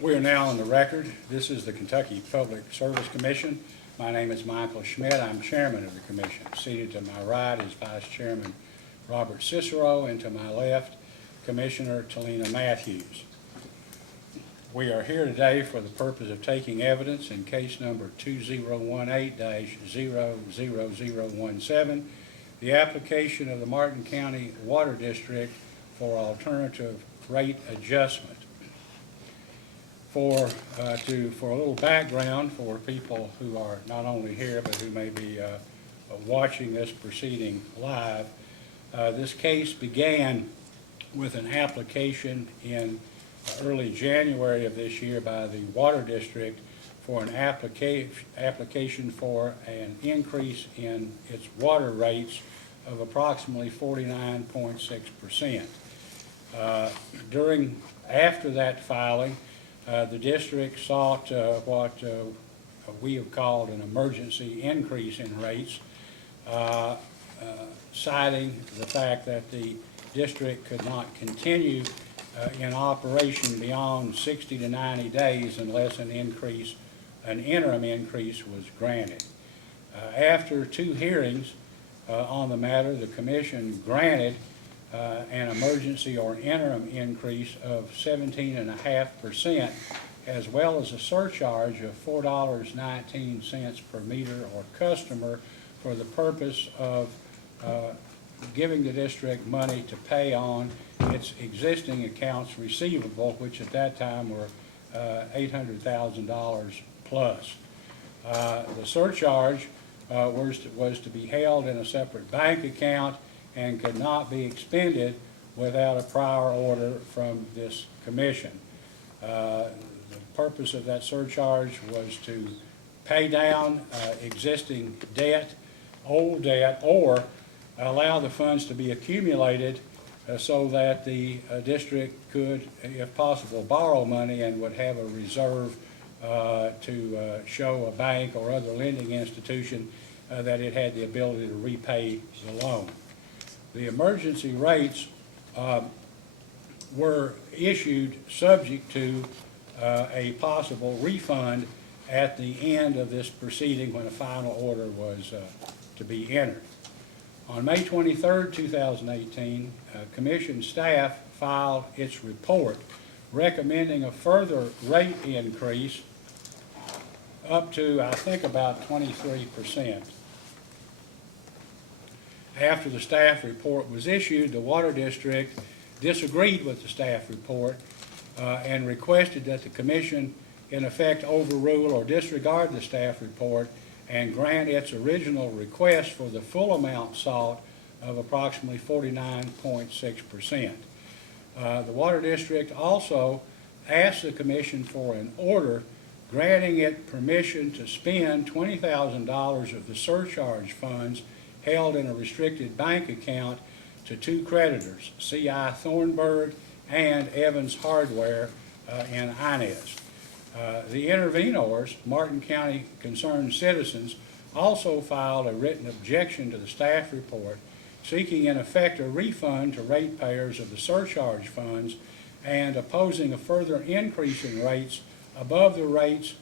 We are now on the record. This is the Kentucky Public Service Commission. My name is Michael Schmidt. I'm chairman of the commission. Seated to my right is Vice Chairman Robert Cicero, and to my left, Commissioner Talina Matthews. We are here today for the purpose of taking evidence in case number 2018-00017, the application of the Martin County Water District for alternative rate adjustment. For a little background for people who are not only here but who may be watching this proceeding live, this case began with an application in early January of this year by the Water District for an application for an increase in its water rates of approximately 49.6%. After that filing, the district sought what we have called an emergency increase in rates, citing the fact that the district could not continue in operation beyond 60 to 90 days unless an interim increase was granted. After two hearings on the matter, the commission granted an emergency or interim increase of 17.5%, as well as a surcharge of $4.19 per meter or customer for the purpose of giving the district money to pay on its existing accounts receivable, which at that time were $800,000 plus. The surcharge was to be held in a separate bank account and could not be expended without a prior order from this commission. The purpose of that surcharge was to pay down existing debt, old debt, or allow the funds to be accumulated so that the district could, if possible, borrow money and would have a reserve to show a bank or other lending institution that it had the ability to repay the loan. The emergency rates were issued subject to a possible refund at the end of this proceeding when a final order was to be entered. On May 23, 2018, commission staff filed its report recommending a further rate increase up to, I think, about 23%. After the staff report was issued, the Water District disagreed with the staff report and requested that the commission in effect overrule or disregard the staff report and grant its original request for the full amount sought of approximately 49.6%. The Water District also asked the commission for an order granting it permission to spend $20,000 of the surcharge funds held in a restricted bank account to two creditors, C.I. Thornburg and Evans Hardware in Inez. The intervenors, Martin County Concerned Citizens, also filed a written objection to the staff report, seeking in effect a refund to ratepayers of the surcharge funds and opposing a further increase in rates above the rates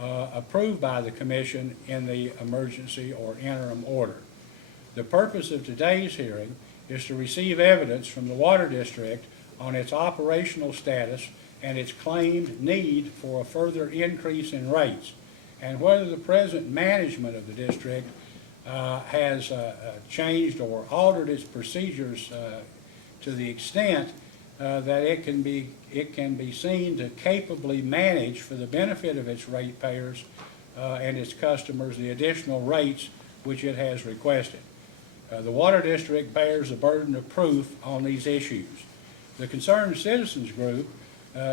approved by the commission in the emergency or interim order. The purpose of today's hearing is to receive evidence from the Water District on its operational status and its claimed need for a further increase in rates, and whether the present management of the district has changed or altered its procedures to the extent that it can be seen to capably manage for the benefit of its ratepayers and its customers the additional rates which it has requested. The Water District bears the burden of proof on these issues. The Concerned Citizens Group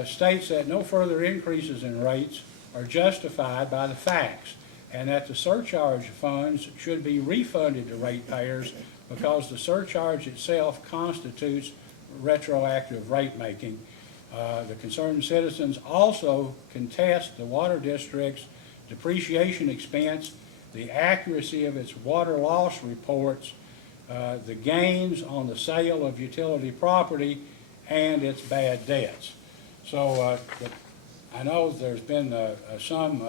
states that no further increases in rates are justified by the facts and that the surcharge funds should be refunded to ratepayers because the surcharge itself constitutes retroactive rate making. The Concerned Citizens also contest the Water District's depreciation expense, the accuracy of its water loss reports, the gains on the sale of utility property, and its bad debts. So the I know there's been some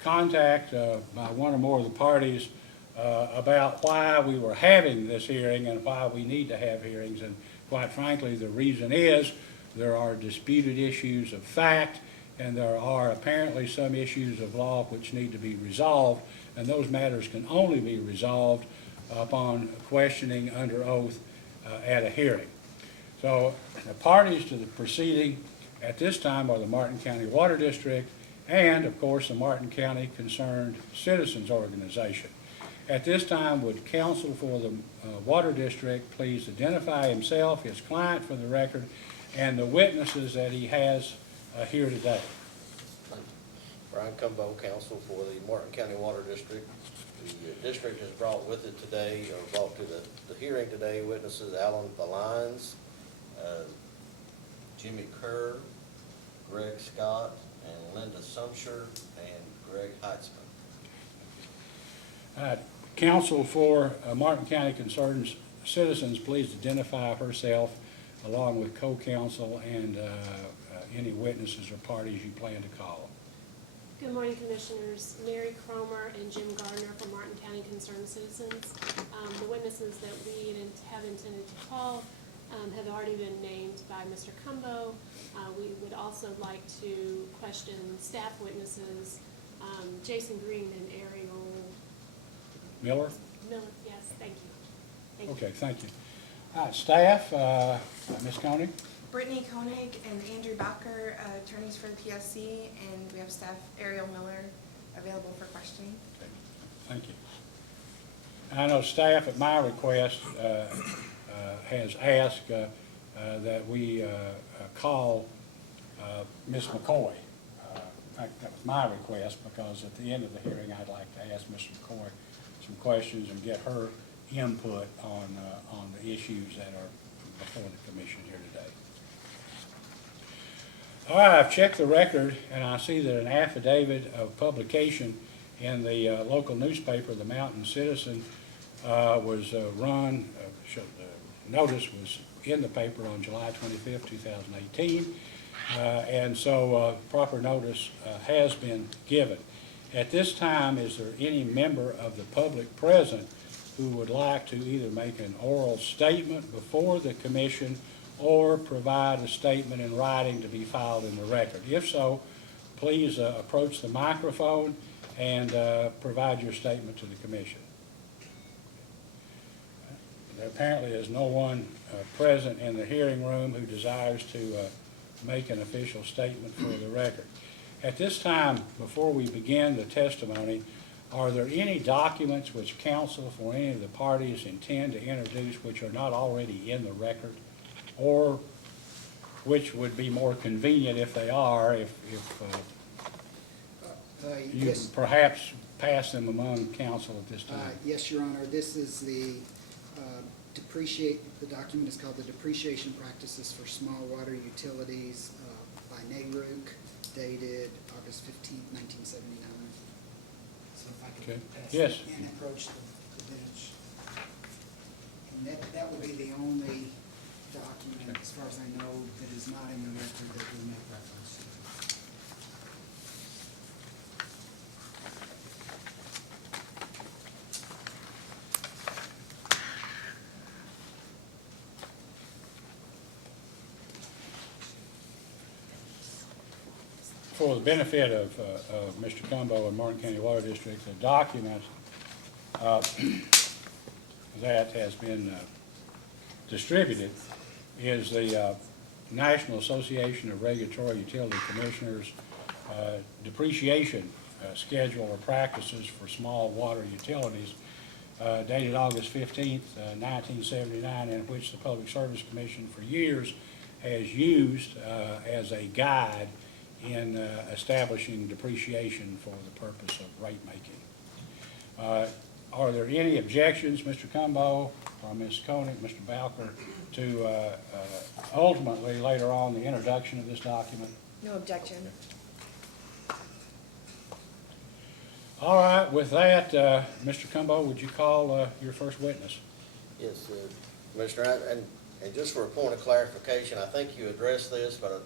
contact by one or more of the parties about why we were having this hearing and why we need to have hearings. And quite frankly, the reason is there are disputed issues of fact, and there are apparently some issues of law which need to be resolved, and those matters can only be resolved upon questioning under oath at a hearing. So the parties to the proceeding at this time are the Martin County Water District and, of course, the Martin County Concerned Citizens Organization. At this time, would counsel for the Water District please identify himself, his client for the record, and the witnesses that he has here today. Brian Cumbo, counsel for the Martin County Water District. The district has brought with it today, or brought to the hearing today, witnesses Alan Valines, Jimmy Kerr, Greg Scott, and Linda Sumsher, and Greg Heitzman. Counsel for Martin County Concerned Citizens, please identify herself along with co-counsel and any witnesses or parties you plan to call. Good morning, Commissioners. Mary Cromer and Jim Gardner from Martin County Concerned Citizens. The witnesses that we have intended to call have already been named by Mr. Cumbo. We would also like to question staff witnesses, Jason Green and Ariel Miller? Miller. Yes, thank you. Thank you. Okay, thank you. All right, staff, Ms. Koenig? Brittany Koenig and Andrew Bacher, attorneys for the PSC, and we have staff Ariel Miller available for questioning. Okay, thank you. I know staff at my request has asked that we call Ms. McCoy. In fact, that was my request because at the end of the hearing I'd like to ask Ms. McCoy some questions and get her input on the issues that are before the commission here today. All right, I've checked the record and I see that an affidavit of publication in the local newspaper, the Mountain Citizen, was run, the notice was in the paper on July 25th, 2018, and so proper notice has been given. At this time, is there any member of the public present who would like to either make an oral statement before the commission or provide a statement in writing to be filed in the record? If so, please approach the microphone and provide your statement to the commission. There apparently is no one present in the hearing room who desires to make an official statement for the record. At this time, before we begin the testimony, are there any documents which counsel for any of the parties intend to introduce which are not already in the record, or which would be more convenient if they are, if you Yes. perhaps pass them among counsel at this time? Yes, Your Honor. This is the the document is called the Depreciation Practices for Small Water Utilities by NAGRUC, dated August 15th, 1979. So if I Okay. could pass Yes. it and approach the bench. And that will be the only document, as far as I know, that is not in the record that we make reference to. For the benefit of Mr. Cumbo and Martin County Water District, the document that has been distributed is the National Association of Regulatory Utility Commissioners depreciation schedule or practices for small water utilities dated August 15th, 1979, in which the Public Service Commission for years has used as a guide in establishing depreciation for the purpose of rate making. Are there any objections, Mr. Cumbo or Ms. Koenig, Mr. Bowker, to ultimately later on the introduction of this document? No objection. All right, with that, Mr. Cumbo, would you call your first witness? Yes, Commissioner, and just for a point of clarification, I think you addressed this, but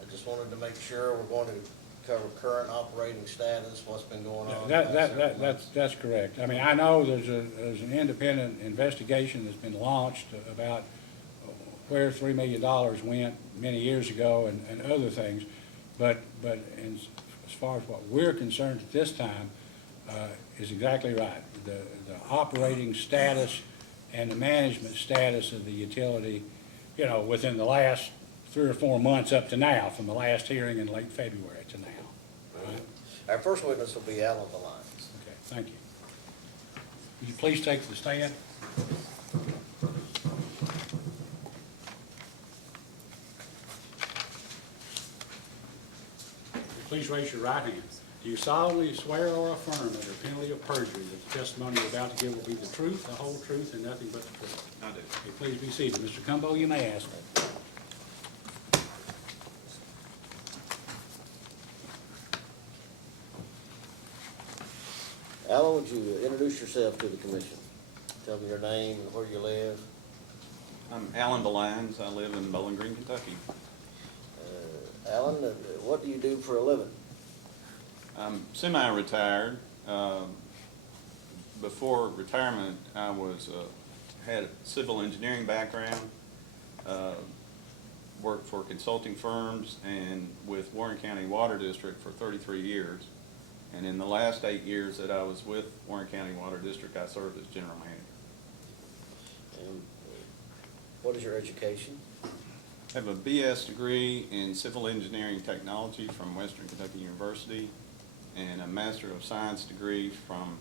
I just wanted to make sure we're going to cover current operating status, what's been going on. That's correct. I mean, I know there's an independent investigation that's been launched about where $3 million went many years ago and other things, but as far as what we're concerned at this time, is exactly right. The operating status and the management status of the utility, you know, within the last 3 or 4 months up to now, from the last hearing in late February to now. Right? Our first witness will be Alan Valines. Okay, thank you. Would you please take the stand? Please raise your right hand. Do you solemnly swear or affirm under penalty of perjury that the testimony you're about to give will be the truth, the whole truth, and nothing but the truth? I do. Okay, please be seated. Mr. Cumbo, you may ask. Alan, would you introduce yourself to the commission? Tell me your name and where you live. I'm Alan Valines. I live in Bowling Green, Kentucky. Alan, what do you do for a living? I'm semi-retired. Before retirement, I had a civil engineering background, worked for consulting firms and with Warren County Water District for 33 years. And in the last 8 years that I was with Warren County Water District, I served as general manager. And what is your education? I have a BS degree in civil engineering technology from Western Kentucky University and a Master of Science degree from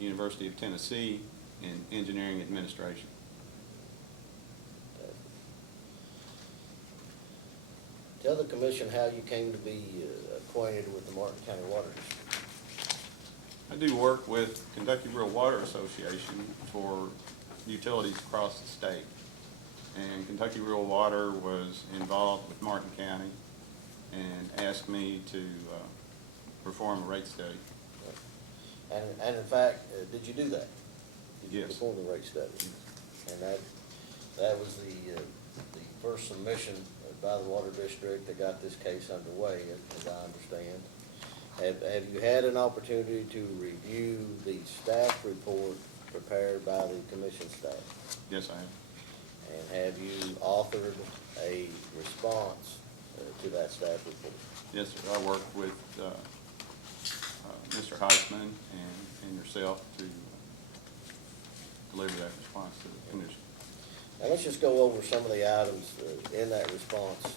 University of Tennessee in engineering administration. Tell the commission how you came to be acquainted with the Martin County Water District. I do work with Kentucky Rural Water Association for utilities across the state. And Kentucky Rural Water was involved with Martin County and asked me to perform a rate study. And in fact, did you do that? Did you Yes. perform the rate study? And that was the first submission by the Water District that got this case underway, as I understand. Have you had an opportunity to review the staff report prepared by the commission staff? Yes, I have. And have you authored a response to that staff report? Yes, sir. I worked with Mr. Heisman and yourself to deliver that response to the commission. Now, let's just go over some of the items in that response,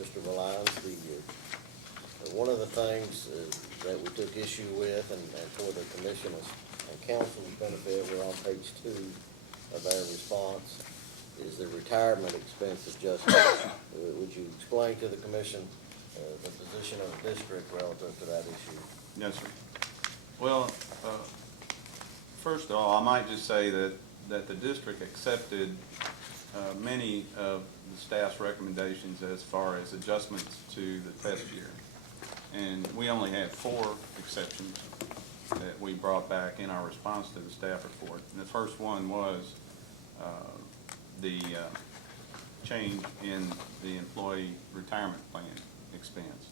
Mr. Valines. One of the things that we took issue with, and for the commission and council's benefit, we're on page 2 of their response, is the retirement expense adjustment. Would you explain to the commission the position of the district relative to that issue? Yes, sir. Well, first of all, I might just say that the district accepted many of the staff's recommendations as far as adjustments to the test year. And we only had 4 exceptions that we brought back in our response to the staff report. And the first one was the change in the employee retirement plan expense.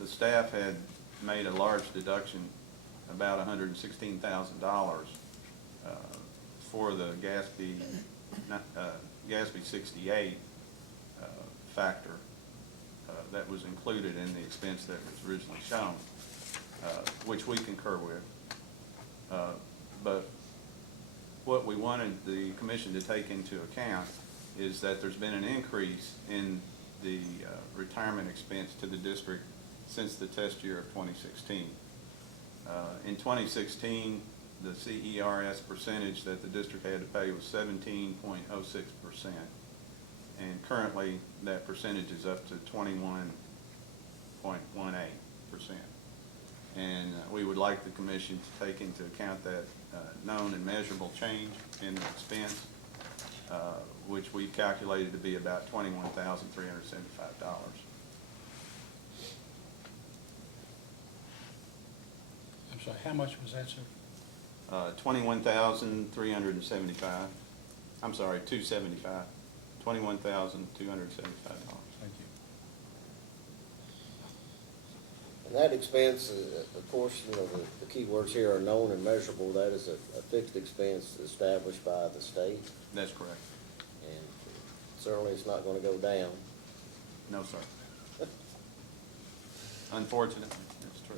The staff had made a large deduction, about $116,000 for the GASB 68 factor that was included in the expense that was originally shown, which we concur with. But what we wanted the commission to take into account is that there's been an increase in the retirement expense to the district since the test year of 2016. In 2016, the CERS percentage that the district had to pay was 17.06%. And currently, that percentage is up to 21.18%. And we would like the commission to take into account that known and measurable change in the expense, which we calculated to be about $21,375. I'm sorry, how much was that, sir? $21,375. I'm sorry, $275. $21,275. Thank you. That expense, of course, you know, the key words here are known and measurable. That is a fixed expense established by the state, That's correct. and certainly it's not gonna go down. No, sir. Unfortunately, that's true.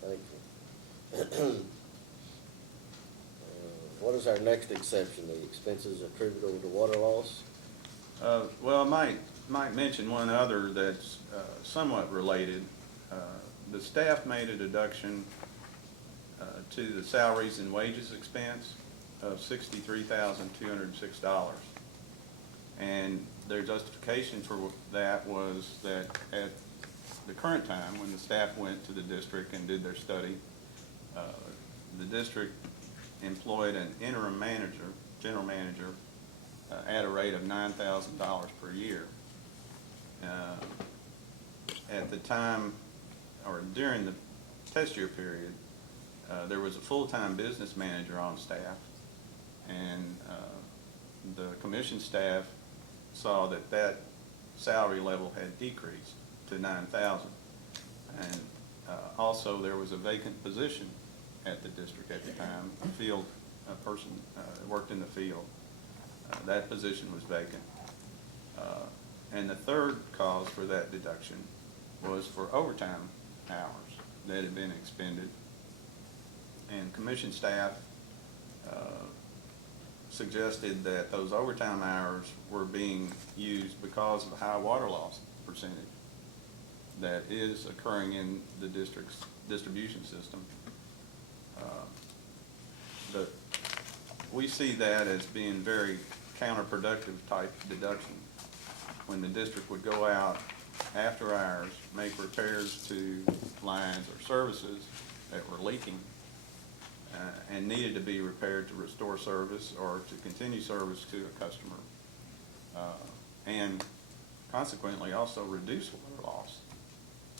Thank you. What is our next exception, the expenses attributable to water loss? Well, I might mention one other that's somewhat related. The staff made a deduction to the salaries and wages expense of $63,206. And their justification for that was that at the current time, when the staff went to the district and did their study, the district employed an interim manager, general manager, at a rate of $9,000 per year. At the time, or during the test year period, there was a full-time business manager on staff, and the commission staff saw that that salary level had decreased to $9,000. And also, there was a vacant position at the district at the time, a person worked in the field. That position was vacant. And the third cause for that deduction was for overtime hours that had been expended. And commission staff suggested that those overtime hours were being used because of the high water loss percentage that is occurring in the district's distribution system. But we see that as being very counterproductive type deduction. When the district would go out after hours, make repairs to lines or services that were leaking and needed to be repaired to restore service or to continue service to a customer, and consequently also reduce water loss.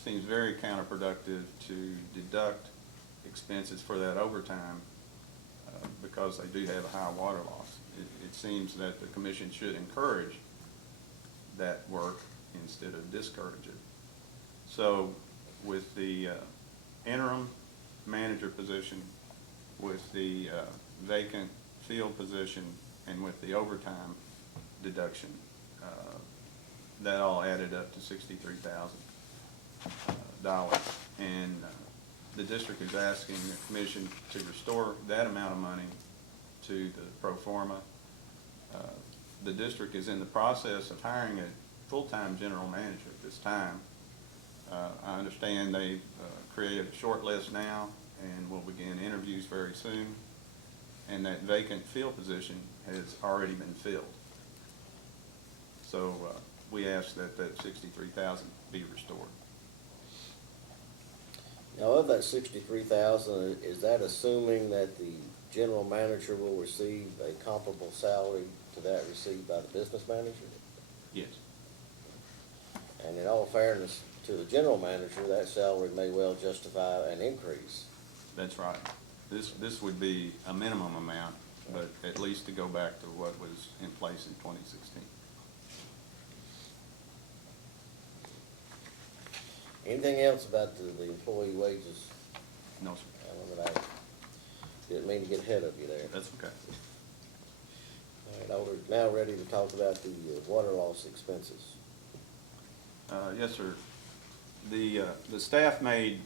Seems very counterproductive to deduct expenses for that overtime because they do have a high water loss. It seems that the commission should encourage that work instead of discourage it. So with the interim manager position, with the vacant field position, and with the overtime deduction, that all added up to $63,000. And the district is asking the commission to restore that amount of money to the pro forma. The district is in the process of hiring a full-time general manager at this time. I understand they've created a short list now and will begin interviews very soon. And that vacant field position has already been filled. So we ask that that $63,000 be restored. Now, of that $63,000, is that assuming that the general manager will receive a comparable salary to that received by the business manager? Yes. And in all fairness to the general manager, that salary may well justify an increase. That's right. This would be a minimum amount, but at least to go back to what was in place in 2016. Anything else about the employee wages? No, sir. Alan, I didn't mean to get ahead of you there. That's okay. All right, we're now ready to talk about the water loss expenses. Yes, sir. The staff made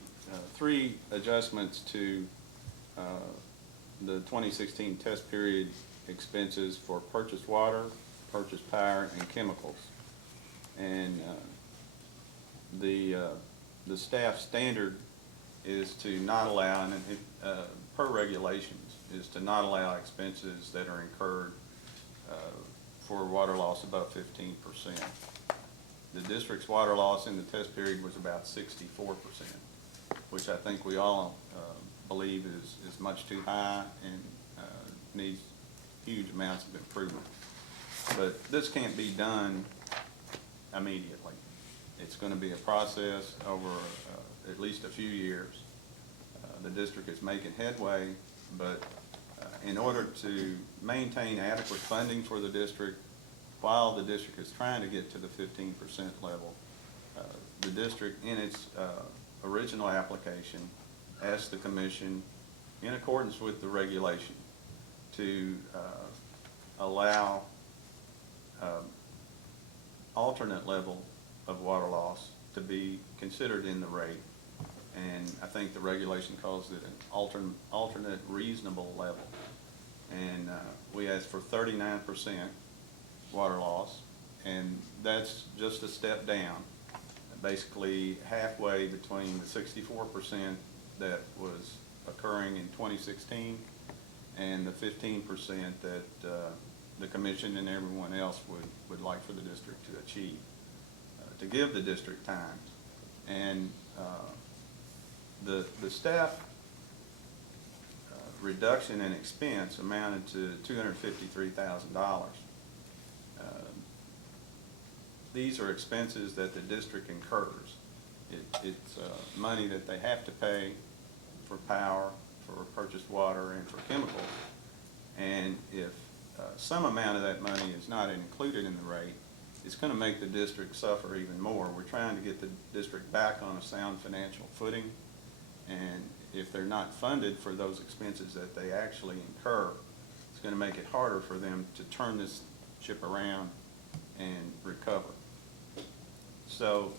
3 adjustments to the 2016 test period expenses for purchased water, purchased power, and chemicals. And the staff standard is to not allow, and per regulations, is to not allow expenses that are incurred for water loss above 15%. The district's water loss in the test period was about 64%, which I think we all believe is much too high and needs huge amounts of improvement. But this can't be done immediately. It's going to be a process over at least a few years. The district is making headway, but in order to maintain adequate funding for the district while the district is trying to get to the 15% level, the district in its original application asked the commission, in accordance with the regulation, to allow alternate level of water loss to be considered in the rate. And I think the regulation calls it an alternate reasonable level. And we asked for 39% water loss, and that's just a step down, basically halfway between the 64% that was occurring in 2016 and the 15% that the commission and everyone else would like for the district to achieve, to give the district time. And the staff reduction in expense amounted to $253,000. These are expenses that the district incurs. It's money that they have to pay for power, for purchased water, and for chemicals. And if some amount of that money is not included in the rate, it's going to make the district suffer even more. We're trying to get the district back on a sound financial footing, and if they're not funded for those expenses that they actually incur, it's going to make it harder for them to turn this ship around and recover. So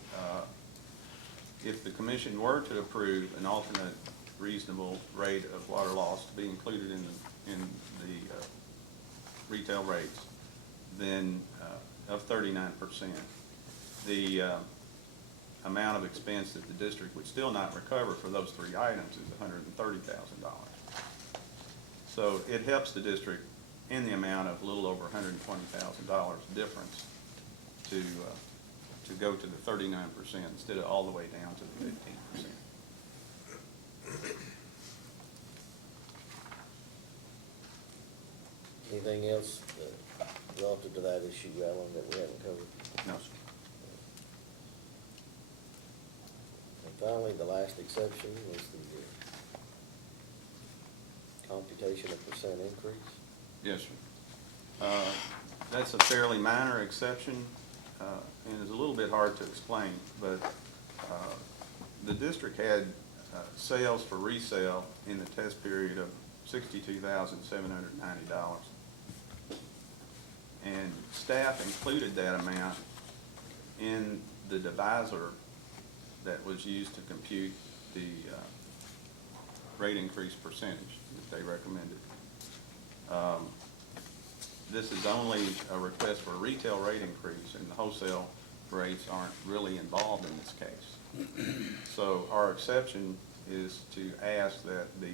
if the commission were to approve an alternate reasonable rate of water loss to be included in the retail rates, then of 39%, the amount of expense that the district would still not recover for those three items is $130,000. So it helps the district in the amount of a little over $120,000 difference to go to the 39% instead of all the way down to the 15%. Anything else relative to that issue, Alan, that we haven't covered? No, sir. And finally, the last exception was the computation of percent increase. Yes, sir. That's a fairly minor exception, and is a little bit hard to explain, but the district had sales for resale in the test period of $62,790. And staff included that amount in the divisor that was used to compute the rate increase percentage that they recommended. This is only a request for a retail rate increase, and the wholesale rates aren't really involved in this case. So our exception is to ask that the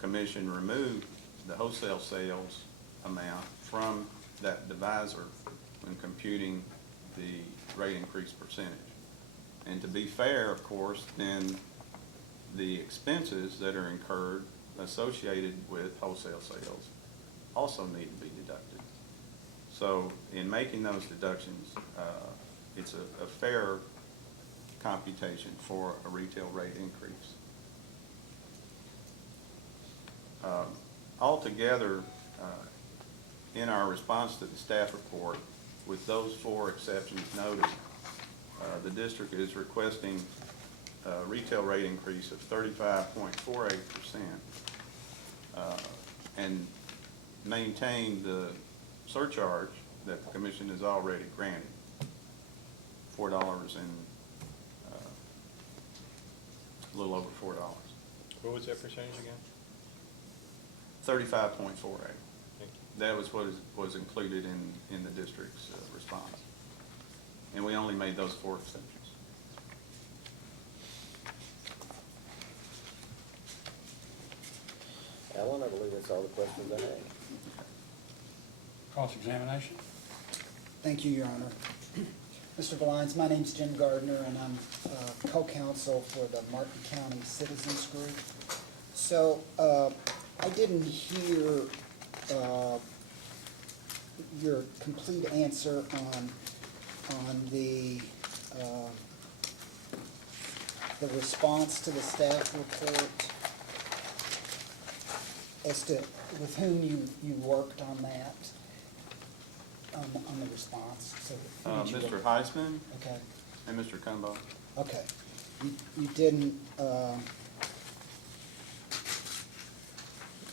commission remove the wholesale sales amount from that divisor when computing the rate increase percentage. And to be fair, of course, then the expenses that are incurred associated with wholesale sales also need to be deducted. So in making those deductions, it's a fair computation for a retail rate increase. Altogether, in our response to the staff report, with those four exceptions noted, the district is requesting a retail rate increase of 35.48%, and maintain the surcharge that the commission has already granted, $4 and a little over $4. What was that percentage again? 35.48. Thank you. That was what was included in the district's response. And we only made those four exceptions. Alan, I believe that's all the questions I have. Cross-examination? Thank you, Your Honor. Mr. Valines, my name's Jim Gardner, and I'm co-counsel for the Martin County Citizens Group. So I didn't hear your complete answer on the response to the staff report as to with whom you worked on that, on the response. So who did you Mr. work- Heisman, Okay. And Mr. Cumbo? Okay. You didn't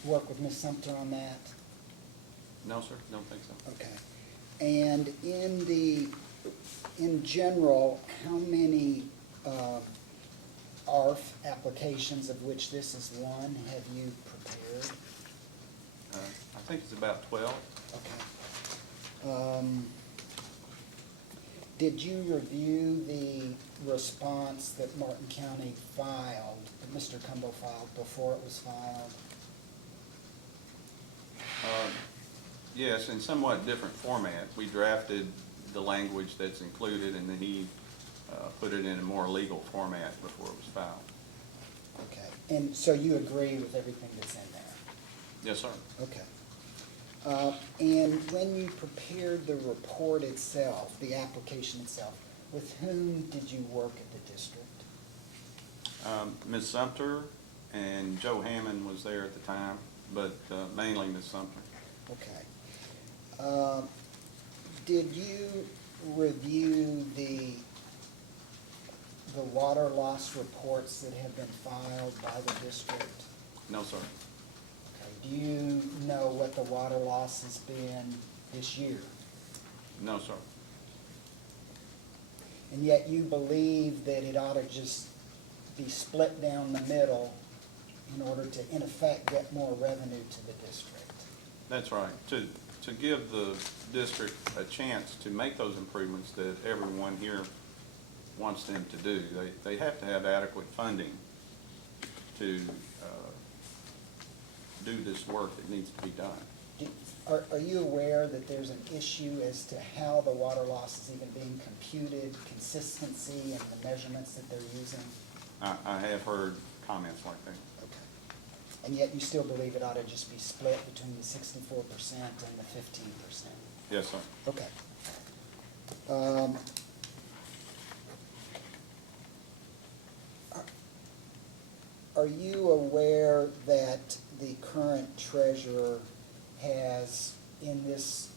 work with Ms. Sumter on that? No, sir, don't think so. Okay. And in general, how many ARF applications, of which this is one, have you prepared? I think it's about 12. Okay. Did you review the response that Martin County filed, that Mr. Cumbo filed before it was filed? Yes, in somewhat different format. We drafted the language that's included, and then he put it in a more legal format before it was filed. Okay. And so you agree with everything that's in there? Yes, sir. Okay. And when you prepared the report itself, the application itself, with whom did you work at the district? Ms. Sumter and Joe Hammond was there at the time, but mainly Ms. Sumter. Okay. Did you review the water loss reports that have been filed by the district? No, sir. Okay. Do you know what the water loss has been this year? No, sir. And yet you believe that it ought to just be split down the middle in order to, in effect, get more revenue to the district? That's right. To give the district a chance to make those improvements that everyone here wants them to do, they have to have adequate funding to do this work that needs to be done. Are you aware that there's an issue as to how the water loss is even being computed, consistency and the measurements that they're using? I have heard comments like that. Okay. And yet you still believe it ought to just be split between the 64% and the 15%? Yes, sir. Okay. Are you aware that the current treasurer has, in this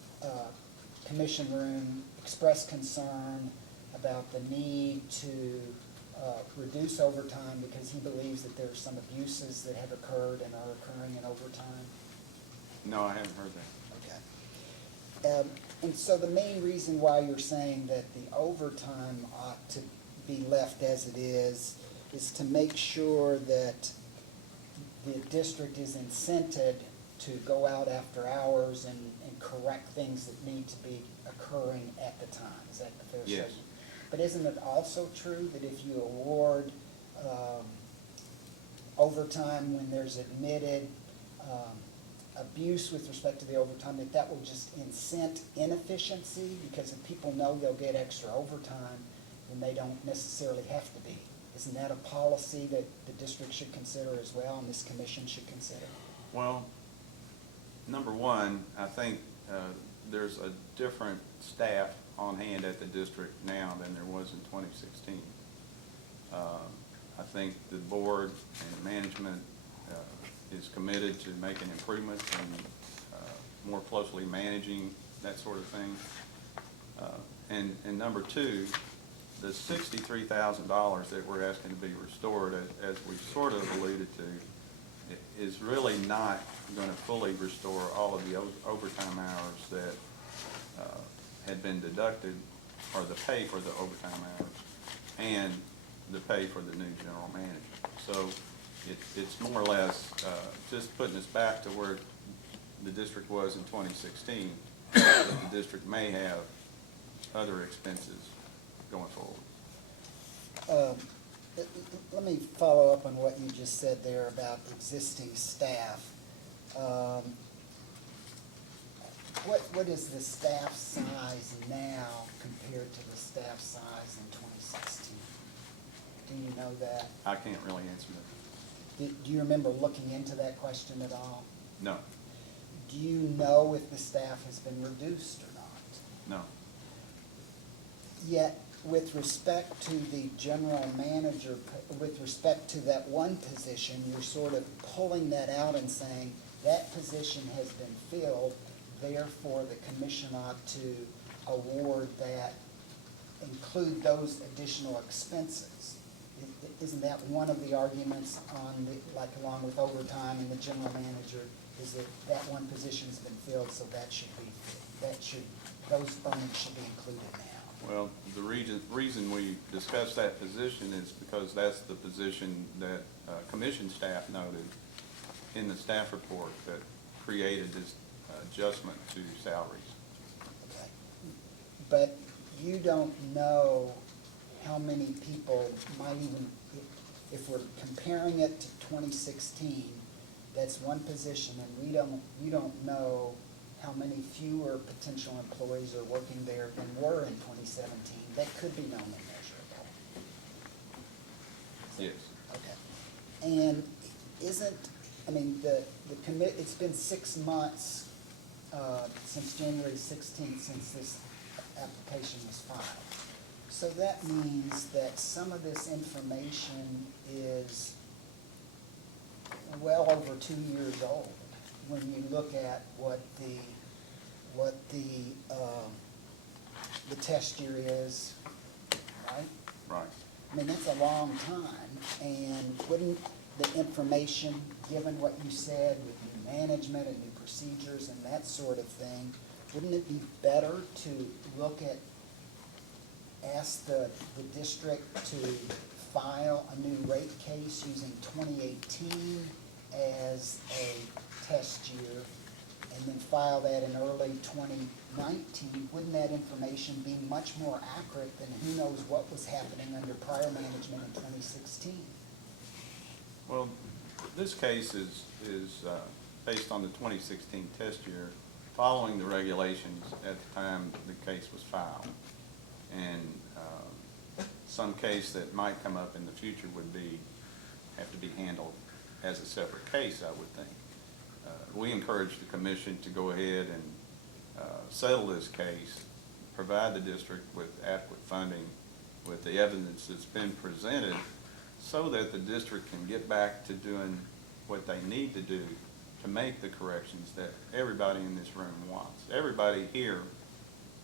commission room, expressed concern about the need to reduce overtime because he believes that there are some abuses that have occurred and are occurring in overtime? No, I haven't heard that. Okay. And so the main reason why you're saying that the overtime ought to be left as it is to make sure that the district is incented to go out after hours and correct things that need to be occurring at the time. Is that a fair statement? Yes. But isn't it also true that if you award overtime when there's admitted abuse with respect to the overtime, that will just incent inefficiency? Because if people know they'll get extra overtime, then they don't necessarily have to be. Isn't that a policy that the district should consider as well, and this commission should consider? Well, number one, I think there's a different staff on hand at the district now than there was in 2016. I think the board and management is committed to making improvements and more closely managing that sort of thing. And number two, the $63,000 that we're asking to be restored, as we sort of alluded to, is really not going to fully restore all of the overtime hours that had been deducted, or the pay for the overtime hours, and the pay for the new general manager. So it's more or less just putting us back to where the district was in 2016. But the district may have other expenses going forward. Let me follow up on what you just said there about existing staff. What is the staff size now compared to the staff size in 2016? Do you know that? I can't really answer that. Do you remember looking into that question at all? No, Do you know if the staff has been reduced or not? no. Yet, with respect to the general manager, with respect to that one position, you're sort of pulling that out and saying that position has been filled, therefore the commission ought to award that include those additional expenses. Isn't that one of the arguments on the, like along with overtime and the general manager, is that one position's been filled, so those earnings should be included now? Well, the reason we discussed that position is because that's the position that commission staff noted in the staff report that created this adjustment to salaries. Okay. But you don't know how many people might even, if we're comparing it to 2016, that's one position, and you don't know how many fewer potential employees are working there than were in 2017. That could be known and measurable. Yes. Okay. And it's been 6 months since January 16th, since this application was filed. So that means that some of this information is well over 2 years old when you look at what the test year is, right? Right. I mean, that's a long time, and wouldn't the information, given what you said with new management and new procedures and that sort of thing, wouldn't it be better to ask the district to file a new rate case using 2018 as a test year, and then file that in early 2019? Wouldn't that information be much more accurate than who knows what was happening under prior management in 2016? Well, this case is based on the 2016 test year, following the regulations at the time the case was filed. And some case that might come up in the future would have to be handled as a separate case, I would think. We encourage the commission to go ahead and settle this case, provide the district with adequate funding with the evidence that's been presented, so that the district can get back to doing what they need to do to make the corrections that everybody in this room wants. Everybody here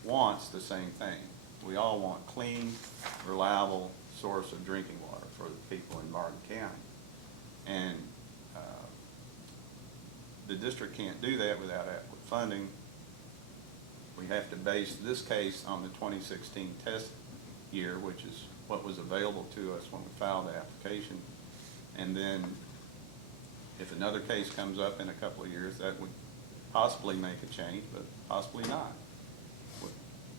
wants the same thing. We all want clean, reliable source of drinking water for the people in Martin County. And the district can't do that without adequate funding. We have to base this case on the 2016 test year, which is what was available to us when we filed the application. And then if another case comes up in a couple of years, that would possibly make a change, but possibly not.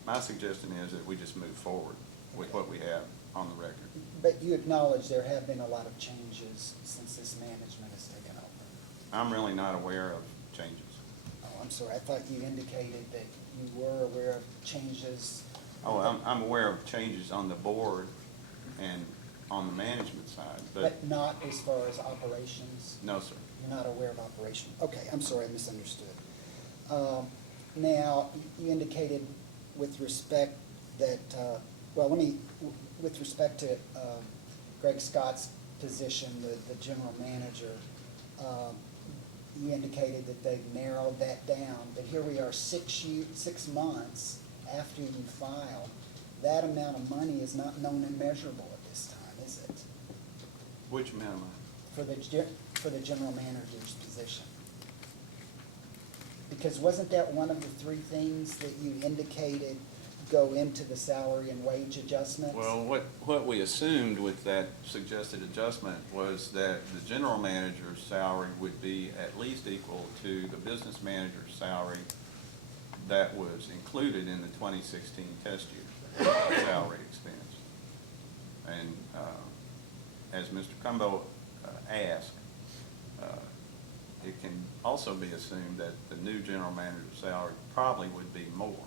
My suggestion is that we just move forward with what we have on the record. But you acknowledge there have been a lot of changes since this management has taken over. I'm really not aware of changes. Oh, I'm sorry, I thought you indicated that you were aware of changes. Oh, I'm aware of changes on the board and on the management side, But not as far as operations? no, sir. You're not aware of operation? Okay, I'm sorry, I misunderstood. Now, you indicated with respect that, with respect to Greg Scott's position, the general manager, you indicated that they've narrowed that down, but here we are 6 months after you file. That amount of money is not known and measurable at this time, is it? Which amendment? For the general manager's position. Because wasn't that one of the 3 things that you indicated go into the salary and wage adjustments? Well, what we assumed with that suggested adjustment was that the general manager's salary would be at least equal to the business manager's salary that was included in the 2016 test year salary expense. And as Mr. Cumbo asked, it can also be assumed that the new general manager's salary probably would be more.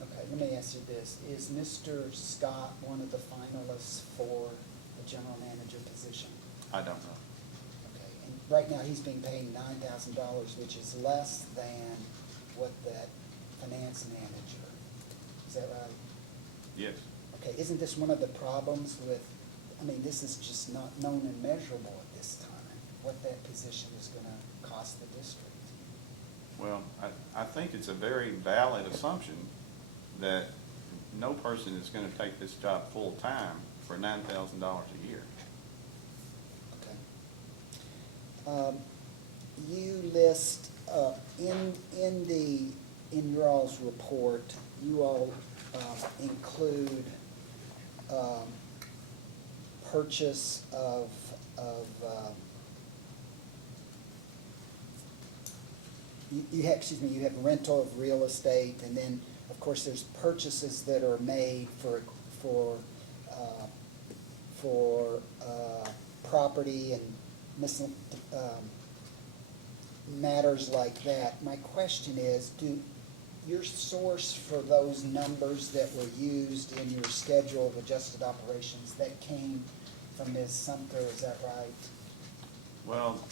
Okay, let me ask you this. Is Mr. Scott one of the finalists for the general manager position? I don't know. Okay, and right now he's being paid $9,000, which is less than what that finance manager, is that right? Yes. Okay, isn't this one of the problems with, this is just not known and measurable at this time, what that position is gonna cost the district? Well, I think it's a very valid assumption that no person is gonna take this job full-time for $9,000 a year. Okay. You list, in your all's report, you all include purchase of you have, excuse me, you have rental of real estate, and then, of course, there's purchases that are made for property and matters like that. My question is, do your source for those numbers that were used in your schedule of adjusted operations, that came from Ms. Sumter, is that right? Well,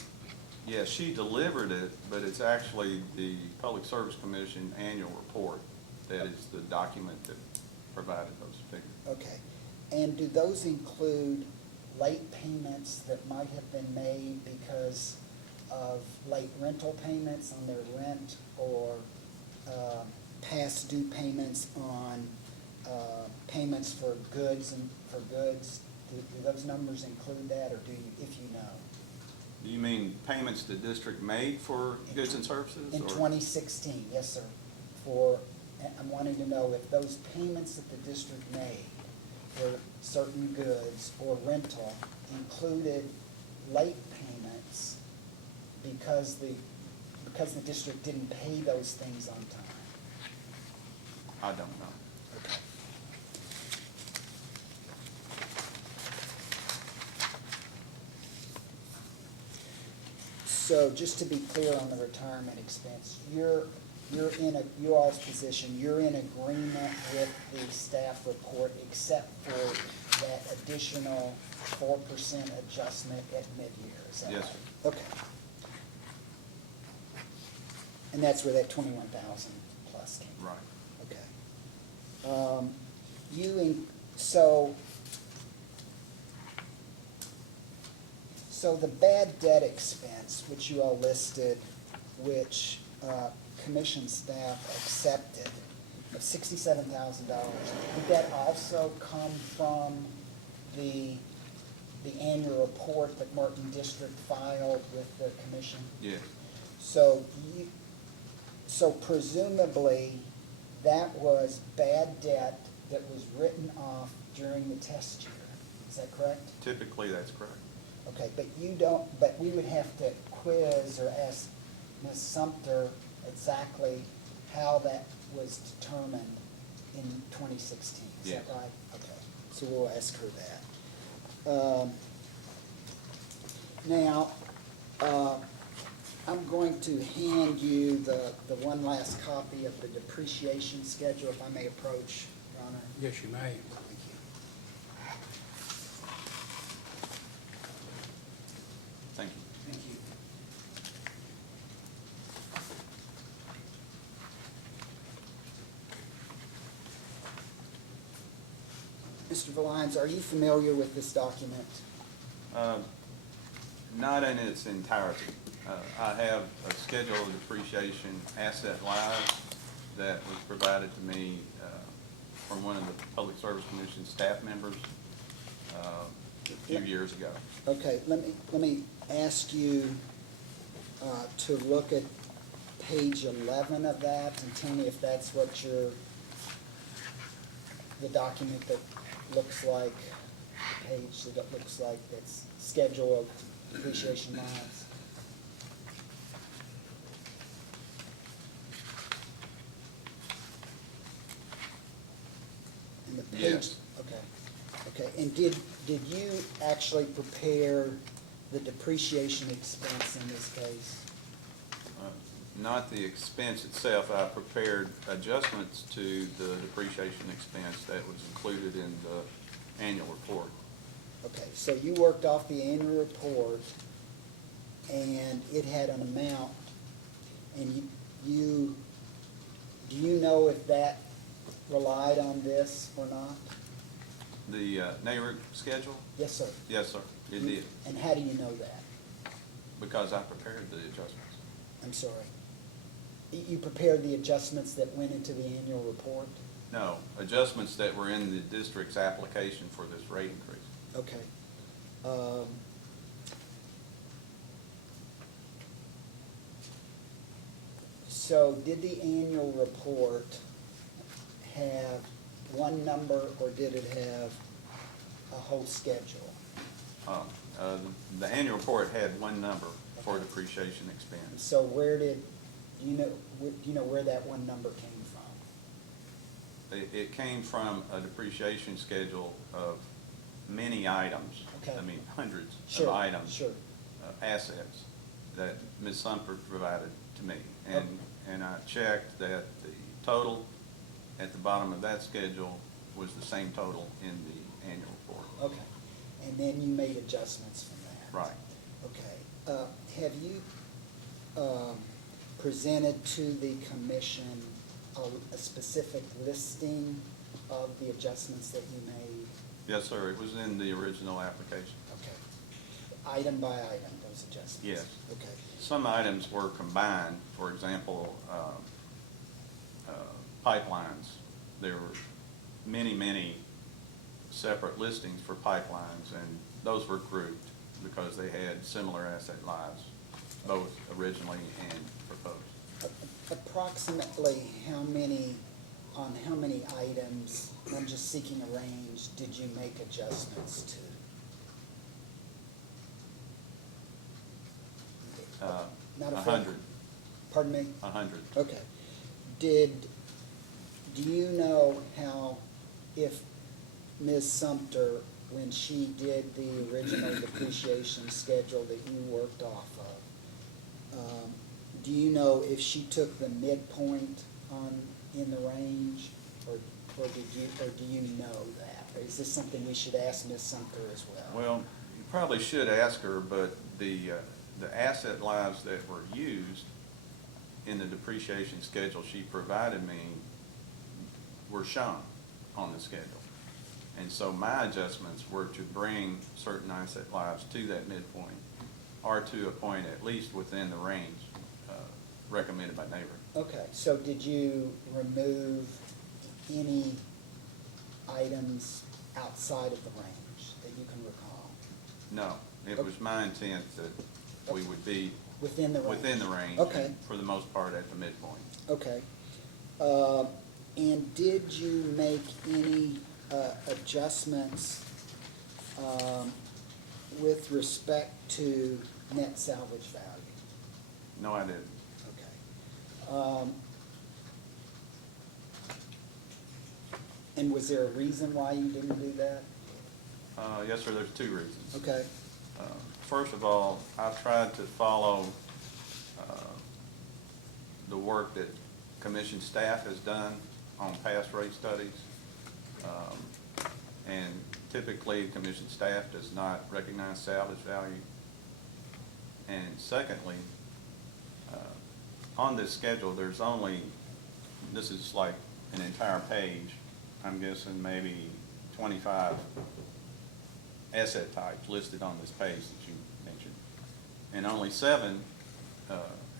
yeah, she delivered it, but it's actually the Public Service Commission annual report that is the document that provided those figures. Okay. And do those include late payments that might have been made because of late rental payments on their rent, or past due payments on payments for goods and for goods? Do those numbers include that, or do you, if you know? Do you mean payments the district made for goods and services? In or- 2016, yes, sir. I'm wanting to know if those payments that the district made for certain goods or rental included late payments because the district didn't pay those things on time. I don't know. Okay. So just to be clear on the retirement expense, you all's position, you're in agreement with the staff report except for that additional 4% adjustment at mid-year, is that right? Yes, sir. Okay. And that's where that 21,000 plus came from? Right. Okay. So the bad debt expense, which you all listed, which commission staff accepted, of $67,000, did that also come from the annual report that Martin District filed with the commission? Yes. So presumably, that was bad debt that was written off during the test year, is that correct? Typically, that's correct. Okay, but we would have to quiz or ask Ms. Sumter exactly how that was determined in 2016, is that Yes. right? Okay, so we'll ask her that. Now, I'm going to hand you the one last copy of the depreciation schedule, if I may approach, Your Honor. Yes, you may. Thank you. Thank you. Thank you. Mr. Valines, are you familiar with this document? Not in its entirety. I have a schedule of depreciation asset live that was provided to me from one of the Public Service Commission staff members a few years ago. Okay, let me ask you to look at page 11 of that and tell me if that's what the document that looks like, the page that looks like that's schedule of depreciation lines. And the page. Yes. Okay, and did you actually prepare the depreciation expense in this case? Not the expense itself. I prepared adjustments to the depreciation expense that was included in the annual report. Okay, so you worked off the annual report, and it had an amount, and do you know if that relied on this or not? The NARUC schedule? Yes, sir. Yes, sir, it did, And how do you know that? because I prepared the adjustments. I'm sorry. You prepared the adjustments that went into the annual report? No, adjustments that were in the district's application for this rate increase. Okay. So did the annual report have one number, or did it have a whole schedule? The annual report had one number for depreciation expense. So where did, do you know where that one number came from? It came from a depreciation schedule of many items. Okay. I mean, hundreds Sure, of items. sure. Assets that Ms. Sumford provided to me. Okay. And I checked that the total at the bottom of that schedule was the same total in the annual report. Okay, and then you made adjustments from that? Right. Okay. Have you presented to the commission a specific listing of the adjustments that you made? Yes, sir, it was in the original application. Okay. Item by item, those adjustments? Yes. Okay. Some items were combined, for example, pipelines. There were many separate listings for pipelines, and those were grouped because they had similar asset lives, both originally and proposed. Approximately how many items, I'm just seeking a range, did you make adjustments to? Not a full- 100. Pardon me? 100. Okay. Do you know how, if Ms. Sumter, when she did the original depreciation schedule that you worked off of, do you know if she took the midpoint in the range, or do you know that? Or is this something we should ask Ms. Sumter as well? Well, you probably should ask her, but the asset lives that were used in the depreciation schedule she provided me were shown on the schedule. And so my adjustments were to bring certain asset lives to that midpoint, or to a point at least within the range recommended by neighbor. Okay, so did you remove any items outside of the range that you can recall? No, it was my intent that we would be Within the range? within the range. Okay. and for the most part at the midpoint. Okay. And did you make any adjustments with respect to net salvage value? No, I didn't. Okay. And was there a reason why you didn't do that? Yes, sir, there's two reasons. Okay. First of all, I've tried to follow the work that commission staff has done on past rate studies. And typically, commission staff does not recognize salvage value. And secondly, on this schedule, there's only, this is like an entire page, I'm guessing maybe 25 asset types listed on this page that you mentioned. And only 7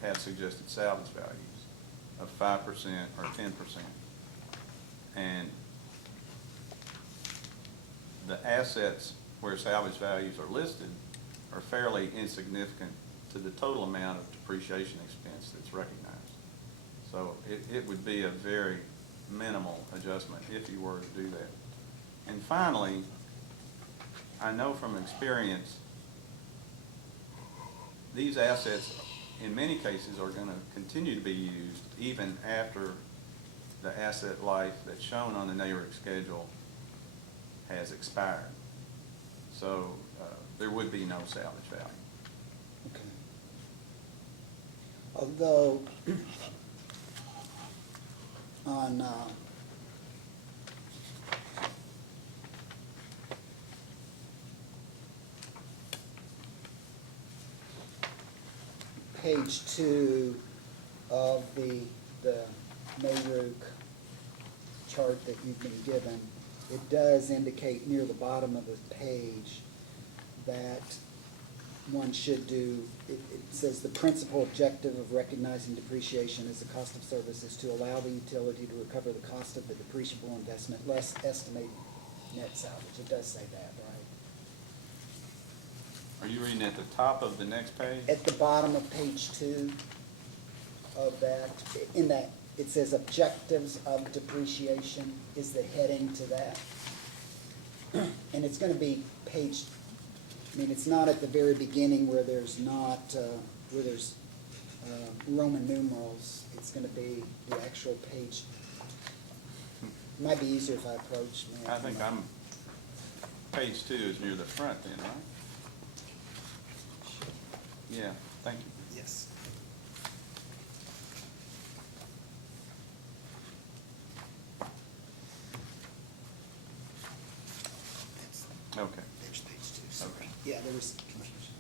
have suggested salvage values of 5% or 10%. And the assets where salvage values are listed are fairly insignificant to the total amount of depreciation expense that's recognized. So it would be a very minimal adjustment if you were to do that. And finally, I know from experience, these assets in many cases are going to continue to be used even after the asset life that's shown on the NARIC schedule has expired. So there would be no salvage value. Okay. Although, on page 2 of the NARUC chart that you've been given, it does indicate near the bottom of the page that one should do, it says the principal objective of recognizing depreciation as a cost of service is to allow the utility to recover the cost of the depreciable investment less estimated net salvage. It does say that, right? Are you reading at the top of the next page? At the bottom of page 2 of that, in that, it says objectives of depreciation is the heading to that. And it's gonna be page, I mean, it's not at the very beginning where there's not, where there's Roman numerals. It's gonna be the actual page. It might be easier if I approach. I think page 2 is near the front then, right? Yeah, thank you. Yes. Okay. There's page 2, sorry. Okay. Yeah, there was confusion.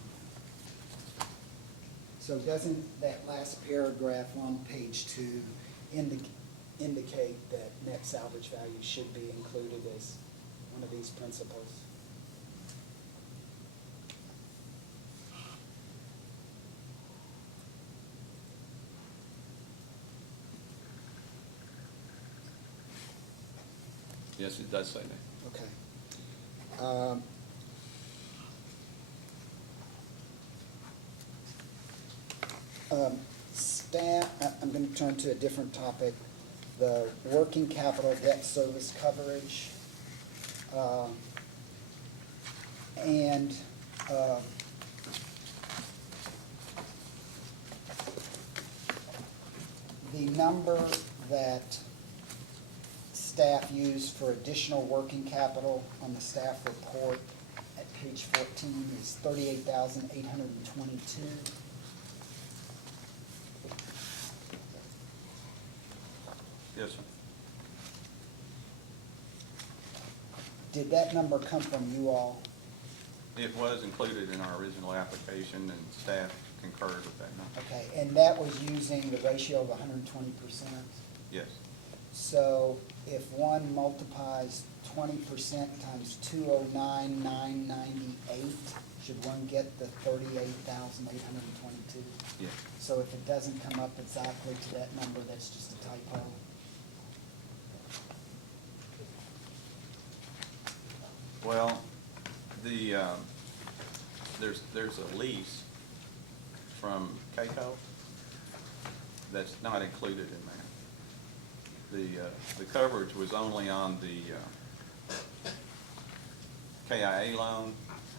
So doesn't that last paragraph on page 2 indicate that net salvage value should be included as one of these principles? Yes, it does say that. Okay. I'm going to turn to a different topic, the working capital debt service coverage. And the number that staff used for additional working capital on the staff report at page 14 is $38,822. Yes, sir. Did that number come from you all? It was included in our original application, and staff concurred with that number. Okay, and that was using the ratio of 120%? Yes. So if one multiplies 20% times 209,998, should one get the 38,822? Yes. So if it doesn't come up exactly to that number, that's just a typo? Well, there's a lease from CAECO that's not included in that. The coverage was only on the KIA loan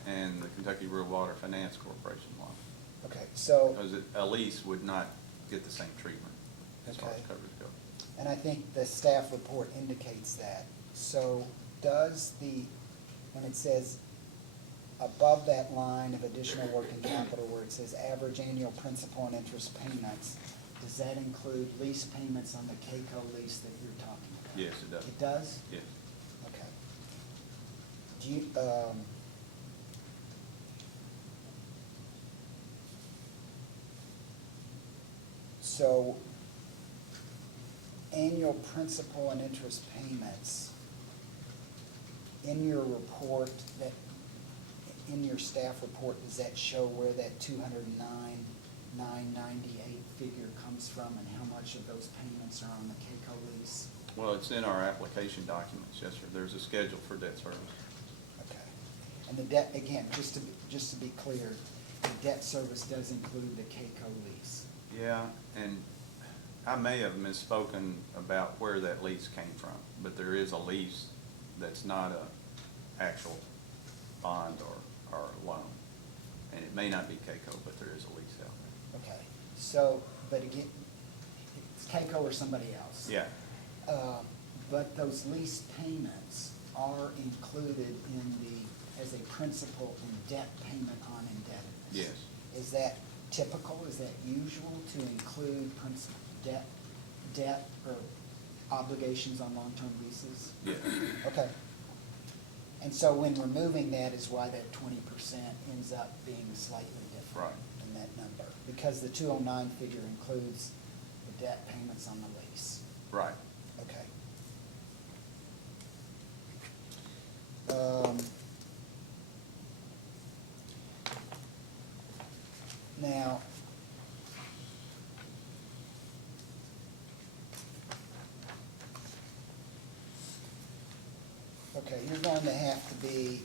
and the Kentucky Rural Water Finance Corporation loan. Okay, so, Because a lease would not get the same treatment as far as Okay. coverage goes. and I think the staff report indicates that. So does when it says above that line of additional working capital where it says average annual principal and interest payments, does that include lease payments on the CAECO lease that you're talking about? Yes, it does. It does? Yes. Okay. Do you, so annual principal and interest payments in your report that, in your staff report, does that show where that 209,998 figure comes from and how much of those payments are on the CAECO lease? Well, it's in our application documents, yes, sir. There's a schedule for debt service. Okay. And the debt, again, just to be clear, the debt service does include the CAECO lease. Yeah, and I may have misspoken about where that lease came from, but there is a lease that's not a actual bond or loan. And it may not be CAECO, but there is a lease out Okay. So, but again, it's CAECO or somebody else? there. Yeah, But those lease payments are included as a principal and debt payment on indebtedness. yes, Is that typical, is that usual to include debt or obligations on long-term leases? yeah, Okay. And so when removing that is why that 20% ends up being slightly different Right. than that number. Because the 209 figure includes the debt payments on the lease. right. Okay. Now, okay, you're going to have to be,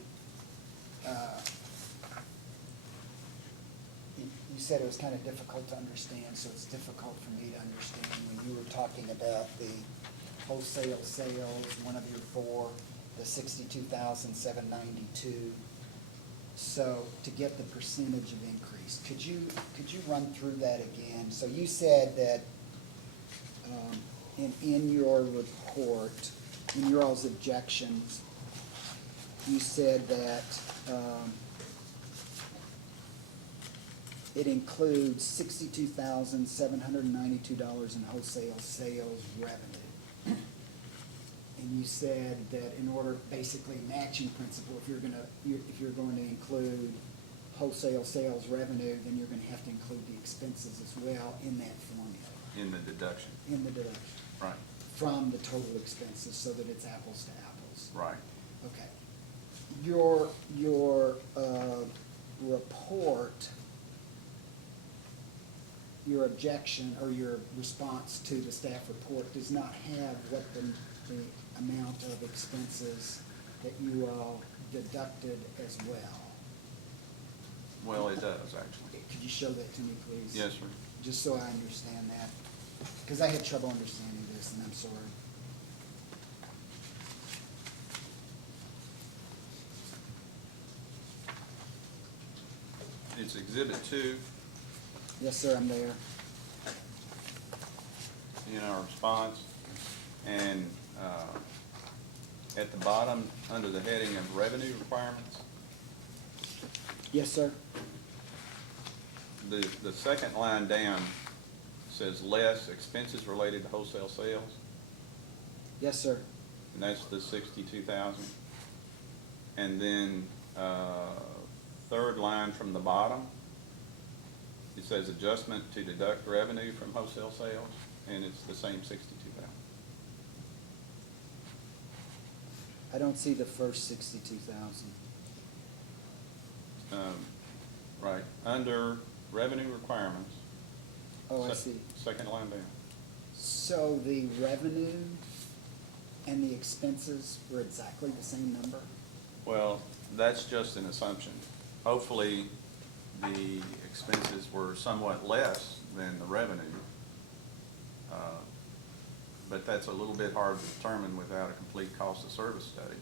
you said it was kind of difficult to understand, so it's difficult for me to understand when you were talking about the wholesale sales, one of your four, the 62,792. So to get the percentage of increase, could you run through that again? So you said that in your report, in your all's objections, you said that it includes $62,792 in wholesale sales revenue. And you said that in order, basically matching principle, if you're going to include wholesale sales revenue, then you're going to have to include the expenses as well in that formula, In the deduction, in the deduction, right, from the total expenses, so that it's apples to apples. right. Okay. Your report, your objection or your response to the staff report does not have what the amount of expenses that you all deducted as well. Well, it does, actually. Could you show that to me, please? Yes, sir. Just so I understand that, because I had trouble understanding this, and I'm sorry. It's Exhibit 2 Yes, sir, I'm there. in our response, and at the bottom, under the heading of revenue requirements, Yes, sir. the second line down says less expenses related to wholesale sales, Yes, sir. and that's the 62,000. And then, third line from the bottom, it says adjustment to deduct revenue from wholesale sales, and it's the same 62,000. I don't see the first 62,000. Right, under revenue requirements. Oh, I se- see. Second line down. So the revenue and the expenses were exactly the same number? Well, that's just an assumption. Hopefully, the expenses were somewhat less than the revenue. But that's a little bit hard to determine without a complete cost of service study.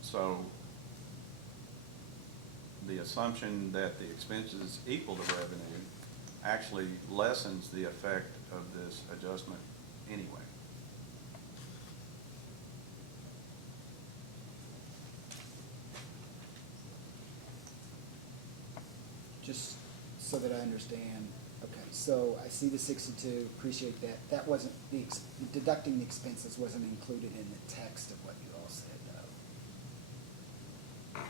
So the assumption that the expenses equal the revenue actually lessens the effect of this adjustment anyway. Just so that I understand. Okay, so I see the 62, appreciate that. That wasn't, deducting the expenses wasn't included in the text of what you all said, though.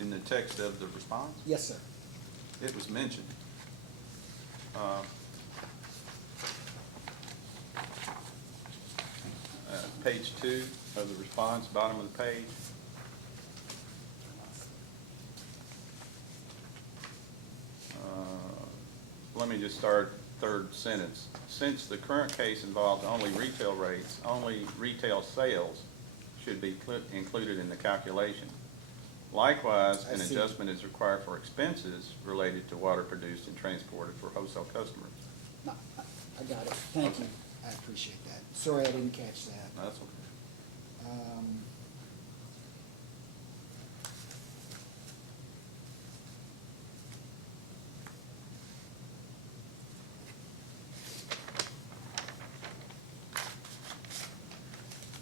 In the text of the response, Yes, sir. it was mentioned. Page 2 of the response, bottom of the page. Let me just start third sentence. Since the current case involves only retail rates, only retail sales should be included in the calculation. Likewise, I an see. adjustment is required for expenses related to water produced and transported for wholesale customers. No, I got it. Thank you. I appreciate that. Sorry I didn't catch that. That's okay.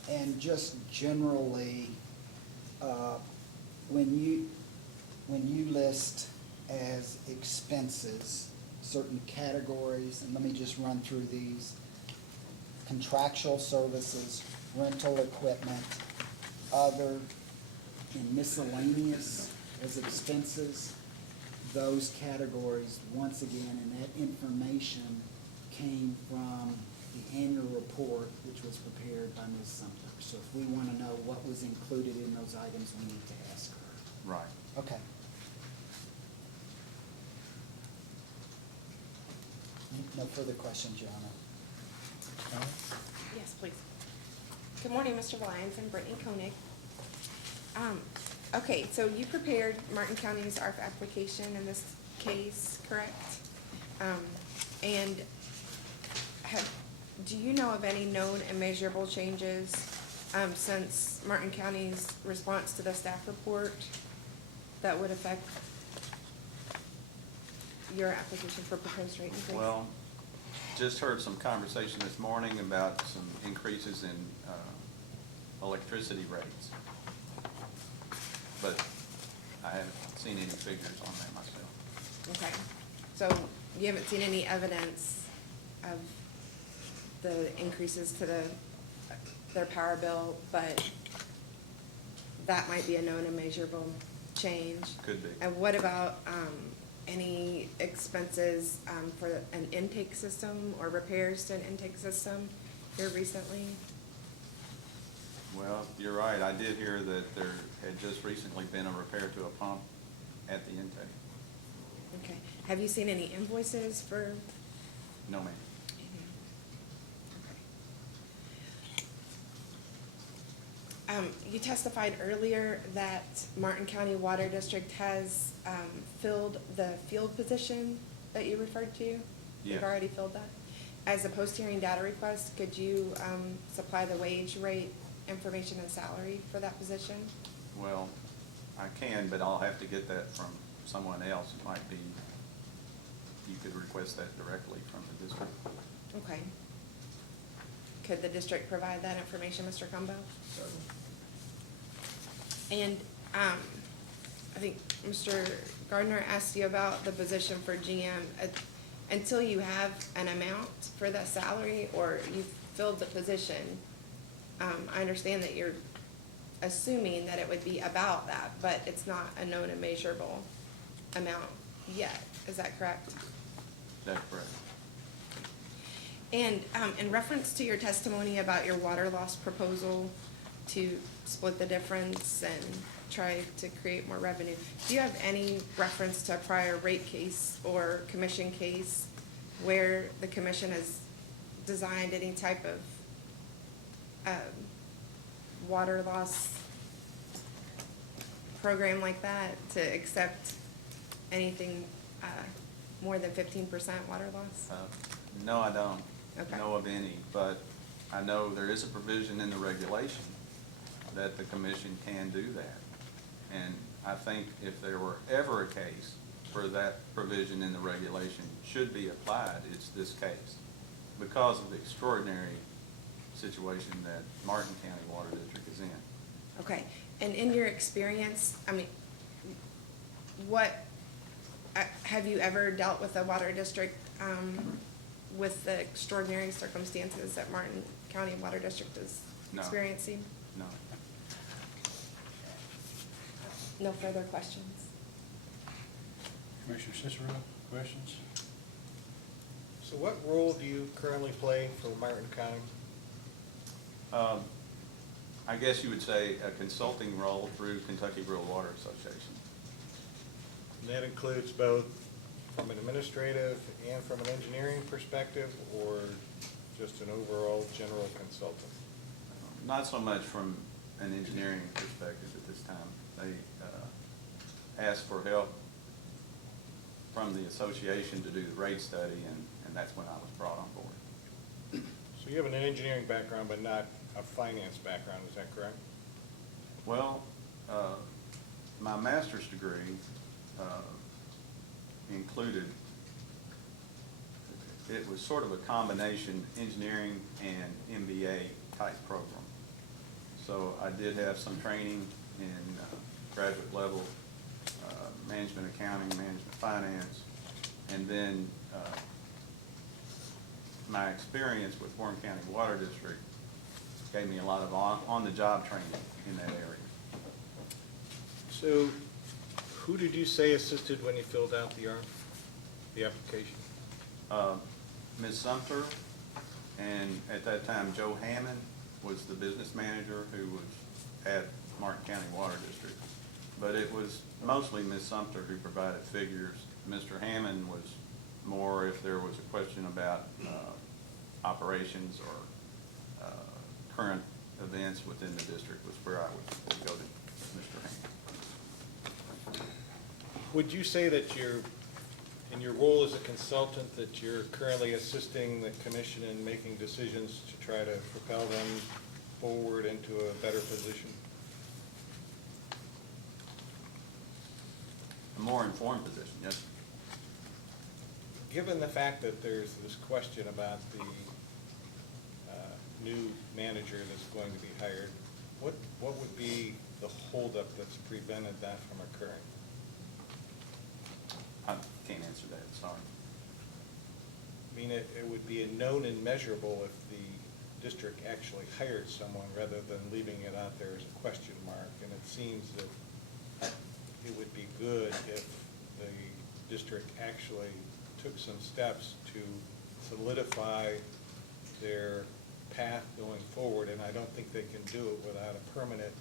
And just generally, when you list as expenses certain categories, and let me just run through these: contractual services, rental equipment, other, and miscellaneous as expenses, those categories, once again, and that information came from the annual report, which was prepared by Ms. Sumter. So if we want to know what was included in those items, we need to ask her. Right. Okay. No further questions, Your Honor. Yes, please. Good morning, Mr. Lyons and Brittany Koenig. Okay, so you prepared Martin County's ARF application in this case, correct? And do you know of any known and measurable changes, since Martin County's response to the staff report that would affect your application for proposed rate increase? Well, just heard some conversation this morning about some increases in electricity rates. But I haven't seen any figures on that myself. Okay, so you haven't seen any evidence of the increases to their power bill, but that might be a known and measurable change? Could be. And what about, any expenses, for an intake system or repairs to an intake system here recently? Well, you're right. I did hear that there had just recently been a repair to a pump at the intake. Okay, have you seen any invoices for? No, ma'am. You testified earlier that Martin County Water District has filled the field position that you referred to? Yes. You've already filled that? As a post-hearing data request, could you supply the wage rate information and salary for that position? Well, I can, but I'll have to get that from someone else. It might be, you could request that directly from the district. Okay. Could the district provide that information, Mr. Cumbo? And I think Mr. Gardner asked you about the position for GM. Until you have an amount for that salary or you've filled the position, I understand that you're assuming that it would be about that, but it's not a known and measurable amount yet. Is that correct? That's correct. And in reference to your testimony about your water loss proposal to split the difference and try to create more revenue, do you have any reference to a prior rate case or commission case where the commission has designed any type of water loss program like that to accept anything more than 15% water loss? No, I don't Okay. know of any, but I know there is a provision in the regulation that the commission can do that. And I think if there were ever a case where that provision in the regulation should be applied, it's this case, because of the extraordinary situation that Martin County Water District is in. Okay, and in your experience, I mean, have you ever dealt with a water district with the extraordinary circumstances that Martin County Water District is No. experiencing? No. No further questions? Commissioner Cicero, questions? So what role do you currently play for Martin County? I guess you would say a consulting role through Kentucky Rural Water Association. And that includes both from an administrative and from an engineering perspective, or just an overall general consultant? Not so much from an engineering perspective at this time. They asked for help from the association to do the rate study, and that's when I was brought on board. So you have an engineering background, but not a finance background, is that correct? Well, my master's degree included, it was sort of a combination engineering and MBA type program. So I did have some training in graduate level management accounting, management finance, and then my experience with Warren County Water District gave me a lot of on-the-job training in that area. So who did you say assisted when you filled out the application? Ms. Sumter, and at that time, Joe Hammond was the business manager who was at Martin County Water District. But it was mostly Ms. Sumter who provided figures. Mr. Hammond was more if there was a question about operations or current events within the district was where I would go to Mr. Hank. Would you say that in your role as a consultant, that you're currently assisting the commission in making decisions to try to propel them forward into a better position? A more informed position, yes. Given the fact that there's this question about the new manager that's going to be hired, what would be the holdup that's prevented that from occurring? I can't answer that, sorry. I mean, it would be a known and measurable if the district actually hired someone rather than leaving it out there as a question mark. And it seems that it would be good if the district actually took some steps to solidify their path going forward. And I don't think they can do it without a permanent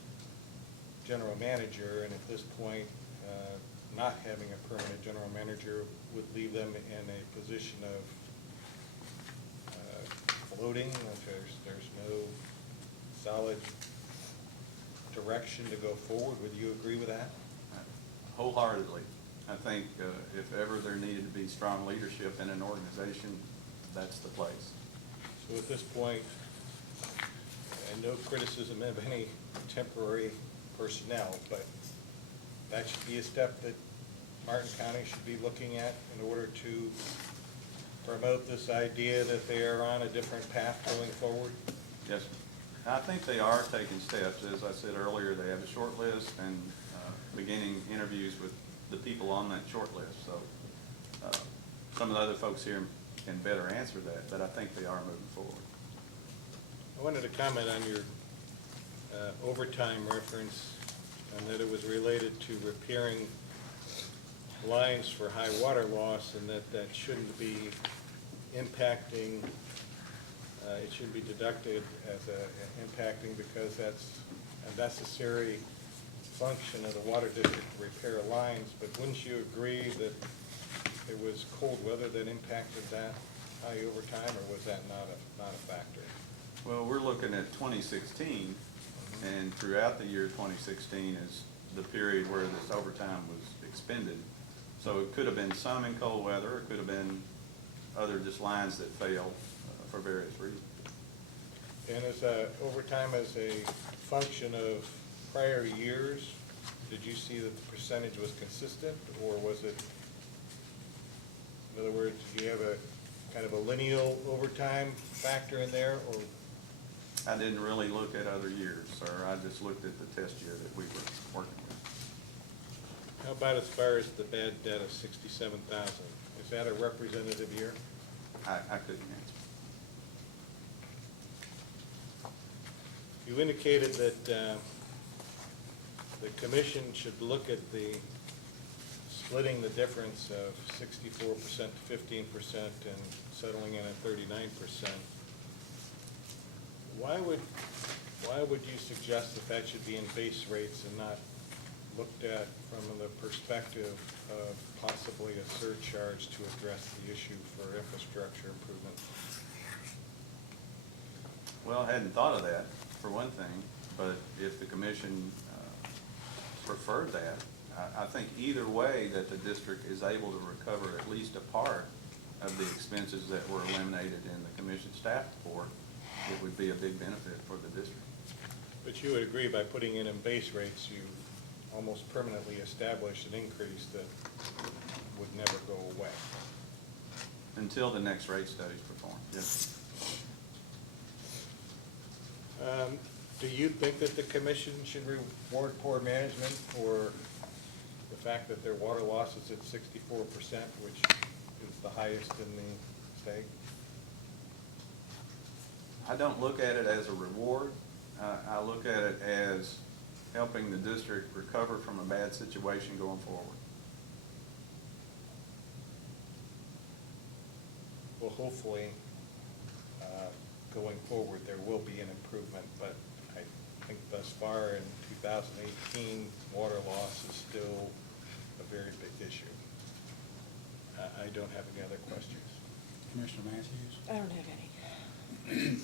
general manager. And at this point, not having a permanent general manager would leave them in a position of floating. There's no solid direction to go forward. Would you agree with that? Wholeheartedly. I think if ever there needed to be strong leadership in an organization, that's the place. So at this point, and no criticism of any temporary personnel, but that should be a step that Martin County should be looking at in order to promote this idea that they are on a different path going forward? Yes, sir. I think they are taking steps. As I said earlier, they have a short list and beginning interviews with the people on that short list. So some of the other folks here can better answer that, but I think they are moving forward. I wanted to comment on your overtime reference, and that it was related to repairing lines for high water loss, and that shouldn't be impacting, it should be deducted as impacting because that's a necessary function of the water district to repair lines. But wouldn't you agree that it was cold weather that impacted that high overtime, or was that not a factor? Well, we're looking at 2016, and throughout the year 2016 is the period where this overtime was expended. So it could have been some in cold weather, it could have been other just lines that failed for various reasons. And is overtime as a function of prior years? Did you see that the percentage was consistent, or was it, in other words, do you have a kind of a lineal overtime factor in there, or? I didn't really look at other years, sir. I just looked at the test year that we were working with. How about as far as the bad debt of $67,000? Is that a representative year? I couldn't answer. You indicated that the commission should look at the splitting the difference of 64% to 15% and settling in at 39%. Why would you suggest that should be in base rates and not looked at from the perspective of possibly a surcharge to address the issue for infrastructure improvement? Well, I hadn't thought of that, for one thing, but if the commission preferred that, I think either way that the district is able to recover at least a part of the expenses that were eliminated in the commission staff report, it would be a big benefit for the district. But you would agree by putting it in base rates, you almost permanently establish an increase that would never go away. Until the next rate study is performed, yes. Do you think that the commission should reward poor management for the fact that their water loss is at 64%, which is the highest in the state? I don't look at it as a reward. I look at it as helping the district recover from a bad situation going forward. Well, hopefully, going forward, there will be an improvement, but I think thus far in 2018, water loss is still a very big issue. I don't have any other questions. Commissioner Matthews? I don't have any.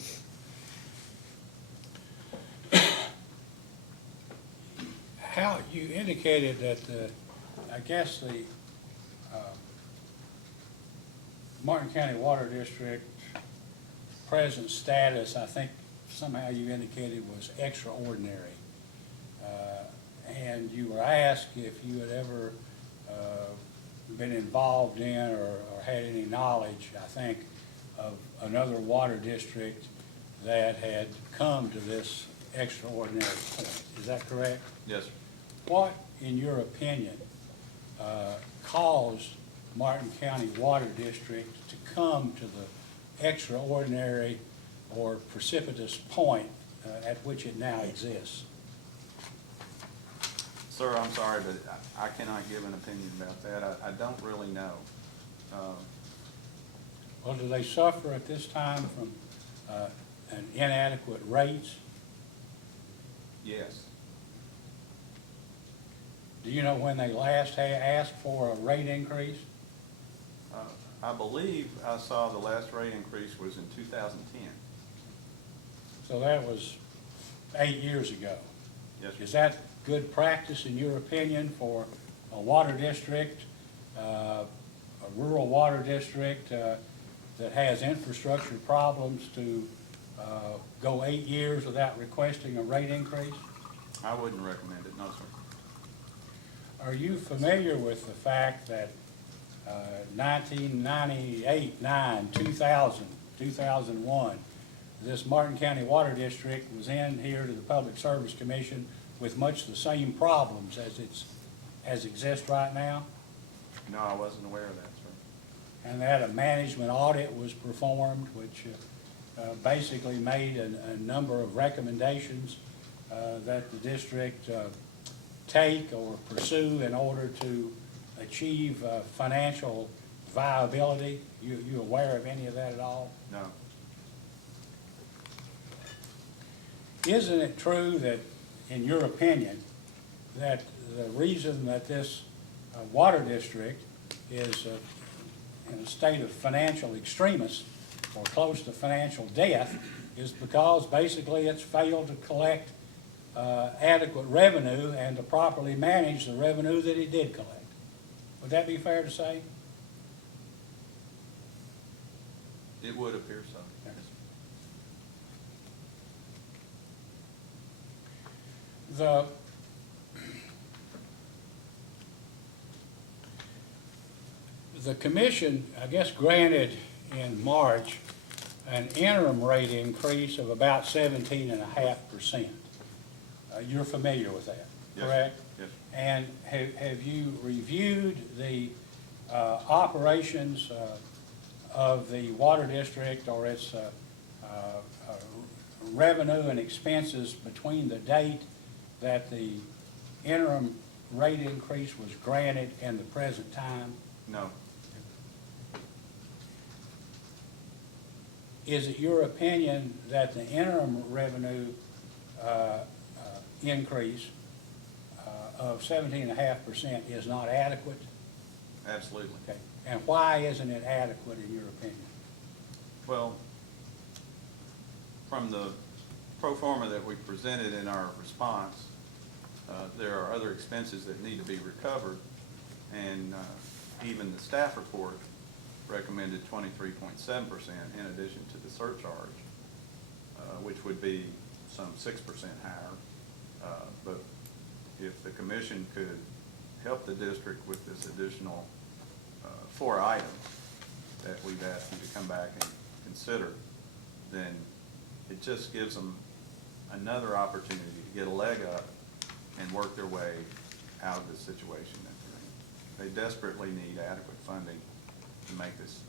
How, you indicated that I guess the Martin County Water District present status, I think somehow you indicated was extraordinary. And you were asked if you had ever been involved in or had any knowledge, I think, of another water district that had come to this extraordinary point. Is that correct? Yes, sir. What, in your opinion, caused Martin County Water District to come to the extraordinary or precipitous point at which it now exists? Sir, I'm sorry, but I cannot give an opinion about that. I don't really know. Well, do they suffer at this time from an inadequate rates? Yes. Do you know when they last asked for a rate increase? I believe I saw the last rate increase was in 2010. So that was 8 years ago. Yes, sir. Is that good practice, in your opinion, for a water district, a rural water district that has infrastructure problems to go 8 years without requesting a rate increase? I wouldn't recommend it, no, sir. Are you familiar with the fact that 1998, 9, 2000, 2001, this Martin County Water District was in here to the Public Service Commission with much the same problems as exist right now? No, I wasn't aware of that, sir. And that a management audit was performed, which basically made a number of recommendations that the district take or pursue in order to achieve financial viability. You aware of any of that at all? No. Isn't it true that, in your opinion, that the reason that this water district is in a state of financial extremis or close to financial death is because basically it's failed to collect adequate revenue and to properly manage the revenue that it did collect? Would that be fair to say? It would appear so. The commission, I guess, granted in March an interim rate increase of about 17.5%. You're familiar with that, Yes, correct? yes. And have you reviewed the operations of the water district or its revenue and expenses between the date that the interim rate increase was granted and the present time? No. Is it your opinion that the interim revenue increase of 17.5% is not adequate? Absolutely. Okay. And why isn't it adequate in your opinion? Well, from the pro forma that we presented in our response, there are other expenses that need to be recovered, and even the staff report recommended 23.7% in addition to the surcharge, which would be some 6% higher. But if the commission could help the district with this additional 4 items that we've asked you to come back and consider, then it just gives them another opportunity to get a leg up and work their way out of the situation that they're in. They desperately need adequate funding to make this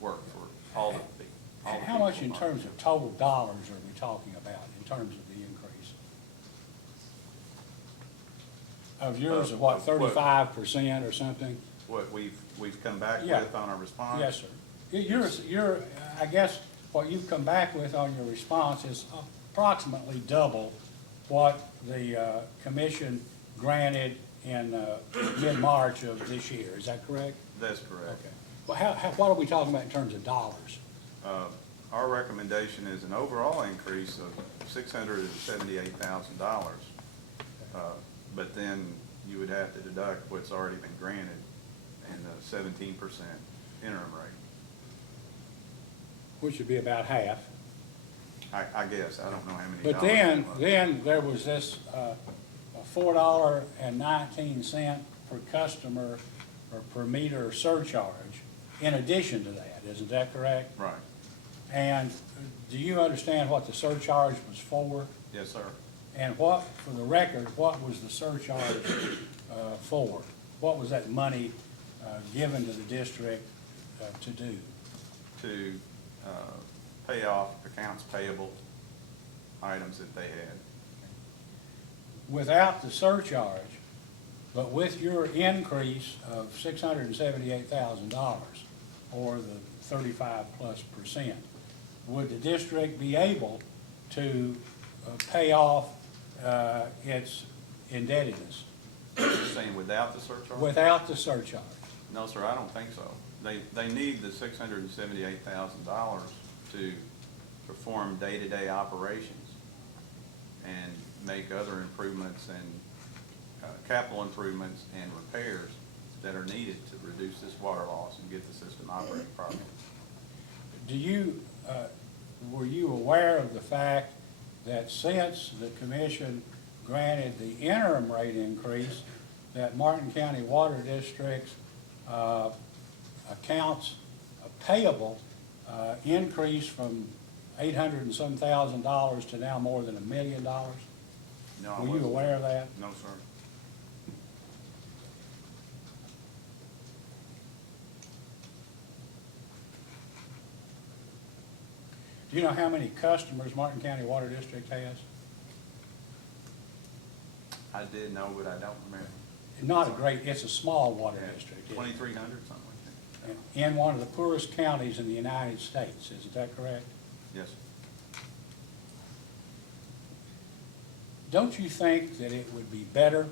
work for all the people. How much in terms of total dollars are we talking about in terms of the increase? Of yours, of what, 35% or something? What we've come back Yeah. with on our response? Yes, sir. You're, I guess, what you've come back with on your response is approximately double what the commission granted in mid-March of this year. Is that correct? That's correct. Okay. what are we talking about in terms of dollars? Our recommendation is an overall increase of $678,000. But then you would have to deduct what's already been granted and the 17% interim rate. Which would be about half. I guess, I don't know how many But dollars. then, it was. then there was this, $4.19 per customer or per meter surcharge in addition to that, isn't that correct? Right, And do you understand what the surcharge was for? yes, sir. And what, for the record, what was the surcharge for? What was that money given to the district to do? To pay off accounts payable items that they had. Without the surcharge, but with your increase of $678,000, or the 35+%, would the district be able to pay off its indebtedness Saying without the surcharge? without the surcharge? No, sir, I don't think so. They need the $678,000 to perform day-to-day operations and make other improvements and capital improvements and repairs that are needed to reduce this water loss and get the system operating properly. Do you, were you aware of the fact that since the commission granted the interim rate increase, that Martin County Water District's accounts payable increased from $800 and some thousand to now more than $1 million? No, I Were you wasn't. aware of that? No, sir. Do you know how many customers Martin County Water District has? I did know, but I don't remember. Not a great, it's a small water district. isn't it? 2,300, something like In one of the poorest counties in the United States, isn't that correct? that. Yes. Don't you think that it would be better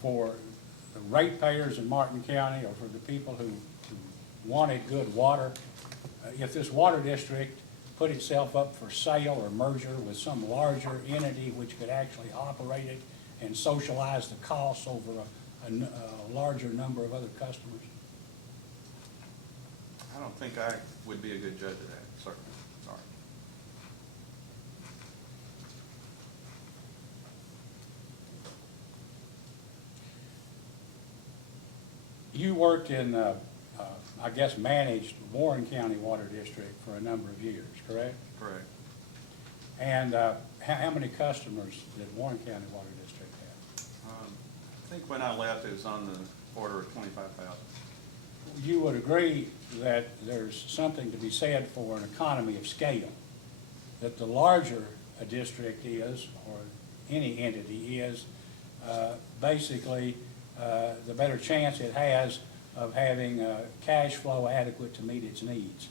for the ratepayers in Martin County, or for the people who wanted good water, if this water district put itself up for sale or merger with some larger entity which could actually operate it and socialize the costs over a larger number of other customers? I don't think I would be a good judge of that, certainly. Sorry. You worked in, I guess, managed Warren County Water District for a number of years, correct? Correct. And how many customers did Warren County Water District have? I think when I left, it was on the order of 25,000. You would agree that there's something to be said for an economy of scale, that the larger a district is, or any entity is, basically, the better chance it has of having cash flow adequate to meet its needs.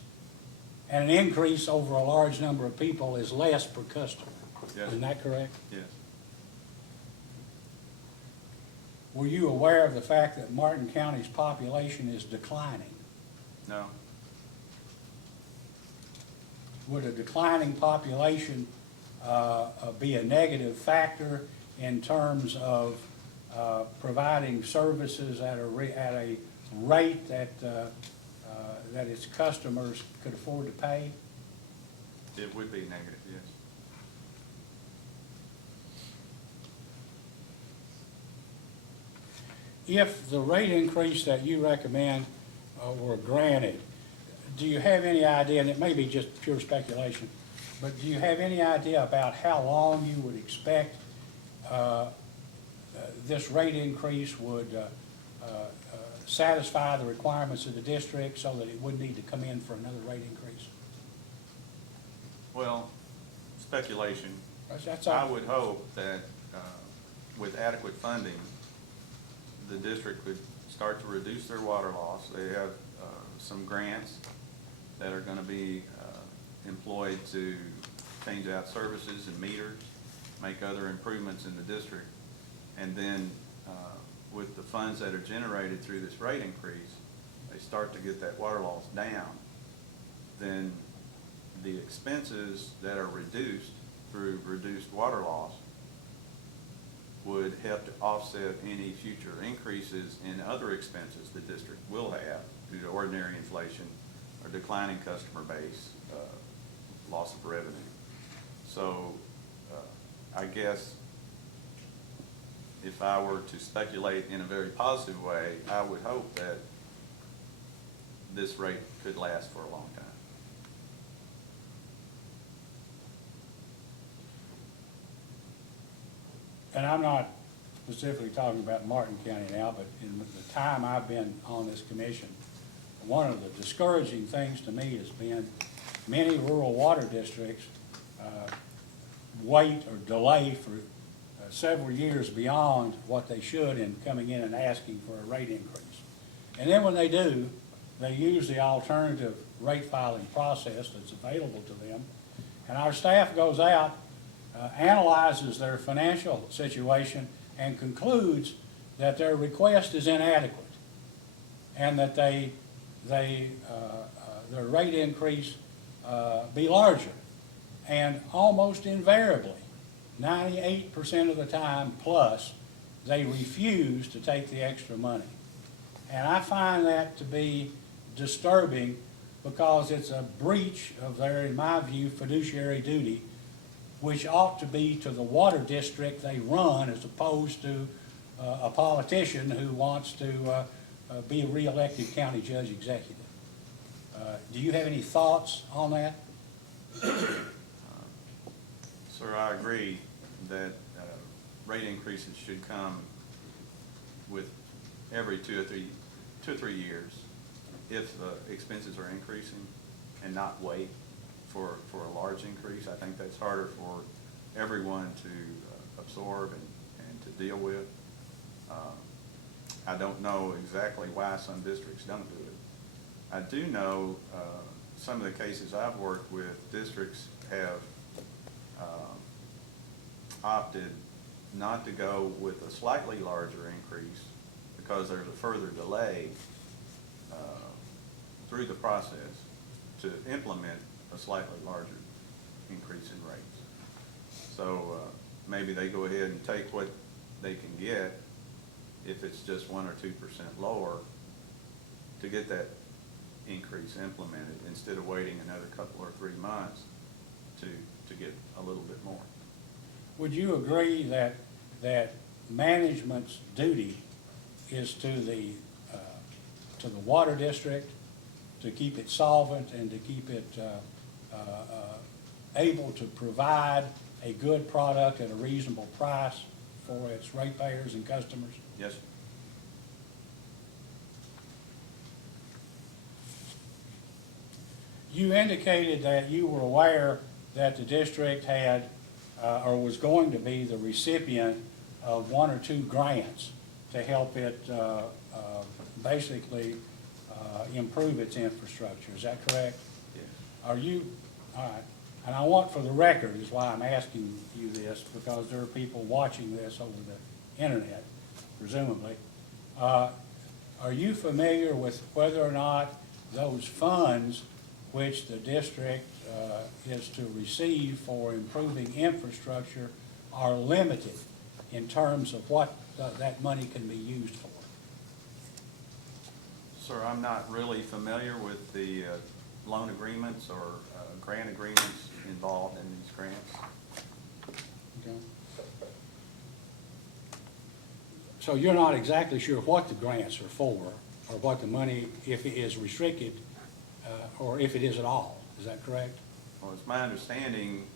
And an increase over a large number of people is less per customer. Yes. Isn't that correct? Yes. Were you aware of the fact that Martin County's population is declining? No. Would a declining population be a negative factor in terms of providing services at a rate that its customers could afford to pay? It would be negative, yes. If the rate increase that you recommend were granted, do you have any idea, and it may be just pure speculation, but do you have any idea about how long you would expect this rate increase would satisfy the requirements of the district so that it wouldn't need to come in for another rate increase? Well, speculation. That's I all. would hope that with adequate funding, the district would start to reduce their water loss. They have some grants that are going to be employed to change out services and meters, make other improvements in the district. And then with the funds that are generated through this rate increase, they start to get that water loss down, then the expenses that are reduced through reduced water loss would help to offset any future increases in other expenses the district will have due to ordinary inflation or declining customer base, loss of revenue. So I guess if I were to speculate in a very positive way, I would hope that this rate could last for a long time. And I'm not specifically talking about Martin County now, but in the time I've been on this commission, one of the discouraging things to me has been many rural water districts wait or delay for several years beyond what they should in coming in and asking for a rate increase. And then when they do, they use the alternative rate filing process that's available to them. And our staff goes out, analyzes their financial situation, and concludes that their request is inadequate and that their rate increase be larger. And almost invariably, 98% of the time plus, they refuse to take the extra money. And I find that to be disturbing because it's a breach of their, in my view, fiduciary duty, which ought to be to the water district they run as opposed to a politician who wants to be a re-elected county judge executive. Do you have any thoughts on that? Sir, I agree that rate increases should come with every 2 or 3 years if the expenses are increasing and not wait for a large increase. I think that's harder for everyone to absorb and to deal with. I don't know exactly why some districts don't do it. I do know some of the cases I've worked with, districts have opted not to go with a slightly larger increase because there's a further delay through the process to implement a slightly larger increase in rates. So maybe they go ahead and take what they can get if it's just 1 or 2% lower to get that increase implemented instead of waiting another couple or 3 months to get a little bit more. Would you agree that management's duty is to the water district to keep it solvent and to keep it able to provide a good product at a reasonable price for its ratepayers and customers? Yes, sir. You indicated that you were aware that the district had or was going to be the recipient of 1 or 2 grants to help it basically improve its infrastructure. Is that correct? Yes. Are you, all right, and I want for the record is why I'm asking you this, because there are people watching this over the internet, presumably. Are you familiar with whether or not those funds which the district is to receive for improving infrastructure are limited in terms of what that money can be used for? Sir, I'm not really familiar with the loan agreements or grant agreements involved in these grants. Okay. So you're not exactly sure what the grants are for, or what the money, if it is restricted, or if it is at all. Is that correct? Well, it's my understanding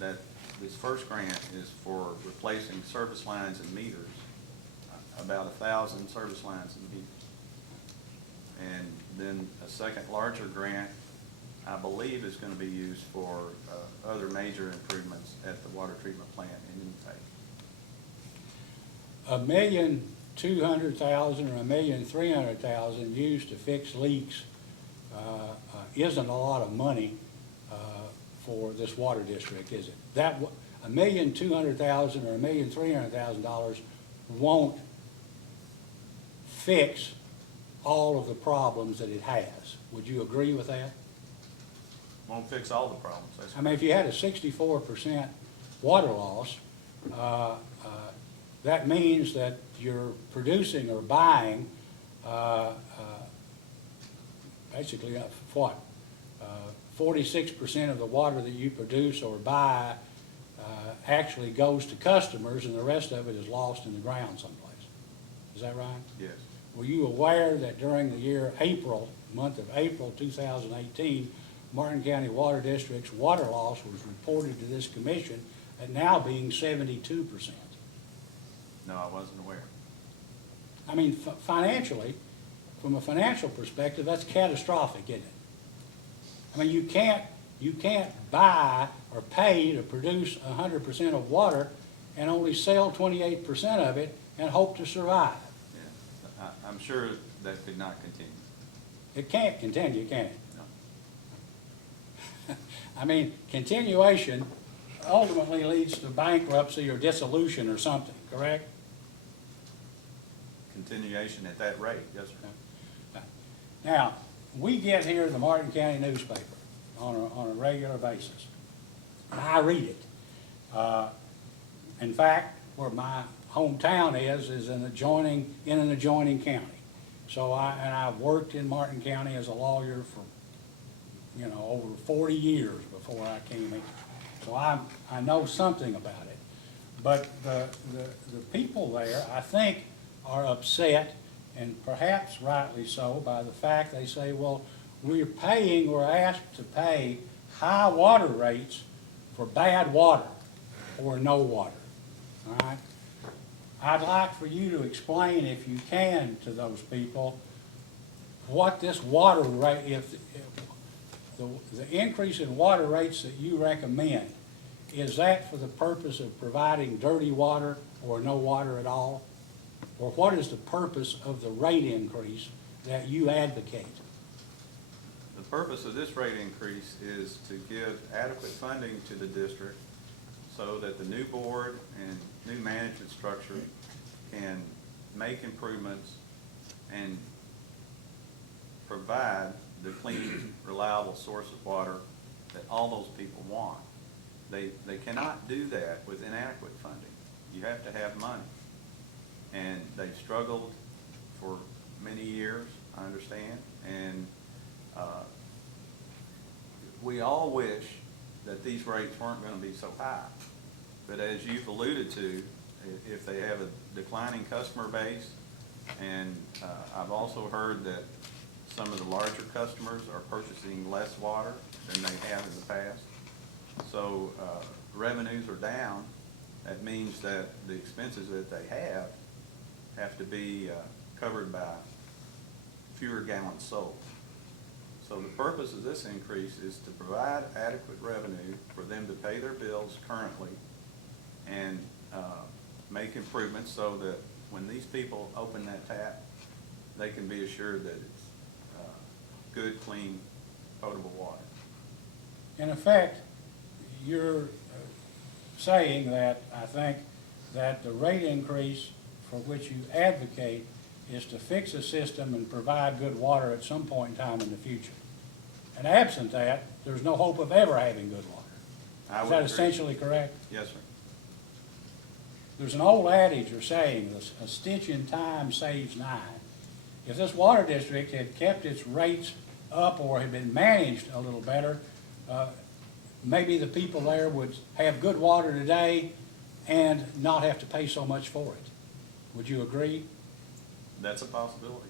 that this first grant is for replacing service lines and meters, about 1,000 service lines and meters. And then a second larger grant, I believe, is going to be used for other major improvements at the water treatment plant in Intake. $1,200,000 or $1,300,000 used to fix leaks isn't a lot of money for this water district, is it? That $1,200,000 or $1,300,000 won't fix all of the problems that it has. Would you agree with that? Won't fix all the problems. That's- I mean, if you had a 64% water loss, that means that you're producing or buying basically, what? 46% of the water that you produce or buy actually goes to customers, and the rest of it is lost in the ground someplace. Is that right? Yes. Were you aware that during the year month of April 2018, Martin County Water District's water loss was reported to this commission at now being 72%? No, I wasn't aware. I mean, financially, from a financial perspective, that's catastrophic, isn't it? I mean, you can't buy or pay to produce 100% of water and only sell 28% of it and hope to survive. Yeah. I'm sure that could not continue. It can't continue, can it? No. I mean, continuation ultimately leads to bankruptcy or dissolution or something, correct? Continuation at that rate, yes, sir. Now, we get here the Martin County newspaper on a regular basis. And I read it. In fact, where my hometown is in an adjoining county. So I've worked in Martin County as a lawyer for, over 40 years before I came in. So I know something about it. But the people there, I think, are upset, and perhaps rightly so, by the fact they say, well, we're asked to pay high water rates for bad water or no water, all right? I'd like for you to explain, if you can, to those people what this water rate, if the increase in water rates that you recommend, is that for the purpose of providing dirty water or no water at all? Or what is the purpose of the rate increase that you advocate? The purpose of this rate increase is to give adequate funding to the district so that the new board and new management structure can make improvements and provide the clean, reliable source of water that all those people want. They cannot do that with inadequate funding. You have to have money. And they've struggled for many years, I understand, and we all wish that these rates weren't going to be so high. But as you've alluded to, if they have a declining customer base, and I've also heard that some of the larger customers are purchasing less water than they have in the past. So revenues are down. That means that the expenses that they have to be covered by fewer gallons sold. So the purpose of this increase is to provide adequate revenue for them to pay their bills currently and make improvements so that when these people open that tap, they can be assured that it's good, clean, potable water. In effect, you're saying that, I think, that the rate increase for which you advocate is to fix a system and provide good water at some point in time in the future. And absent that, there's no hope of ever having good water. I Is would that agree. essentially correct? Yes, sir. There's an old adage or saying, a stitch in time saves nine. If this water district had kept its rates up or had been managed a little better, maybe the people there would have good water today and not have to pay so much for it. Would you agree? That's a possibility.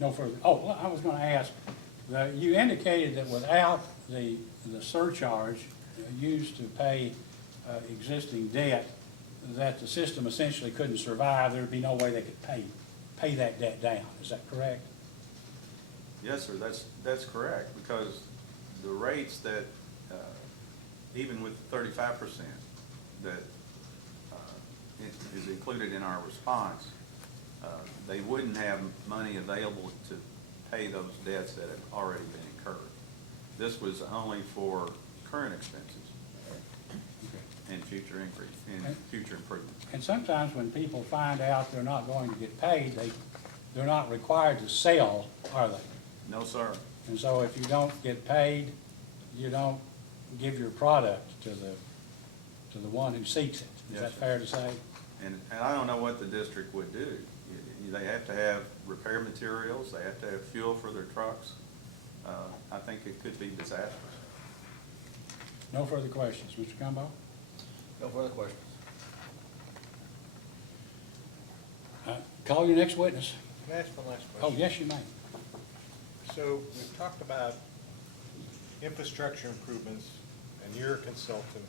No further. Oh, well, I was going to ask, you indicated that without the surcharge used to pay existing debt, that the system essentially couldn't survive. There'd be no way they could pay that debt down. Is that correct? Yes, sir, that's correct, because the rates that, even with 35% that is included in our response, they wouldn't have money available to pay those debts that have already been incurred. This was only for current expenses Okay. and future increase, and future improvements. And sometimes when people find out they're not going to get paid, they're not required to sell, are they? No, sir. And so if you don't get paid, you don't give your product to the one who seeks it. Is Yes, that sir. fair to say? And I don't know what the district would do. They have to have repair materials, they have to have fuel for their trucks. I think it could be disastrous. No further questions. Mr. Gumbo? No further questions. Call your next witness. Can I ask one last Oh, question? yes, you may. So we've talked about infrastructure improvements, and you're a consultant.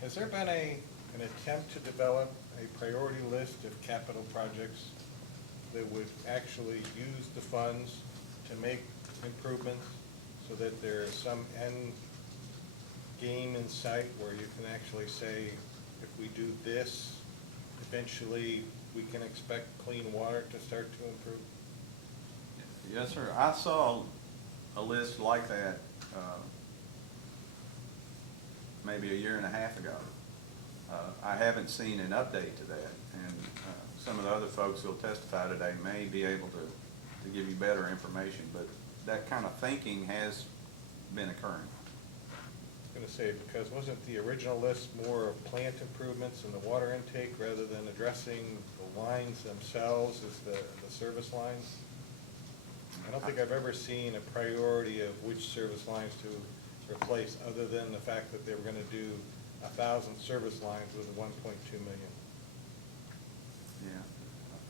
Has there been an attempt to develop a priority list of capital projects that would actually use the funds to make improvements so that there is some end game in sight where you can actually say, if we do this, eventually we can expect clean water to start to improve? Yes, sir. I saw a list like that maybe a year and a half ago. I haven't seen an update to that, and some of the other folks who'll testify today may be able to give you better information, but that kind of thinking has been occurring. I was going to say, because wasn't the original list more of plant improvements and the water intake rather than addressing the lines themselves as the service lines? I don't think I've ever seen a priority of which service lines to replace, other than the fact that they were going to do 1,000 service lines with 1.2 million. Yeah.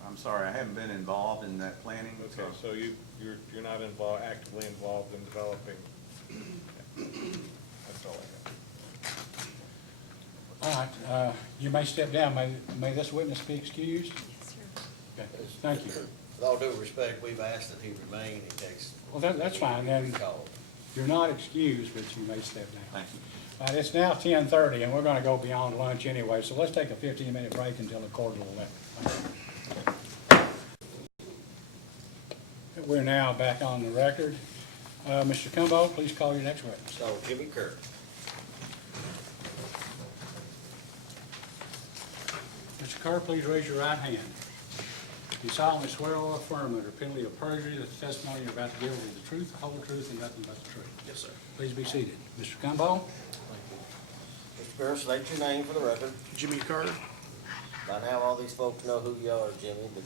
I'm sorry, I haven't been involved in that planning. Okay, so you're not actively involved in developing. That's all I have. All right, you may step down. May this witness be excused? Yes, sir. Okay, thank you. With all due respect, we've asked that he remain in case. Well, that's fine, then Recalled. you're not excused, but you may step down. Thank you. All right, it's now 10:30, and we're gonna go beyond lunch anyway, so let's take a 15-minute break until the quarter to 11. Thank you. We're now back on the record. Mr. Cumbo, please call your next witness. So Jimmy Kerr. Mr. Kerr, please raise your right hand. Do you solemnly swear or affirm under penalty of perjury that the testimony you're about to give will be the truth, the whole truth, and nothing but the truth? Yes, sir. Please be seated. Mr. Cumbo? Mr. Kerr, state your name for the record. Jimmy Carter. By now, all these folks know who you are, Jimmy, but,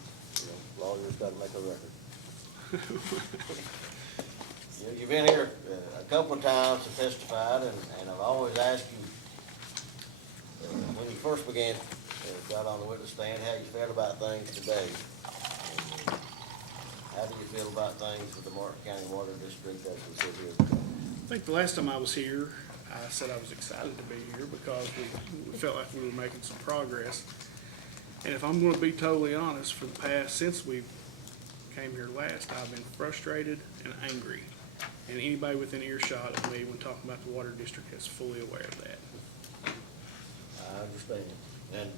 lawyers gotta make a record. You've been here a couple of times and testified, and I've always asked you, when you first began, got on the witness stand, how you felt about things today. And how do you feel about things with the Martin County Water District as we sit here today? I think the last time I was here, I said I was excited to be here because we felt like we were making some progress. And if I'm gonna be totally honest, for the past, since we came here last, I've been frustrated and angry. And anybody within earshot of me when talking about the water district is fully aware of that. I understand. And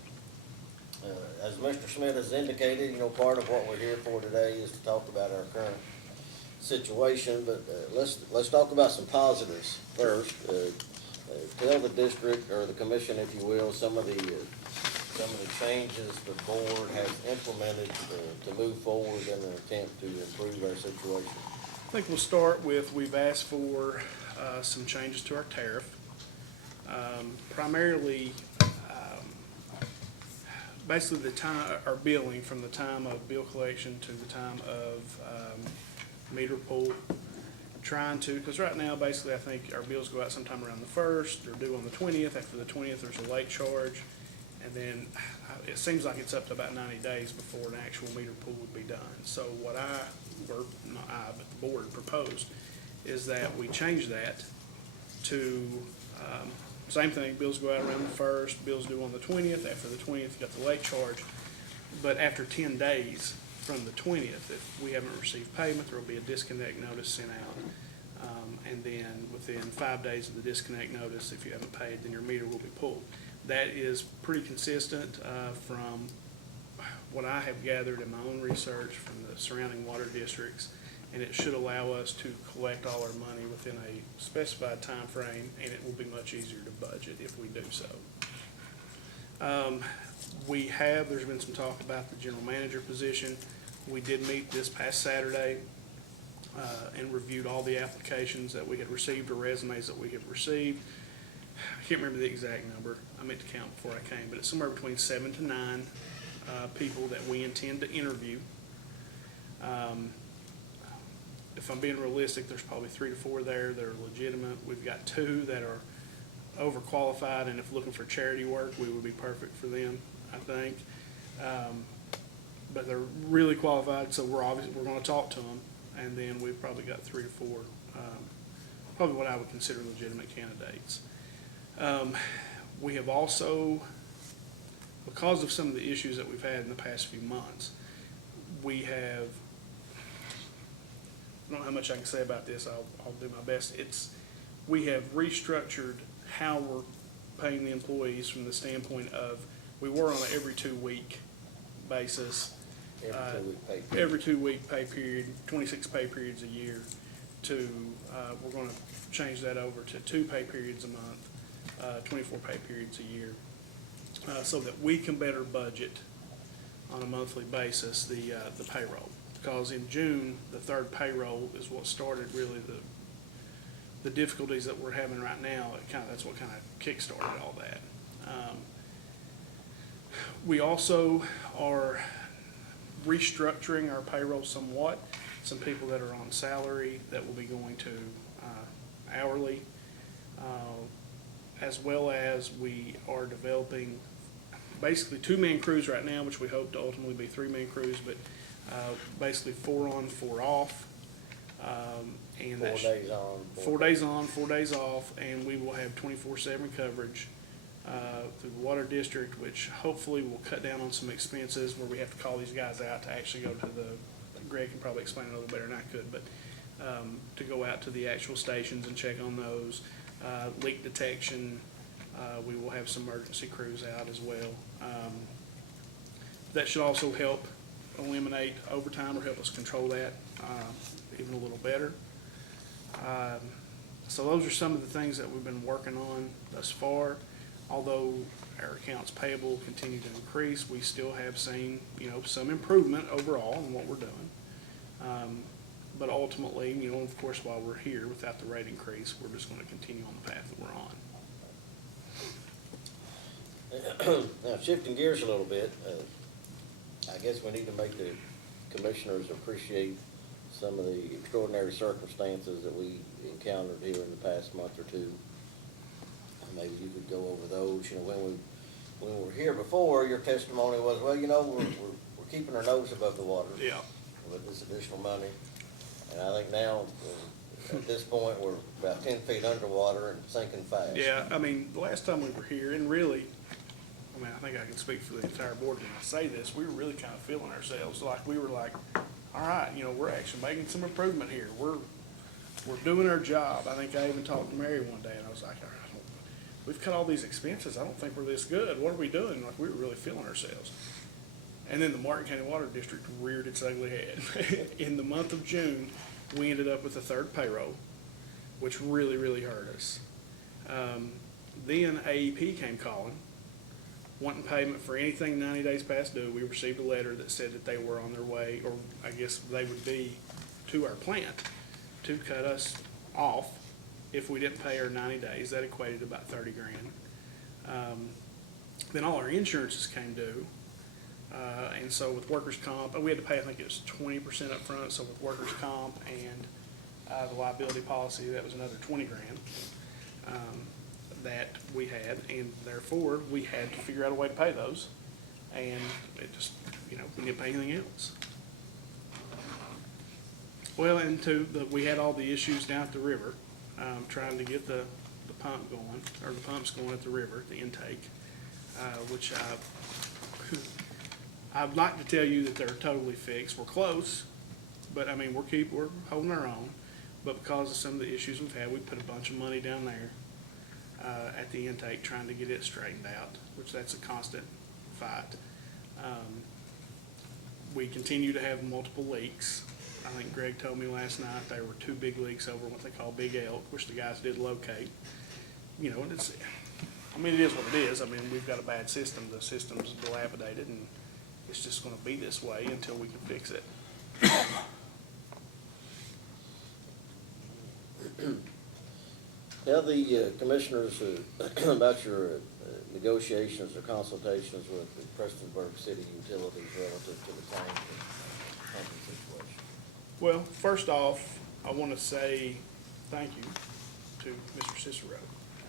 as Mr. Smith has indicated, part of what we're here for today is to talk about our current situation, but let's talk about some positives first. Tell the district, or the commission, if you will, some of the changes the board has implemented to move forward in an attempt to improve our situation. I think we'll start with, we've asked for some changes to our tariff. Primarily, basically the time, our billing from the time of bill collection to the time of meter pull. Trying to, because right now, basically, I think our bills go out sometime around the 1st, they're due on the 20th. After the 20th, there's a late charge. And then it seems like it's up to about 90 days before an actual meter pull would be done. So what not I, but the board proposed is that we change that to, same thing, bills go out around the 1st, bills due on the 20th. After the 20th, you got the late charge. But after 10 days from the 20th, if we haven't received payment, there will be a disconnect notice sent out. And then within 5 days of the disconnect notice, if you haven't paid, then your meter will be pulled. That is pretty consistent from what I have gathered in my own research from the surrounding water districts. and it should allow us to collect all our money within a specified time frame, and it will be much easier to budget if we do so. There's been some talk about the general manager position. We did meet this past Saturday and reviewed all the applications that we had received or resumes that we had received. I can't remember the exact number. I meant to count before I came, but it's somewhere between 7 to 9 people that we intend to interview. If I'm being realistic, there's probably 3 to 4 there that are legitimate. We've got 2 that are overqualified, and if looking for charity work, we would be perfect for them, I think. But they're really qualified, so we're going to talk to them, and then we've probably got 3 to 4, probably what I would consider legitimate candidates. We have also, because of some of the issues that we've had in the past few months, I don't know how much I can say about this. I'll do my best. We have restructured how we're paying the employees from the standpoint of, we were on an every 2-week basis. Every 2-week pay period, 26 pay periods a year, to, we're gonna change that over to 2 pay periods a month, 24 pay periods a year, so that we can better budget on a monthly basis the payroll. Because in June, the 3rd payroll is what started really the difficulties that we're having right now. That's what kind of kick-started all that. We also are restructuring our payroll somewhat. Some people that are on salary that will be going to hourly, as well as we are developing basically 2-man crews right now, which we hope to ultimately be 3-man crews, but basically 4 on, 4 off. And 4 days on. 4 days on, 4 days off, and we will have 24/7 coverage through the water district, which hopefully will cut down on some expenses where we have to call these guys out to actually go to Greg can probably explain it a little better than I could, but to go out to the actual stations and check on those. Leak detection, we will have some emergency crews out as well. That should also help eliminate overtime or help us control that even a little better. So those are some of the things that we've been working on thus far. Although our accounts payable continue to increase, we still have seen, some improvement overall in what we're doing. But ultimately, of course, while we're here without the rate increase, we're just going to continue on the path that we're on. Now, shifting gears a little bit, I guess we need to make the commissioners appreciate some of the extraordinary circumstances that we encountered here in the past month or two. Maybe you could go over those. When we were here before, your testimony was, well, we're keeping our nose above the water. Yeah. With this additional money. And I think now, at this point, we're about 10 feet underwater and sinking fast. Yeah, the last time we were here, and really, I think I can speak for the entire board when I say this, we were really kind of feeling ourselves. We were like, all right, we're actually making some improvement here. We're doing our job. I think I even talked to Mary one day, and I was like, all right, we've cut all these expenses. I don't think we're this good. What are we doing? We were really feeling ourselves. And then the Martin County Water District reared its ugly head. In the month of June, we ended up with a 3rd payroll, which really, really hurt us. Then AEP came calling, wanting payment for anything 90 days past due. We received a letter that said that they were on their way, or I guess they would be, to our plant to cut us off if we didn't pay our 90 days. That equated to about $30,000. Then all our insurances came due. And so with workers' comp, we had to pay, I think it was 20% up front. So with workers' comp and the liability policy, that was another $20,000 that we had, and therefore we had to figure out a way to pay those. And it just, we didn't pay anything else. Well, and we had all the issues down at the river, trying to get the pump going, or the pumps going at the river, the intake, which I'd like to tell you that they're totally fixed. We're close, but we're holding our own. But because of some of the issues we've had, we put a bunch of money down there at the intake trying to get it straightened out, which that's a constant fight. We continue to have multiple leaks. I think Greg told me last night there were 2 big leaks over what they call Big Elk, which the guys did locate. You know, and it's, I mean, it is what it is. I mean, we've got a bad system. The system's dilapidated, and it's just gonna be this way until we can fix it. Tell the commissioners about your negotiations or consultations with the Prestonsburg City Utilities relative to the tank and pumping situation. Well, first off, I want to say thank you to Mr. Cicero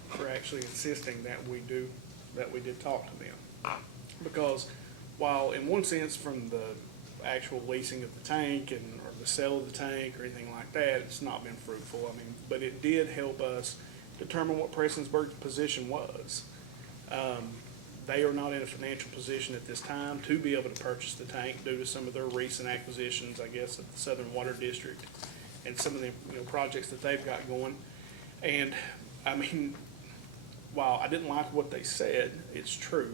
for actually insisting that we did talk to them. Because while in one sense from the actual leasing of the tank or the sale of the tank or anything like that, it's not been fruitful. I mean, but it did help us determine what Prestonsburg's position was. They are not in a financial position at this time to be able to purchase the tank due to some of their recent acquisitions, I guess, of the Southern Water District and some of the, projects that they've got going. And, I mean, while I didn't like what they said, it's true.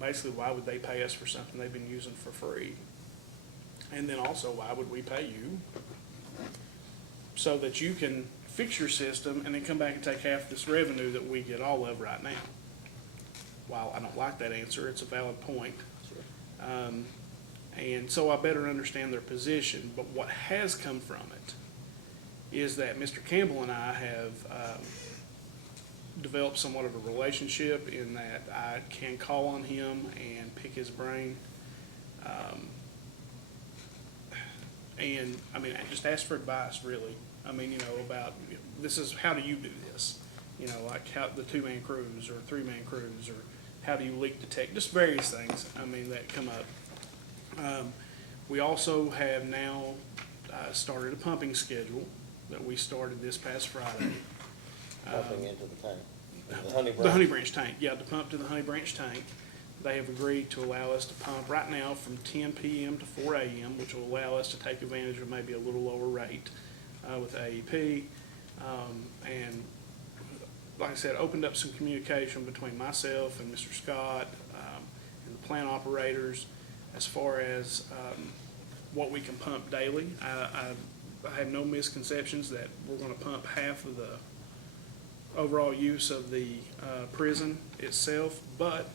Basically, why would they pay us for something they've been using for free? And then also, why would we pay you so that you can fix your system and then come back and take half this revenue that we get all of right now? While I don't like that answer, it's a valid point. And so I better understand their position. But what has come from it is that Mr. Campbell and I have developed somewhat of a relationship in that I can call on him and pick his brain. And, I mean, I just ask for advice, really. I mean, about, this is, how do you do this? Like how the 2-man crews or 3-man crews, or how do you leak detect, just various things, I mean, that come up. We also have now started a pumping schedule that we started this past Friday. Pumping into the tank. The Honey The Branch. Honey Branch tank, yeah, to pump to the Honey Branch tank. They have agreed to allow us to pump right now from 10 p.m. to 4 a.m., which will allow us to take advantage of maybe a little lower rate with AEP. And like I said, opened up some communication between myself and Mr. Scott and the plant operators as far as what we can pump daily. I have no misconceptions that we're going to pump half of the overall use of the prison itself, but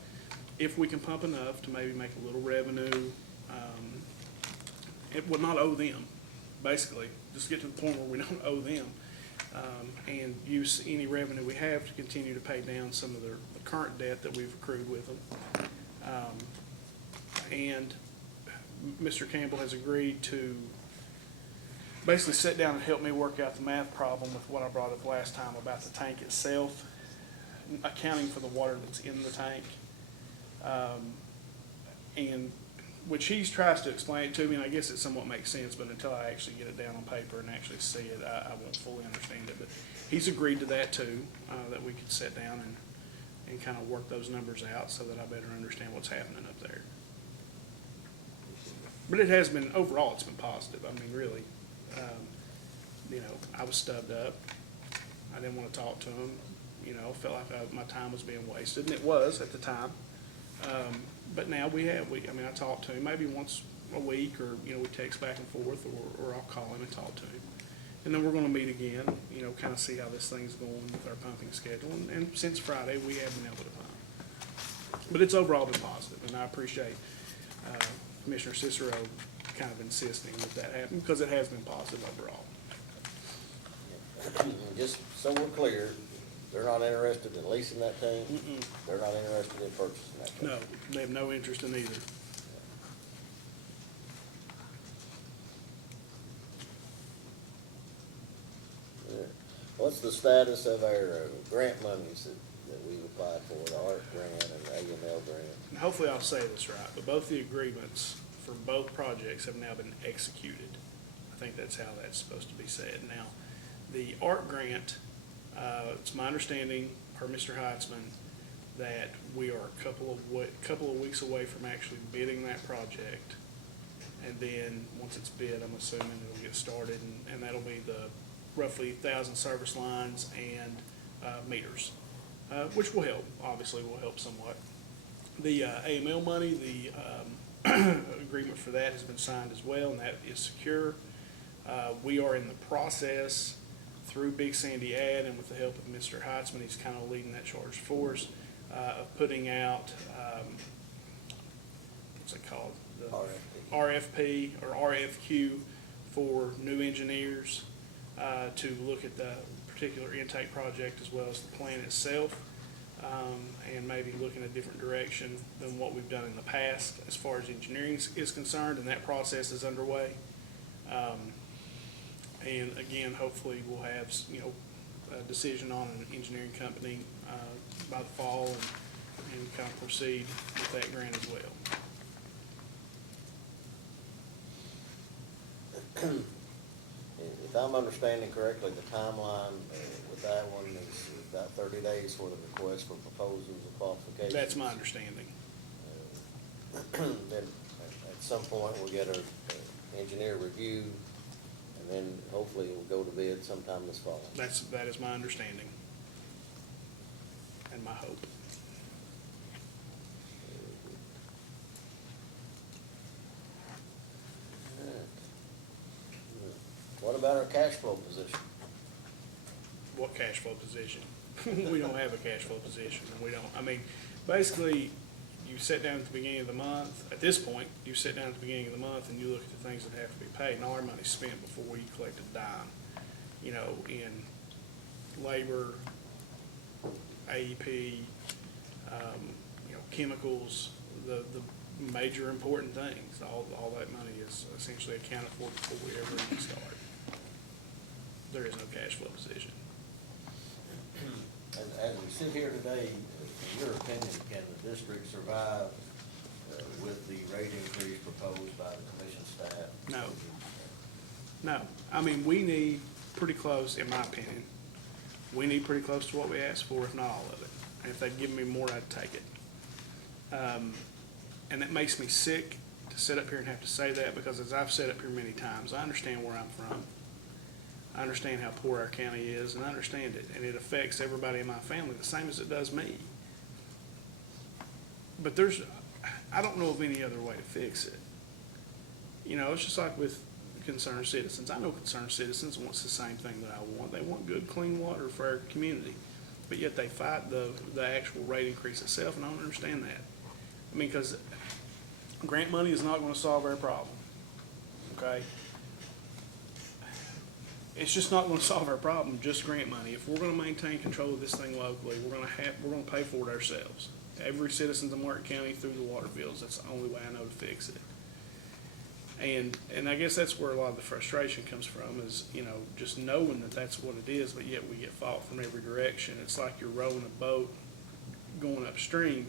if we can pump enough to maybe make a little revenue, it would not owe them, basically. Just get to the point where we don't owe them, and use any revenue we have to continue to pay down some of the current debt that we've accrued with them. And Mr. Campbell has agreed to basically sit down and help me work out the math problem with what I brought up last time about the tank itself, accounting for the water that's in the tank. And which he tries to explain it to me, and I guess it somewhat makes sense, but until I actually get it down on paper and actually see it, I won't fully understand it. But he's agreed to that too, that we could sit down and kind of work those numbers out so that I better understand what's happening up there. But it has been, overall, it's been positive. I mean, really, I was stubbed up. I didn't want to talk to him. Felt like my time was being wasted, and it was at the time. But now I talk to him maybe once a week, or, we text back and forth, or I'll call him and talk to him. And then we're gonna meet again, kind of see how this thing's going with our pumping schedule. And since Friday, we have been able to pump. But it's overall been positive, and I appreciate, Commissioner Cicero kind of insisting that that happen, because it has been positive overall. Just so we're clear, they're not interested in leasing that tank? Mm-mm. They're not interested in purchasing that tank? No, they have no interest in either. Yeah. What's the status of our grant monies that we've applied for, the ARC grant and the AML grant? And hopefully I'll say this right, but both the agreements for both projects have now been executed. I think that's how that's supposed to be said. Now, the ARC grant, it's my understanding, per Mr. Heitzman, that we are a couple of weeks away from actually bidding that project. And then, once it's bid, I'm assuming it'll get started, and that'll be the roughly 1,000 service lines and meters, which will help, obviously will help somewhat. The AML money, agreement for that has been signed as well, and that is secure. We are in the process through Big Sandy Ad and with the help of Mr. Heitzman, he's kind of leading that charge for us, of putting out, what's it called? The RFP or RFQ for new engineers to look at the particular intake project as well as the plan itself, and maybe look in a different direction than what we've done in the past as far as engineering is concerned, and that process is underway. And again, hopefully we'll have, a decision on an engineering company by the fall and kind of proceed with that grant as well. If I'm understanding correctly, the timeline with that one is about 30 days for the request for proposals and qualifications. That's my understanding. Then at some point, we'll get our engineer review, and then hopefully it will go to bid sometime this fall. That is my understanding and my hope. What about our cash flow position? What cash flow position? We don't have a cash flow position, and we don't, I mean, basically, you sit down at the beginning of the month, at this point, you sit down at the beginning of the month and you look at the things that have to be paid, and all our money's spent before you collect a dime, in labor, AEP, chemicals, the major important things. All that money is essentially accounted for before we ever even start. There is no cash flow position. And as we sit here today, in your opinion, can the district survive with the rate increase proposed by the commission staff? No. No, I mean, we need pretty close, in my opinion, we need pretty close to what we asked for, if not all of it. And if they'd given me more, I'd take it. And it makes me sick to sit up here and have to say that, because as I've said up here many times, I understand where I'm from. I understand how poor our county is, and I understand it, and it affects everybody in my family the same as it does me. But I don't know of any other way to fix it. It's just like with concerned citizens. I know concerned citizens wants the same thing that I want. They want good, clean water for our community, but yet they fight the actual rate increase itself, and I don't understand that. I mean, because grant money is not going to solve our problem, okay? It's just not going to solve our problem, just grant money. If we're going to maintain control of this thing locally, we're going to pay for it ourselves. Every citizen in Martin County through the water bills. That's the only way I know to fix it. And I guess that's where a lot of the frustration comes from is, just knowing that that's what it is, but yet we get fault from every direction. It's like you're rowing a boat going upstream,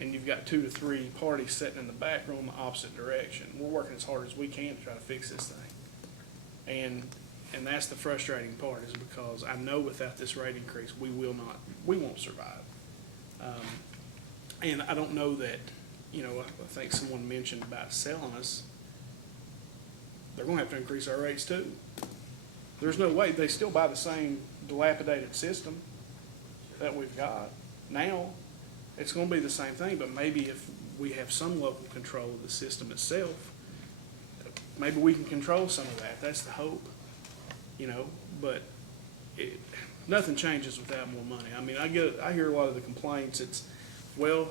and you've got 2 to 3 parties sitting in the back rowing the opposite direction. We're working as hard as we can to try to fix this thing. And that's the frustrating part, is because I know without this rate increase, we won't survive. And I don't know that, I think someone mentioned about selling us. They're gonna have to increase our rates too. There's no way, they still buy the same dilapidated system that we've got now. It's gonna be the same thing, but maybe if we have some local control of the system itself, maybe we can control some of that. That's the hope, but nothing changes without more money. I mean, I hear a lot of the complaints. It's, well,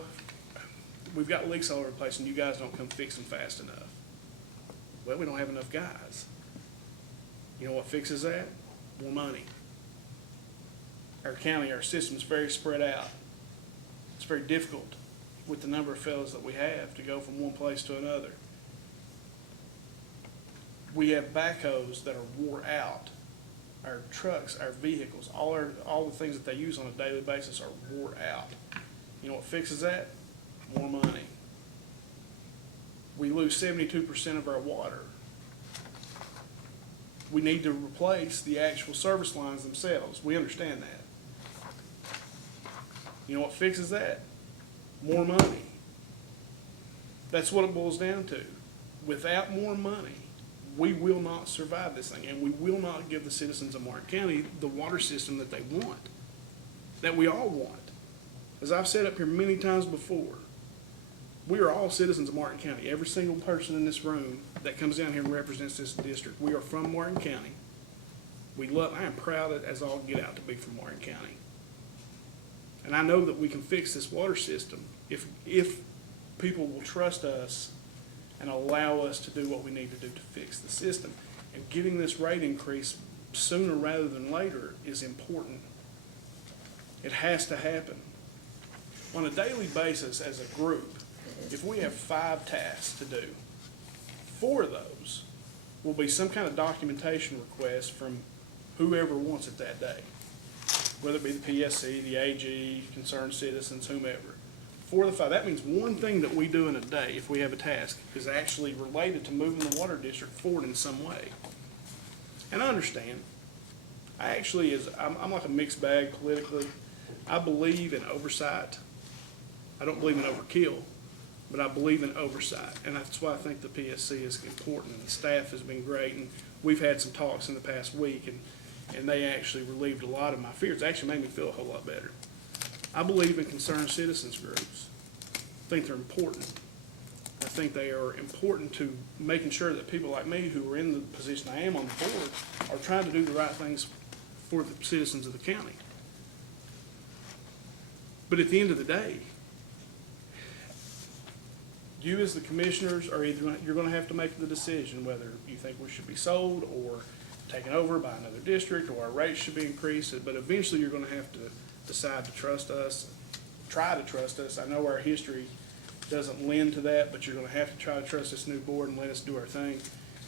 we've got leaks all over the place and you guys don't come fix them fast enough. Well, we don't have enough guys. You know what fixes that? More money. Our county, our system's very spread out. It's very difficult with the number of fellows that we have to go from one place to another. We have backhoes that are wore out. Our trucks, our vehicles, all the things that they use on a daily basis are wore out. You know what fixes that? More money. We lose 72% of our water. We need to replace the actual service lines themselves. We understand that. You know what fixes that? More money. That's what it boils down to. Without more money, we will not survive this thing, and we will not give the citizens of Martin County the water system that they want, that we all want. As I've said up here many times before, We are all citizens of Martin County. Every single person in this room that comes down here and represents this district, we are from Martin County. I am proud as all get out to be from Martin County. And I know that we can fix this water system if people will trust us and allow us to do what we need to do to fix the system. And getting this rate increase sooner rather than later is important. It has to happen. On a daily basis as a group, if we have 5 tasks to do, 4 of those will be some kind of documentation request from whoever wants it that day, whether it be the PSC, the AG, concerned citizens, whomever. 4 of the 5, that means one thing that we do in a day, if we have a task, is actually related to moving the water district forward in some way. And I understand. I'm like a mixed bag politically. I believe in oversight. I don't believe in overkill, but I believe in oversight. And that's why I think the PSC is important, and the staff has been great. And we've had some talks in the past week, and they actually relieved a lot of my fears. It actually made me feel a whole lot better. I believe in concerned citizens groups. I think they're important. I think they are important to making sure that people like me who are in the position I am on the board are trying to do the right things for the citizens of the county. But at the end of the day, you as the commissioners are you're going to have to make the decision whether you think we should be sold or taken over by another district or our rates should be increased. But eventually you're going to have to decide to trust us, try to trust us. I know our history doesn't lend to that, but you're going to have to try to trust this new board and let us do our thing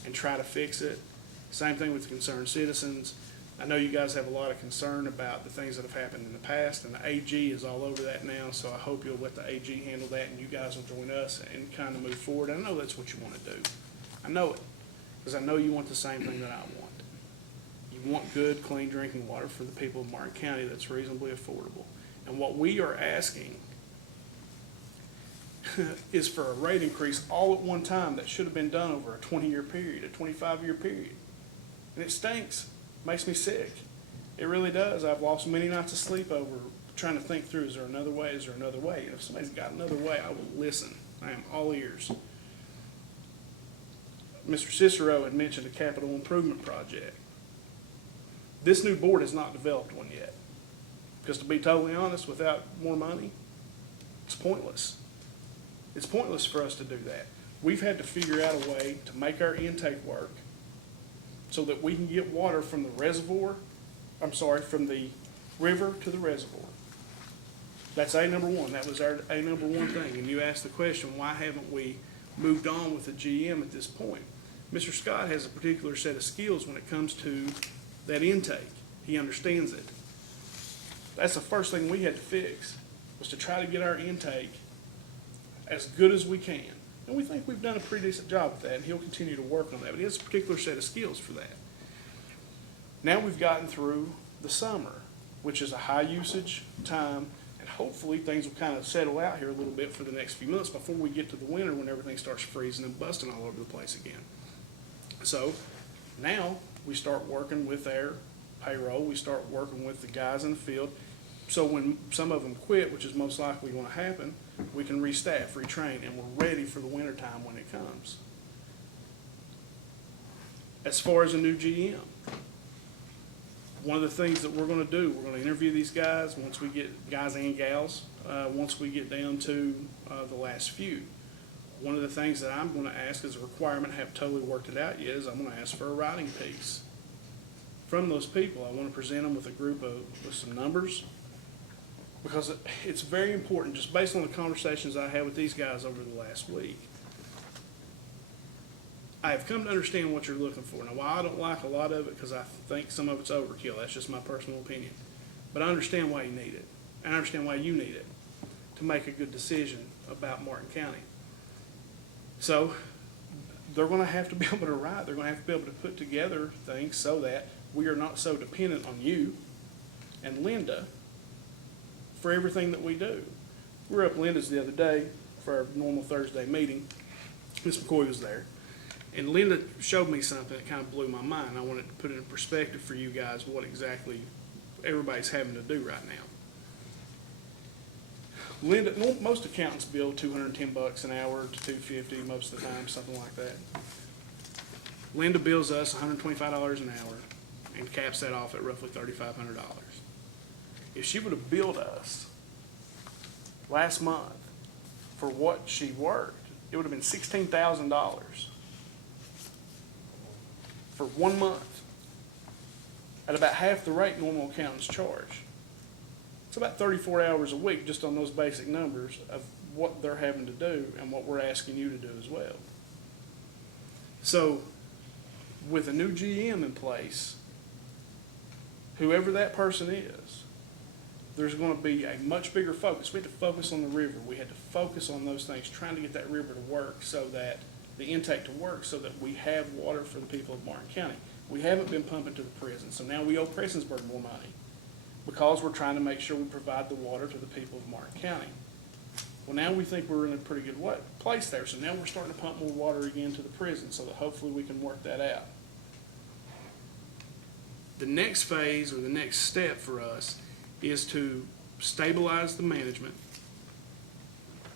and try to fix it. Same thing with concerned citizens. I know you guys have a lot of concern about the things that have happened in the past, and the AG is all over that now, so I hope you'll let the AG handle that and you guys will join us and kind of move forward. I know that's what you want to do. I know it, because I know you want the same thing that I want. You want good, clean drinking water for the people of Martin County that's reasonably affordable. And what we are asking is for a rate increase all at one time that should have been done over a 20-year period, a 25-year period. And it stinks. Makes me sick. It really does. I've lost many nights of sleep over trying to think through, is there another way? Is there another way? And if somebody's got another way, I will listen. I am all ears. Mr. Cicero had mentioned a capital improvement project. This new board has not developed one yet. Because to be totally honest, without more money, it's pointless. It's pointless for us to do that. We've had to figure out a way to make our intake work so that we can get water from the from the river to the reservoir. That's A number one. That was our A number one thing. And you asked the question, why haven't we moved on with the GM at this point? Mr. Scott has a particular set of skills when it comes to that intake. He understands it. That's the first thing we had to fix, was to try to get our intake as good as we can. And we think we've done a pretty decent job with that, and he'll continue to work on that. But he has a particular set of skills for that. Now we've gotten through the summer, which is a high usage time, and hopefully things will kind of settle out here a little bit for the next few months before we get to the winter when everything starts freezing and busting all over the place again. So now we start working with their payroll. We start working with the guys in the field. So when some of them quit, which is most likely going to happen, we can restaff, retrain, and we're ready for the winter time when it comes. As far as a new GM, one of the things that we're going to do, we're going to interview these guys once we get, guys and gals, once we get down to the last few. One of the things that I'm going to ask as a requirement, I haven't totally worked it out yet, is I'm going to ask for a writing piece from those people. I want to present them with a group with some numbers, because it's very important, just based on the conversations I had with these guys over the last week. I have come to understand what you're looking for. Now, while I don't like a lot of it, because I think some of it's overkill, that's just my personal opinion. But I understand why you need it. And I understand why you need it to make a good decision about Martin County. So they're going to have to be able to write. They're going to have to be able to put together things so that we are not so dependent on you and Linda for everything that we do. We were up at Linda's the other day for our normal Thursday meeting. Ms. McCoy was there. And Linda showed me something that kind of blew my mind. I wanted to put it in perspective for you guys what exactly everybody's having to do right now. Linda, most accountants bill $210 an hour to $250 most of the time, something like that. Linda bills us $125 an hour and caps that off at roughly $3,500. If she would have billed us last month for what she worked, it would have been $16,000 for 1 month at about half the rate normal accountants charge. It's about 34 hours a week just on those basic numbers of what they're having to do and what we're asking you to do as well. So with a new GM in place, whoever that person is, there's going to be a much bigger focus. We had to focus on the river. We had to focus on those things, trying to get that river to work so that the intake to work so that we have water for the people of Martin County. We haven't been pumping to the prison, so now we owe Prestonsburg more money because we're trying to make sure we provide the water to the people of Martin County. Well, now we think we're in a pretty good place there, so now we're starting to pump more water again to the prison so that hopefully we can work that out. The next phase or the next step for us is to stabilize the management,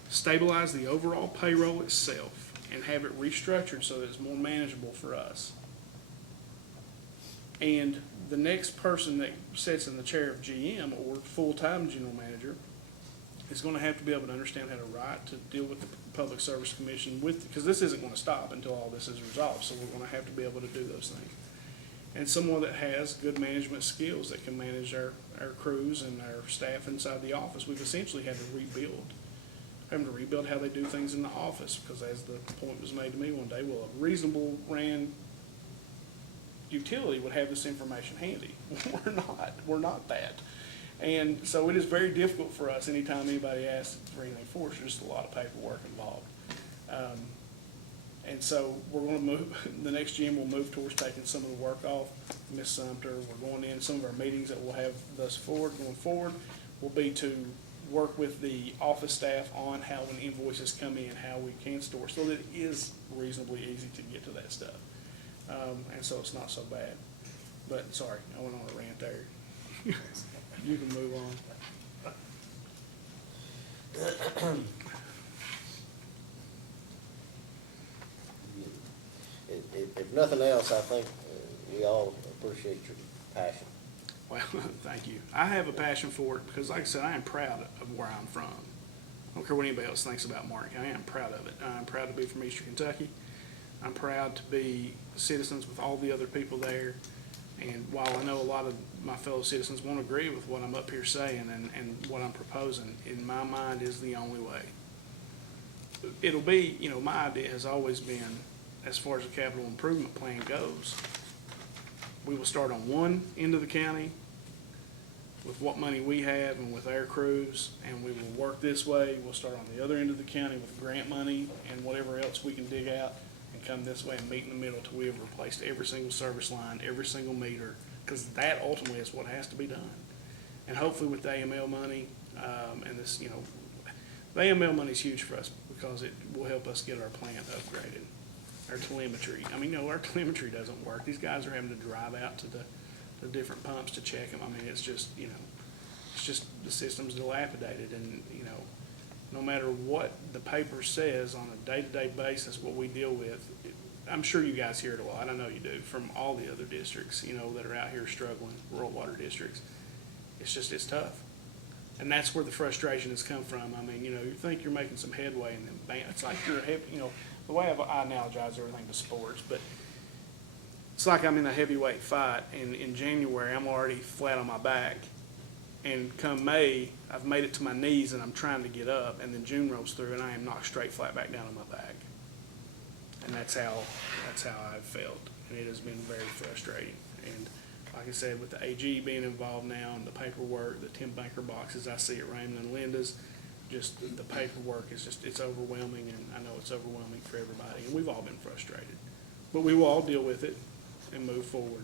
stabilize the overall payroll itself, and have it restructured so that it's more manageable for us. And the next person that sits in the chair of GM or full-time general manager is going to have to be able to understand how to write, to deal with the Public Service Commission because this isn't going to stop until all this is resolved. So we're going to have to be able to do those things. And someone that has good management skills that can manage our crews and our staff inside the office. We've essentially had to rebuild. Having to rebuild how they do things in the office because as the point was made to me one day, well, a reasonable ran utility would have this information handy. We're not that. And so it is very difficult for us anytime anybody asks for anything for us, there's just a lot of paperwork involved. And so we're going to move, the next GM will move towards taking some of the work off. Ms. Sumter, we're going in, some of our meetings that we'll have going forward will be to work with the office staff on how when invoices come in, how we can store, so that it is reasonably easy to get to that stuff. And so it's not so bad. But, sorry, I went on a rant there. You can move on. If nothing else, I think we all appreciate your passion. Well, thank you. I have a passion for it because, like I said, I am proud of where I'm from. I don't care what anybody else thinks about Martin County. I am proud of it. I'm proud to be from Eastern Kentucky. I'm proud to be citizens with all the other people there. And while I know a lot of my fellow citizens won't agree with what I'm up here saying and what I'm proposing, in my mind is the only way. It'll be, my idea has always been, as far as the capital improvement plan goes, we will start on one end of the county with what money we have and with our crews, and we will work this way. We'll start on the other end of the county with grant money and whatever else we can dig out, and come this way and meet in the middle till we have replaced every single service line, every single meter, because that ultimately is what has to be done. And hopefully with the AML money, and this, the AML money is huge for us because it will help us get our plant upgraded. Our telemetry. Our telemetry doesn't work. These guys are having to drive out to the different pumps to check them. It's just, it's just the system's dilapidated. And, no matter what the paper says on a day-to-day basis, what we deal with, I'm sure you guys hear it a lot. I know you do from all the other districts, that are out here struggling, rural water districts. It's tough. And that's where the frustration has come from. You think you're making some headway and then bam, it's like you're the way I analogize everything to sports, but it's like I'm in a heavyweight fight, and in January I'm already flat on my back, and come May I've made it to my knees and I'm trying to get up, and then June rolls through and I am knocked straight flat back down on my back, and that's how I've felt, and it has been very frustrating. And like I said, with the AG being involved now and the paperwork, the 10 banker boxes I see at Raymond and Linda's, just the paperwork is it's overwhelming, and I know it's overwhelming for everybody, and we've all been frustrated. But we will all deal with it and move forward.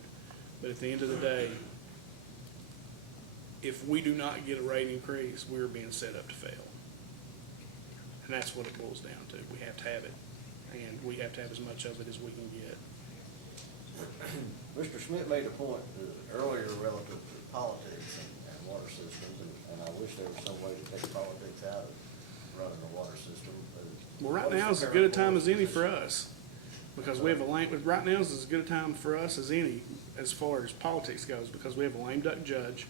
But at the end of the day, if we do not get a rate increase, we're being set up to fail. And that's what it boils down to. We have to have it, and we have to have as much of it as we can get. Mr. Schmidt made a point earlier relative to politics and water systems, and and I wish there was some way to take politics out of running the water system. Well, right What is now the is as current good a time board's as any for position? us, because we have a lame, right now is as good a time for us as any, as far as politics goes, because we have a lame duck judge,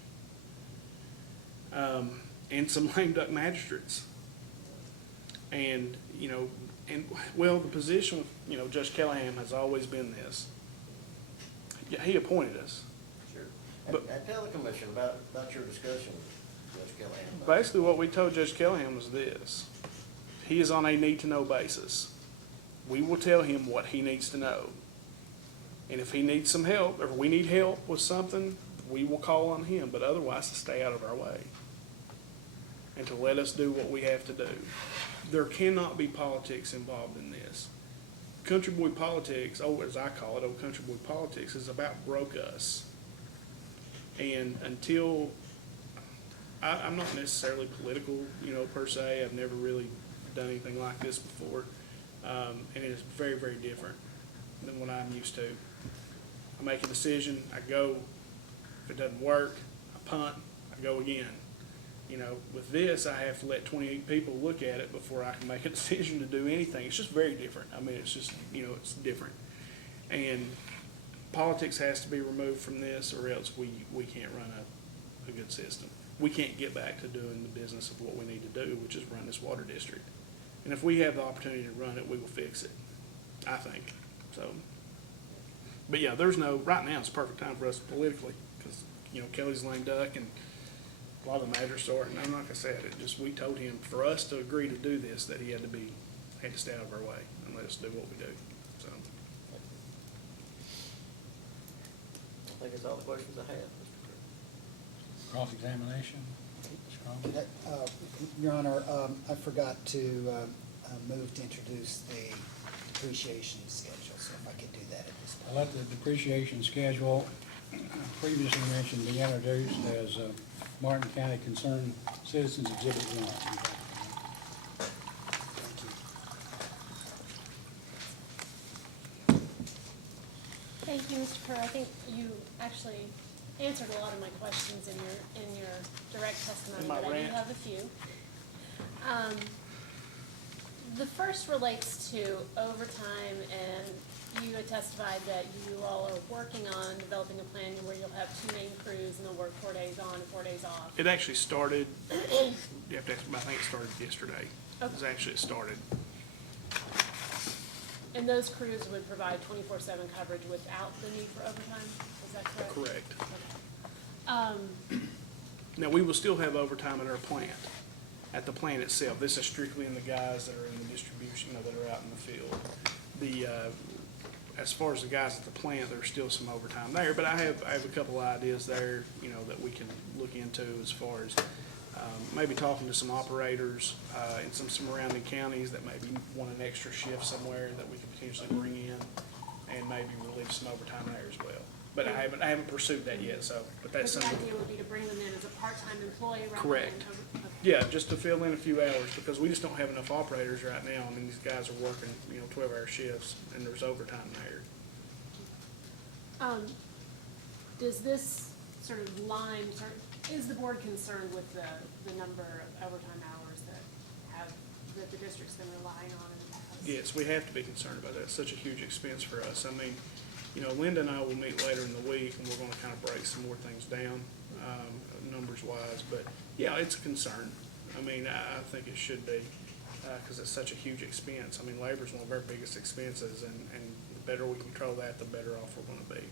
and some lame duck magistrates. And, well, the position, Judge Callahan has always been this. Yeah, he appointed us. Sure. But- And tell the commission about your discussion with Judge Callahan. about Basically, what we told Judge Callahan was this: he is on a need-to-know basis. We will tell him what he needs to know. And if he needs some help, or we need help with something, we will call on him, but otherwise to stay out of our way. And to let us do what we have to do. There cannot be politics involved in this. Country boy politics, as I call it, old country boy politics, is about broke us. And until, I'm not necessarily political, per se. I've never really done anything like this before. And it is very, very different than what I'm used to. I make a decision, I go. If it doesn't work, I punt, I go again. With this, I have to let 28 people look at it before I can make a decision to do anything. It's just very different. I mean, it's just, it's different. And politics has to be removed from this, or else we can't run a good system. We can't get back to doing the business of what we need to do, which is run this water district. And if we have the opportunity to run it, we will fix it, I think. So, but yeah, right now it's the perfect time for us politically, because, Kelly's lame duck and a lot of the matters are, and like I said, we told him, for us to agree to do this, that he had to stay out of our way and let us do what we do, so. I think that's all the questions I have, Mr. Chairman. Cross-examination? Mr. Crum? Your Honor, I forgot to move to introduce the depreciation schedule, so if I could do that at this I'll point. let the depreciation schedule previously mentioned be introduced as Martin County Concerned Citizens Exhibit 1. Thank you, Mr. Kerr. I think you actually answered a lot of my questions in your direct testimony, In my but I do rant. have a few. The first relates to overtime, and you had testified that you all are working on developing a plan where you'll have 2 main crews and they'll work 4 days on and 4 days off. It actually started, you have to ask, I think it started yesterday. It started. And those crews would provide 24/7 coverage without the need for overtime, is that correct? Correct. Okay. Now, we will still have overtime at our plant, at the plant itself. This is strictly in the guys that are in the distribution, that are out in the field. As far as the guys at the plant, there's still some overtime there, but I have a couple of ideas there, that we can look into as far as, maybe talking to some operators, in some surrounding counties that maybe want an extra shift somewhere that we could potentially bring in, and maybe relieve some overtime there as well. But I haven't pursued that yet, so, but that's But the something. idea would be to bring them in as a part-time employee rather than. Correct. Okay. Yeah, just to fill in a few hours, because we just don't have enough operators right now. I mean, these guys are working, 12-hour shifts, and there's overtime there. Does this sort of is the board concerned with the number of overtime hours that the district's been relying on in the past? Yes, we have to be concerned about that. It's such a huge expense for us. I mean, Linda and I will meet later in the week, and we're gonna kind of break some more things down, numbers-wise, but, yeah, it's a concern. I mean, I think it should be, because it's such a huge expense. I mean, labor's one of our biggest expenses, and the better we control that, the better off we're gonna be.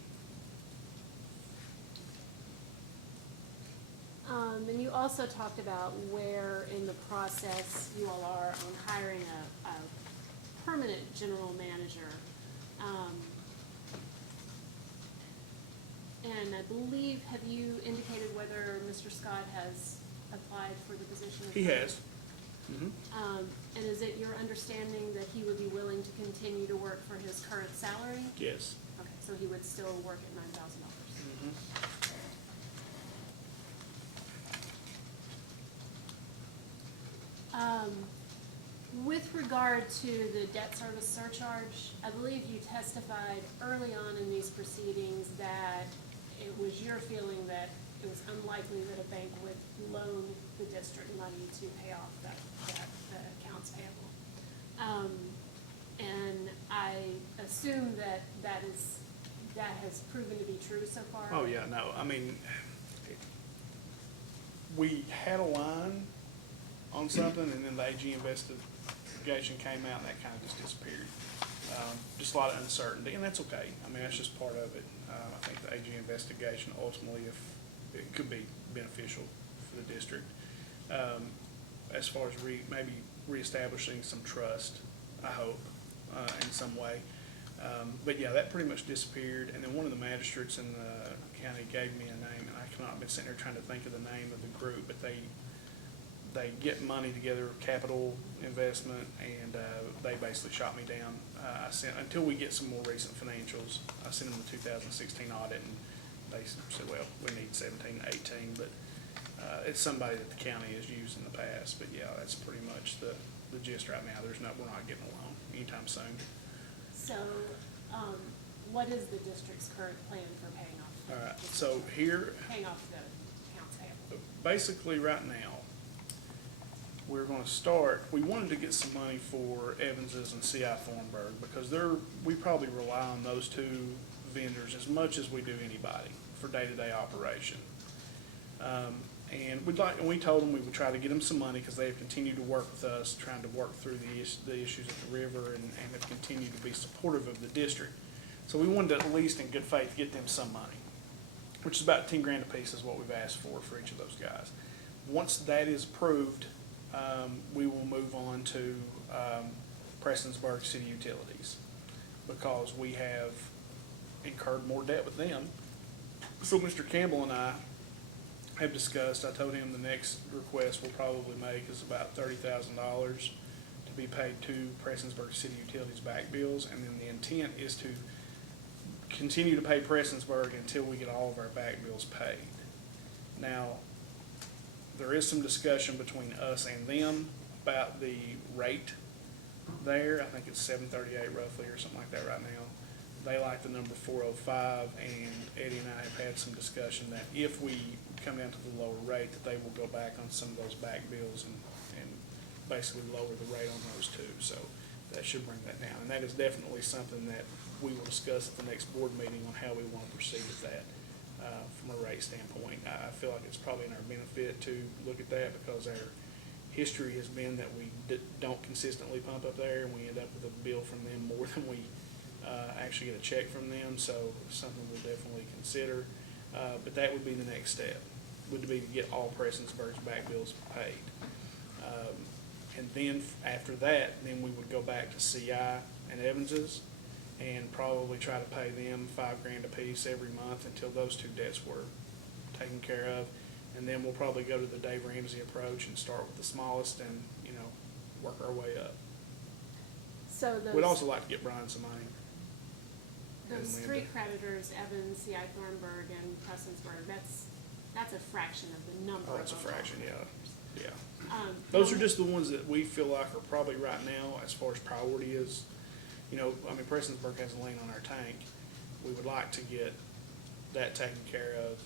And you also talked about where in the process you all are on hiring a permanent general manager. And I believe, have you indicated whether Mr. Scott has applied for the position of? He has. And is it your understanding that he would be willing to continue to work for his current salary? Yes. Okay, so he would still work at $9,000. With regard to the debt service surcharge, I believe you testified early on in these proceedings that it was your feeling that it was unlikely that a bank would loan the district money to pay off the accounts payable. And I assume that has proven to be true so far? Oh, yeah, no, I mean, we had a line on something, and then the AG investigation came out, and that kind of just disappeared. Just a lot of uncertainty, and that's okay. I mean, that's just part of it. I think the AG investigation ultimately, if it could be beneficial for the district, as far as maybe reestablishing some trust, I hope, in some way. But yeah, that pretty much disappeared, and then one of the magistrates in the county gave me a name, and I cannot been sitting there trying to think of the name of the group, but they get money together, capital investment, and they basically shot me down. Until we get some more recent financials, I sent them the 2016 audit, and they said, well, we need 17 to 18, but it's somebody that the county has used in the past. But yeah, that's pretty much the gist right now. We're not getting a loan anytime soon. So, what is the district's current plan for paying off? All right, so here, Paying off the accounts payable? basically right now, we're gonna start, we wanted to get some money for Evans's and CI Thornburg, because we probably rely on those two vendors as much as we do anybody for day-to-day operation. And we told them we would try to get them some money, because they have continued to work with us, trying to work through the issues at the river, and have continued to be supportive of the district. So we wanted to, at least in good faith, get them some money, which is about 10 grand apiece is what we've asked for each of those guys. Once that is approved, we will move on to Prestonsburg City Utilities, because we have incurred more debt with them. So Mr. Campbell and I have discussed, I told him the next request we'll probably make is about $30,000 to be paid to Prestonsburg City Utilities back bills, and then the intent is to continue to pay Prestonsburg until we get all of our back bills paid. Now, there is some discussion between us and them about the rate there. I think it's $7.38 roughly, or something like that right now. They like the number 405, and Eddie and I have had some discussion that if we come down to the lower rate, that they will go back on some of those back bills and basically lower the rate on those too. So that should bring that down. And that is definitely something that we will discuss at the next board meeting on how we want to proceed with that from a rate standpoint. I feel like it's probably in our benefit to look at that, because our history has been that we don't consistently pump up there, and we end up with a bill from them more than we actually get a check from them. So it's something we'll definitely consider. But that would be the next step, would be to get all Prestonsburg's back bills paid. And then after that, then we would go back to CI and Evans's and probably try to pay them $5 grand apiece every month until those two debts were taken care of. And then we'll probably go to the Dave Ramsey approach and start with the smallest and, work our way up. So We'd also like to get Brian some money. those and three Linda. creditors, Evans, CI Thornburg, and Prestonsburg, that's a fraction of the number Oh, of it's a overall fraction, yeah. creditors. Those are just the ones that we feel like are probably right now, as far as priority is, Prestonsburg has a lien on our tank. We would like to get that taken care of,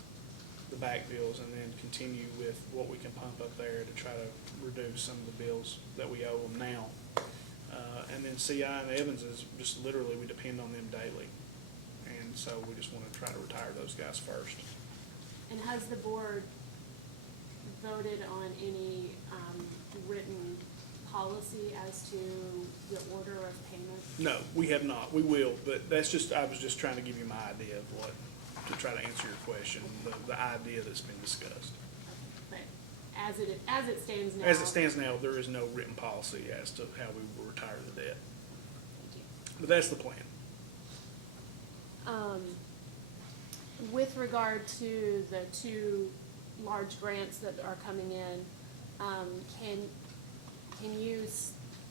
the back bills, and then continue with what we can pump up there to try to reduce some of the bills that we owe them now. And then CI and Evans is just literally, we depend on them daily. And so we just want to try to retire those guys first. And has the board voted on any written policy as to the order of payment? No, we have not. We will, but I was just trying to give you my idea of to try to answer your question, the idea that's been discussed. But as it stands now? As it stands now, there is no written policy as to how we will retire the debt. Thank you. But that's the plan. With regard to the two large grants that are coming in, can you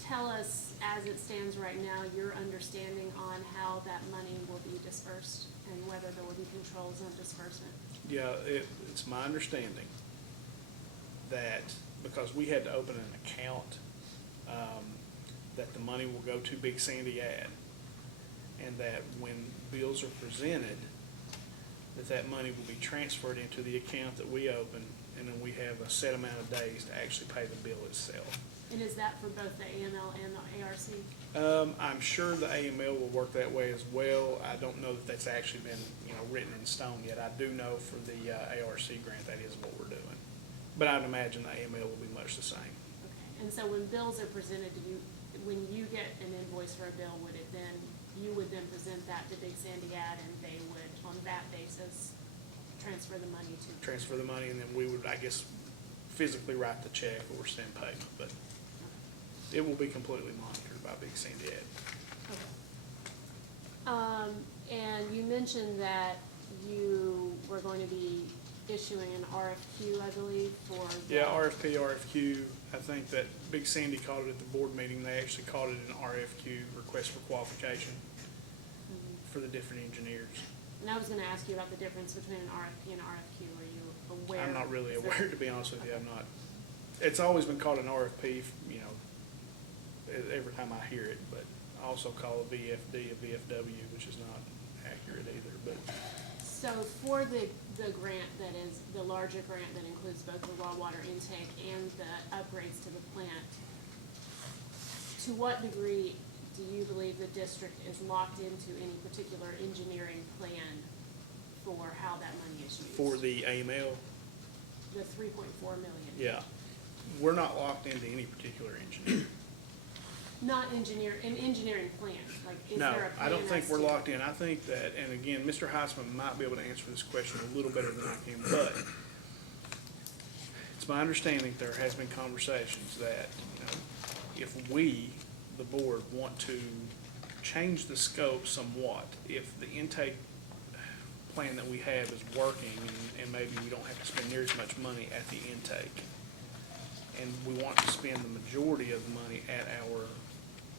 tell us, as it stands right now, your understanding on how that money will be dispersed and whether there will be controls on disbursement? Yeah, it's my understanding that because we had to open an account, that the money will go to Big Sandy Ad, and that when bills are presented, that money will be transferred into the account that we open, and then we have a set amount of days to actually pay the bill itself. And is that for both the AML and the ARC? I'm sure the AML will work that way as well. I don't know that that's actually been, written in stone yet. I do know for the ARC grant, that is what we're doing. But I'd imagine the AML will be much the same. Okay, and so when bills are presented to you, when you get an invoice for a bill, you would then present that to Big Sandy Ad, and they would, on that basis, transfer the money to? Transfer the money, and then we would, I guess, physically write the check or send payment, but it will be completely monitored by Big Sandy Ad. Okay. And you mentioned that you were going to be issuing an RFQ, I believe, for the. Yeah, RFP, RFQ. I think that Big Sandy called it at the board meeting. They actually called it an RFQ, request for qualification, for the different engineers. And I was gonna ask you about the difference between an RFP and an RFQ. Are you aware? I'm not really Is there- aware, to be honest with you. I'm not. It's always been called an RFP, every time I hear it, but I also call a VFD a VFW, which is not accurate either, but. So for the grant that is, the larger grant that includes both the raw water intake and the upgrades to the plant, to what degree do you believe the district is locked into any particular engineering plan for how that money is used? For the AML, The 3.4 million? yeah, we're not locked into any particular engineer. Not an engineering plan, like, is No, there a plan? I don't think as we're to- locked in. I think that, and again, Mr. Heisman might be able to answer this question a little better than I can, but it's my understanding there has been conversations that, if we, the board, want to change the scope somewhat, if the intake plan that we have is working and maybe we don't have to spend near as much money at the intake, and we want to spend the majority of the money at our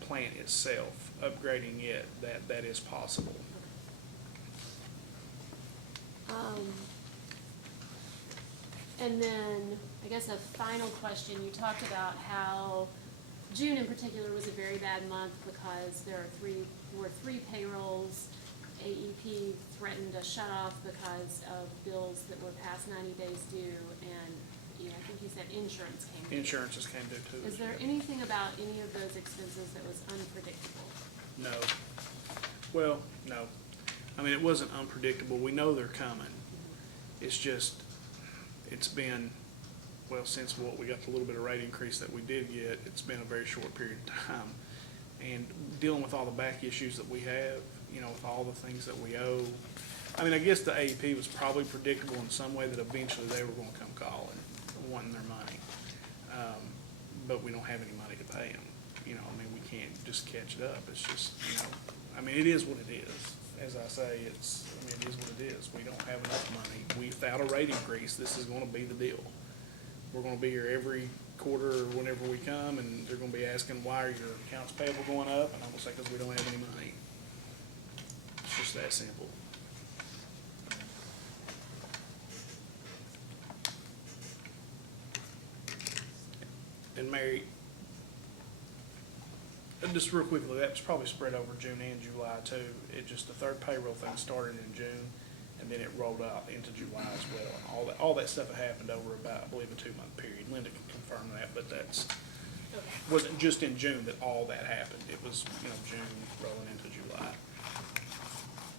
plant itself, upgrading it, that is possible. And then, I guess a final question, you talked about how June in particular was a very bad month because there were three payrolls. AEP threatened a shut off because of bills that were past 90 days due, and, I think you said insurance came due. Insurances can do too. Is there anything about any of those expenses that was unpredictable? No. Well, no. I mean, it wasn't unpredictable. We know they're coming. It's just, it's been, well, since we got the little bit of rate increase that we did get, it's been a very short period of time. And dealing with all the back issues that we have, with all the things that we owe. I mean, I guess the AEP was probably predictable in some way that eventually they were gonna come calling, wanting their money. But we don't have any money to pay them. I mean, we can't just catch it up. It's just, I mean, it is what it is. As I say, it is what it is. We don't have enough money. Without a rate increase, this is gonna be the deal. We're gonna be here every quarter or whenever we come, and they're gonna be asking, why are your accounts payable going up? And I'm gonna say, because we don't have any money. It's just that simple. And Mary, just real quickly, that was probably spread over June and July too. The third payroll thing started in June, and then it rolled out into July as well. And all that stuff had happened over about, I believe, a 2-month period. Linda can confirm that, but wasn't just in June that all that happened. It was, June rolling into July.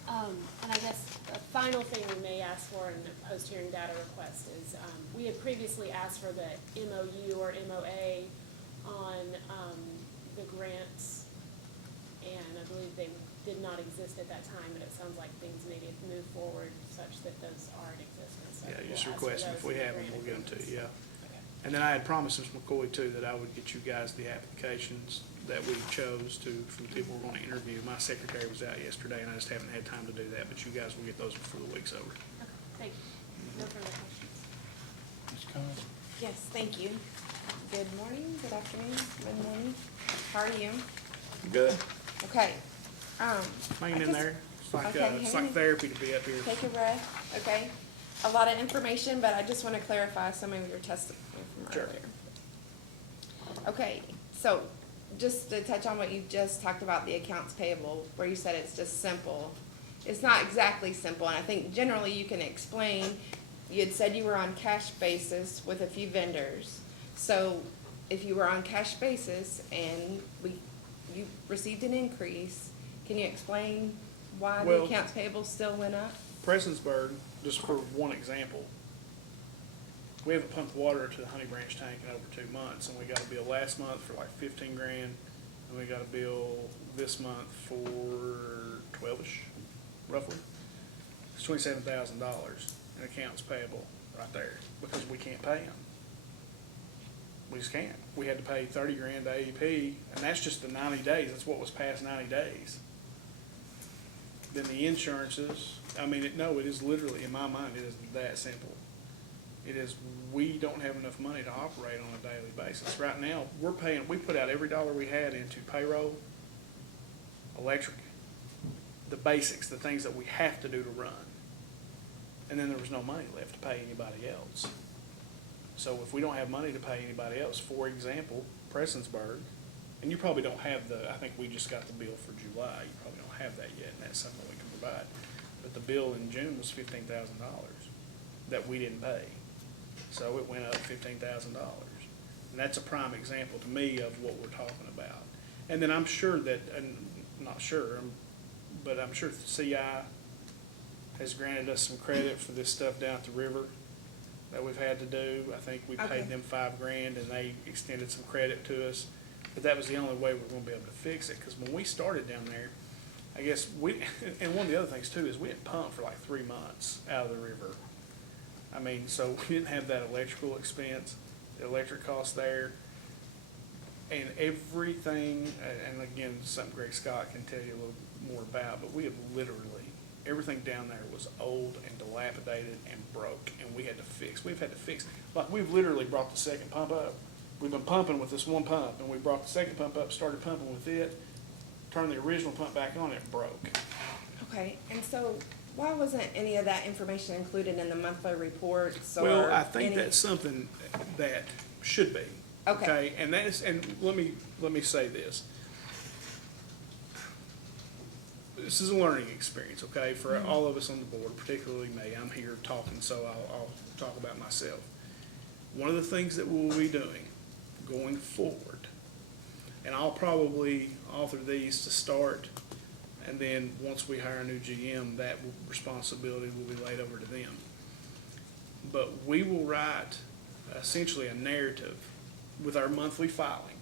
And I guess a final thing we may ask for in the post-hearing data request is, we had previously asked for the MOU or MOA on the grants, and I believe they did not exist at that time, but it sounds like things may get moved forward such that those are in existence. So Yeah, we'll just ask for request them. If those we in the have them, grant we'll get them to agreements. you, yeah. Okay. And then I had promised Ms. McCoy too that I would get you guys the applications that we chose from the people we're gonna interview. My secretary was out yesterday and I just haven't had time to do that, but you guys will get those before the week's over. Okay, thank you. No further questions. Ms. Collins? Yes, thank you. Good morning, good afternoon, good morning. How are you? Good. Okay. Hang in there. It's Okay, it's hang like in. therapy to be up here. Take a breath, okay? A lot of information, but I just want to clarify some of your testimony from Sure. earlier. Okay, so just to touch on what you just talked about, the accounts payable, where you said it's just simple. it's not exactly simple, and I think generally you can explain, you had said you were on cash basis with a few vendors. So if you were on cash basis and you received an increase, can you explain why the Well- accounts payable still went up? Prestonsburg, just for one example, we haven't pumped water to the Honey Branch tank in over 2 months, and we got a bill last month for like 15 grand, and we got a bill this month for 12-ish, roughly. It's $27,000 in accounts payable right there, because we can't pay them. We just can't. We had to pay 30 grand to AEP, and that's just the 90 days, that's what was past 90 days. Then the insurances, I mean, it is literally, in my mind, it is that simple. It is, we don't have enough money to operate on a daily basis. Right now, we put out every dollar we had into payroll, electric, the basics, the things that we have to do to run. And then there was no money left to pay anybody else. So if we don't have money to pay anybody else, for example, Prestonsburg, and you probably don't have I think we just got the bill for July, you probably don't have that yet, and that's something we can provide. But the bill in June was $15,000 that we didn't pay. So it went up $15,000. And that's a prime example to me of what we're talking about. And then I'm sure that, and not sure, but I'm sure CI has granted us some credit for this stuff down at the river that we've had to do. I think we Okay. paid them $5 grand and they extended some credit to us. But that was the only way we're gonna be able to fix it, because when we started down there, I guess and one of the other things too is we had pumped for like 3 months out of the river. I mean, so we didn't have that electrical expense, the electric cost there. And everything, and again, something Greg Scott can tell you a little more about, but we have literally, everything down there was old and dilapidated and broke, and we've had to fix, like, we've literally brought the second pump up. We've been pumping with this one pump, and we brought the second pump up, started pumping with it, turned the original pump back on, it broke. Okay, and so why wasn't any of that information included in the monthly reports or Well, I think any- that's something that should be. Okay. And let me say this. This is a learning experience, okay, for all of us on the board, particularly me. I'm here talking, so I'll talk about myself. One of the things that we'll be doing going forward, and I'll probably author these to start, and then once we hire a new GM, that responsibility will be laid over to them. But we will write essentially a narrative with our monthly filing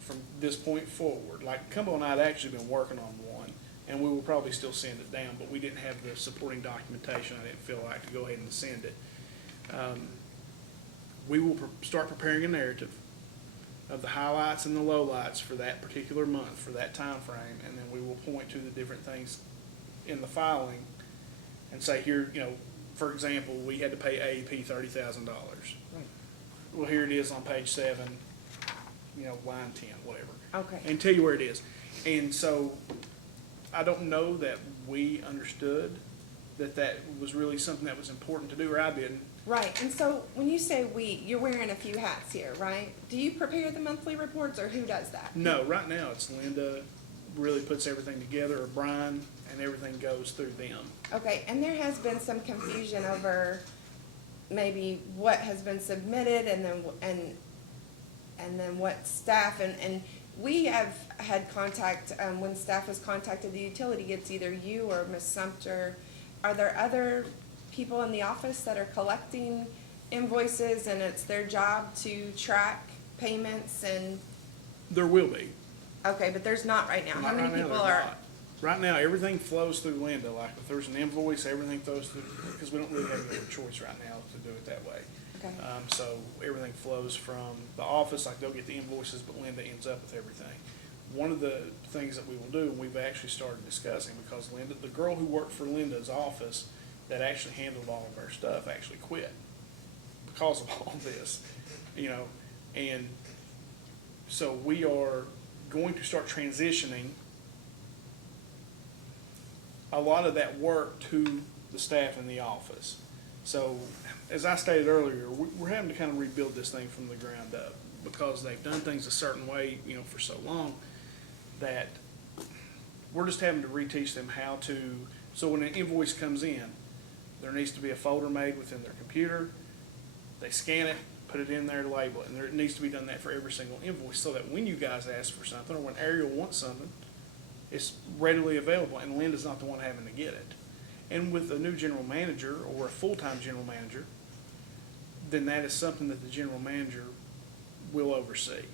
from this point forward. Like Cumbo and I had actually been working on one, and we will probably still send it down, but we didn't have the supporting documentation. I didn't feel like to go ahead and send it. We will start preparing a narrative of the highlights and the lowlights for that particular month, for that time frame, and then we will point to the different things in the filing and say, here, for example, we had to pay AEP $30,000. Well, here it is on page 7, line 10, whatever. Okay. And tell you where it is. And so I don't know that we understood that was really something that was important to do, or I didn't. Right, and so when you say we, you're wearing a few hats here, right? Do you prepare the monthly reports, or who does that? No, right now it's Linda really puts everything together, or Brian, and everything goes through them. Okay, and there has been some confusion over maybe what has been submitted and then what staff, and we have had contact, when staff has contacted the utility, it's either you or Ms. Sumter. Are there other people in the office that are collecting invoices and it's their job to track payments and, There will be. okay, but there's not right now. How Not many right now, people they're are? not. Right now, everything flows through Linda. Like if there's an invoice, everything flows through, because we don't really have any other choice right now to do it that way. Okay. So everything flows from the office, like they'll get the invoices, but Linda ends up with everything. One of the things that we will do, and we've actually started discussing, because Linda, the girl who worked for Linda's office that actually handled all of our stuff actually quit because of all this, and so we are going to start transitioning a lot of that work to the staff in the office. So, as I stated earlier, we're having to kind of rebuild this thing from the ground up, because they've done things a certain way, for so long, that we're just having to reteach them how to So when an invoice comes in, there needs to be a folder made within their computer. They scan it, put it in there, label it, and it needs to be done that for every single invoice, so that when you guys ask for something, or when Ariel wants something, it's readily available, and Linda's not the one having to get it. And with a new general manager, or a full-time general manager, then that is something that the general manager will oversee,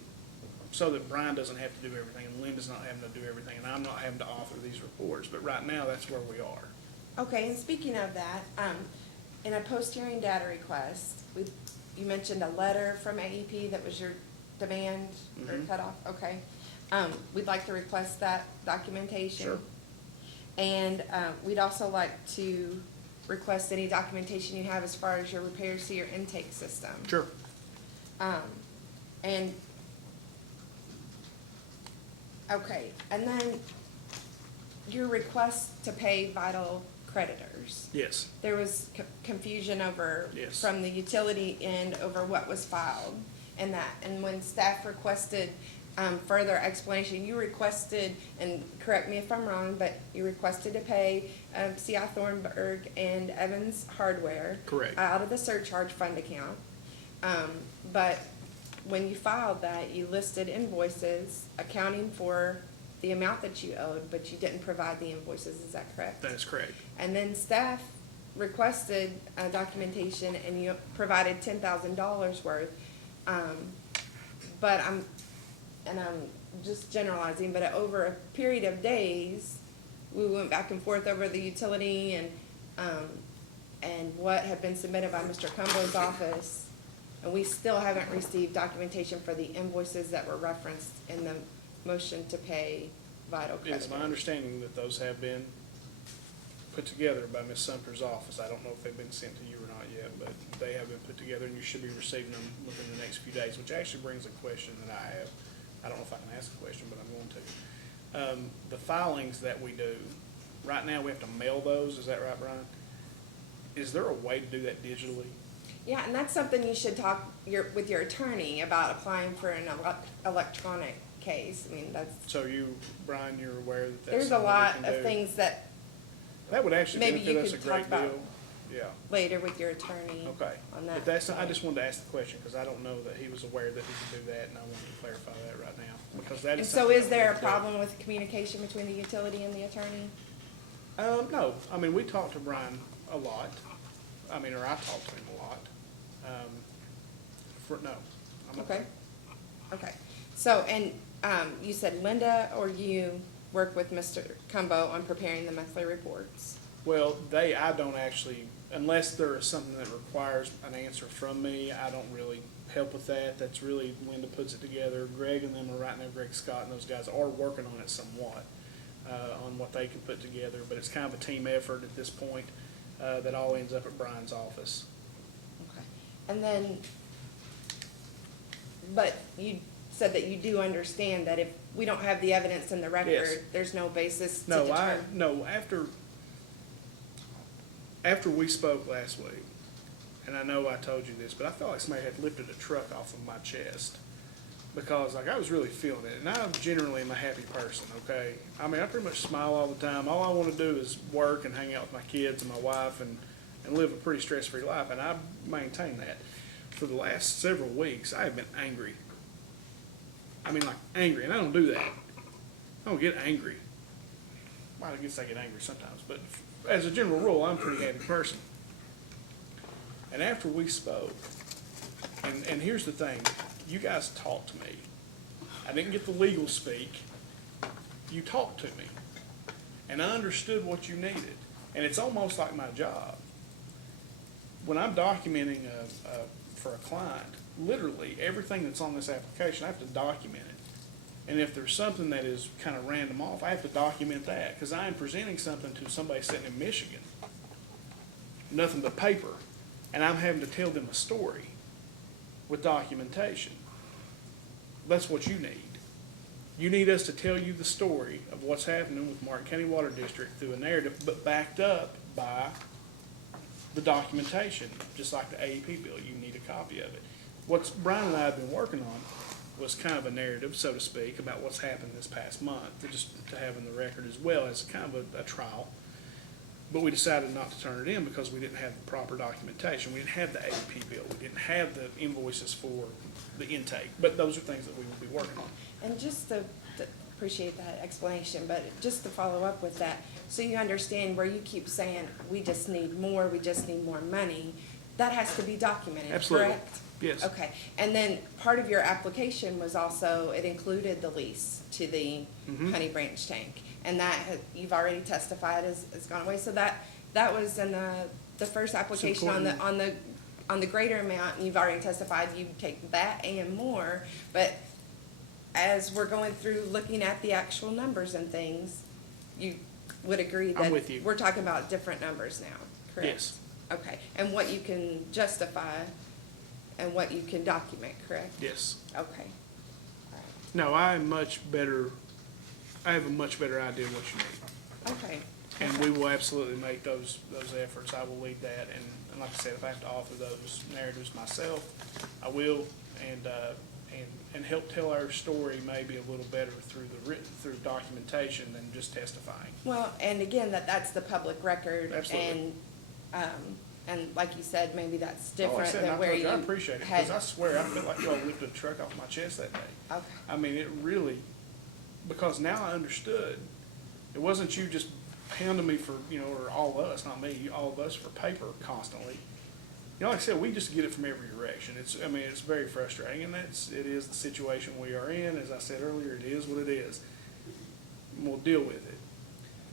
so that Brian doesn't have to do everything, and Linda's not having to do everything, and I'm not having to author these reports, but right now, that's where we are. Okay, and speaking of that, in a post-hearing data request, you mentioned a letter from AEP that was your demand or Mhm. cutoff, okay. We'd like to request that documentation. Sure. And, we'd also like to request any documentation you have as far as your repairs to your intake system. Sure. And, okay, and then your request to pay vital creditors. Yes. There was confusion over, Yes. from the utility end over what was filed and that. And when staff requested further explanation, you requested, and correct me if I'm wrong, but you requested to pay C.I. Thornburg and Evans Hardware. Correct. Out of the surcharge fund account. But when you filed that, you listed invoices accounting for the amount that you owed, but you didn't provide the invoices, is that correct? That is correct. And then staff requested documentation and you provided $10,000 worth. But I'm just generalizing, but over a period of days, we went back and forth over the utility and what had been submitted by Mr. Cumbo's office. And we still haven't received documentation for the invoices that were referenced in the motion to pay vital creditors. It's my understanding that those have been put together by Ms. Sumter's office. I don't know if they've been sent to you or not yet, but they have been put together, and you should be receiving them within the next few days, which actually brings a question that I have. I don't know if I can ask a question, but I'm going to. The filings that we do, right now, we have to mail those, is that right, Brian? Is there a way to do that digitally? Yeah, and that's something you should talk with your attorney about applying for an electronic case. I mean, that's, So you, Brian, you're aware that that's there's a something we lot can of do? things that That would actually maybe you benefit us a could talk great about deal. Yeah. later with your attorney Okay. on that. But that's, I just wanted to ask the question, because I don't know that he was aware that he could do that, and I wanted to clarify that right now, because that And is so something is that we there a need to do. problem with communication between the utility and the attorney? No, I mean, we talked to Brian a lot, or I talked to him a lot. No, I'm Okay, okay. So, and, you said Linda or you work with Mr. Cumbo on preparing the monthly reports? Well, I don't actually, unless there is something that requires an answer from me, I don't really help with that. That's really, Linda puts it together. Greg and them are right now, Greg Scott and those guys are working on it somewhat, on what they can put together, but it's kind of a team effort at this point, that all ends up at Brian's office. Okay. And then, but you said that you do understand that if we don't have the evidence in the record, Yes. there's no basis to No, determine. after we spoke last week, and I know I told you this, but I felt like somebody had lifted a truck off of my chest. Because like I was really feeling it, and I generally am a happy person, okay? I mean, I pretty much smile all the time. All I wanna do is work and hang out with my kids and my wife and live a pretty stress-free life, and I maintain that. For the last several weeks, I have been angry. I mean, like angry, and I don't do that. I don't get angry. Well, I guess I get angry sometimes, but as a general rule, I'm a pretty happy person. And after we spoke, and here's the thing, you guys talked to me. I didn't get the legal speak. You talked to me. And I understood what you needed. And it's almost like my job. When I'm documenting for a client, literally everything that's on this application, I have to document it. And if there's something that is kind of random off, I have to document that, because I am presenting something to somebody sitting in Michigan. Nothing but paper. And I'm having to tell them a story with documentation. That's what you need. You need us to tell you the story of what's happening with Martin County Water District through a narrative, but backed up by the documentation, just like the AEP bill. You need a copy of it. What Brian and I have been working on was kind of a narrative, so to speak, about what's happened this past month, just to have in the record, as well as kind of a trial. But we decided not to turn it in because we didn't have the proper documentation. We didn't have the AEP bill. We didn't have the invoices for the intake. But those are things that we will be working on. And just to appreciate that explanation, but just to follow up with that, so you understand where you keep saying, we just need more money, that has to be documented, Absolutely. correct? Yes. Okay, and then part of your application was also, it included the lease to the Mhm. Honey Branch tank. And that, you've already testified has gone away, so that was in the first application on the greater amount, and you've already testified you'd take that and more, but as we're going through looking at the actual numbers and things, you would agree that I'm with you. we're talking about different numbers now, correct? Yes. Okay, and what you can justify and what you can document, correct? Yes. Okay. All right. No, I have a much better idea of what you need. Okay. And we will absolutely make those efforts. I will lead that. And like I said, if I have to author those narratives myself, I will. And help tell our story maybe a little better through documentation than just testifying. Well, and again, that's the public record. Absolutely. And like you said, maybe that's Oh, like I different said, than I where told you you, I appreciate it, had. because I swear, I feel like y'all lifted a truck off my chest that day. Okay, I mean, it really, because now I understood. It wasn't you just pounding me for, or all of us, not me, all of us for paper constantly. Like I said, we just get it from every direction. It's very frustrating, and it is the situation we are in. As I said earlier, it is what it is. And we'll deal with it.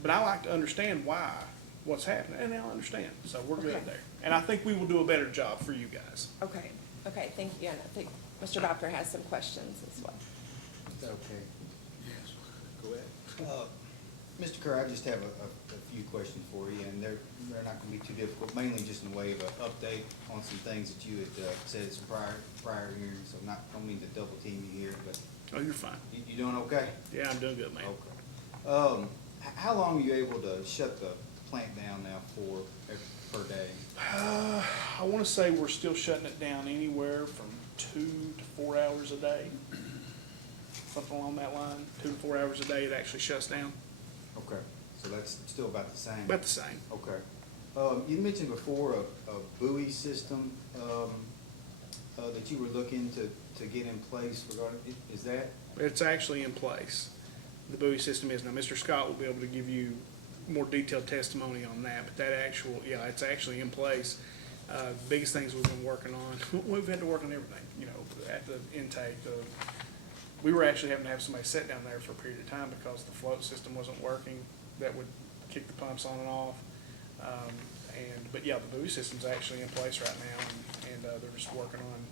But I like to understand what's happening, and now I understand. So we're Okay. good there. And I think we will do a better job for you guys. okay, thank you, and I think Mr. Doctor has some questions as well. Okay. Yes. Go ahead. Mr. Kerr, I just have a few questions for you, and they're not gonna be too difficult, mainly just in the way of an update on some things that you had said at some prior hearings, so don't mean to double team you here, but Oh, you're fine. you doing okay? Yeah, I'm doing good, man. Okay. How long are you able to shut the plant down now for, per day? I want to say we're still shutting it down anywhere from 2 to 4 hours a day. Something along that line. 2 to 4 hours a day it actually shuts down. Okay, so that's still about the same? About the same. Okay. You mentioned before a buoy system, that you were looking to get in place regarding, is that? It's actually in place. The buoy system is. Now, Mr. Scott will be able to give you more detailed testimony on that, but it's actually in place. Biggest things we've been working on, we've had to work on everything, at the intake. We were actually having to have somebody sit down there for a period of time because the float system wasn't working. That would kick the pumps on and off. But the buoy system's actually in place right now, and they're just working on.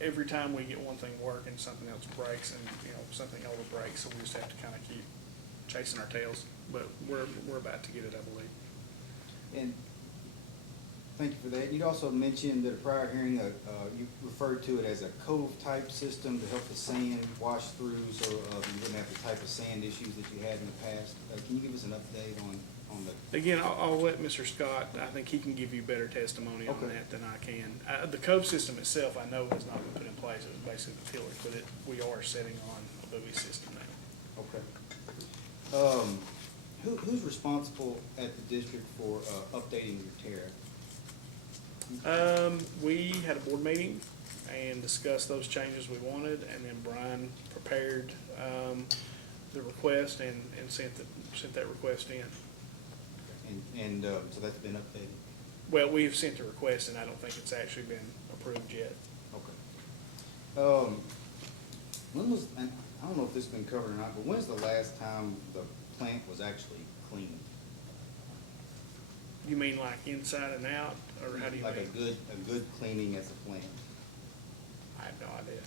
Every time we get one thing working, something else breaks, and something over breaks. So we just have to kind of keep chasing our tails. But we're about to get it, I believe. And thank you for that. You'd also mentioned at a prior hearing, you referred to it as a cove-type system to help the sand wash through, so you wouldn't have the type of sand issues that you had in the past. Can you give us an update on the? Again, I'll let Mr. Scott, I think he can give you better testimony on Okay. that than I can. The cove system itself, I know has not been put in place. It was basically the tiller, but we are setting on a buoy system now. Okay. Who's responsible at the district for updating your tariff? We had a board meeting and discussed those changes we wanted, and then Brian prepared, the request and sent that request in. And so that's been updated? Well, we have sent the request, and I don't think it's actually been approved yet. Okay. When was, and I don't know if this has been covered or not, but when's the last time the plant was actually cleaned? You mean like inside and out, or how do you mean? Like a good cleaning at the plant? I have no idea.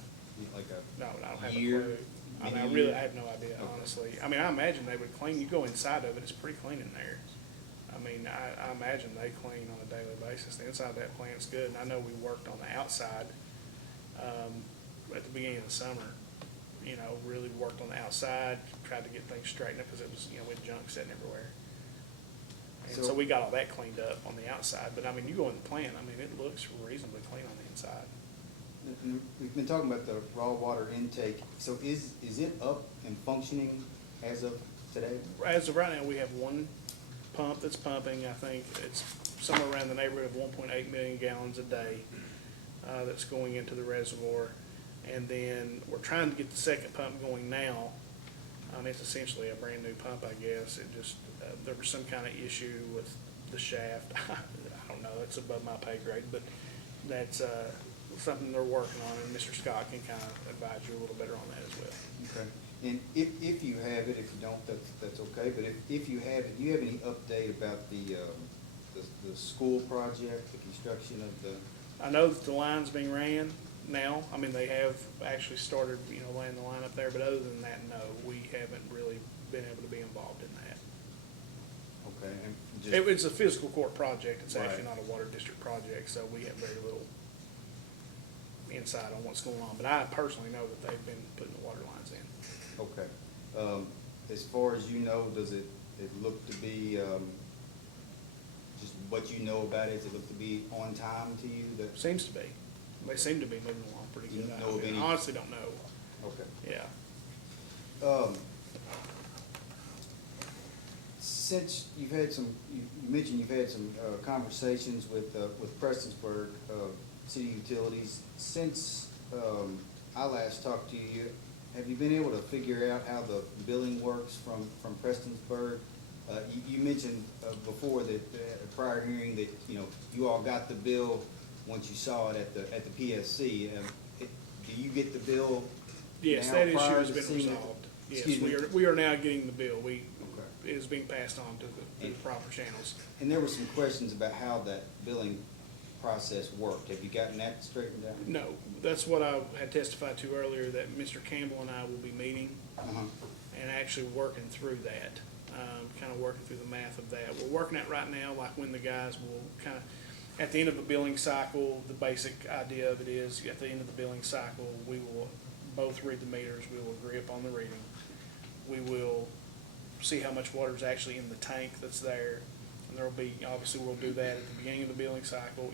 Like No, I don't have a Year, clue. I many have no idea, Okay. honestly. I mean, I imagine they would clean, you go inside of it, it's pretty clean in there. I mean, I imagine they clean on a daily basis. The inside of that plant's good, and I know we worked on the outside, at the beginning of the summer. Really worked on the outside, tried to get things straightened up, because it was, we had junk sitting everywhere. And so we got all that cleaned up on the outside, but I mean, you go in the plant, I mean, it looks reasonably clean on the inside. And we've been talking about the raw water intake, so is it up and functioning as of today? As of right now, we have one pump that's pumping. I think it's somewhere around the neighborhood of 1.8 million gallons a day that's going into the reservoir. And then we're trying to get the second pump going now. It's essentially a brand-new pump, I guess. It just, there was some kind of issue with the shaft. I don't know, that's above my pay grade, but that's something they're working on, and Mr. Scott can kind of advise you a little better on that as well. Okay. And if you have it, if you don't, that's okay, but if you have it, do you have any update about the school project, the construction of the? I know that the line's being ran now. I mean, they have actually started, laying the line up there, but other than that, no, we haven't really been able to be involved in that. Okay, and just. It's a physical court project. It's actually Right. not a water district project, so we have very little insight on what's going on. But I personally know that they've been putting the water lines in. Okay. As far as you know, does it look to be, just what you know about it, does it look to be on time to you? That Seems to be. They seem to be moving along pretty You good. know of I any- honestly don't know. Okay. Yeah. Since you've had some, you mentioned you've had some conversations with Prestonsburg City Utilities. Since I last talked to you, have you been able to figure out how the billing works from Prestonsburg? You mentioned before that at a prior hearing that, you all got the bill once you saw it at the PSC. Do you get the bill Yes, now that issue prior has to been seeing it? resolved. Yes, Excuse me? we are now getting the bill. Okay. It is being passed on to the proper channels. And there were some questions about how that billing process worked. Have you gotten that straightened out? No, that's what I had testified to earlier, that Mr. Campbell and I will be meeting Uh-huh. and actually working through that, kind of working through the math of that. We're working at right now, like when the guys will kind of, at the end of the billing cycle, the basic idea of it is, at the end of the billing cycle, we will both read the meters, we will agree upon the reading. We will see how much water is actually in the tank that's there. And there'll be, obviously, we'll do that at the beginning of the billing cycle,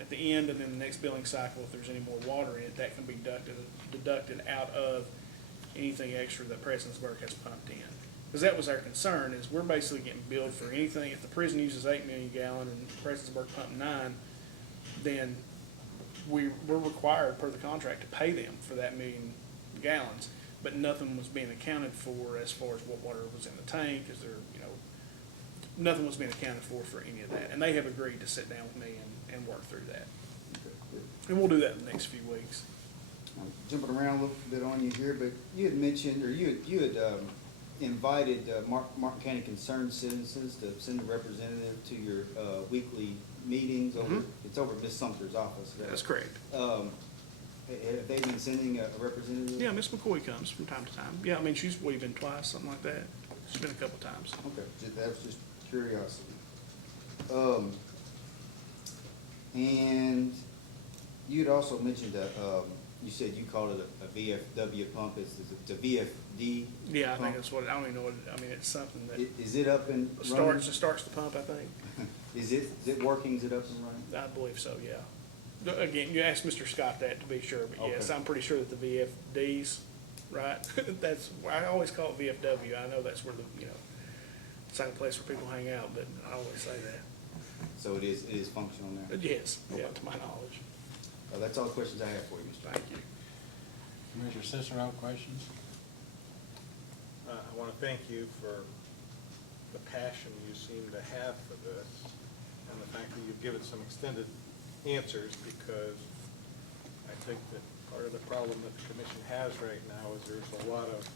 at the end, and then the next billing cycle, if there's any more water in it, that can be deducted out of anything extra that Prestonsburg has pumped in. Because that was our concern, is we're basically getting billed for anything. If the prison uses 8 million gallon and Prestonsburg pumped 9, then we're required per the contract to pay them for that 1 million gallons. But nothing was being accounted for as far as what water was in the tank, is there, nothing was being accounted for any of that. And they have agreed to sit down with me and work through that. Okay, good. And we'll do that in the next few weeks. I'm jumping around a little bit on you here, but you had mentioned, or you had invited Martin County Concerned Citizens to send a representative to your weekly meetings over, Mhm. it's over at Ms. Sumter's office. Right? That's correct. Have they been sending a representative? Yeah, Miss McCoy comes from time to time. Yeah, I mean, we've been twice, something like that. She's been a couple times. Okay, that was just curiosity. And you had also mentioned that, you said you called it a VFW pump, is it a VFD? Yeah, I think pump? that's what, I don't even know what, it's something that Is it up and running? starts the pump, I think. Is it working, is it up and running? I believe so, yeah. Again, you asked Mr. Scott that to be sure, but yes, Okay. I'm pretty sure that the VFDs, right? That's, I always call it VFW. I know that's where it's like a place where people hang out, but I always say that. So it is functional now? But yes, yeah, Okay. to my knowledge. That's all the questions I have for you, Mr. Thank you. Commissioner Cicero, questions? I want to thank you for the passion you seem to have for this, and the fact that you've given some extended answers, because I think that part of the problem that the commission has right now is there's a lot of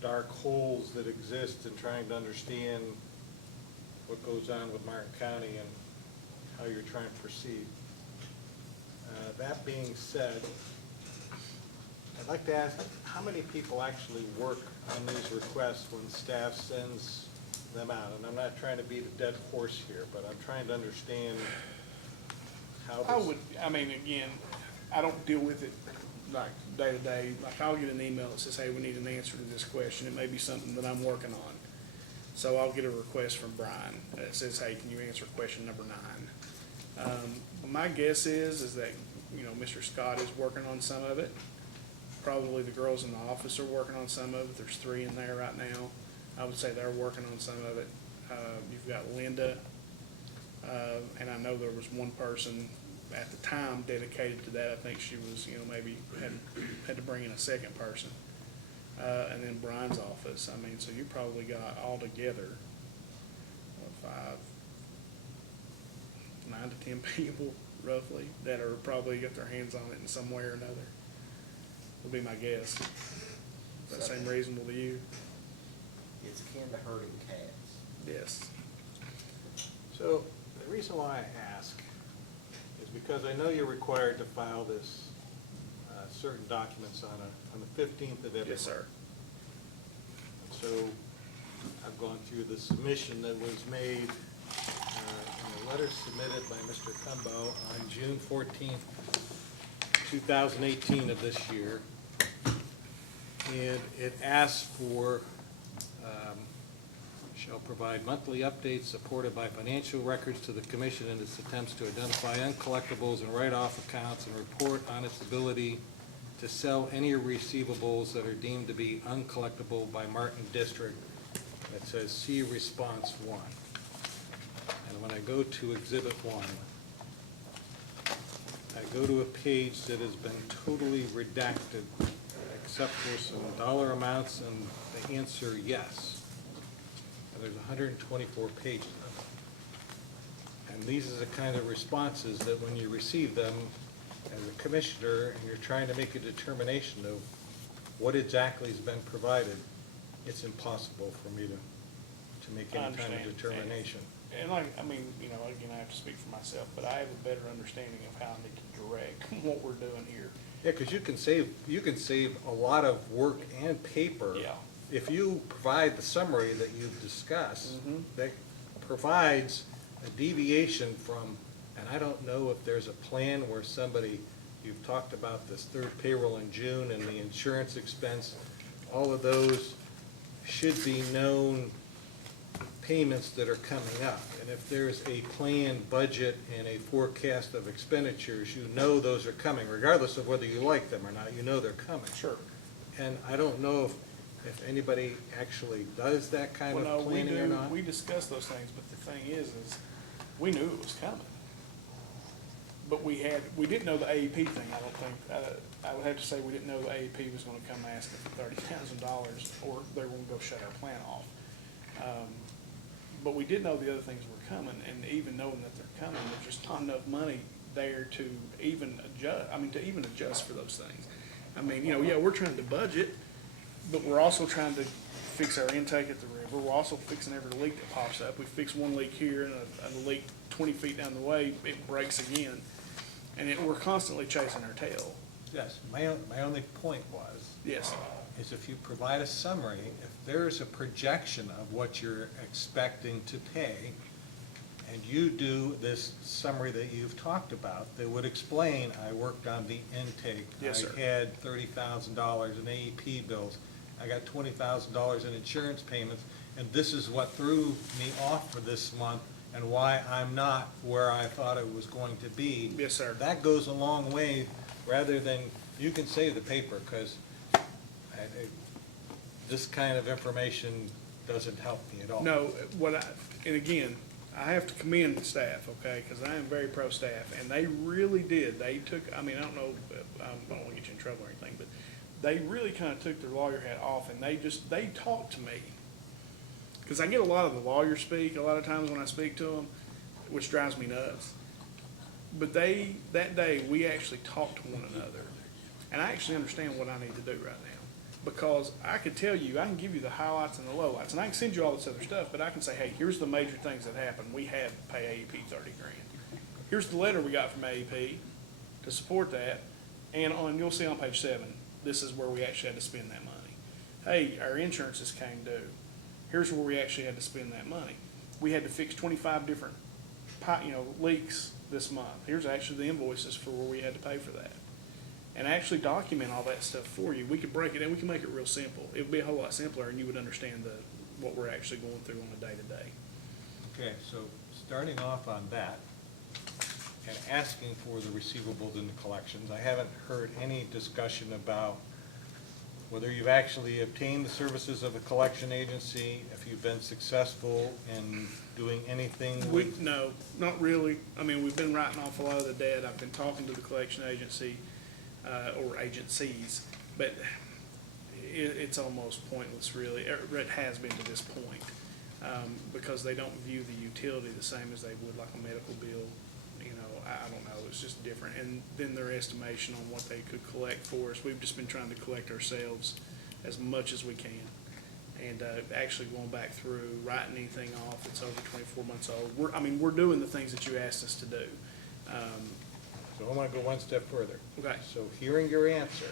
dark holes that exist in trying to understand what goes on with Martin County and how you're trying to proceed. That being said, I'd like to ask, how many people actually work on these requests when staff sends them out? And I'm not trying to beat a dead horse here, but I'm trying to understand how this. Again, I don't deal with it like day to day. Like, I'll get an email that says, hey, we need an answer to this question. It may be something that I'm working on. So I'll get a request from Brian that says, hey, can you answer question number 9? My guess is that, Mr. Scott is working on some of it. Probably the girls in the office are working on some of it. There's 3 in there right now. I would say they're working on some of it. You've got Linda, and I know there was one person at the time dedicated to that. I think she was, maybe had to bring in a second person. And then Brian's office. I mean, so you probably got altogether 9 to 10 people roughly that are probably got their hands on it in some way or another. Would be my guess. Does that seem reasonable to you? It's akin to herding cats. Yes. So the reason why I ask is because I know you're required to file this, certain documents on the 15th of every month. Yes, sir. So I've gone through the submission that was made, in a letter submitted by Mr. Cumbo on June 14th, 2018 of this year. And it asks for, shall provide monthly updates supported by financial records to the commission in its attempts to identify uncollectibles and write-off accounts and report on its ability to sell any receivables that are deemed to be uncollectible by Martin District. It says, see response 1. And when I go to exhibit 1, I go to a page that has been totally redacted, except for some dollar amounts and the answer yes. And there's 124 pages of it. And these are the kind of responses that when you receive them as a commissioner and you're trying to make a determination of what exactly has been provided, it's impossible for me to make I any kind of understand. determination. And again, I have to speak for myself, but I have a better understanding of how I need to direct what we're doing here. Yeah, because you can save a lot of work and paper. Yeah. If you provide the summary that you've discussed, Mhm. that provides a deviation from, and I don't know if there's a plan where you've talked about this third payroll in June and the insurance expense, all of those should be known payments that are coming up. And if there's a planned budget and a forecast of expenditures, you know those are coming, regardless of whether you like them or not, you know they're coming. Sure. And I don't know if anybody actually does that kind Well, no, of we planning or do, not. we discuss those things, but the thing is we knew it was coming. But we didn't know the AEP thing, I don't think. I would have to say we didn't know the AEP was gonna come asking for $30,000 or they were gonna go shut our plant off. But we did know the other things were coming, and even knowing that they're coming, there's just not enough money there to even adjust for those things. I mean, yeah, we're trying to budget, but we're also trying to fix our intake at the river. We're also fixing every leak that pops up. We fix one leak here and a leak 20 feet down the way, it breaks again. And we're constantly chasing our tail. Yes, my only point was, Yes. is if you provide a summary, if there's a projection of what you're expecting to pay, and you do this summary that you've talked about, that would explain, I worked on the intake. Yes, sir. I had $30,000 in AEP bills, I got $20,000 in insurance payments, and this is what threw me off for this month, and why I'm not where I thought it was going to be. Yes, sir. That goes a long way, rather than, you can save the paper, because this kind of information doesn't help me at all. No, and again, I have to commend the staff, okay, because I am very pro-staff, and they really did. They took, I don't know, I don't want to get you in trouble or anything, but they really kind of took their lawyer hat off, and they talked to me. Because I get a lot of the lawyers speak, a lot of times when I speak to them, which drives me nuts. But that day, we actually talked to one another, and I actually understand what I need to do right now. Because I could tell you, I can give you the highlights and the lowlights, and I can send you all this other stuff, but I can say, hey, here's the major things that happened. We had to pay AEP 30 grand. Here's the letter we got from AEP to support that, and you'll see on page 7, this is where we actually had to spend that money. Hey, our insurances came due. Here's where we actually had to spend that money. We had to fix 25 different leaks this month. Here's actually the invoices for where we had to pay for that. And actually document all that stuff for you. We could break it in, we can make it real simple. It would be a whole lot simpler, and you would understand what we're actually going through on a day-to-day. Okay, so starting off on that, and asking for the receivables and the collections, I haven't heard any discussion about whether you've actually obtained the services of a collection agency, if you've been successful in doing anything with? No, not really. I mean, we've been writing off a lot of the debt. I've been talking to the collection agency, or agencies, but it's almost pointless, really. It has been to this point, because they don't view the utility the same as they would like a medical bill. You know, I don't know, it's just different. And then their estimation on what they could collect for us, we've just been trying to collect ourselves as much as we can. And actually going back through, writing anything off that's over 24 months old. We're doing the things that you asked us to do. So I want to go one step further. Okay. So hearing your answer,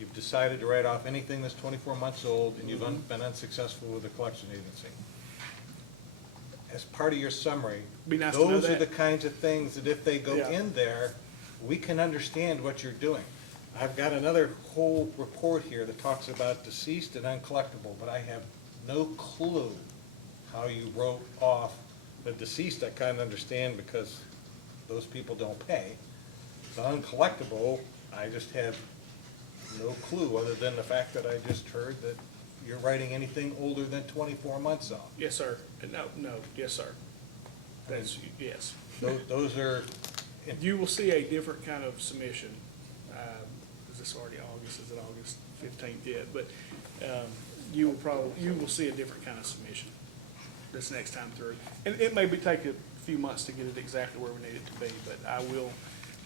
you've decided to write off anything that's 24 months old, and you've been unsuccessful with the collection agency. As part of your summary, Be nice to know those are that. the kinds of things that if they go Yeah. in there, we can understand what you're doing. I've got another whole report here that talks about deceased and uncollectible, but I have no clue how you wrote off the deceased. I kind of understand because those people don't pay. The uncollectible, I just have no clue, other than the fact that I just heard that you're writing anything older than 24 months off. Yes, sir. No, yes, sir. That's, yes. Those are, You will see a different kind of submission. Is this already August? Is it August 15th yet? But you will see a different kind of submission this next time through. And it may take a few months to get it exactly where we need it to be, but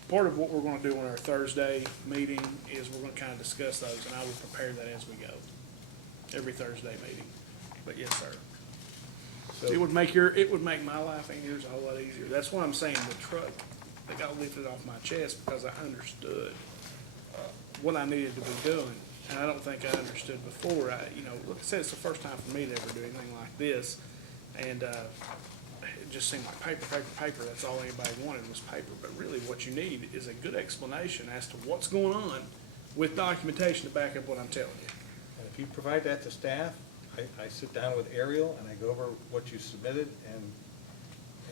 part of what we're gonna do on our Thursday meeting is we're gonna kind of discuss those, and I will prepare that as we go. Every Thursday meeting. But yes, sir. so It would make my life and yours a whole lot easier. That's why I'm saying the truck, they got lifted off my chest because I understood what I needed to be doing. And I don't think I understood before. Like I said, it's the first time for me to ever do anything like this. And, it just seemed like paper. That's all anybody wanted was paper. But really what you need is a good explanation as to what's going on with documentation to back up what I'm telling you. and if you provide that to staff, I sit down with Ariel and I go over what you submitted, and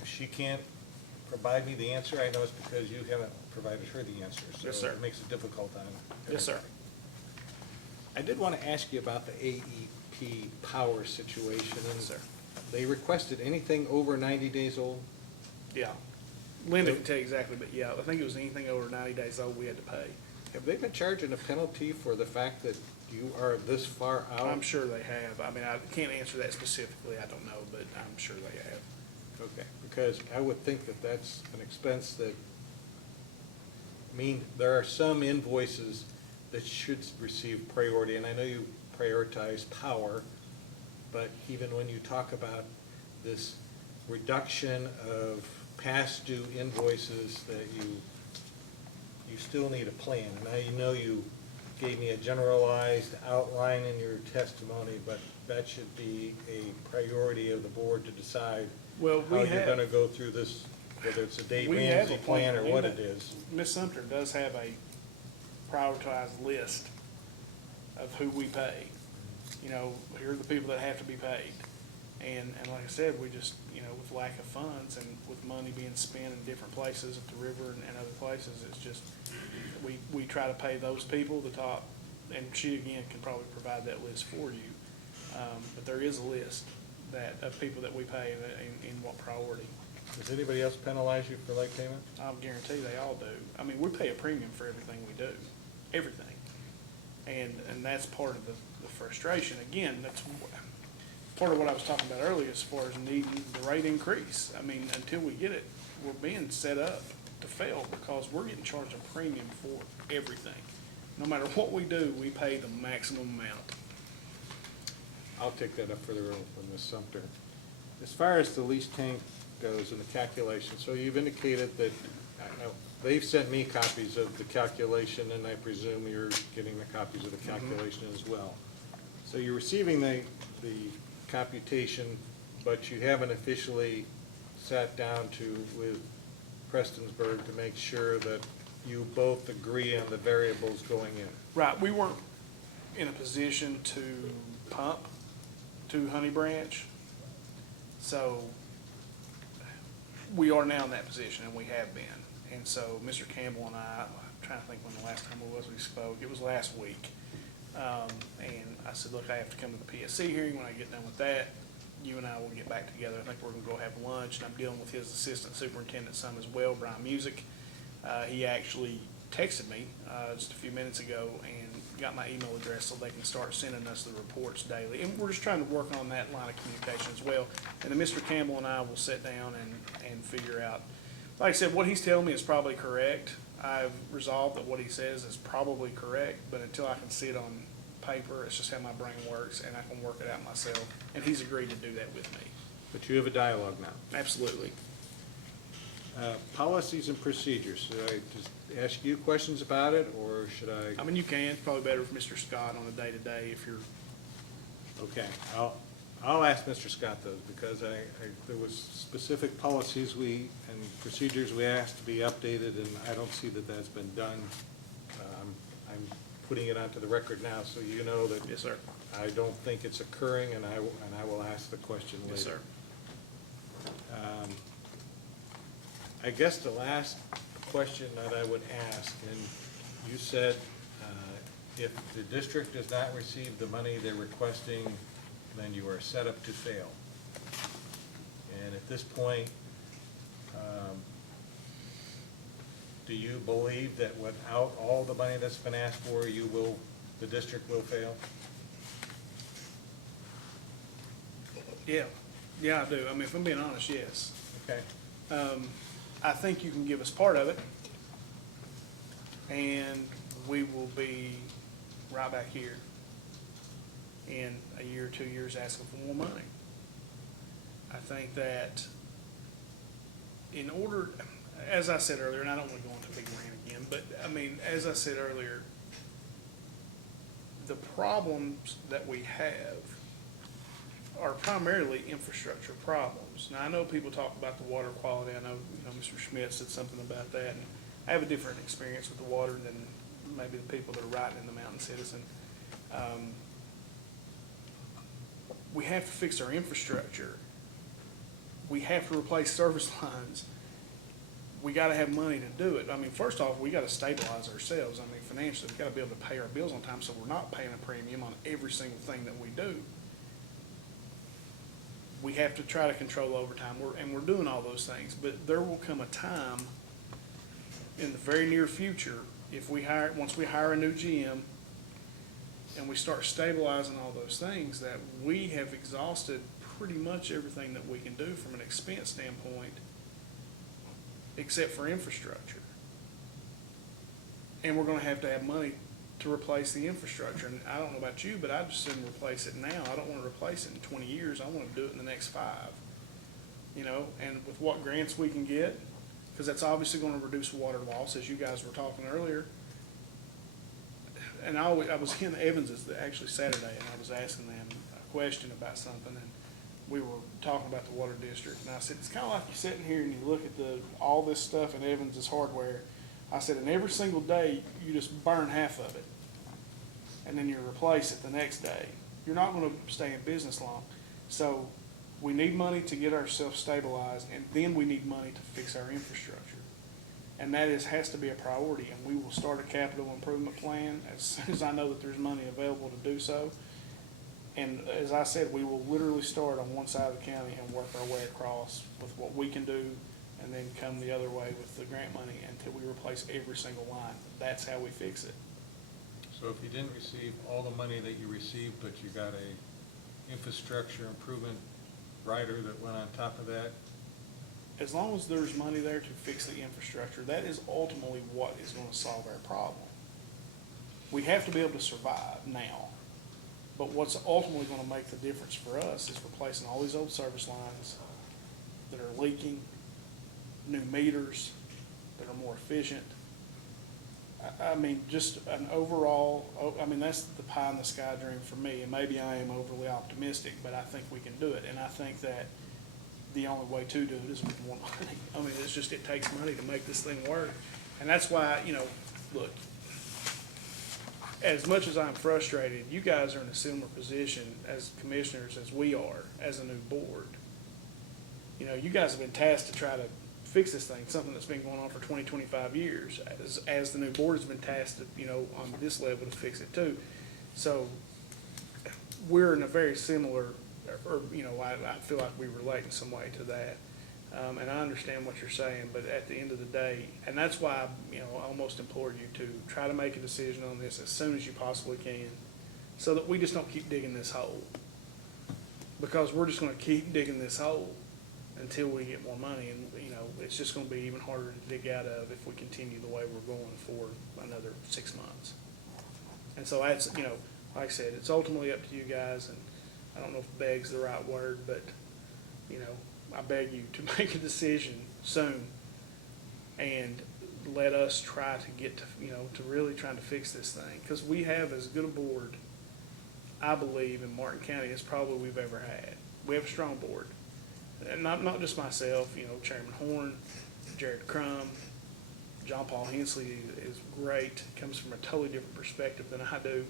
if she can't provide me the answer, I know it's because you haven't provided her the answer. Yes, So sir. it makes it difficult on Yes, sir. everybody. I did want to ask you about the AEP power situation. And Sir. They requested anything over 90 days old? Yeah. Linda can tell you exactly, but yeah, I think it was anything over 90 days old we had to pay. Have they been charging a penalty for the fact that you are this far out? I'm sure they have. I mean, I can't answer that specifically, I don't know, but I'm sure they have. Okay, because I would think that that's an expense that, there are some invoices that should receive priority, and I know you prioritize power, but even when you talk about this reduction of past due invoices, that you still need a plan. And I know you gave me a generalized outline in your testimony, but that should be a priority of the board to decide Well, how we you're gonna have, go through this, whether it's a Dave we have Ramsey a plan or what Linda- it is. Ms. Sumter does have a prioritized list of who we pay. Here are the people that have to be paid. And like I said, we just, with lack of funds and with money being spent in different places at the river and other places, it's just, we try to pay those people the top, and she again can probably provide that list for you. But there is a list of people that we pay in what priority. Does anybody else penalize you for late payment? I'll guarantee they all do. I mean, we pay a premium for everything we do, everything. And that's part of the frustration. Again, that's part of what I was talking about earlier as far as needing the rate increase. I mean, until we get it, we're being set up to fail because we're getting charged a premium for everything. No matter what we do, we pay the maximum amount. I'll take that up further with Ms. Sumter. As far as the lease tank goes and the calculation, so you've indicated that, I know, they've sent me copies of the calculation, and I presume you're getting the copies of the calculation as well. So you're receiving the computation, but you haven't officially sat down with Prestonsburg to make sure that you both agree on the variables going in. Right, we weren't in a position to pump to Honey Branch, so we are now in that position, and we have been. And so Mr. Campbell and I'm trying to think when the last time we spoke, it was last week. And I said, look, I have to come to the PSC hearing. When I get done with that, you and I will get back together. I think we're gonna go have lunch, and I'm dealing with his assistant superintendent's son as well, Brian Music. He actually texted me, just a few minutes ago and got my email address so they can start sending us the reports daily. And we're just trying to work on that line of communication as well. And then Mr. Campbell and I will sit down and figure out, like I said, what he's telling me is probably correct. I've resolved that what he says is probably correct, but until I can see it on paper, it's just how my brain works, and I can work it out myself. And he's agreed to do that with me. But you have a dialogue now. Absolutely. Policies and procedures, should I just ask you questions about it, or should I I? mean, you can, it's probably better for Mr. Scott on a day-to-day if you're, Okay, I'll ask Mr. Scott those, because there was specific policies and procedures we asked to be updated, and I don't see that that's been done. I'm putting it onto the record now, so you know that. yes, sir. I don't think it's occurring, and I will ask the question later. Yes, sir. I guess the last question that I would ask, and you said, if the district does not receive the money they're requesting, then you are set up to fail. And at this point, do you believe that without all the money that's been asked for, the district will fail? Yeah, I do. I mean, if I'm being honest, yes. Okay. I think you can give us part of it, and we will be right back here in a year or 2 years asking for more money. I think that in order, as I said earlier, and I don't want to go into a big rant again, but I mean, as I said earlier, the problems that we have are primarily infrastructure problems. Now, I know people talk about the water quality. I know, Mr. Schmidt said something about that, and I have a different experience with the water than maybe the people that are writing in the Mountain Citizen. We have to fix our infrastructure. We have to replace service lines. We gotta have money to do it. I mean, first off, we gotta stabilize ourselves. I mean, financially, we gotta be able to pay our bills on time, so we're not paying a premium on every single thing that we do. We have to try to control overtime, and we're doing all those things, but there will come a time in the very near future, once we hire a new GM and we start stabilizing all those things, that we have exhausted pretty much everything that we can do from an expense standpoint, except for infrastructure. And we're gonna have to have money to replace the infrastructure. And I don't know about you, but I just didn't replace it now. I don't want to replace it in 20 years. I want to do it in the next 5. And with what grants we can get, because that's obviously going to reduce water loss, as you guys were talking earlier. And I was in Evans's actually Saturday, and I was asking them a question about something, and we were talking about the water district. And I said, it's kind of like you're sitting here and you look at all this stuff in Evans's hardware. I said, and every single day, you just burn half of it, and then you replace it the next day. You're not going to stay in business long. So we need money to get ourselves stabilized, and then we need money to fix our infrastructure. And that has to be a priority, and we will start a capital improvement plan as soon as I know that there's money available to do so. And as I said, we will literally start on one side of the county and work our way across with what we can do, and then come the other way with the grant money until we replace every single line. That's how we fix it. So if you didn't receive all the money that you received, but you got a infrastructure improvement rider that went on top of that? As long as there's money there to fix the infrastructure, that is ultimately what is going to solve our problem. We have to be able to survive now. But what's ultimately going to make the difference for us is replacing all these old service lines that are leaking, new meters that are more efficient. I mean, just an overall, that's the pie in the sky dream for me, and maybe I am overly optimistic, but I think we can do it. And I think that the only way to do it is with more money. I mean, it takes money to make this thing work. And that's why, look, as much as I'm frustrated, you guys are in a similar position as commissioners as we are as a new board. You guys have been tasked to try to fix this thing, something that's been going on for 20, 25 years, as the new board has been tasked, on this level to fix it too. So we're in a very similar, or, you know, I feel like we relate in some way to that. And I understand what you're saying, but at the end of the day, and that's why, you know, I almost implore you to try to make a decision on this as soon as you possibly can, so that we just don't keep digging this hole. Because we're just gonna keep digging this hole until we get more money, and, you know, it's just gonna be even harder to dig out of if we continue the way we're going for another 6 months. And so that's, you know, like I said, it's ultimately up to you guys, and I don't know if beg's the right word, but, you know, I beg you to make a decision soon and let us try to get to, you know, to really trying to fix this thing. Because we have as good a board, I believe, in Martin County as probably we've ever had. We have a strong board. And not just myself, you know, Chairman Horn, Jared Crum, John Paul Hensley is great, comes from a totally different perspective than I do,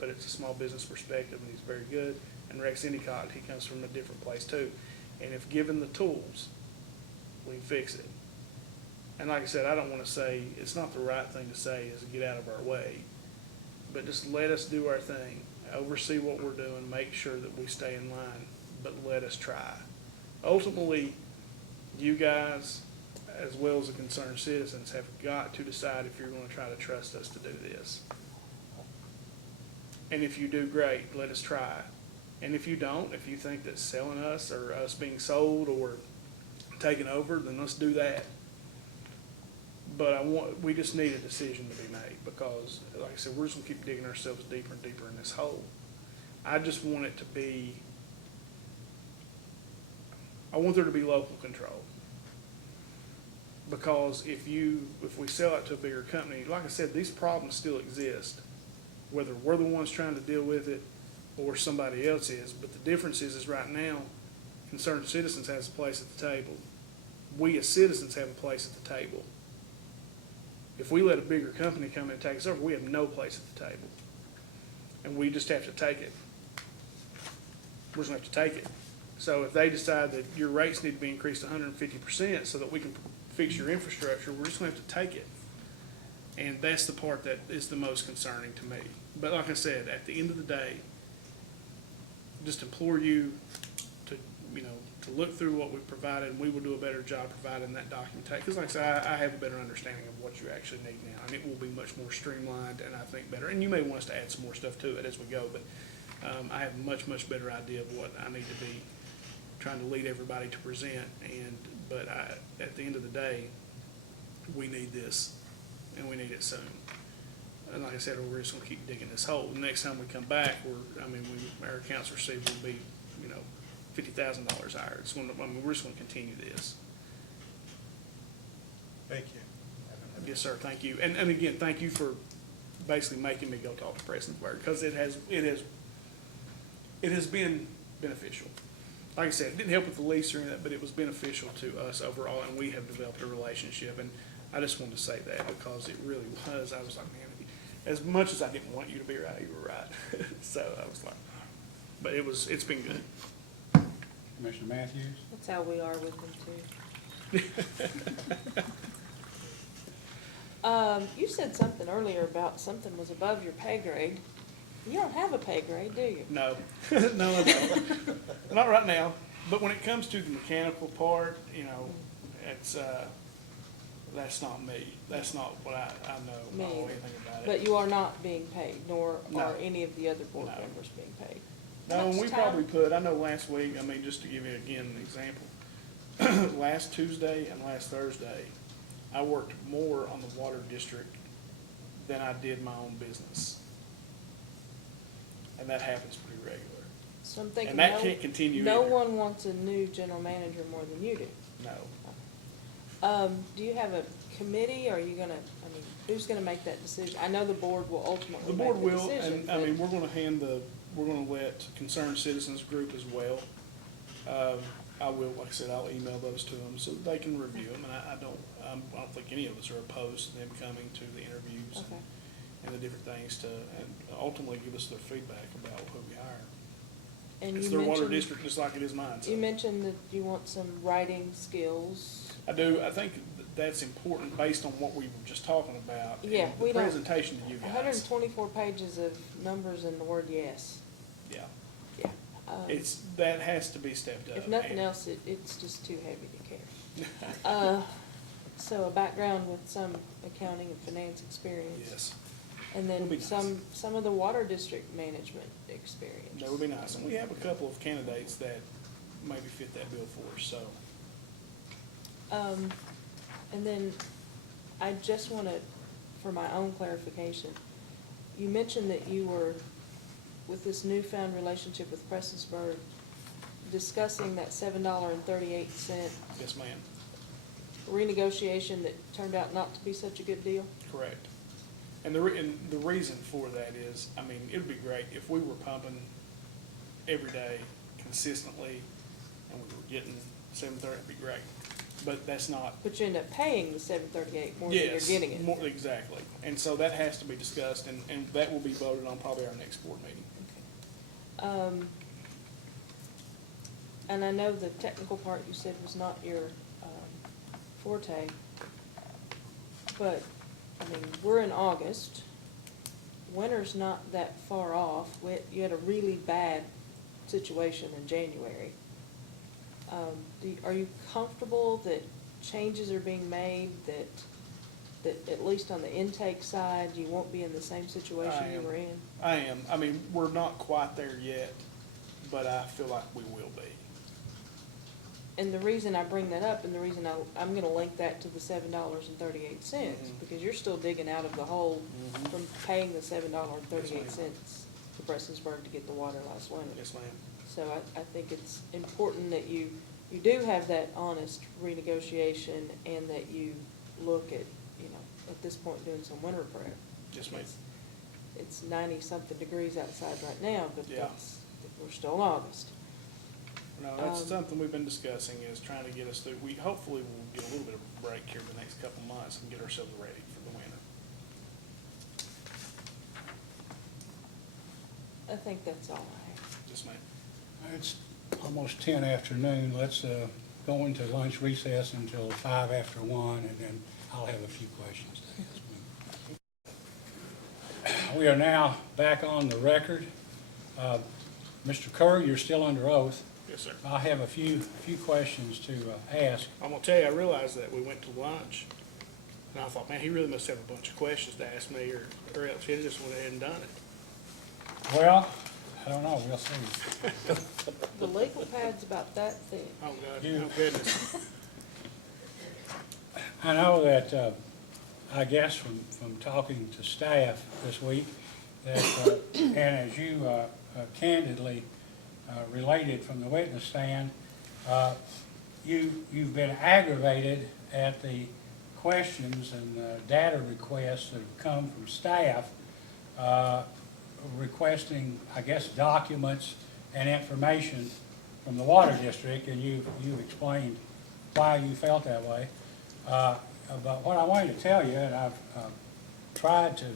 but it's a small business perspective, and he's very good. And Rex Endicott, he comes from a different place too. And if given the tools, we can fix it. And like I said, I don't want to say, it's not the right thing to say is get out of our way, but just let us do our thing, oversee what we're doing, make sure that we stay in line, but let us try. Ultimately, you guys, as well as the concerned citizens, have got to decide if you're going to try to trust us to do this. And if you do, great, let us try. And if you don't, if you think that selling us or us being sold or taken over, then let's do that. But we just need a decision to be made, because, like I said, we're just gonna keep digging ourselves deeper and deeper in this hole. I just want it to be, I want there to be local control. Because if we sell it to a bigger company, like I said, these problems still exist, whether we're the ones trying to deal with it or somebody else is. But the difference is right now, concerned citizens has a place at the table. We as citizens have a place at the table. If we let a bigger company come in and take us over, we have no place at the table. And we just have to take it. We're just gonna have to take it. So if they decide that your rates need to be increased 150% so that we can fix your infrastructure, we're just gonna have to take it. And that's the part that is the most concerning to me. But like I said, at the end of the day, just implore you to, you know, to look through what we've provided, and we will do a better job providing that documentation. Because like I said, I have a better understanding of what you actually need now, and it will be much more streamlined and I think better. And you may want us to add some more stuff to it as we go, but I have a much, much better idea of what I need to be trying to lead everybody to present. But at the end of the day, we need this, and we need it soon. And like I said, we're just gonna keep digging this hole. The next time we come back, our accounts receivable will be, you know, $50,000 higher. We're just gonna continue this. Thank you. Yes, sir, thank you. And again, thank you for basically making me go talk to Prestonsburg, because it has been beneficial. Like I said, it didn't help with the lease or anything, but it was beneficial to us overall, and we have developed a relationship. And I just wanted to say that because it really was. I was like, man, as much as I didn't want you to be right, you were right. So I was like, but it's been good. Commissioner Matthews? That's how we are with them too. You said something earlier about something was above your pay grade. You don't have a pay grade, do you? No, no, I don't. Not right now. But when it comes to the mechanical part, you know, it's, that's not me. That's not what I know Me either. anything about it. But you are not being paid, nor No. are any of the other board No. members being paid. No, How and much we time- probably put, I know last week, just to give you again an example, last Tuesday and last Thursday, I worked more on the water district than I did my own business. And that happens pretty regular. So I'm thinking, And that can't continue no either. one wants a new general manager more than you do. No. Do you have a committee, or are you gonna, who's gonna make that decision? I know the board will ultimately The make board the will, decision, and, but- we're gonna let concerned citizens group as well. I will, like I said, I'll email those to them so that they can review them, and I don't think any of us are opposed to them coming to the interviews Okay. and the different things and ultimately give us their feedback about who we hire. And It's you their water mentioned- district just like it is mine, so. You mentioned that you want some writing skills. I do, I think that's important based on what we were just talking about. and Yeah, we The don't- presentation to you hundred and guys. 24 pages of numbers and the word yes. Yeah, Yeah. that has to be stepped up. If nothing and- else, it's just too heavy to carry. So a background with some accounting and finance experience. Yes, And Would be then nice. some of the water district management experience. that would be nice. And we have a couple of candidates that maybe fit that bill for us, so. And then I just want to, for my own clarification, you mentioned that you were, with this newfound relationship with Prestonsburg, discussing that $7.38 Yes, ma'am, renegotiation that turned out not to be such a good deal? correct. And the reason for that is, I mean, it would be great if we were pumping every day consistently and we were getting 730, it'd be great. But that's not. But you end up paying the $7.38 more than you're Yes, getting it. more, exactly. And so that has to be discussed, and that will be voted on probably our next board meeting. And I know the technical part you said was not your forte, but, I mean, we're in August. Winter's not that far off. You had a really bad situation in January. Are you comfortable that changes are being made, that at least on the intake side, you won't be in the same situation I you am. were in? I am. I mean, we're not quite there yet, but I feel like we will be. And the reason I bring that up, and the reason I'm gonna link that to the $7.38, Mhm. because you're still digging out of the hole Mhm. from paying the $7.38 Yes, ma'am. to Prestonsburg to get the water last winter. Yes, ma'am. So I think it's important that you do have that honest renegotiation, and that you look at, at this point, doing some winter prep. Yes, ma'am. It's 90-something degrees outside right now, but Yeah. we're still in August. No, that's Um, something we've been discussing, is trying to get us through. We hopefully will get a little bit of a break here the next couple of months and get ourselves ready for the winter. I think that's all I have. Yes, ma'am. It's almost 10 afternoon. Let's go into lunch recess until 5 after 1, and then I'll have a few questions to ask. We are now back on the record. Mr. Kerr, you're still under oath. Yes, sir. I have a few questions to ask. I'm gonna tell you, I realized that we went to lunch, and I thought, man, he really must have a bunch of questions to ask me, or else he'd just went ahead and done it. Well, I don't know, we'll see. The legal pad's about that thin. Oh, God, You- oh, goodness. I know that, I guess from talking to staff this week, that, and as you candidly related from the witness stand, you've been aggravated at the questions and data requests that have come from staff requesting, I guess, documents and information from the water district, and you've explained why you felt that way. But what I wanted to tell you, and I've tried to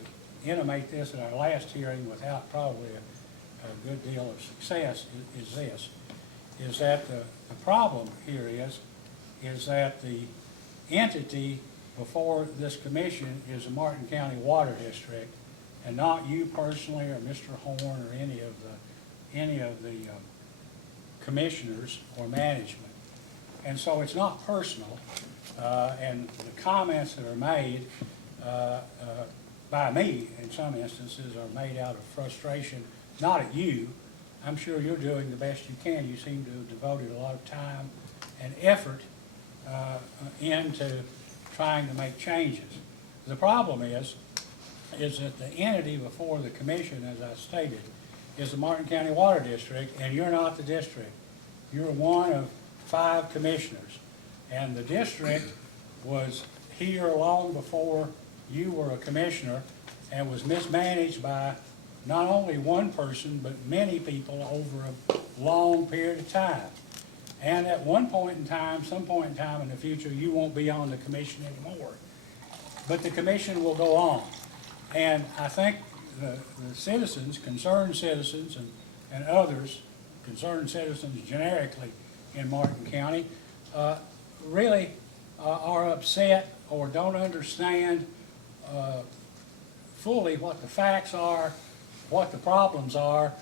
intimate this at our last hearing without probably a good deal of success, is that the problem here is that the entity before this commission is the Martin County Water District, and not you personally or Mr. Horn or any of the commissioners or management. And so it's not personal, and the comments that are made by me in some instances are made out of frustration, not at you. I'm sure you're doing the best you can. You seem to have devoted a lot of time and effort into trying to make changes. The problem is that the entity before the commission, as I stated, is the Martin County Water District, and you're not the district. You're one of 5 commissioners. And the district was here long before you were a commissioner, and was mismanaged by not only one person, but many people over a long period of time. And at one point in time, some point in time in the future, you won't be on the commission anymore. But the commission will go on. And I think the citizens, concerned citizens and others, concerned citizens generically in Martin County, really are upset or don't understand fully what the facts are, what the problems are.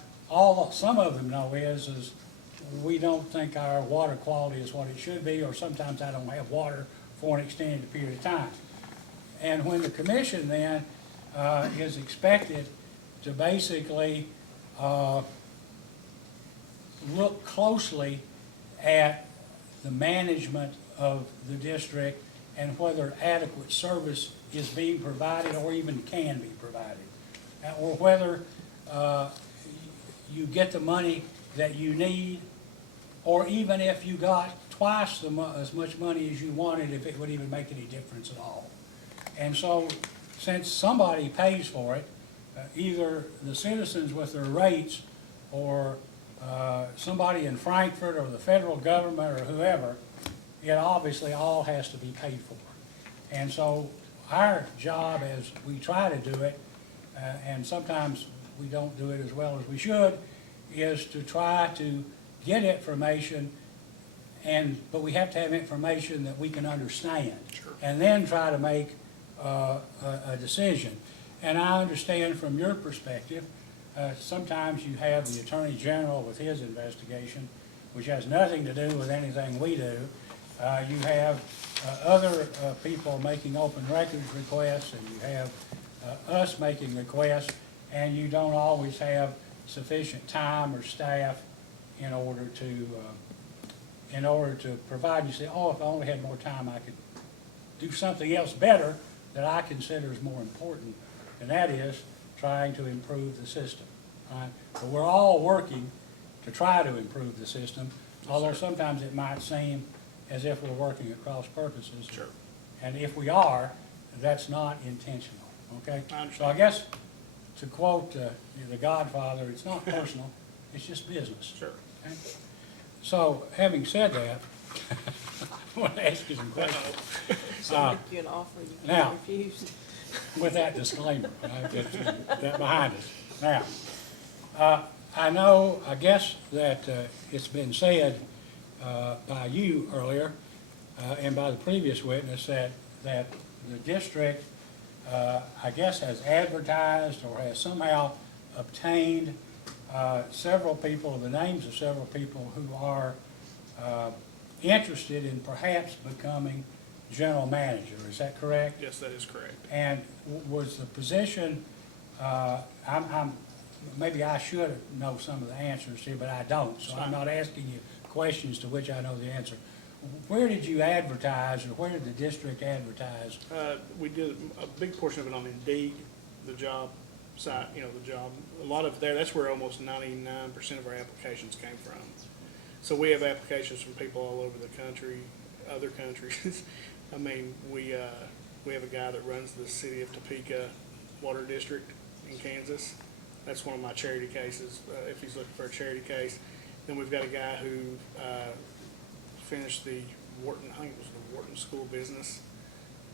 Some of them know is we don't think our water quality is what it should be, or sometimes I don't have water for an extended period of time. And when the commission then is expected to basically look closely at the management of the district and whether adequate service is being provided or even can be provided, or whether you get the money that you need, or even if you got twice as much money as you wanted, if it would even make any difference at all. And so, since somebody pays for it, either the citizens with their rates, or somebody in Frankfurt, or the federal government, or whoever, it obviously all has to be paid for. And so our job, as we try to do it, and sometimes we don't do it as well as we should, is to try to get information, but we have to have information that we can understand. Sure. And then try to make a decision. And I understand from your perspective, sometimes you have the Attorney General with his investigation, which has nothing to do with anything we do. You have other people making open records requests, and you have us making requests, and you don't always have sufficient time or staff in order to provide. You say, oh, if I only had more time, I could do something else better that I consider is more important, and that is trying to improve the system. Right? But we're all working to try to improve the system, although sometimes it might seem as if we're working at cross purposes. Sure. And if we are, that's not intentional, okay? I understand. So I guess, to quote The Godfather, it's not personal, it's just business. Sure. Okay? So, having said that, I want to ask you some questions. So make you an offer you now- can't refuse. With that disclaimer, right, that behind us. Now, I guess that it's been said by you earlier and by the previous witness that the district, I guess, has advertised or has somehow obtained several people, the names of several people who are interested in perhaps becoming general manager. Is that correct? Yes, that is correct. And was the position, maybe I should know some of the answers here, but I don't, so I'm not asking you questions to which I know the answer. Where did you advertise, or where did the district advertise? We did a big portion of it on Indeed, the job site, the job. A lot of that's where almost 99% of our applications came from. So we have applications from people all over the country, other countries. I mean, we have a guy that runs the city of Topeka Water District in Kansas. That's one of my charity cases, if he's looking for a charity case. Then we've got a guy who finished the Wharton, I think it was the Wharton School of Business,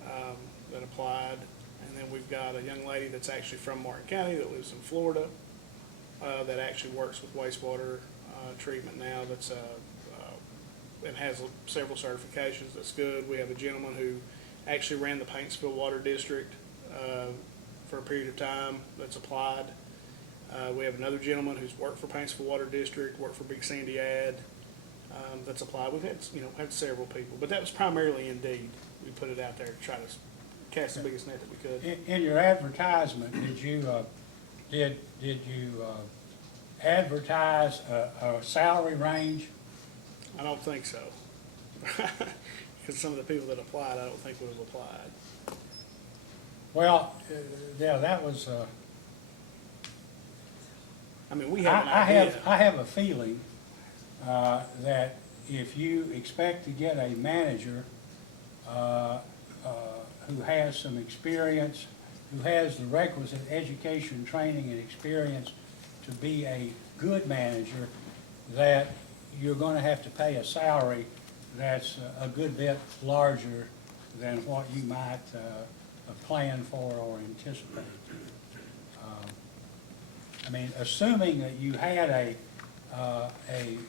that applied. And then we've got a young lady that's actually from Martin County that lives in Florida, that actually works with wastewater treatment now, that's and has several certifications. That's good. We have a gentleman who actually ran the Paintsville Water District for a period of time that's applied. We have another gentleman who's worked for Paintsville Water District, worked for Big Sandy Ad, that's applied. We've had several people, but that was primarily Indeed. We put it out there to try to cast the biggest net that we could. In your advertisement, did you advertise a salary range? I don't think so. Because some of the people that applied, I don't think would have applied. Well, yeah, that was, I mean, we have an idea. I have a feeling that if you expect to get a manager who has some experience, who has the requisite education, training, and experience to be a good manager, that you're going to have to pay a salary that's a good bit larger than what you might plan for or anticipate. I mean, assuming that you had a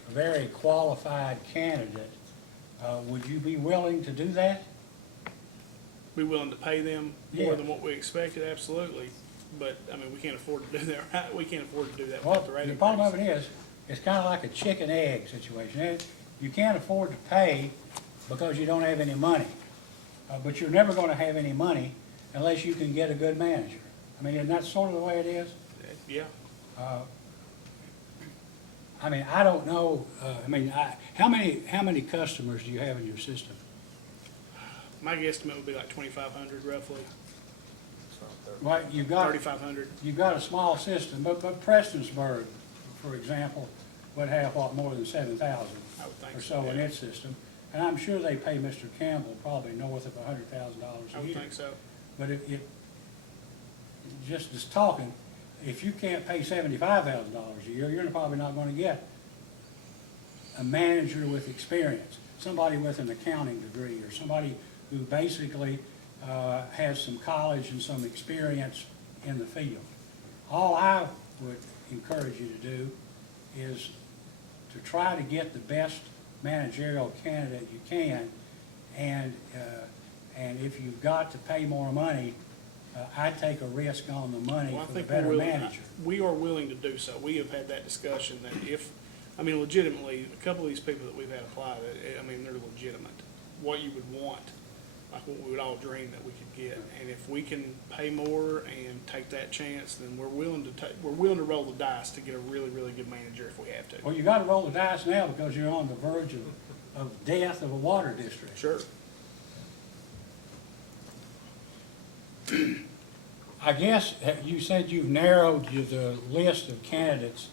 very qualified candidate, would you be willing to do that? be willing to pay them more Yeah. than what we expected, absolutely. But, I mean, we can't afford to do that, right? We can't afford to do that Well, without the rate the increase. problem of it is, it's kind of like a chicken-egg situation. You can't afford to pay because you don't have any money. But you're never gonna have any money unless you can get a good manager. I mean, isn't that sort of the way it is? Yeah, I mean, I don't know, how many customers do you have in your system? my guesstimate would be like 2,500 roughly, Well, you've got, 3,500. you've got a small system, but Prestonsburg, for example, would have, what, more than 7,000 I would think or so, so in yeah. its system. And I'm sure they pay Mr. Campbell probably north of $100,000 I a would year. think so. But just talking, if you can't pay $75,000 a year, you're probably not gonna get a manager with experience, somebody with an accounting degree, or somebody who basically has some college and some experience in the field. All I would encourage you to do is to try to get the best managerial candidate you can, and if you've got to pay more money, I take a risk on the money Well, I for the think we're better willing, manager. we are willing to do so. We have had that discussion that if, I mean, legitimately, a couple of these people that we've had apply, I mean, they're legitimate. What you would want, like what we would all dream that we could get. And if we can pay more and take that chance, then we're willing to roll the dice to get a really, really good manager if we have to. Well, you gotta roll the dice now because you're on the verge of death of a water district. Sure. I guess you said you've narrowed the list of candidates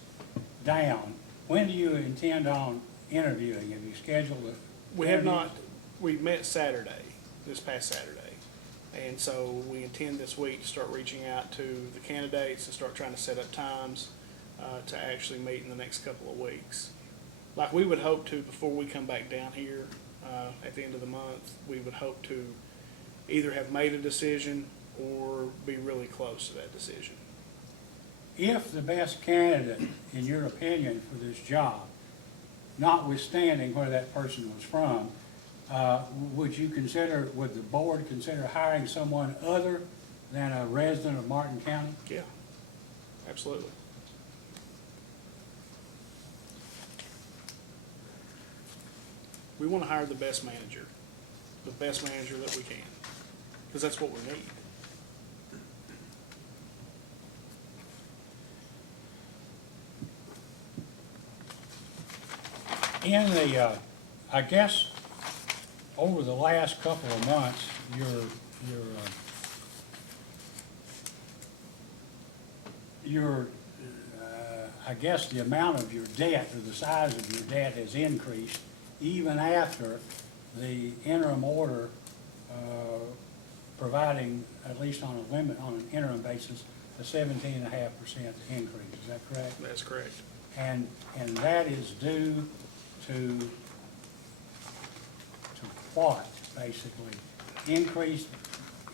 down. When do you intend on interviewing? Have you scheduled a? We have not, we met Saturday, this past Saturday. And so we intend this week to start reaching out to the candidates and start trying to set up times to actually meet in the next couple of weeks. Like we would hope to, before we come back down here at the end of the month, we would hope to either have made a decision or be really close to that decision. If the best candidate, in your opinion, for this job, notwithstanding where that person was from, would the board consider hiring someone other than a resident of Martin County? Yeah, absolutely. We want to hire the best manager that we can, because that's what we need. In the, I guess, over the last couple of months, I guess the amount of your debt or the size of your debt has increased even after the interim order providing, at least on a limit, on an interim basis, a 17.5% increase. Is that correct? That's correct. And that is due to what, basically? Increased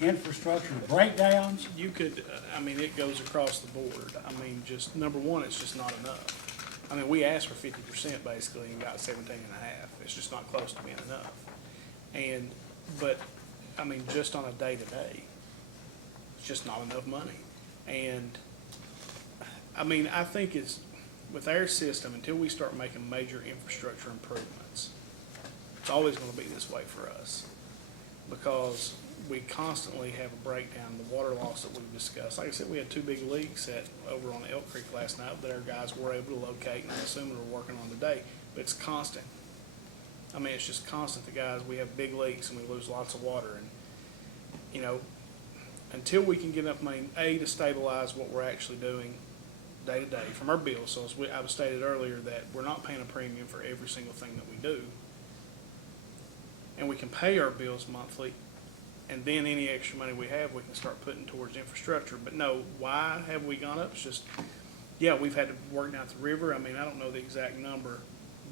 infrastructure breakdowns? You could, I mean, it goes across the board. I mean, just, number one, it's just not enough. I mean, we asked for 50% basically and got 17.5. It's just not close to being enough. But, I mean, just on a day-to-day, it's just not enough money. And, I mean, I think it's, with our system, until we start making major infrastructure improvements, it's always gonna be this way for us. Because we constantly have a breakdown, the water loss that we've discussed. Like I said, we had 2 big leaks over on Elk Creek last night that our guys were able to locate, and I'm assuming we're working on today, but it's constant. I mean, it's just constant. The guys, we have big leaks and we lose lots of water, and, you know, until we can get enough money, to stabilize what we're actually doing day to day from our bills. So as I was stated earlier, that we're not paying a premium for every single thing that we do. And we can pay our bills monthly, and then any extra money we have, we can start putting towards infrastructure. But no, why have we gone up? It's just, yeah, we've had to work down the river. I mean, I don't know the exact number,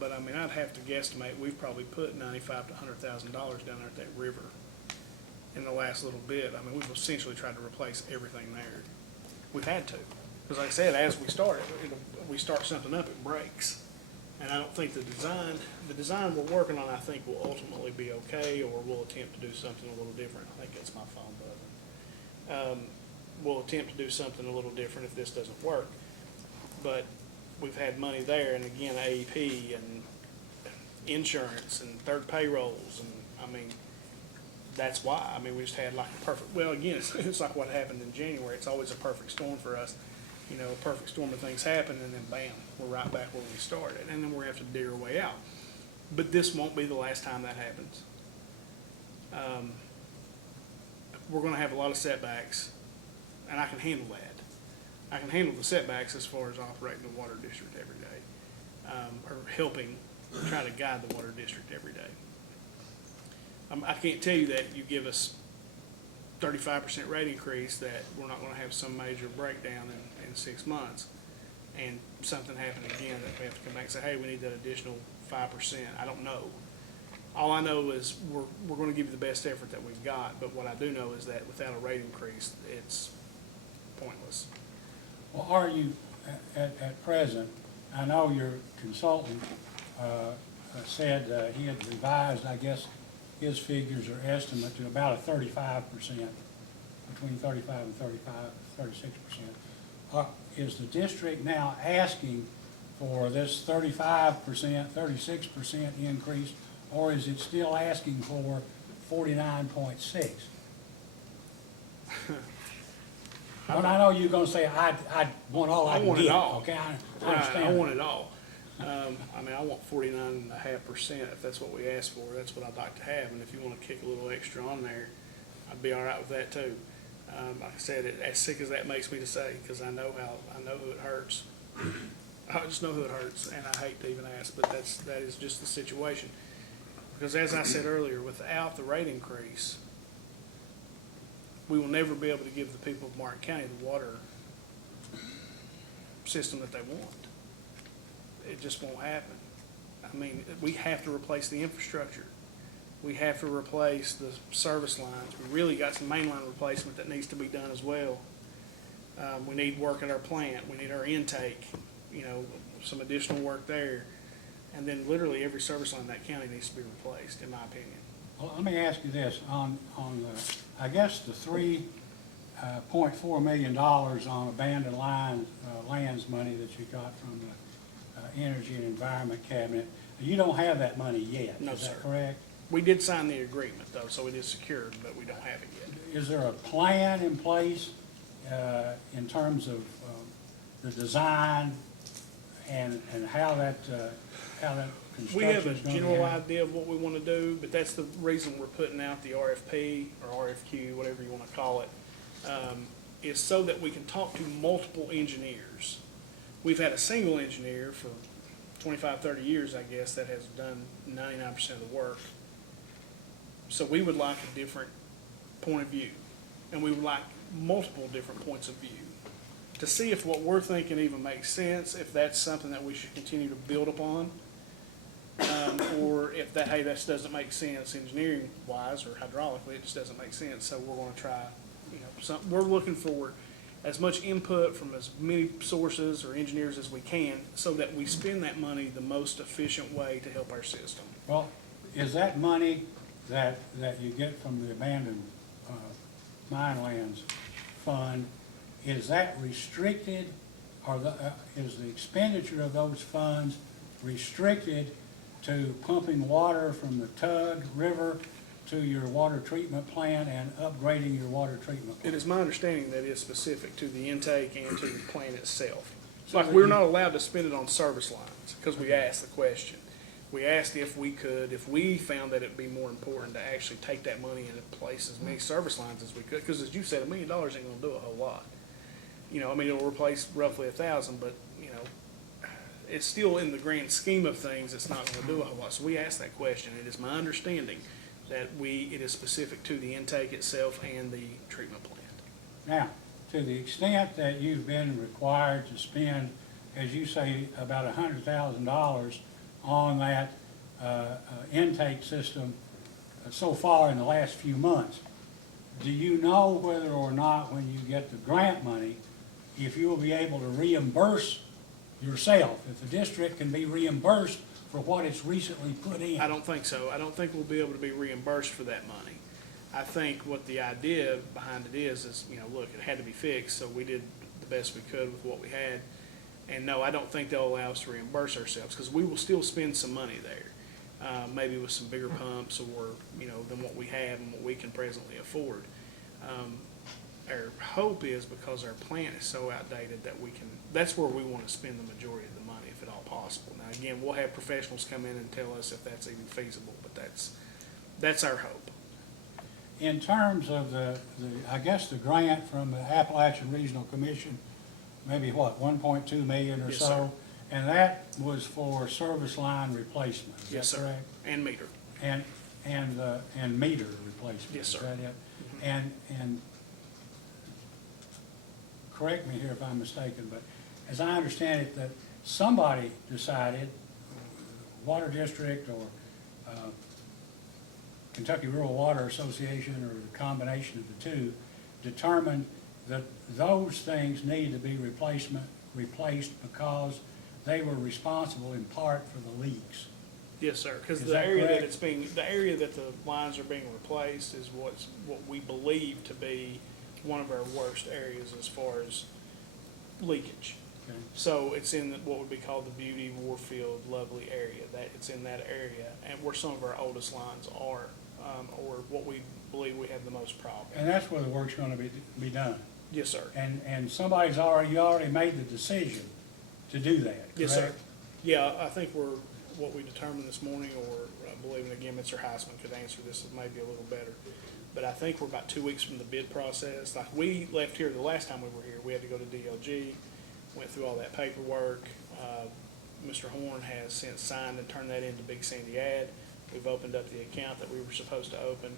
but I mean, I'd have to guesstimate we've probably put $95,000 to $100,000 down there at that river in the last little bit. I mean, we've essentially tried to replace everything there. We've had to, because like I said, as we start, we start something up, it breaks. And I don't think the design we're working on, I think will ultimately be okay, or we'll attempt to do something a little different. I think that's my phone button. We'll attempt to do something a little different if this doesn't work. But we've had money there, and again, AEP and insurance and third payrolls, and, I mean, that's why. I mean, we just had like a perfect, well, again, it's like what happened in January. It's always a perfect storm for us. You know, a perfect storm of things happen, and then bam, we're right back where we started, and then we're gonna have to dig our way out. But this won't be the last time that happens. We're gonna have a lot of setbacks, and I can handle that. I can handle the setbacks as far as operating the water district every day, or helping try to guide the water district every day. I can't tell you that you give us 35% rate increase, that we're not gonna have some major breakdown in 6 months, and something happen again that we have to come back and say, hey, we need that additional 5%. I don't know. All I know is we're gonna give you the best effort that we've got, but what I do know is that without a rate increase, it's pointless. Well, are you, at present, I know your consultant said he had revised, I guess, his figures or estimate to about a 35%, between 35 and 36%. Is the district now asking for this 35%, 36% increase, or is it still asking for 49.6? Well, I know you're gonna say, I want all I can want it get, all. okay, I Right, understand. I want it all. I mean, I want 49.5%, if that's what we ask for, that's what I'd like to have, and if you wanna kick a little extra on there, I'd be all right with that too. Like I said, as sick as that makes me to say, cause I know who it hurts. I just know who it hurts, and I hate to even ask, but that is just the situation. Because as I said earlier, without the rate increase, we will never be able to give the people of Martin County the water system that they want. It just won't happen. I mean, we have to replace the infrastructure. We have to replace the service lines. We really got some mainline replacement that needs to be done as well. We need work at our plant. We need our intake, you know, some additional work there. And then literally every service line in that county needs to be replaced, in my opinion. Well, let me ask you this, on the, I guess the $3.4 million on abandoned lands money that you got from the Energy and Environment Cabinet, you don't have that money yet, No, is sir. that correct? We did sign the agreement though, so it is secured, but we don't have it yet. Is there a plan in place in terms of the design and how that We have construction a is going to general happen? idea of what we want to do, but that's the reason we're putting out the RFP or RFQ, whatever you want to call it, is so that we can talk to multiple engineers. We've had a single engineer for 25, 30 years, I guess, that has done 99% of the work. So we would like a different point of view, and we would like multiple different points of view to see if what we're thinking even makes sense, if that's something that we should continue to build upon. Or if that, hey, this doesn't make sense engineering wise or hydraulically, it just doesn't make sense, so we're gonna try, you know, we're looking for as much input from as many sources or engineers as we can, so that we spend that money the most efficient way to help our system. Well, is that money that you get from the abandoned mine lands fund, is that restricted, or is the expenditure of those funds restricted to pumping water from the Tug River to your water treatment plant and upgrading your water treatment It plant? is my understanding that it's specific to the intake and to the plant itself. So Like, that we're you- not allowed to spend it on service lines, because we asked the question. We asked if we could, if we found that it'd be more important to actually take that money and place as many service lines as we could, because as you said, $1 million ain't gonna do a whole lot. You know, I mean, it'll replace roughly 1,000, but, you know, it's still in the grand scheme of things, it's not gonna do a whole lot. So we asked that question. It is my understanding that it is specific to the intake itself and the treatment plant. Now, to the extent that you've been required to spend, as you say, about $100,000 on that intake system so far in the last few months, do you know whether or not when you get the grant money, if you will be able to reimburse yourself, if the district can be reimbursed for what it's recently put in. I don't think so. I don't think we'll be able to be reimbursed for that money. I think what the idea behind it is, you know, look, it had to be fixed, so we did the best we could with what we had. And no, I don't think they'll allow us to reimburse ourselves, because we will still spend some money there. Maybe with some bigger pumps or, you know, than what we have and what we can presently afford. Our hope is, because our plant is so outdated, that we can, that's where we want to spend the majority of the money, if at all possible. Now, again, we'll have professionals come in and tell us if that's even feasible, but that's our hope. In terms of I guess the grant from the Appalachian Regional Commission, maybe what, 1.2 million or Yes, so? sir. And that was for service line replacement, is Yes, that sir. correct? And meter. And meter replacement? Yes, sir. Is that it? And correct me here if I'm mistaken, but as I understand it, that somebody decided, Water District or Kentucky Rural Water Association, or the combination of the two, determined that those things needed to be replaced because they were responsible in part for the leaks. Yes, sir, because Is the that area that correct? the area that the lines are being replaced is what we believe to be one of our worst areas as far as leakage. Okay. So it's in what would be called the Beauty, Warfield, Lovely area. It's in that area, and where some of our oldest lines are, or what we believe we have the most problem. And that's where the work's gonna be done. Yes, sir. And you already made the decision to do that, Yes, sir. correct? Yeah, I think what we determined this morning, or I believe, and again, Mr. Heisman could answer this maybe a little better, but I think we're about 2 weeks from the bid process. Like, we left here the last time we were here, we had to go to DLG, went through all that paperwork. Mr. Horn has since signed and turned that into Big Sandy Ad. We've opened up the account that we were supposed to open.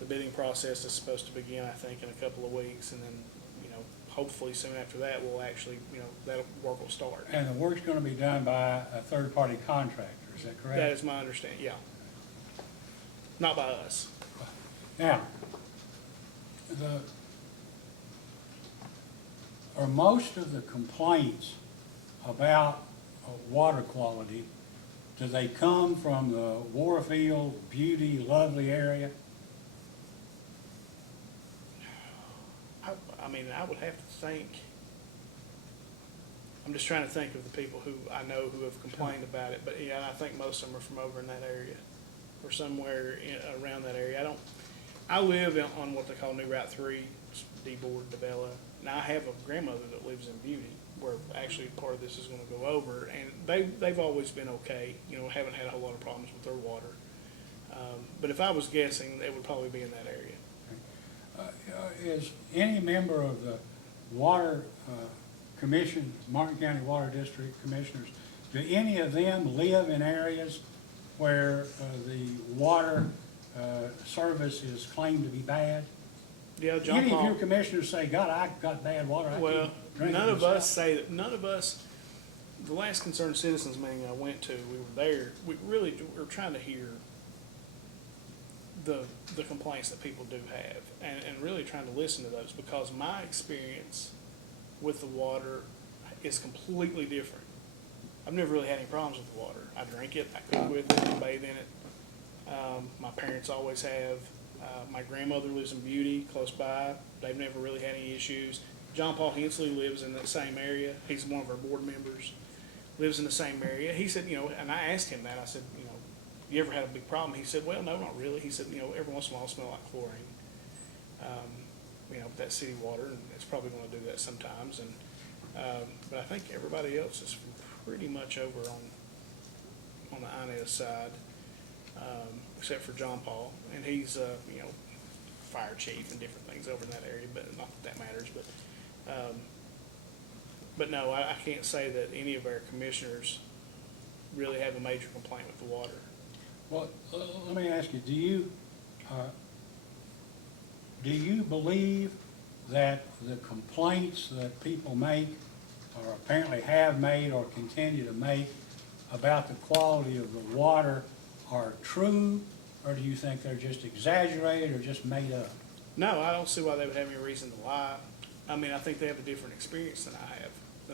The bidding process is supposed to begin, I think, in a couple of weeks, and then, you know, hopefully soon after that, we'll actually, you know, that work will start. And the work's gonna be done by a third-party contractor, is that correct? That is my understanding, yeah. Not by us. Now, are most of the complaints about water quality, do they come from the Warfield, Beauty, Lovely area? I mean, I would have to think, I'm just trying to think of the people who I know who have complained about it, but yeah, I think most of them are from over in that area, or somewhere around that area. I live on what they call New Route 3, D-Board, DeBella. Now, I have a grandmother that lives in Beauty, where actually part of this is gonna go over, and they've always been okay, you know, haven't had a whole lot of problems with their water. But if I was guessing, they would probably be in that area. Is any member of the Water Commission, Martin County Water District Commissioners, do any of them live in areas where the water service is claimed to be bad? Yeah, John Any of Paul. your commissioners say, God, I got bad water, I Well, can't drink it none of myself"? us say that, none of us, the last Concerned Citizens meeting I went to, we were there, we really were trying to hear the complaints that people do have, and really trying to listen to those, because my experience with the water is completely different. I've never really had any problems with the water. I drink it, I cook with it, I bathe in it. My parents always have. My grandmother lives in Beauty, close by. They've never really had any issues. John Paul Hensley lives in that same area. He's one of our board members, lives in the same area. He said, you know, and I asked him that, I said, you know, you ever had a big problem? He said, well, no, not really. He said, you know, every once in a while I smell like chlorine. You know, that city water, and it's probably gonna do that sometimes, and, but I think everybody else is pretty much over on the Inez side, except for John Paul, and he's, you know, fire chief and different things over in that area, but not that matters, but no, I can't say that any of our commissioners really have a major complaint with the water. Well, let me ask you, do you believe that the complaints that people make, or apparently have made or continue to make about the quality of the water are true, or do you think they're just exaggerated or just made up? No, I don't see why they would have any reason to lie. I mean, I think they have a different experience than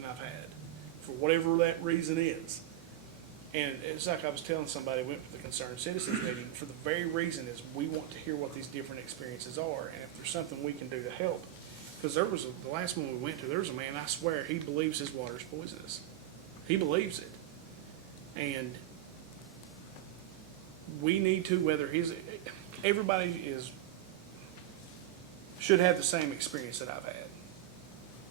I've had for whatever that reason is. And it's like I was telling somebody, went to the Concerned Citizens meeting, for the very reason is we want to hear what these different experiences are, and if there's something we can do to help. Because the last one we went to, there was a man, I swear, he believes his water's poisonous. He believes it. And we need to, everybody should have the same experience that I've had.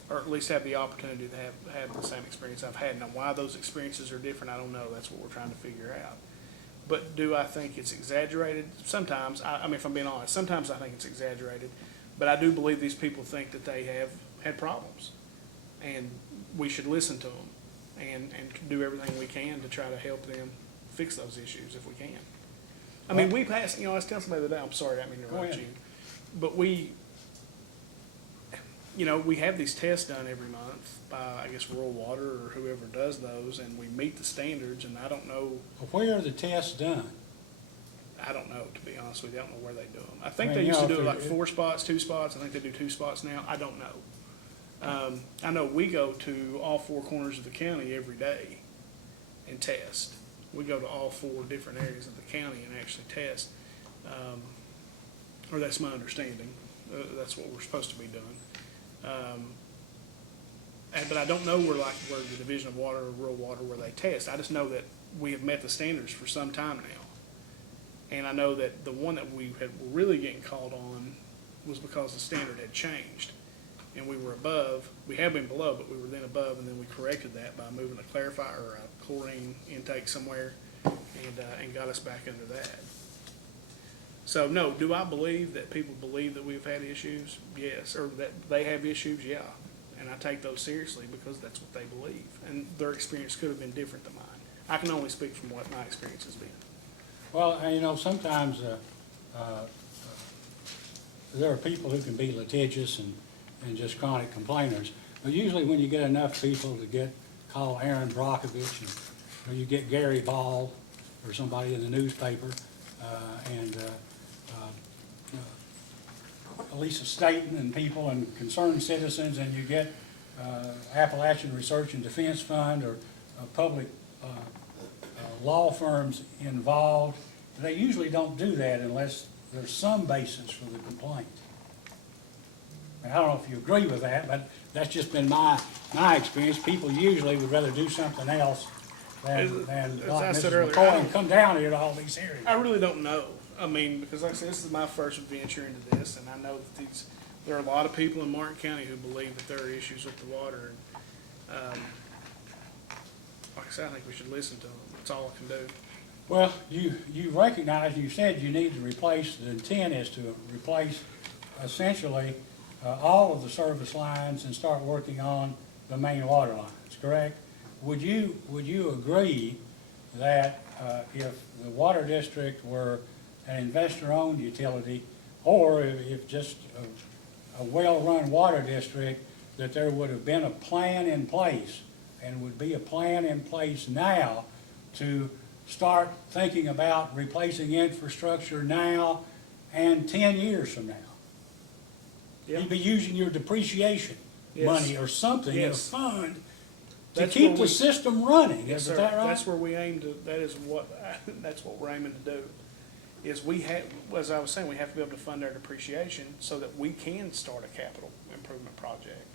Or at least have the opportunity to have the same experience I've had. Now, why those experiences are different, I don't know. That's what we're trying to figure out. But do I think it's exaggerated? Sometimes, I mean, if I'm being honest, sometimes I think it's exaggerated. But I do believe these people think that they have had problems. And we should listen to them and do everything we can to try to help them fix those issues if we can. I mean, we passed, I was telling somebody the other day, I'm sorry, I didn't mean to interrupt ahead. you. But we have these tests done every month by, I guess, Rural Water or whoever does those, and we meet the standards, and I don't know, Where are the tests done? to be honest with you, I don't know where they do them. I think I they mean, used to you do it know, like 4 spots, 2 spots, I think they do 2 spots now, I don't know. I know we go to all 4 corners of the county every day and test. We go to all 4 different areas of the county and actually test. Or that's my understanding. That's what we're supposed to be doing. But I don't know where the Division of Water or Rural Water where they test. I just know that we have met the standards for some time now. And I know that the one that were really getting called on was because the standard had changed. And we were above, we have been below, but we were then above, and then we corrected that by moving a clarifier or a chlorine intake somewhere and got us back under that. So, no, do I believe that people believe that we've had issues? Yes. Or that they have issues? Yeah. And I take those seriously because that's what they believe. And their experience could have been different than mine. I can only speak from what my experience has been. Well, sometimes there are people who can be litigious and just chronic complainers. But usually when you get enough people to call Aaron Brockovich, or you get Gary Ball or somebody in the newspaper, and Lisa Staten and people and Concerned Citizens, and you get Appalachian Research and Defense Fund or public law firms involved. They usually don't do that unless there's some basis for the complaint. I don't know if you agree with that, but that's just been my experience. People usually would rather do something else than As like I said Mrs. earlier, McCoy and come down here to all these hearings. I really don't know. I mean, because like I said, this is my first venture into this, and I know that there are a lot of people in Martin County who believe that there are issues with the water. And like I said, I think we should listen to them. That's all I can do. Well, you recognize, you said you need to replace, the intent is to replace essentially all of the service lines and start working on the main water lines, correct? Would you agree that if the water district were an investor-owned utility, or if just a well-run water district, that there would have been a plan in place, and would be a plan in place now to start thinking about replacing infrastructure now and 10 years from now? Yeah. You'd be using your depreciation Yes. money or something in a Yes. fund to That's keep where the we- system running, Yes, isn't sir. that right? That's where we aim to, that's what we're aiming to do. Is as I was saying, we have to be able to fund our depreciation so that we can start a capital improvement project.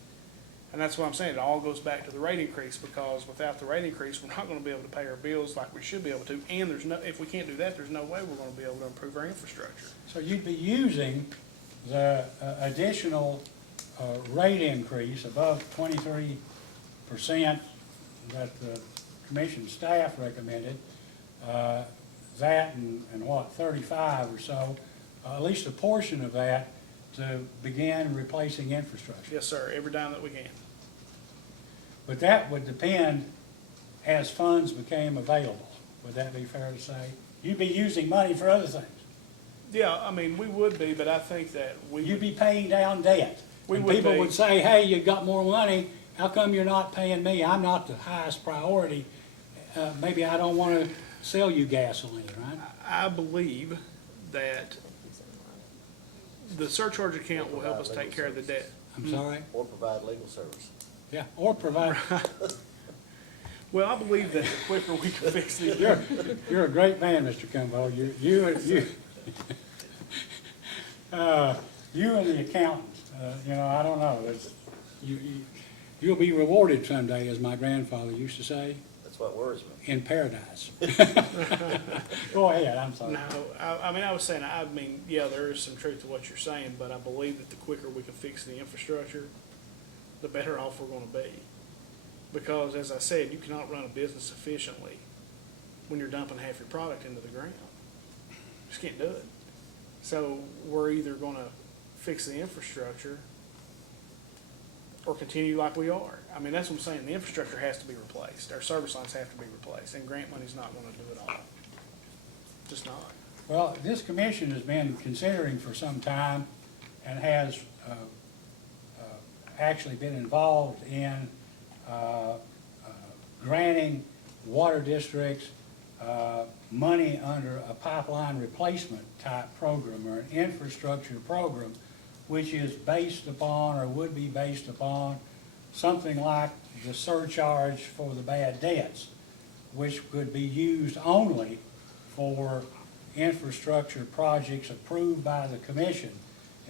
And that's what I'm saying, it all goes back to the rate increase, because without the rate increase, we're not gonna be able to pay our bills like we should be able to. And if we can't do that, there's no way we're gonna be able to improve our infrastructure. So you'd be using the additional rate increase above 23% that the commission staff recommended, that and what, 35 or so, at least a portion of that to begin replacing infrastructure. Yes, sir, every dime that we can. But that would depend as funds became available. Would that be fair to say? You'd be using money for other things. Yeah, I mean, we would be, but I think that You'd be paying down debt. We And would people be. would say, hey, you got more money, how come you're not paying me? I'm not the highest priority. Maybe I don't want to sell you gasoline, right? I believe that the surcharge account will help us take care of the debt. I'm sorry? Or provide legal service. Yeah, or provide, Well, I believe that the quicker we can fix the. You're a great man, Mr. Kimball. You and the accountant, I don't know, you'll be rewarded someday, as my grandfather used to say, That's what worries me. in paradise. Go ahead, I'm sorry. No, I was saying, yeah, there is some truth to what you're saying, but I believe that the quicker we can fix the infrastructure, the better off we're gonna be. Because, as I said, you cannot run a business efficiently when you're dumping half your product into the ground. Just can't do it. So we're either gonna fix the infrastructure or continue like we are. I mean, that's what I'm saying, the infrastructure has to be replaced, our service lines have to be replaced, and grant money's not gonna do it all. Just not. Well, this commission has been considering for some time and has actually been involved in granting water districts money under a pipeline replacement type program or an infrastructure program, which is based upon or would be based upon something like the surcharge for the bad debts, which could be used only for infrastructure projects approved by the commission.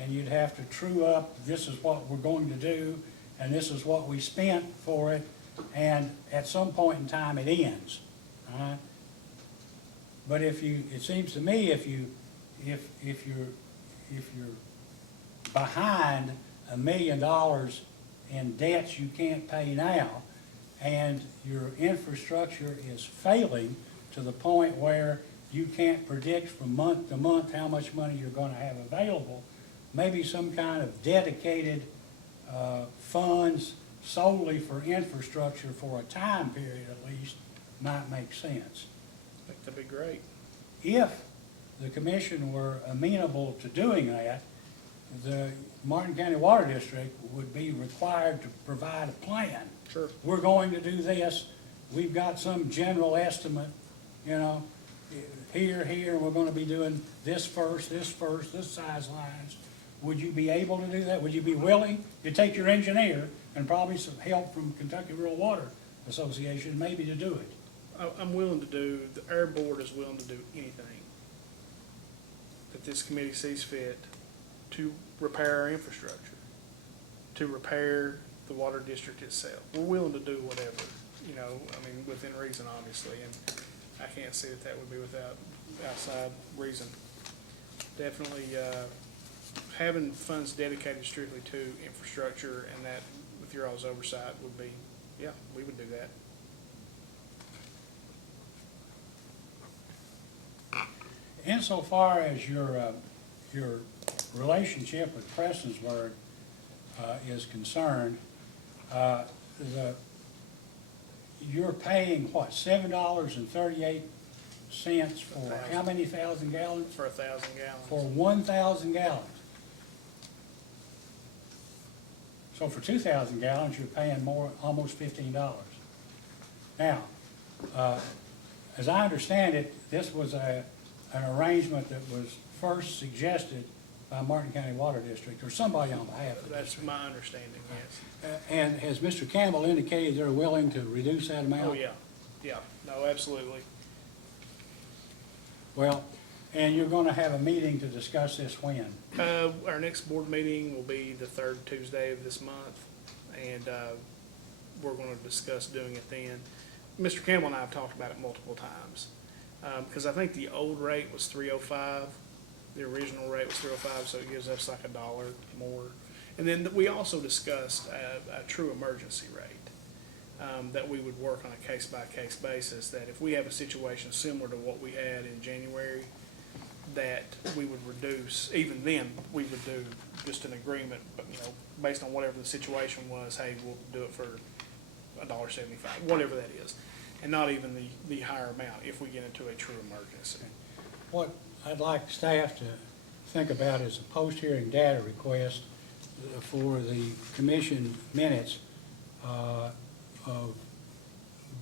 And you'd have to true up, this is what we're going to do, and this is what we spent for it, and at some point in time it ends, all right? But it seems to me if you're behind $1 million in debts you can't pay now, and your infrastructure is failing to the point where you can't predict from month to month how much money you're gonna have available, maybe some kind of dedicated funds solely for infrastructure for a time period at least might make sense. I think that'd be great. If the commission were amenable to doing that, the Martin County Water District would be required to provide a plan. Sure. We're going to do this, we've got some general estimate, here, and we're gonna be doing this first, this size lines. Would you be able to do that? Would you be willing? You take your engineer and probably some help from Kentucky Rural Water Association maybe to do it. I'm willing to do, our board is willing to do anything that this committee sees fit to repair our infrastructure, to repair the water district itself. We're willing to do whatever, within reason, obviously, and I can't see that would be without outside reason. Definitely, having funds dedicated strictly to infrastructure and that with your all's oversight would be, yeah, we would do that. Insofar as your relationship with Prestonsburg is concerned, you're paying what, $7.38 for how many thousand gallons? For 1,000 gallons. For 1,000 gallons. So for 2,000 gallons, you're paying almost $15. Now, as I understand it, this was an arrangement that was first suggested by Martin County Water District, or somebody on behalf of the That's district. my understanding, yes. And has Mr. Campbell indicated they're willing to reduce that amount? Oh, yeah, no, absolutely. Well, and you're gonna have a meeting to discuss this when? Our next board meeting will be the third Tuesday of this month, and we're gonna discuss doing it then. Mr. Campbell and I have talked about it multiple times, because I think the old rate was $3.05. The original rate was $3.05, so it gives us like $1 more. And then we also discussed a true emergency rate, that we would work on a case-by-case basis, that if we have a situation similar to what we had in January, that we would reduce, even then, we would do just an agreement, but, based on whatever the situation was, hey, we'll do it for $1.75, whatever that is, and not even the higher amount if we get into a true emergency. What I'd like staff to think about is a post-hearing data request for the commission minutes of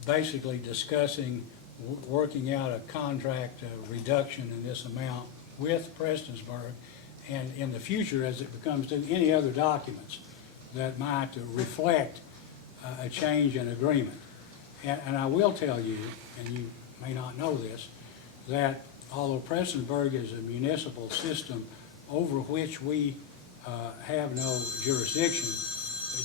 basically discussing, working out a contract reduction in this amount with Prestonsburg, and in the future, as it becomes due, any other documents that might reflect a change in agreement. And I will tell you, and you may not know this, that although Prestonsburg is a municipal system over which we have no jurisdiction,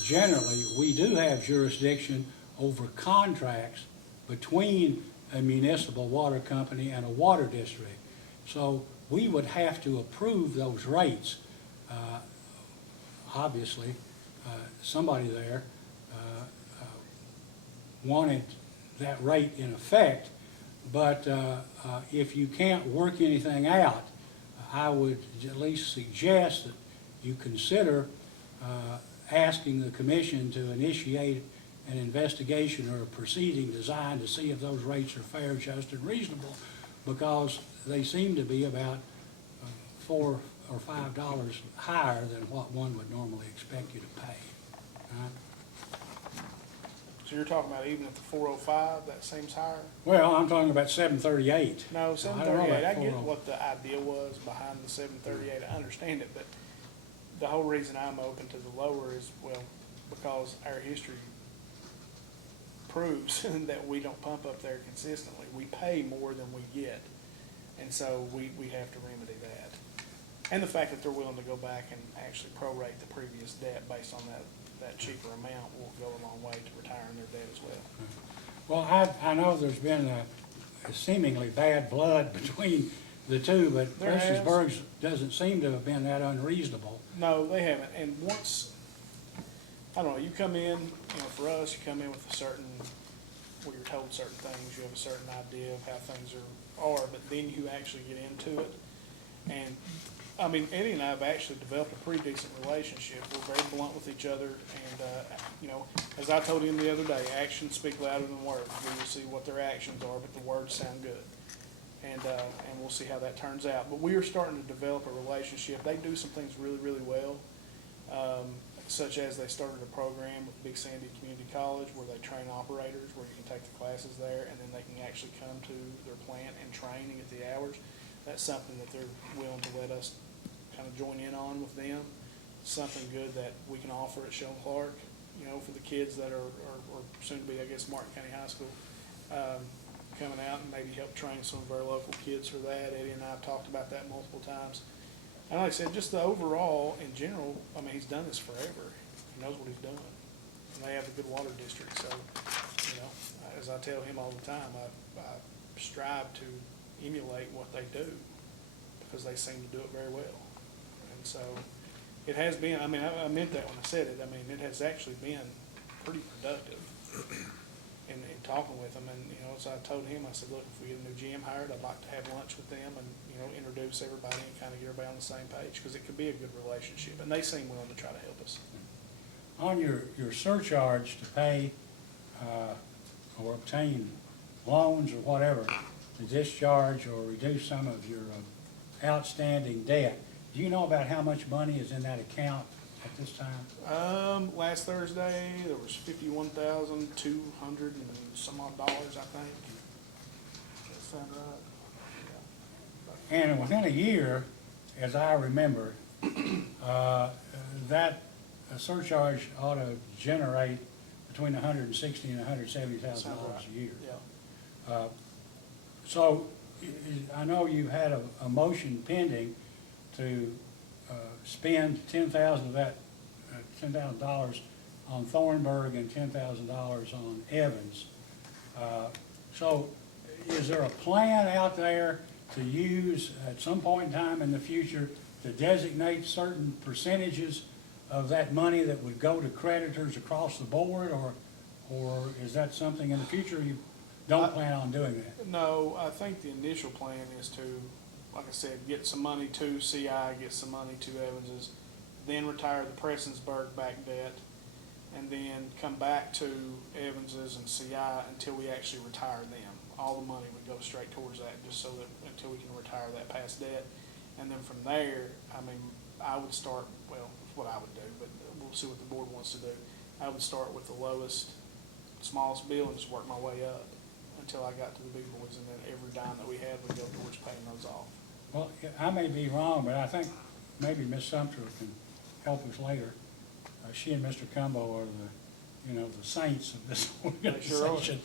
generally, we do have jurisdiction over contracts between a municipal water company and a water district. So we would have to approve those rates. Obviously, somebody there wanted that rate in effect, but if you can't work anything out, I would at least suggest that you consider asking the commission to initiate an investigation or a proceeding designed to see if those rates are fair, just, and reasonable, because they seem to be about $4 or $5 higher than what one would normally expect you to pay. So you're talking about even at the 405, that seems higher? Well, I'm talking about 738. No, So I don't know 738, I about get 40. what the idea was behind the 738, I understand it, but the whole reason I'm open to the lower is, well, because our history proves that we don't pump up there consistently. We pay more than we get, and so we have to remedy that. And the fact that they're willing to go back and actually prorate the previous debt based on that cheaper amount will go a long way to retiring their debt as well. Well, I know there's been a seemingly bad blood between the two, but There has. Prestonsburg's doesn't seem to have been that unreasonable. No, they haven't, and once, I don't know, you come in, you know, for us, you come in with a certain, where you're told certain things, you have a certain idea of how things are, but then you actually get into it. And, I mean, Eddie and I have actually developed a pretty decent relationship. We're very blunt with each other, and, you know, as I told him the other day, actions speak louder than words. We will see what their actions are, but the words sound good. And we'll see how that turns out. But we are starting to develop a relationship. They do some things really, really well, such as they started a program with Big Sandy Community College where they train operators, where you can take the classes there, and then they can actually come to their plant and train and get the hours. That's something that they're willing to let us kind of join in on with them. Something good that we can offer at Sheldon Clark, you know, for the kids that are soon to be, I guess, Martin County High School, coming out and maybe help train some of our local kids for that. Eddie and I have talked about that multiple times. And like I said, just the overall, in general, I mean, he's done this forever. He knows what he's doing. And they have a good water district, so, you know, as I tell him all the time, I strive to emulate what they do because they seem to do it very well. And so it has been, I mean, I meant that when I said it. I mean, it has actually been pretty productive in talking with them. And, you know, so I told him, I said, look, if we get a new GM hired, I'd like to have lunch with them and, you know, introduce everybody and kind of get everybody on the same page because it could be a good relationship. And they seem willing to try to help us. On your surcharge to pay or obtain loans or whatever, to discharge or reduce some of your outstanding debt, do you know about how much money is in that account at this time? Last Thursday, there was $51,200 and some odd dollars, I think. Does that sound right? And within a year, as I remember, that surcharge ought to generate between $160,000 and $170,000 Sounds right. a year. Yeah. So I know you had a motion pending to spend $10,000 of that, $10,000 on Thornburg and $10,000 on Evans. So is there a plan out there to use at some point in time in the future to designate certain percentages of that money that would go to creditors across the board, or is that something in the future you don't plan on doing that? No, I think the initial plan is to, like I said, get some money to CI, get some money to Evans's, then retire the Prestonsburg back debt, and then come back to Evans's and CI until we actually retire them. All the money would go straight towards that, just so that, until we can retire that past debt. And then from there, I mean, I would start, well, what I would do, but we'll see what the board wants to do. I would start with the lowest, smallest bill and just work my way up until I got to the big boys, and then every dime that we had would go towards paying those off. Well, I may be wrong, but I think maybe Ms. Sumter can help us later. She and Mr. Cumbo are the saints of this They sure are. organization.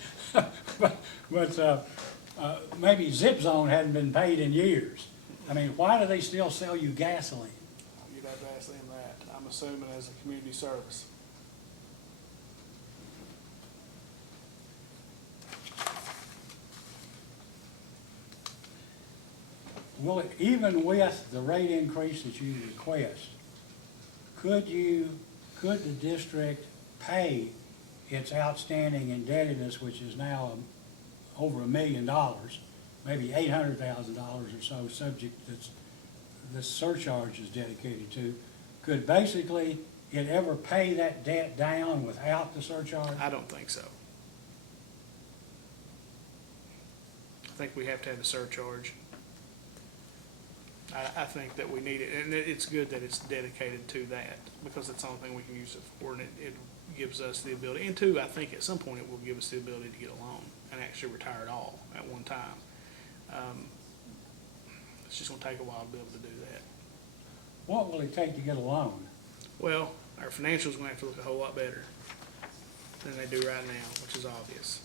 But maybe Zip Zone hadn't been paid in years. I mean, why do they still sell you gasoline? You'd have to ask them that. I'm assuming as a community service. Will it, even with the rate increase that you request, could the district pay its outstanding indebtedness, which is now over $1 million, maybe $800,000 or so, subject that's, this surcharge is dedicated to? Could basically it ever pay that debt down without the surcharge? I don't think so. I think we have to have the surcharge. I think that we need it, and it's good that it's dedicated to that, because it's the only thing we can use it for, and it gives us the ability, and two, I think at some point it will give us the ability to get a loan and actually retire it all at one time. It's just gonna take a while to be able to do that. What will it take to get a loan? Well, our financials gonna have to look a whole lot better than they do right now, which is obvious.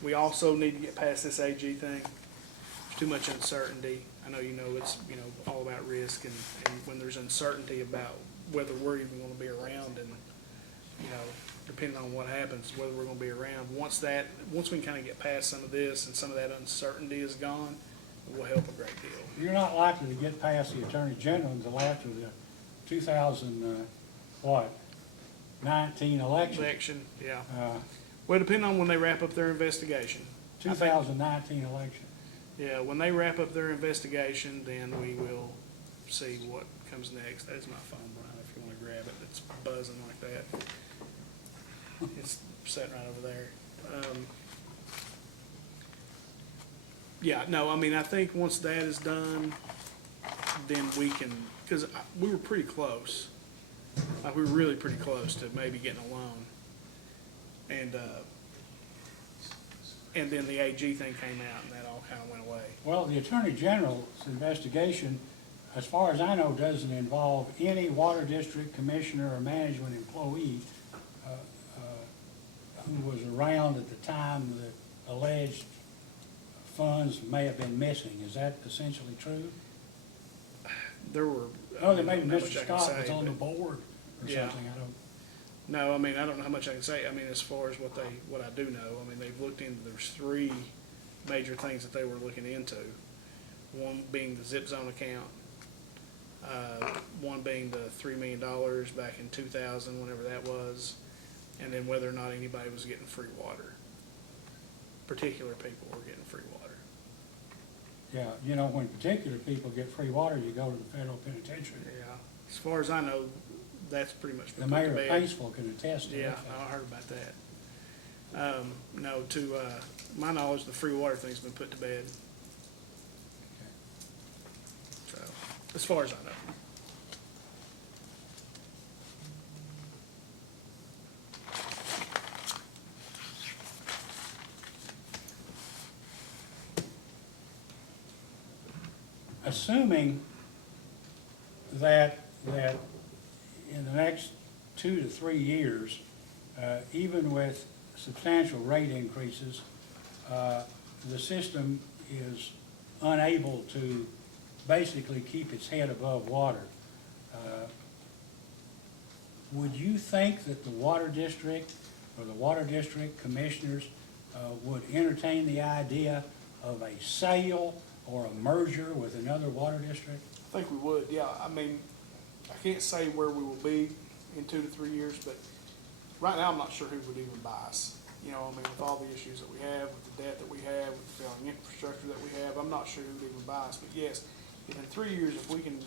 We also need to get past this AG thing. There's too much uncertainty. I know you know it's, all about risk, and when there's uncertainty about whether we're even gonna be around, and, depending on what happens, whether we're gonna be around, once we can kinda get past some of this and some of that uncertainty is gone, it will help a great deal. You're not likely to get past the Attorney General until after the 19 election. Election, yeah. Uh, Well, depending on when they wrap up their investigation. 2019 election. Yeah, when they wrap up their investigation, then we will see what comes next. That is my phone, Brian, if you wanna grab it. It's buzzing like that. It's sitting right over there. Yeah, no, I mean, I think once that is done, then we can, because we were pretty close. Like, we were really pretty close to maybe getting a loan. And then the AG thing came out, and that all kind of went away. Well, the Attorney General's investigation, as far as I know, doesn't involve any water district commissioner or management employee who was around at the time that alleged funds may have been missing. Is that essentially true? There were. Oh, then maybe I don't know how much Mr. I can Scott say, was on the but- board or Yeah. something, I don't. No, I mean, I don't know how much I can say. I mean, as far as what I do know, I mean, they've looked into, there's 3 major things that they were looking into. One being the Zip Zone account, one being the $3 million back in 2000, whenever that was, and then whether or not anybody was getting free water. Particular people were getting free water. Yeah, when particular people get free water, you go to the federal penitentiary. Yeah, as far as I know, that's pretty much The been put to mayor of bed. Paintsville can attest to Yeah, that. I heard about that. No, to my knowledge, the free water thing's been put to bed. So, as far as I know. Assuming that in the next 2 to 3 years, even with substantial rate increases, the system is unable to basically keep its head above water. Would you think that the water district or the water district commissioners would entertain the idea of a sale or a merger with another water district? I think we would, yeah. I mean, I can't say where we will be in 2 to 3 years, but right now, I'm not sure who would even buy us. With all the issues that we have, with the debt that we have, with the failing infrastructure that we have, I'm not sure who would even buy us. But yes, in 3 years, if we can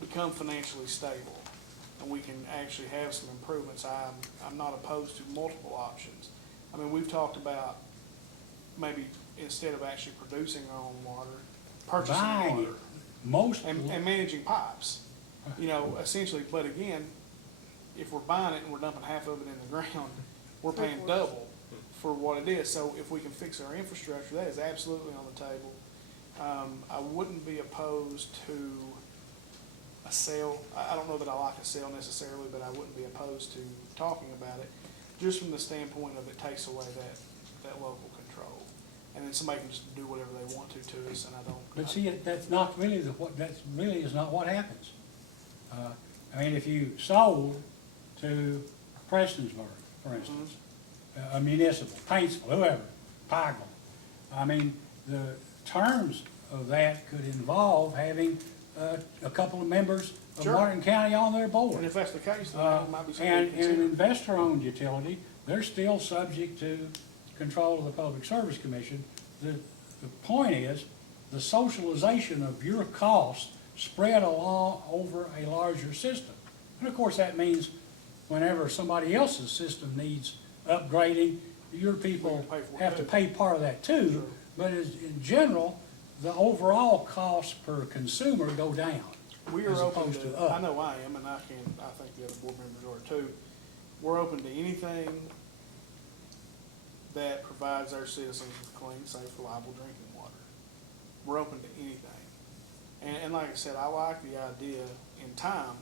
become financially stable and we can actually have some improvements, I'm not opposed to multiple options. I mean, we've talked about maybe instead of actually producing our own water, purchasing Buying it. water Most, and managing pipes. Essentially, but again, if we're buying it and we're dumping half of it in the ground, we're paying double for what it is. So if we can fix our infrastructure, that is absolutely on the table. I wouldn't be opposed to a sale. I don't know that I like a sale necessarily, but I wouldn't be opposed to talking about it, just from the standpoint of it takes away that local control. And then somebody can just do whatever they want to us, and I don't. But see, that's not really that really is not what happens. I mean, if you sold to Prestonsburg, for instance, a municipal, Paintsville, whoever, Pygel, I mean, the terms of that could involve having a couple of members of Sure. Martin County on their board. And if that's the case, then it might be something to And an consider. investor-owned utility, they're still subject to control of the Public Service Commission. The point is, the socialization of your costs spread along over a larger system. And of course, that means whenever somebody else's system needs upgrading, your people We pay for it have to too. pay part of that too. Sure. But in general, the overall costs per consumer go down. We are as open opposed to, to up. I know I am, and I think the other board members are too. We're open to anything that provides our citizens with clean, safe, reliable drinking water. We're open to anything. And like I said, I like the idea in time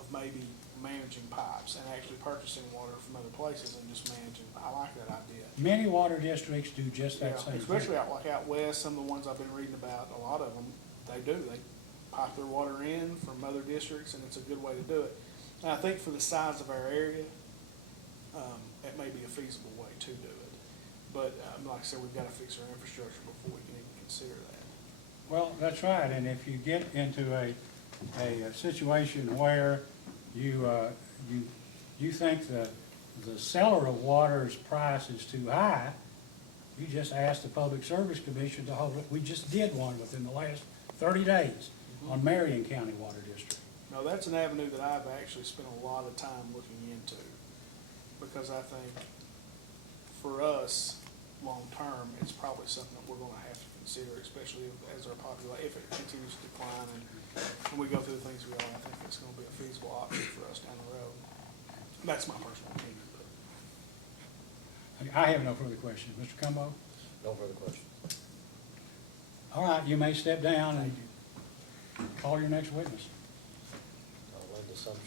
of maybe managing pipes and actually purchasing water from other places and just managing. I like that idea. Many water districts do just that Yeah, same thing. especially out west, some of the ones I've been reading about, a lot of them, they do. They pipe their water in from other districts, and it's a good way to do it. And I think for the size of our area, it may be a feasible way to do it. But, like I said, we've got to fix our infrastructure before we can even consider that. Well, that's right, and if you get into a situation where you think the seller of water's price is too high, you just ask the Public Service Commission to hold it. We just did one within the last 30 days on Marion County Water District. Now, that's an avenue that I've actually spent a lot of time looking into, because I think for us, long-term, it's probably something that we're gonna have to consider, especially as our population, if it continues to decline and when we go through the things we are, I think it's gonna be a feasible option for us down the road. That's my personal opinion, but. I have no further questions. Mr. Cumbo? No further questions. All right, you may step down and call your next witness. Linda Sumter.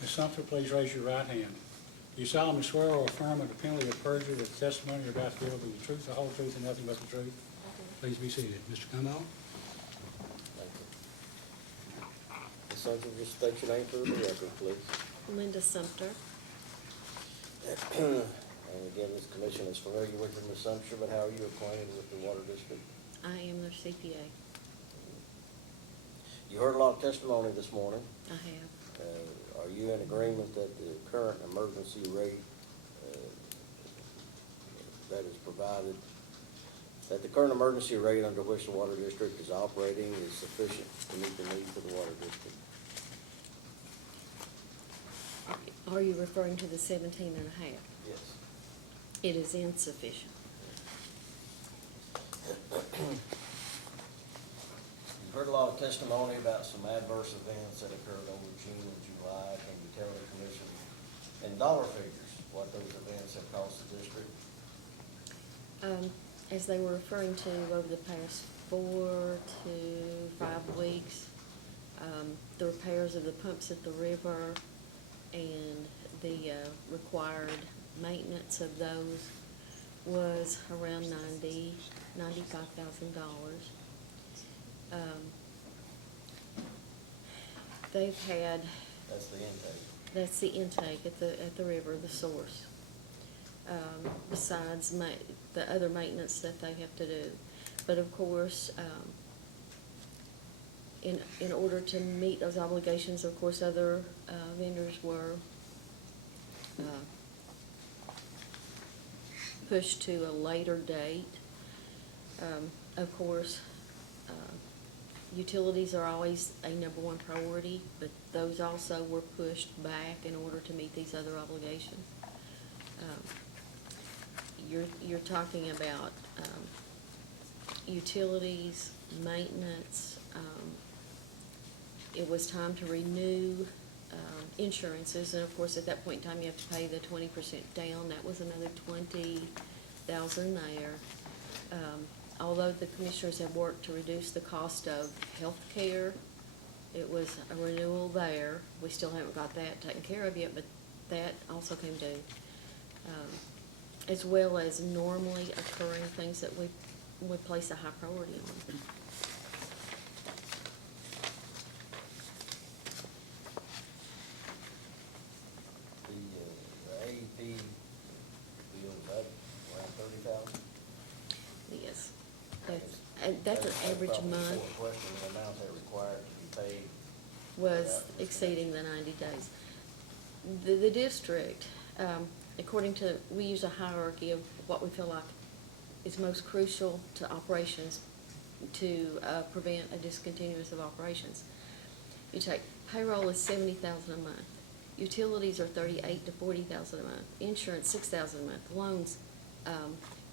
Ms. Sumter, please raise your right hand. Do you solemnly swear or affirm under penalty of perjury that the testimony you're about to give will be the truth, the whole truth, and nothing but the truth? Please be seated. Mr. Cumbo? Thank you. Ms. Sumter, just state your name for the record, please. Linda Sumter. And again, this commission is familiar with you, Ms. Sumter, but how are you acquainted with the water district? I am their CPA. You heard a lot of testimony this morning. I have. Are you in agreement that the current emergency rate that is provided, that the current emergency rate under which the water district is operating is sufficient to meet the needs of the water district? Are you referring to the 17 and a half? Yes. It is insufficient. You've heard a lot of testimony about some adverse events that occurred over June and July. Can you tell the commission in dollar figures what those events have cost the district? As they were referring to over the past 4 to 5 weeks, the repairs of the pumps at the river and the required maintenance of those was around $95,000. They've had, That's the intake. that's the intake at the river, the source. Besides the other maintenance that they have to do. But of course, in order to meet those obligations, of course, other vendors were pushed to a later date. Of course, utilities are always a number one priority, but those also were pushed back in order to meet these other obligations. You're talking about utilities, maintenance. It was time to renew insurances, and of course, at that point in time, you have to pay the 20% down. That was another 20,000 there. Although the commissioners have worked to reduce the cost of health care, it was a renewal there. We still haven't got that taken care of yet, but that also came due. As well as normally occurring things that we place a high priority on. The AEP bill, is that around 30,000? Yes. That's an average Probably a month. short question, the amount that required to be paid. Was exceeding the 90 days. The district, according to, we use a hierarchy of what we feel like is most crucial to operations to prevent a discontinuance of operations. You take payroll is 70,000 a month, utilities are 38 to 40,000 a month, insurance 6,000 a month, loans,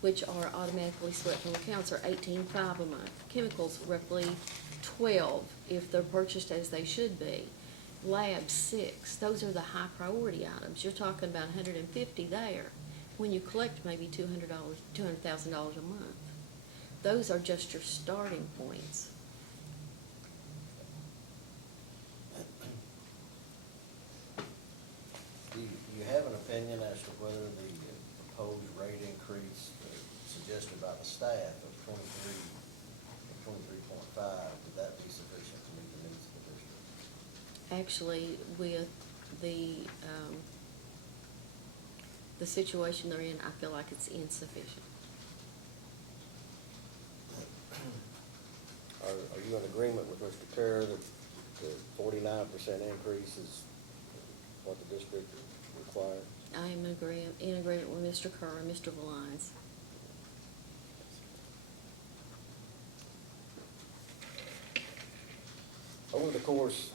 which are automatically swept from accounts, are 18.5 a month, chemicals roughly 12 if they're purchased as they should be. Labs, 6. Those are the high priority items. You're talking about 150 there when you collect maybe $200,000 a month. Those are just your starting points. Do you have an opinion as to whether the proposed rate increase suggested by the staff of 23.5, would that be sufficient to meet the needs of the district? Actually, with the situation they're in, I feel like it's insufficient. Are you in agreement with Mr. Kerr that the 49% increase is what the district requires? I am in agreement with Mr. Kerr and Mr. Valines. Over the course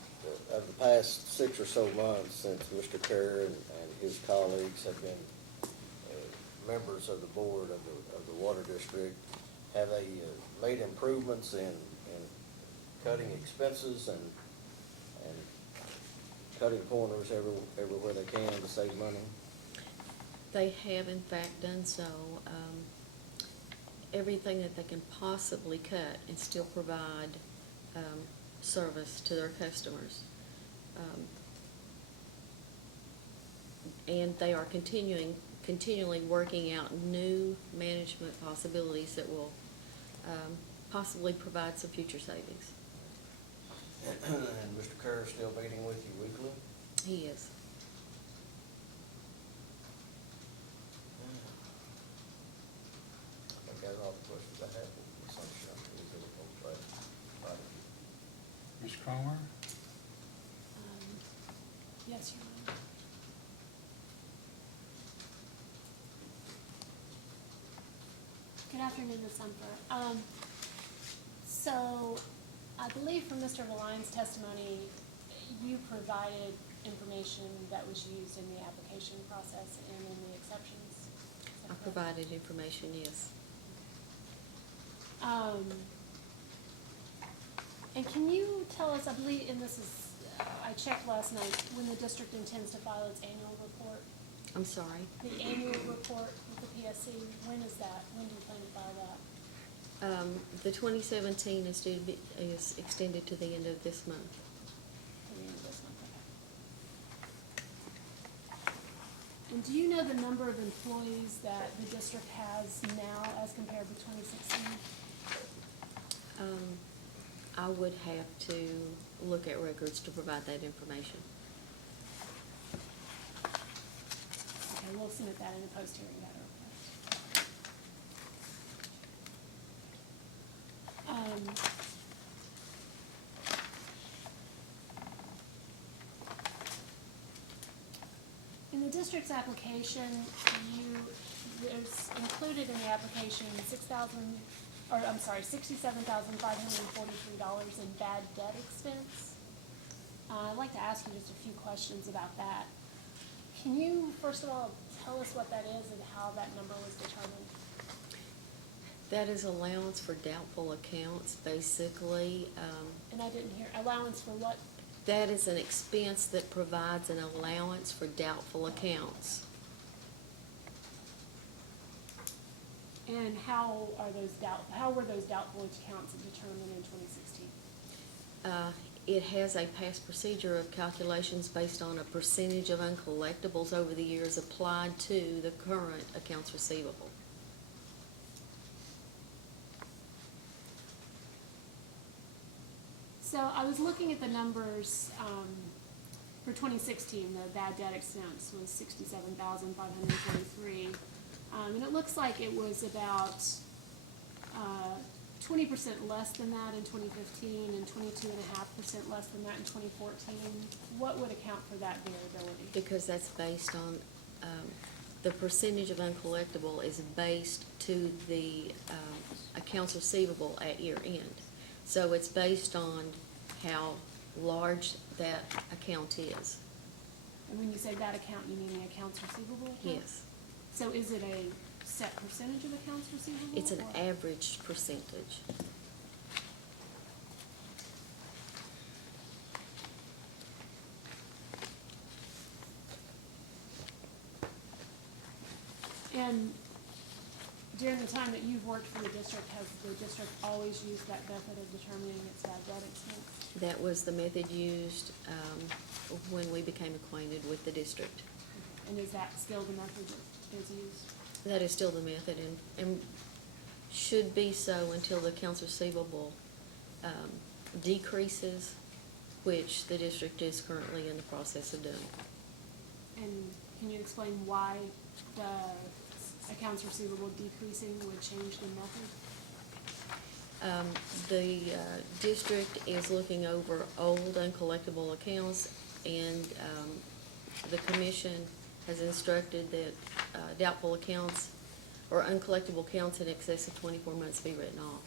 of the past 6 or so months, since Mr. Kerr and his colleagues have been members of the board of the water district, have they made improvements in cutting expenses and cutting corners everywhere they can to save money? They have in fact done so. Everything that they can possibly cut and still provide service to their customers. And they are continually working out new management possibilities that will possibly provide some future savings. And Mr. Kerr is still meeting with you weekly? He is. I think that's all the questions I have. Ms. Sunshine. Is there a vote by- Ms. Cromer? Yes, Your Honor. Good afternoon, Ms. Sumper. So I believe from Mr. Valines' testimony, you provided information that was used in the application process and in the exceptions. Is that I correct? provided information, yes. And can you tell us, I believe, and this is, I checked last night, when the district intends to file its annual report? I'm sorry. The annual report with the PSC, when is that? When do you plan to file that? The 2017 is extended to the end of this month. At the end of this month, okay. And do you know the number of employees that the district has now as compared with 2016? I would have to look at records to provide that information. Okay, we'll submit that in a post-hearing matter. In the district's application, there's included in the application $67,543 in bad debt expense. I'd like to ask you just a few questions about that. Can you, first of all, tell us what that is and how that number was determined? That is allowance for doubtful accounts, basically. And I didn't hear, allowance for what? That is an expense that provides an allowance for doubtful accounts. And how were those doubtful accounts determined in 2016? It has a past procedure of calculations based on a percentage of uncollectibles over the years applied to the current accounts receivable. So I was looking at the numbers for 2016. The bad debt expense was $67,523, and it looks like it was about 20% less than that in 2015, and 22.5% less than that in 2014. What would account for that variability? Because that's based on, the percentage of uncollectible is based to the accounts receivable at year end. So it's based on how large that account is. And when you say that account, you mean the accounts receivable account? Yes. So is it a set percentage of accounts receivable? It's an or- average percentage. And during the time that you've worked for the district, has the district always used that method of determining its bad debt expense? That was the method used when we became acquainted with the district. And is that still the method that is used? That is still the method and should be so until the accounts receivable decreases, which the district is currently in the process of doing. And can you explain why the accounts receivable decreasing would change the method? The district is looking over old uncollectible accounts, and the commission has instructed that doubtful accounts or uncollectible accounts in excess of 24 months be written off.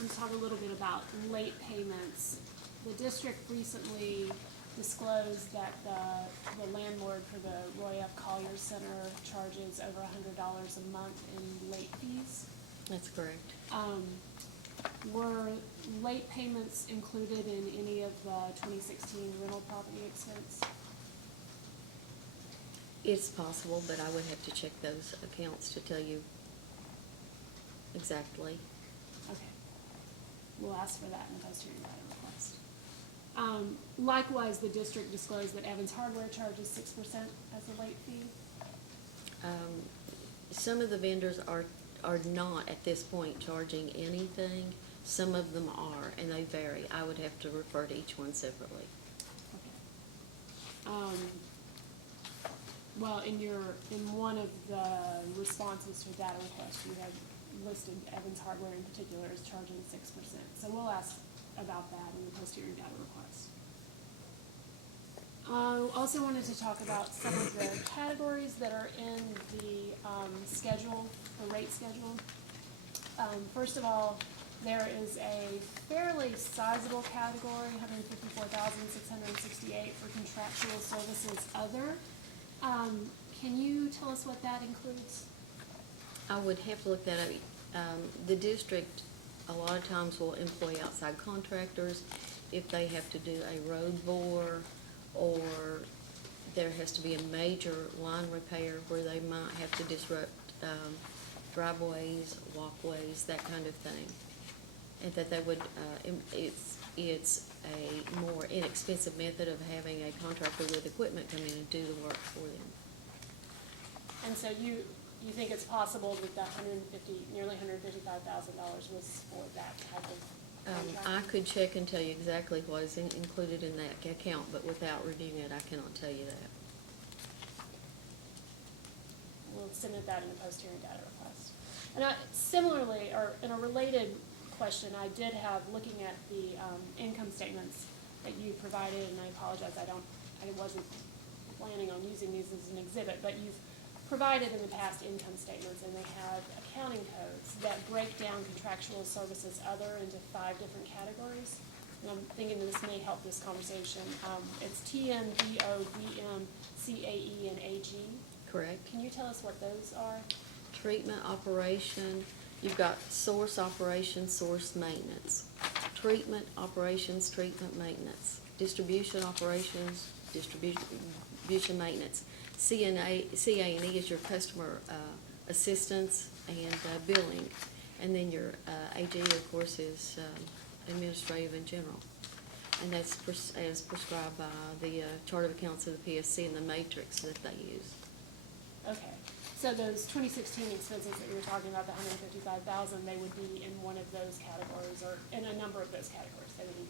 Let's talk a little bit about late payments. The district recently disclosed that the landlord for the Roy F. Collier Center charges over $100 a month in late fees. That's correct. Were late payments included in any of the 2016 rental property expense? It's possible, but I would have to check those accounts to tell you exactly. Okay. We'll ask for that in the post-hearing data request. Likewise, the district disclosed that Evans Hardware charges 6% as a late fee. Some of the vendors are not at this point charging anything. Some of them are, and they vary. I would have to refer to each one separately. Okay. Well, in one of the responses to a data request, you had listed Evans Hardware in particular as charging 6%. So we'll ask about that in the post-hearing data request. Also wanted to talk about some of the categories that are in the schedule, the rate schedule. First of all, there is a fairly sizable category, $154,668 for contractual services other. Can you tell us what that includes? I would have to look that up. The district a lot of times will employ outside contractors if they have to do a road bore, or there has to be a major line repair where they might have to disrupt driveways, walkways, that kind of thing. And that they would, it's a more inexpensive method of having a contractor with equipment come in and do the work for them. And so you think it's possible that the nearly $155,000 was for that type of contract? I could check and tell you exactly what is included in that account, but without reviewing it, I cannot tell you that. We'll submit that in the post-hearing data request. And similarly, or in a related question, I did have, looking at the income statements that you provided, and I apologize, I wasn't planning on using these as an exhibit, but you've provided in the past income statements, and they have accounting codes that break down contractual services other into 5 different categories. And I'm thinking that this may help this conversation. It's TM, DO, DM, CAE, and AG. Correct. Can you tell us what those are? Treatment operation, you've got source operation, source maintenance. Treatment operations, treatment maintenance. Distribution operations, distribution maintenance. CA&E is your customer assistance and billing. And then your AG, of course, is administrative and general. And that's as prescribed by the Chart of Accounts of the PSC and the matrix that they use. Okay, so those 2016 expenses that you were talking about, the 155,000, they would be in one of those categories, or in a number of those categories, they would be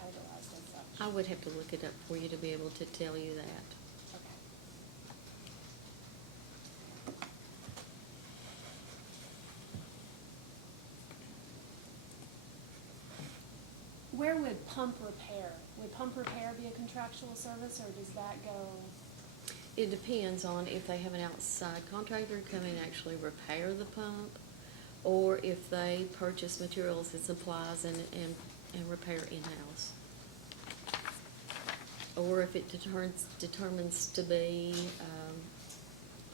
categorized as such? I would have to look it up for you to be able to tell you that. Okay. Where would pump repair be a contractual service, or does that go? It depends on if they have an outside contractor come and actually repair the pump, or if they purchase materials and supplies and repair in-house. Or if it determines to be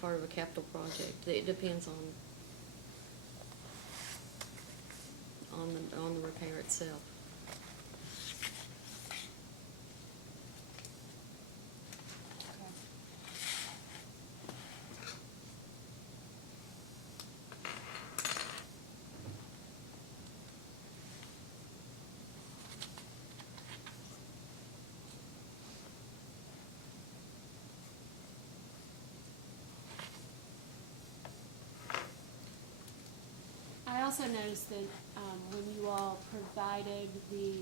part of a capital project. It depends on the repair itself. I also noticed that when you all provided the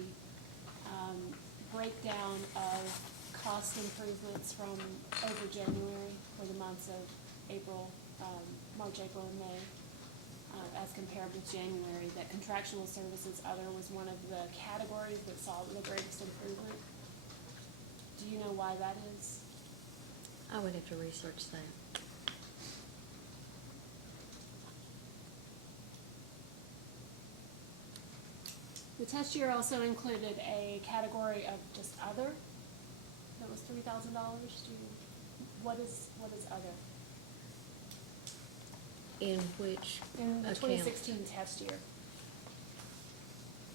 breakdown of cost improvements from over January for the months of March, April, and May, as compared with January, that contractual services other was one of the categories that saw the greatest improvement. Do you know why that is? I would have to research that. The test year also included a category of just other that was $3,000. What is other? In which In the account? 2016 test year.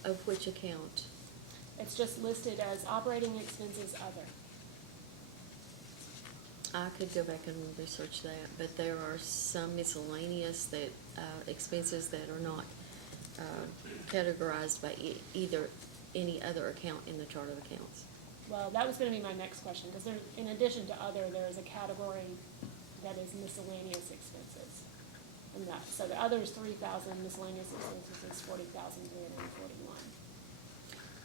Of which account? It's just listed as operating expenses other. I could go back and research that, but there are some miscellaneous that, expenses that are not categorized by either any other account in the Chart of Accounts. Well, that was going to be my next question, because there, in addition to other, there is a category that is miscellaneous expenses. And that, so the other is 3,000, miscellaneous expenses is 40,341.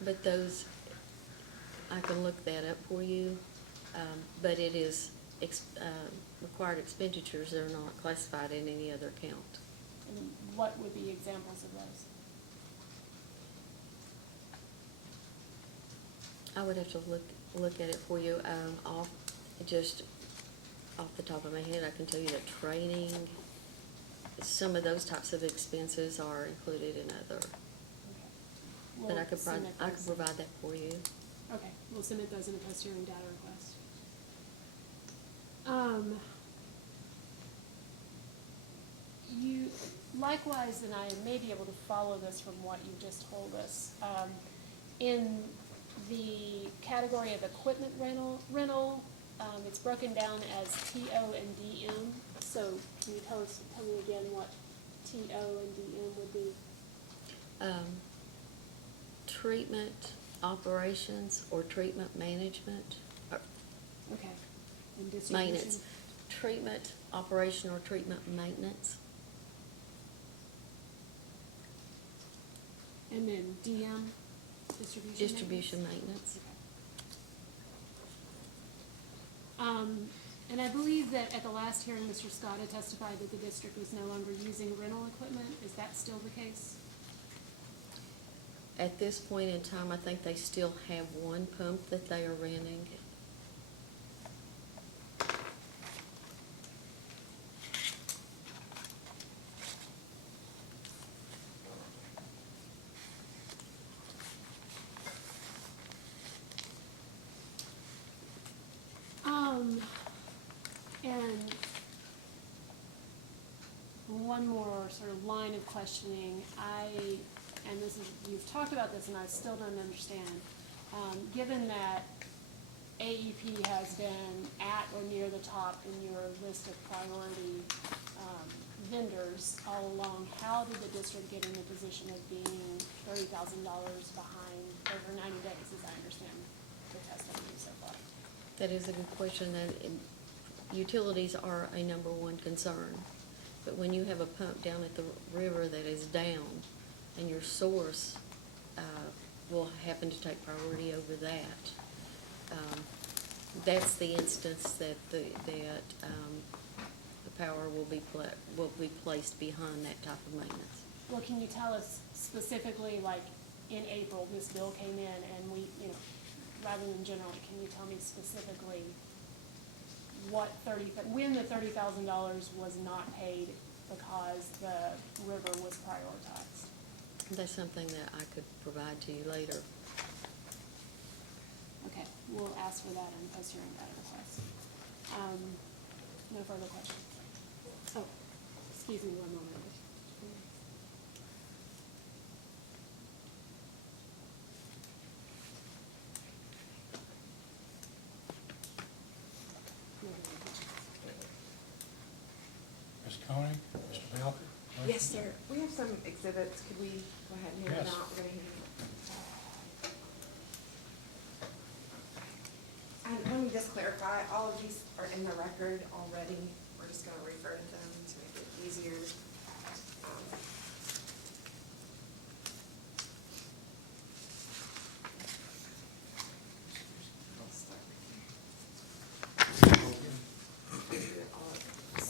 But those, I can look that up for you, but it is required expenditures that are not classified in any other account. And what would be examples of those? I would have to look at it for you. Just off the top of my head, I can tell you that training, some of those types of expenses are included in other. Okay. But We'll I could submit those. provide that for you. Okay, we'll submit those in a post-hearing data request. You, likewise, and I may be able to follow this from what you just told us, in the category of equipment rental, it's broken down as TO and DM. So can you tell me again what TO and DM would be? Treatment operations or treatment management, or Okay. And distribution? maintenance. Treatment operation or treatment maintenance. And then DM, distribution? Distribution maintenance. And I believe that at the last hearing, Mr. Scott had testified that the district was no longer using rental equipment. Is that still the case? At this point in time, I think they still have one pump that they are renting. one more sort of line of questioning. And this is, you've talked about this and I still don't understand. Given that AEP has been at or near the top in your list of priority vendors all along, how did the district get in the position of being $30,000 behind over 90 days, as I understand the testimony so far? That is a good question. Utilities are a number one concern. But when you have a pump down at the river that is down and your source will happen to take priority over that, that's the instance that the power will be placed behind that type of maintenance. Well, can you tell us specifically, like, in April, this bill came in and we, you know, rather than generally, can you tell me specifically when the $30,000 was not paid because the river was prioritized? That's something that I could provide to you later. Okay, we'll ask for that in post-hearing data request. No further questions? Oh, excuse me one moment. Ms. Coney, Mr. Belker? Yes, sir. We have some exhibits. Could we go ahead and hand them Yes. out? We're gonna hand them out. And let me just clarify, all of these are in the record already. We're just gonna refer to them to make it easier. I'll start with you. All of this.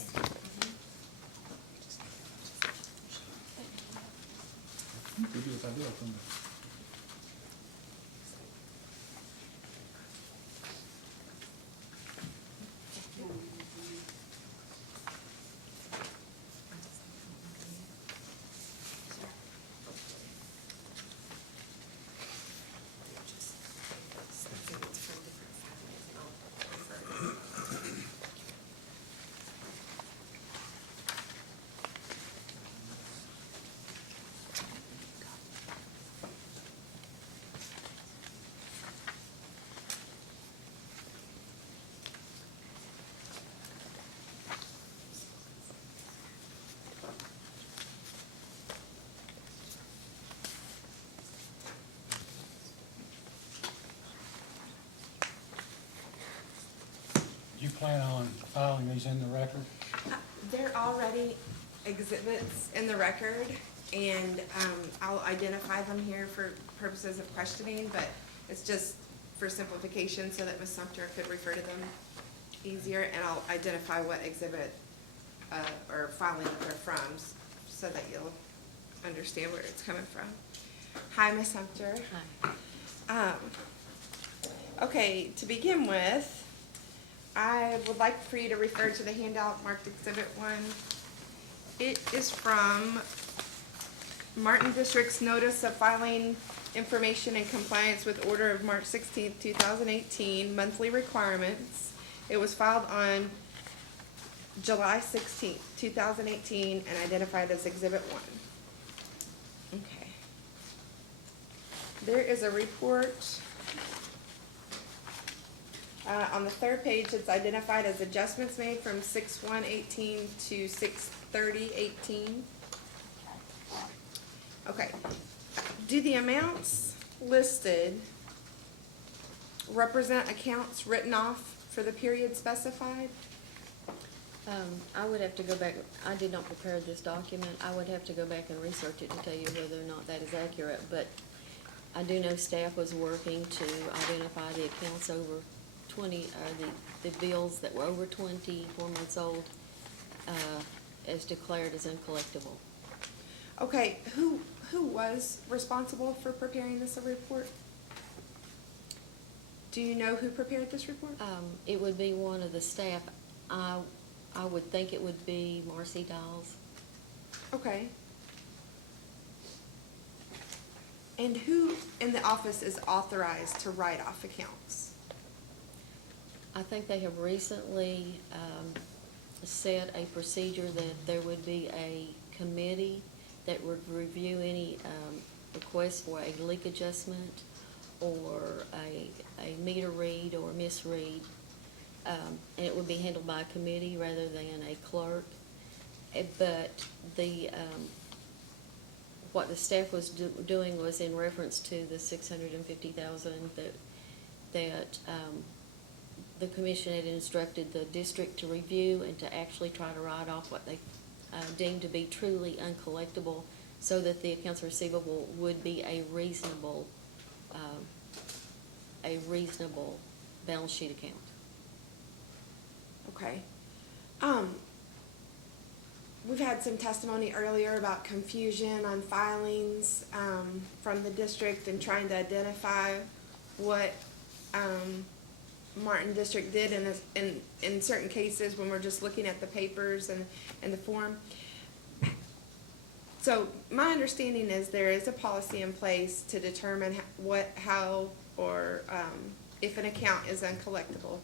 Do you plan on filing these in the record? They're already exhibits in the record, and I'll identify them here for purposes of questioning, but it's just for simplification so that Ms. Sumter could refer to them easier, and I'll identify what exhibit or filing that they're from so that you'll understand where it's coming from. Hi, Ms. Sumter. Hi. Okay, to begin with, I would like for you to refer to the handout marked Exhibit 1. It is from Martin District's Notice of Filing Information in Compliance with Order of March 16th, 2018, Monthly Requirements. It was filed on July 16th, 2018, and identified as Exhibit 1. Okay. There is a report. On the third page, it's identified as adjustments made from 6/1/18 to 6/30/18. Okay. Do the amounts listed represent accounts written off for the period specified? I would have to go back, I did not prepare this document. I would have to go back and research it to tell you whether or not that is accurate. But I do know staff was working to identify the accounts over 20, the bills that were over 24 months old, as declared as uncollectible. Okay, who was responsible for preparing this report? Do you know who prepared this report? It would be one of the staff. I would think it would be Marcy Dawes. Okay. And who in the office is authorized to write off accounts? I think they have recently set a procedure that there would be a committee that would review any request for a leak adjustment or a meter read or misread. And it would be handled by a committee rather than a clerk. But what the staff was doing was in reference to the $650,000 that the commission had instructed the district to review and to actually try to write off what they deemed to be truly uncollectible, so that the accounts receivable would be a reasonable balance sheet account. Okay. We've had some testimony earlier about confusion on filings from the district and trying to identify what Martin District did in certain cases when we're just looking at the papers and the form. So my understanding is there is a policy in place to determine how or if an account is uncollectible.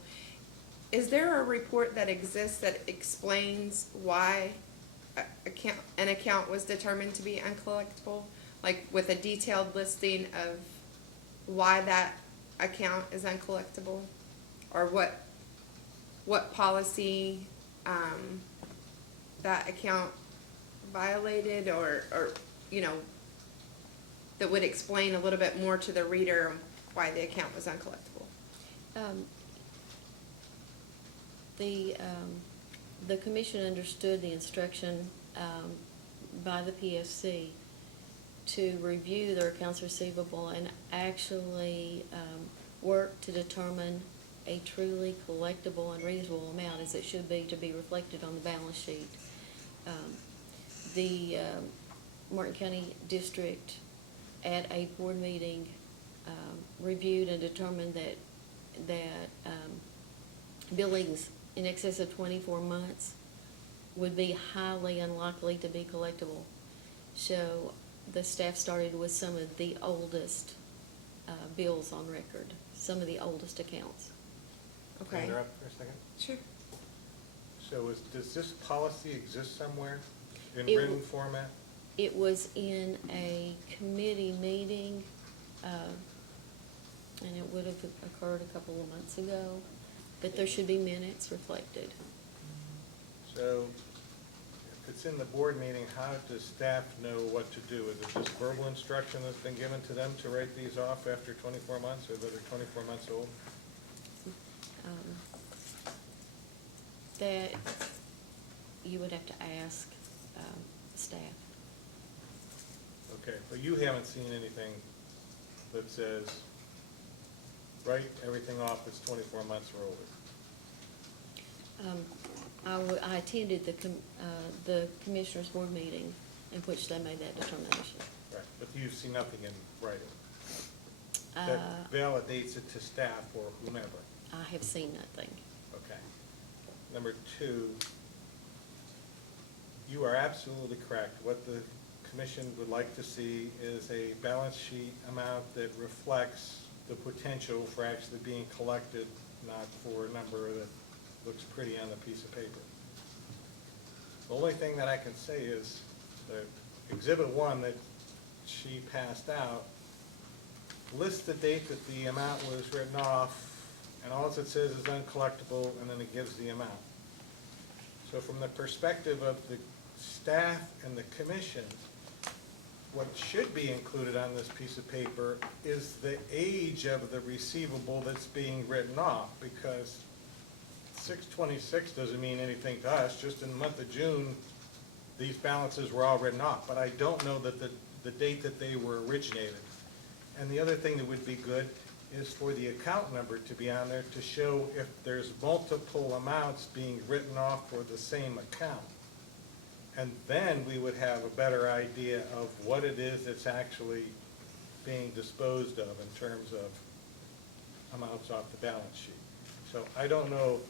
Is there a report that exists that explains why an account was determined to be uncollectible? Like with a detailed listing of why that account is uncollectible? Or what policy that account violated, or that would explain a little bit more to the reader why the account was uncollectible? The commission understood the instruction by the PSC to review their accounts receivable and actually work to determine a truly collectible and reasonable amount, as it should be, to be reflected on the balance sheet. The Martin County District at a board meeting reviewed and determined that billings in excess of 24 months would be highly unlikely to be collectible. So the staff started with some of the oldest bills on record, some of the oldest accounts. Can I Okay. interrupt for a second? Sure. So does this policy exist somewhere in It written w- format? It was in a committee meeting, and it would have occurred a couple of months ago, but there should be minutes reflected. So if it's in the board meeting, how does staff know what to do? Is it just verbal instruction that's been given to them to write these off after 24 months, or that are 24 months old? That you would have to ask staff. Okay, but you haven't seen anything that says, write everything off that's 24 months or older? I attended the commissioners' board meeting in which they made that determination. Right, but you've seen nothing in writing that validates it to staff or whomever? I have seen nothing. Okay. Number two, you are absolutely correct. What the commission would like to see is a balance sheet amount that reflects the potential for actually being collected, not for a number that looks pretty on a piece of paper. The only thing that I can say is that Exhibit 1 that she passed out lists the date that the amount was written off, and all it says is uncollectible, and then it gives the amount. So from the perspective of the staff and the commission, what should be included on this piece of paper is the age of the receivable that's being written off, because 6/26 doesn't mean anything to us. Just in the month of June, these balances were all written off, but I don't know that the date that they were originated. And the other thing that would be good is for the account number to be on there to show if there's multiple amounts being written off for the same account. And then we would have a better idea of what it is that's actually being disposed of in terms of amounts off the balance sheet. So I don't know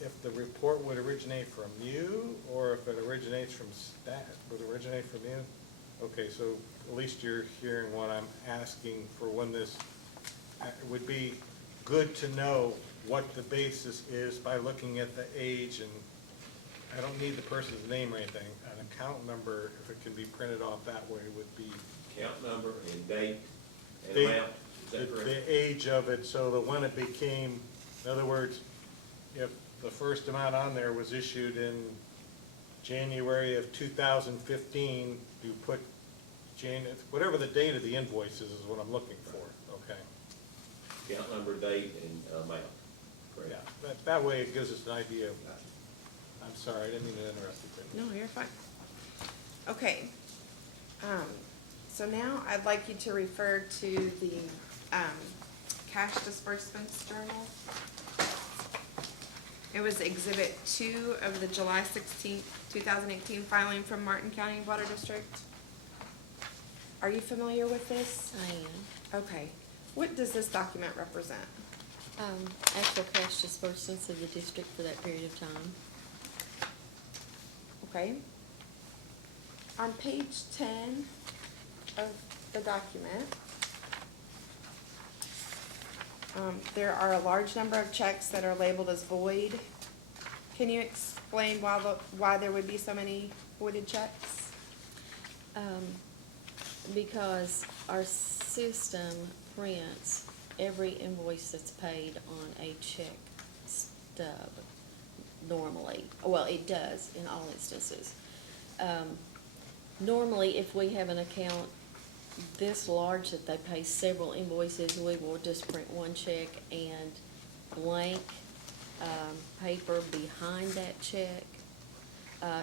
if the report would originate from you or if it originates from staff. Would it originate from you? Okay, so at least you're hearing what I'm asking for when this, it would be good to know what the basis is by looking at the age I don't need the person's name or anything. An account number, if it can be printed off that way, would be Account number and date and Date, amount, is that correct? the age of it, so that when it became, in other words, if the first amount on there was issued in January of 2015, you put whatever the date of the invoice is what I'm looking for, okay? Account number, date, and amount, Yeah, correct? that way it gives us an idea of, I'm sorry, I didn't mean to interrupt you. Brittany. No, you're fine. Okay. So now I'd like you to refer to the cash disbursements journal. It was Exhibit 2 of the July 16th, 2018 filing from Martin County Water District. Are you familiar with this? I am. Okay. What does this document represent? Actual cash disbursements of the district for that period of time. Okay. On page 10 of the document, there are a large number of checks that are labeled as void. Can you explain why there would be so many voided checks? Because our system prints every invoice that's paid on a check stub normally. Well, it does in all instances. Normally, if we have an account this large that they pay several invoices, we will just print one check and blank paper behind that check.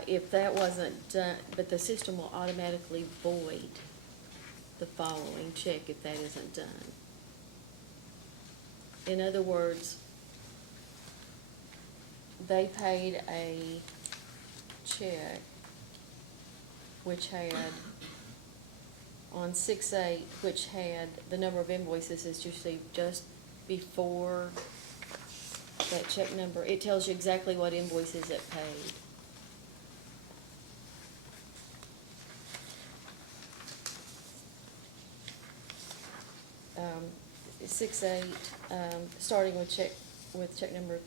If that wasn't done, but the system will automatically void the following check if that isn't done. In other words, they paid a check which had, on 6/8, which had the number of invoices is usually just before that check number. It tells you exactly what invoices it paid. Um, 6/8, starting with check number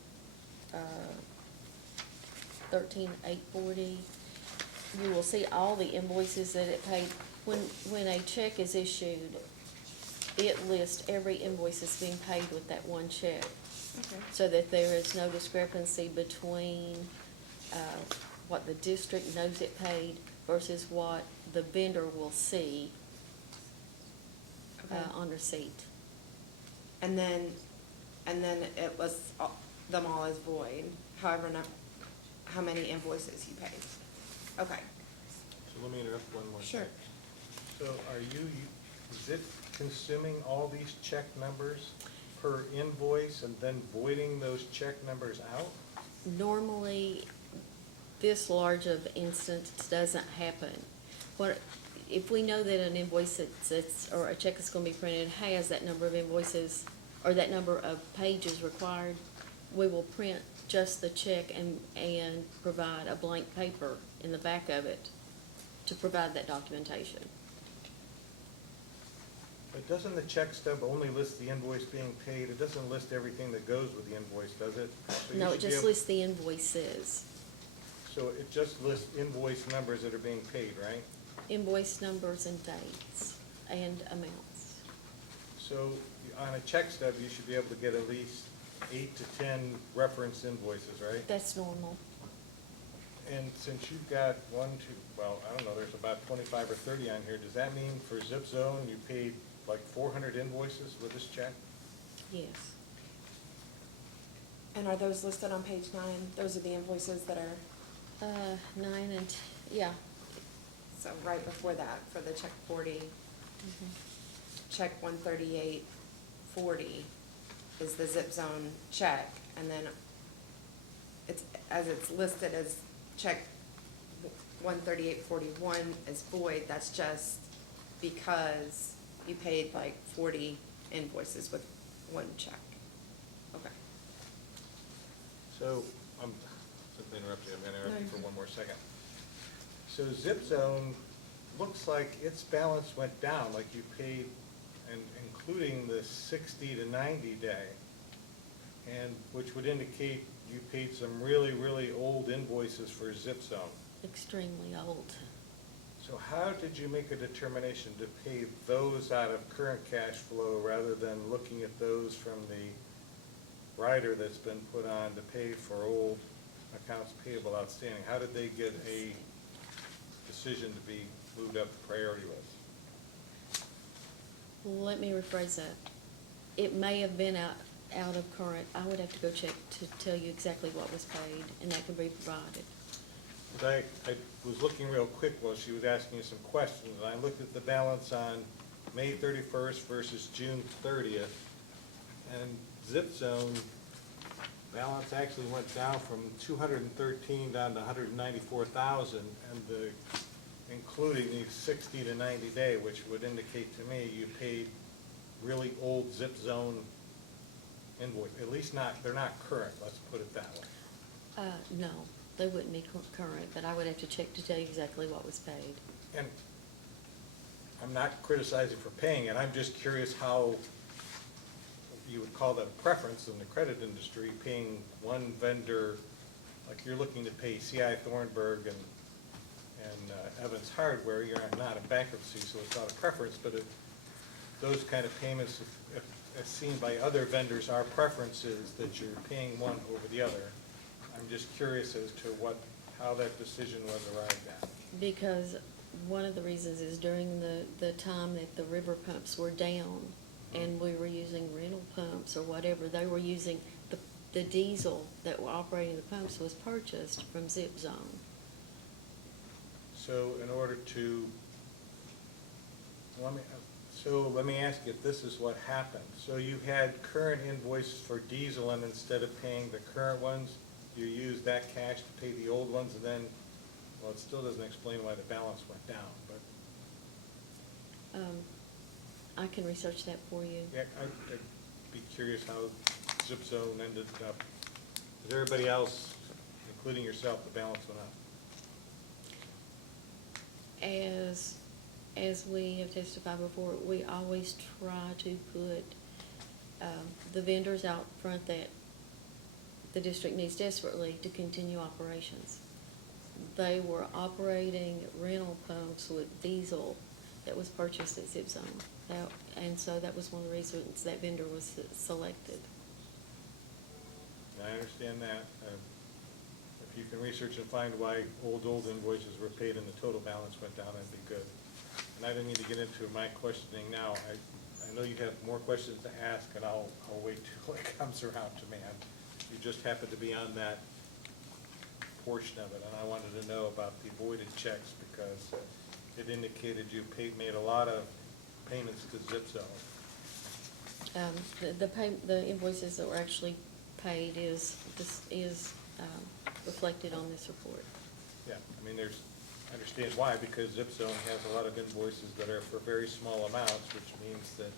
13,840, you will see all the invoices that it paid. When a check is issued, it lists every invoice that's being paid with that one check, Okay. so that there is no discrepancy between what the district knows it paid versus what the vendor will see Okay. on receipt. And then it was, them all as void, however, how many invoices he paid. Okay. So let me interrupt one more. Sure. thing. So is it consuming all these check numbers per invoice and then voiding those check numbers out? Normally, this large of instance doesn't happen. If we know that an invoice or a check that's gonna be printed has that number of invoices, or that number of pages required, we will print just the check and provide a blank paper in the back of it to provide that documentation. But doesn't the check stub only list the invoice being paid? It doesn't list everything that goes with the invoice, does it? So you No, should it be just able- lists the invoices. So it just lists invoice numbers that are being paid, right? Invoice numbers and dates and amounts. So on a check stub, you should be able to get at least 8 to 10 reference invoices, right? That's normal. And since you've got I don't know, there's about 25 or 30 on here, does that mean for Zip Zone, you paid like 400 invoices with this check? Yes. And are those listed on page 9? Those are the invoices that are, 9 and, yeah. so right before that, for the check 40, Mhm. check 13840 is the Zip Zone check, and then it's listed as check 13841 is void, that's just because you paid like 40 invoices with one check. Okay. So, since I interrupted you, I'm going to interrupt you No, for you're one more second. So Zip Zone, looks like its balance went down, like you paid, and including the 60 to 90 day, and which would indicate you paid some really, really old invoices for Zip Zone. Extremely old. So how did you make a determination to pay those out of current cash flow rather than looking at those from the rider that's been put on to pay for old accounts payable outstanding? How did they get a decision to be moved up the priority list? Let me rephrase that. It may have been out of current. I would have to go check to tell you exactly what was paid, and that can be provided. But I was looking real quick while she was asking you some questions, and I looked at the balance on May 31st versus June 30th, and Zip Zone balance actually went down from 213 down to 194,000, and including the 60 to 90 day, which would indicate to me you paid really old Zip Zone invoice. At least they're not current, let's put it that way. No, they wouldn't be current, but I would have to check to tell you exactly what was paid. And I'm not criticizing for paying it, I'm just curious how you would call that a preference in the credit industry, paying one vendor, like you're looking to pay C.I. Thornburg and Evans Hardware. You're not in bankruptcy, so it's not a preference, but if those kind of payments, if as seen by other vendors, our preference is that you're paying one over the other. I'm just curious as to how that decision was arrived at. Because one of the reasons is during the time that the river pumps were down and we were using rental pumps or whatever, they were using, the diesel that were operating the pumps was purchased from Zip Zone. So in order to, let me ask you if this is what happened. So you had current invoices for diesel, and instead of paying the current ones, you used that cash to pay the old ones, and then, well, it still doesn't explain why the balance went down, but. I can research that for you. Yeah, I'd be curious how Zip Zone ended up. Is everybody else, including yourself, the balance went up? As we have testified before, we always try to put the vendors out front that the district needs desperately to continue operations. They were operating rental pumps with diesel that was purchased at Zip Zone. And so that was one of the reasons that vendor was selected. I understand that. If you can research and find why old invoices were paid and the total balance went down, that'd be good. And I didn't need to get into my questioning now. I know you have more questions to ask, and I'll wait till it comes around to me. You just happened to be on that portion of it, and I wanted to know about the voided checks because it indicated you made a lot of payments to Zip Zone. The invoices that were actually paid is reflected on this report. Yeah, I mean, I understand why, because Zip Zone has a lot of invoices that are for very small amounts, which means that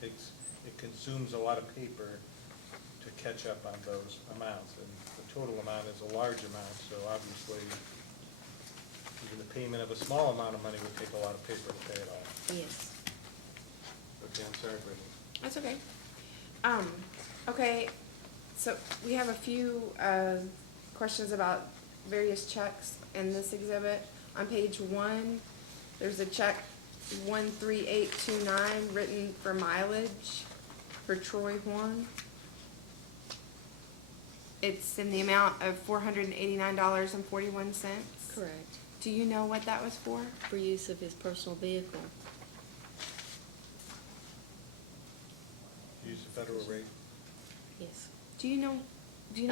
it consumes a lot of paper to catch up on those amounts, and the total amount is a large amount, so obviously even the payment of a small amount of money would take a lot of paper to pay it all. Yes. Okay, I'm sorry, Brittany. That's okay. Okay, so we have a few questions about various checks in this exhibit. On page 1, there's a check 13829 written for mileage for Troy Horn. It's in the amount of $489.41. Correct. Do you know what that was for? For use of his personal vehicle. Use the federal rate. Yes. Do you know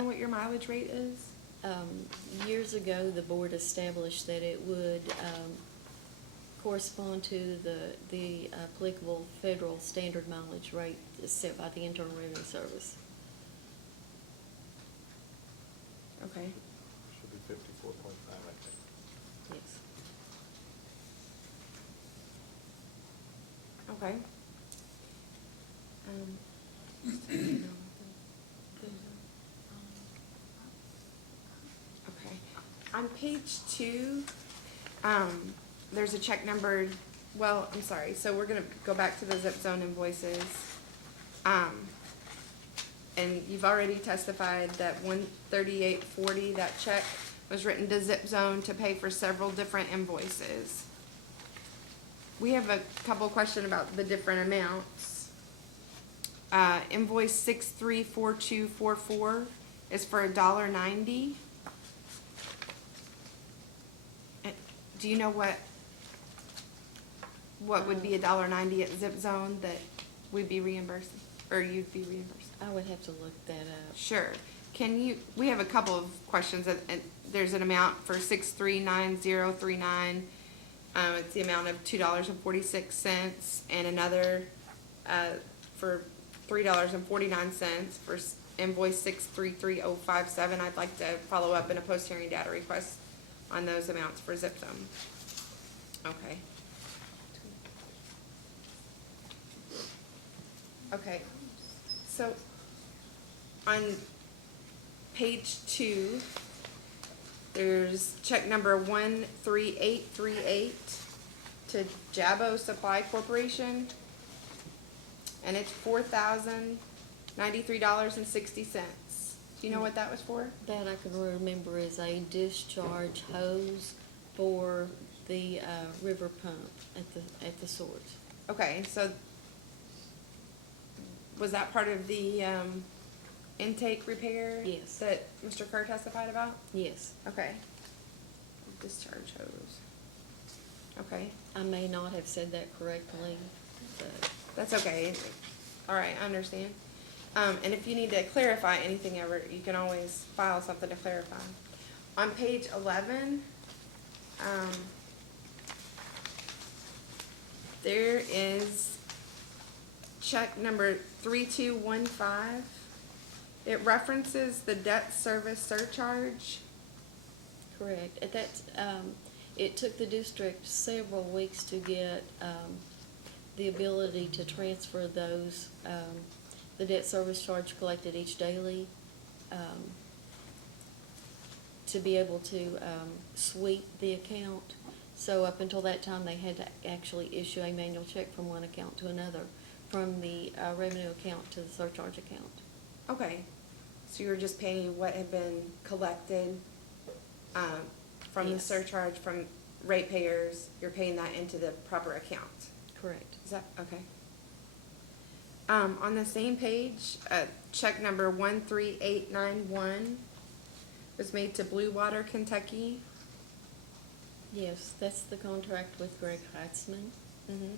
what your mileage rate is? Years ago, the board established that it would correspond to the applicable federal standard mileage rate set by the Internal Revenue Service. Okay. Should be 54.5, I think. Yes. Okay. Okay. On page 2, there's a check numbered, well, I'm sorry, so we're gonna go back to the Zip Zone invoices. and you've already testified that 13840, that check was written to Zip Zone to pay for several different invoices. We have a couple questions about the different amounts. Invoice 634244 is for $1.90. Do you know what would be $1.90 at Zip Zone that we'd be reimbursing, or you'd be reimbursed? I would have to look that up. Sure. We have a couple of questions, and there's an amount for 639039. It's the amount of $2.46, and another, for $3.49 for invoice 633057. I'd like to follow up in a post-hearing data request on those amounts for Zip Zone. Okay. Okay, so on page 2, there's check number 13838 to Jabo Supply Corporation, and it's $4,093.60. Do you know what that was for? That I can remember is a discharge hose for the river pump at the source. Okay, so was that part of the intake repair? Yes. That Mr. Kerr testified about? Yes. Okay. Discharge hose. Okay, I may not have said that correctly, but that's okay. All right, I understand. And if you need to clarify anything ever, you can always file something to clarify. On page 11, there is check number 3215. It references the debt service surcharge. correct. At that, it took the district several weeks to get the ability to transfer those, the debt service charge collected each daily, to be able to sweep the account. So up until that time, they had to actually issue a manual check from one account to another, from the revenue account to the surcharge account. Okay, so you were just paying what had been collected from the Yes. surcharge from ratepayers, you're paying that into the proper account. Correct. Is that, okay. On the same page, check number 13891 was made to Blue Water, Kentucky. Yes, that's the contract with Greg Heitzman. Mhm.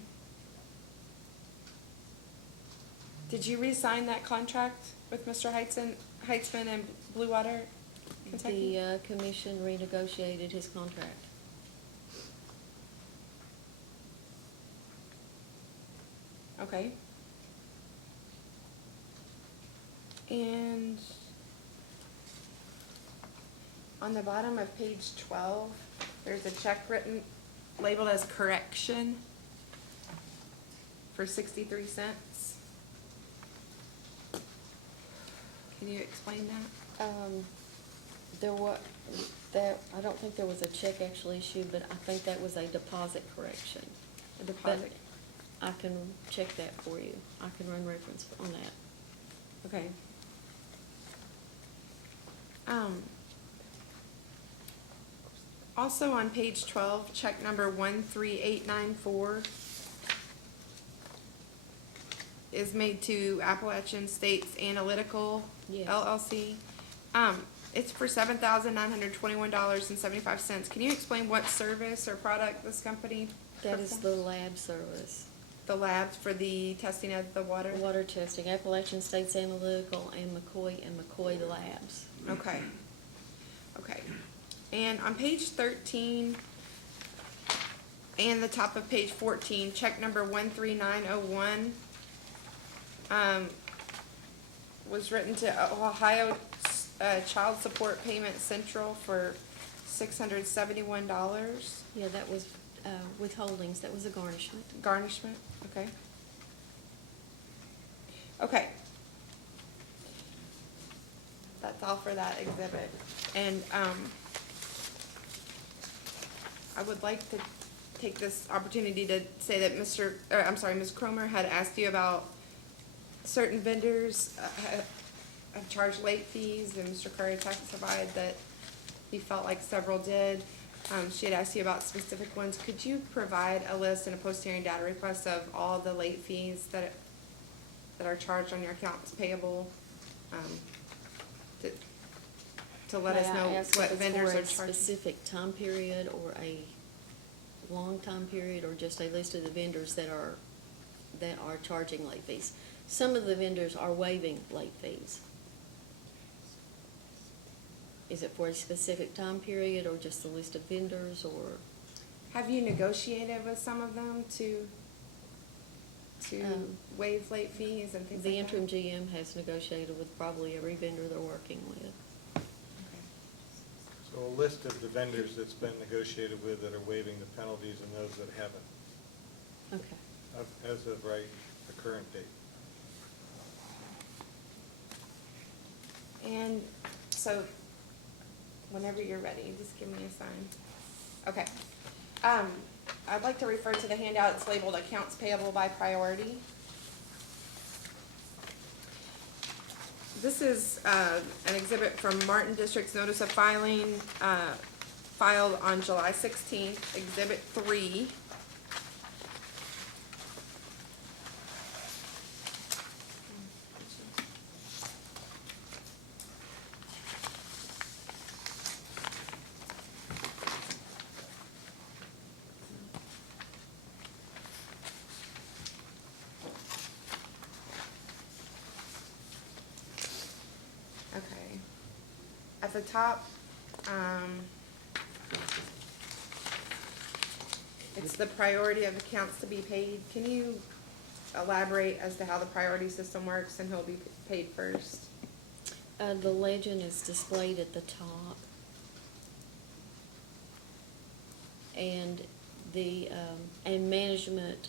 Did you re-sign that contract with Mr. Heitzman and Blue Water, Kentucky? The commission renegotiated his contract. Okay. And on the bottom of page 12, there's a check written, labeled as correction for 63 cents. Can you explain that? I don't think there was a check actually issued, but I think that was a deposit correction. A deposit? But I can check that for you. I can run reference on that. Okay. Also on page 12, check number 13894 is made to Appalachian States Analytical Yes. LLC. It's for $7,921.75. Can you explain what service or product this company That is performs? the lab service. The labs for the testing of the water? Water testing, Appalachian States Analytical and McCoy Labs. Okay. Okay. And on page 13 and the top of page 14, check number 13901 was written to Ohio Child Support Payment Central for $671. Yeah, that was withholdings, that was a garnishment. Garnishment, okay. Okay. That's all for that exhibit. And, I would like to take this opportunity to say that Ms. Cromer had asked you about certain vendors have charged late fees, and Mr. Curry testified that he felt like several did. She had asked you about specific ones. Could you provide a list and a post-hearing data request of all the late fees that are charged on your accounts payable? To let us May I know ask what if it's vendors for are a charging? specific time period or a long time period, or just a list of the vendors that are charging late fees? Some of the vendors are waiving late fees. Is it for a specific time period or just a list of vendors, or? Have you negotiated with some of them to Um, waive late fees and things like that? The interim GM has negotiated with probably every vendor they're working with. So a list of the vendors that's been negotiated with that are waiving the penalties and those that haven't, Okay. as of right, the current date. And so, whenever you're ready, just give me a sign. Okay. I'd like to refer to the handout. It's labeled Accounts Payable by Priority. This is an exhibit from Martin District's Notice of Filing, filed on July 16th, Exhibit 3. Okay. At the top, it's the priority of accounts to be paid. Can you elaborate as to how the priority system works and who'll be paid first? The legend is displayed at the top. And and management,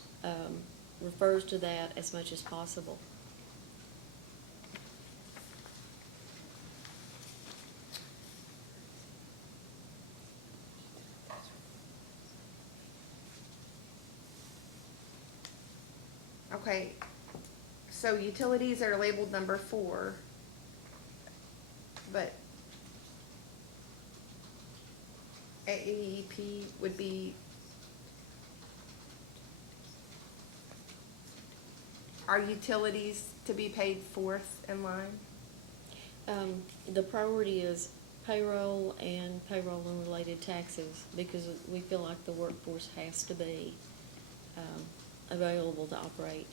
refers to that as much as possible. Okay, so utilities are labeled number 4, but AEP would be, are utilities to be paid 4th in line? The priority is payroll and payroll and related taxes, because we feel like the workforce has to be available to operate.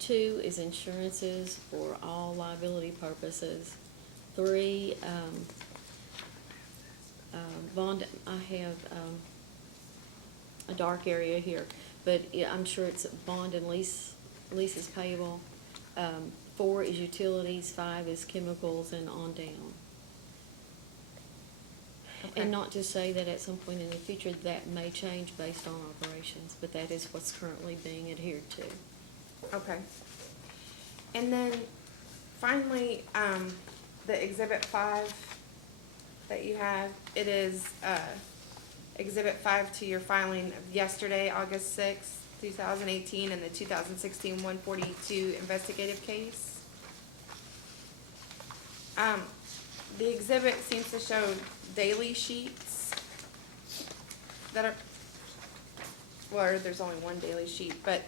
2 is insurances for all liability purposes. 3, bond, I have a dark area here, but I'm sure it's bond and leases payable. 4 is utilities, 5 is chemicals, and on down. Okay. And not to say that at some point in the future that may change based on operations, but that is what's currently being adhered to. Okay. And then finally, the Exhibit 5 that you have, it is Exhibit 5 to your filing of yesterday, August 6th, 2018, and the 2016 142 investigative case. The exhibit seems to show daily sheets that are, well, there's only one daily sheet, but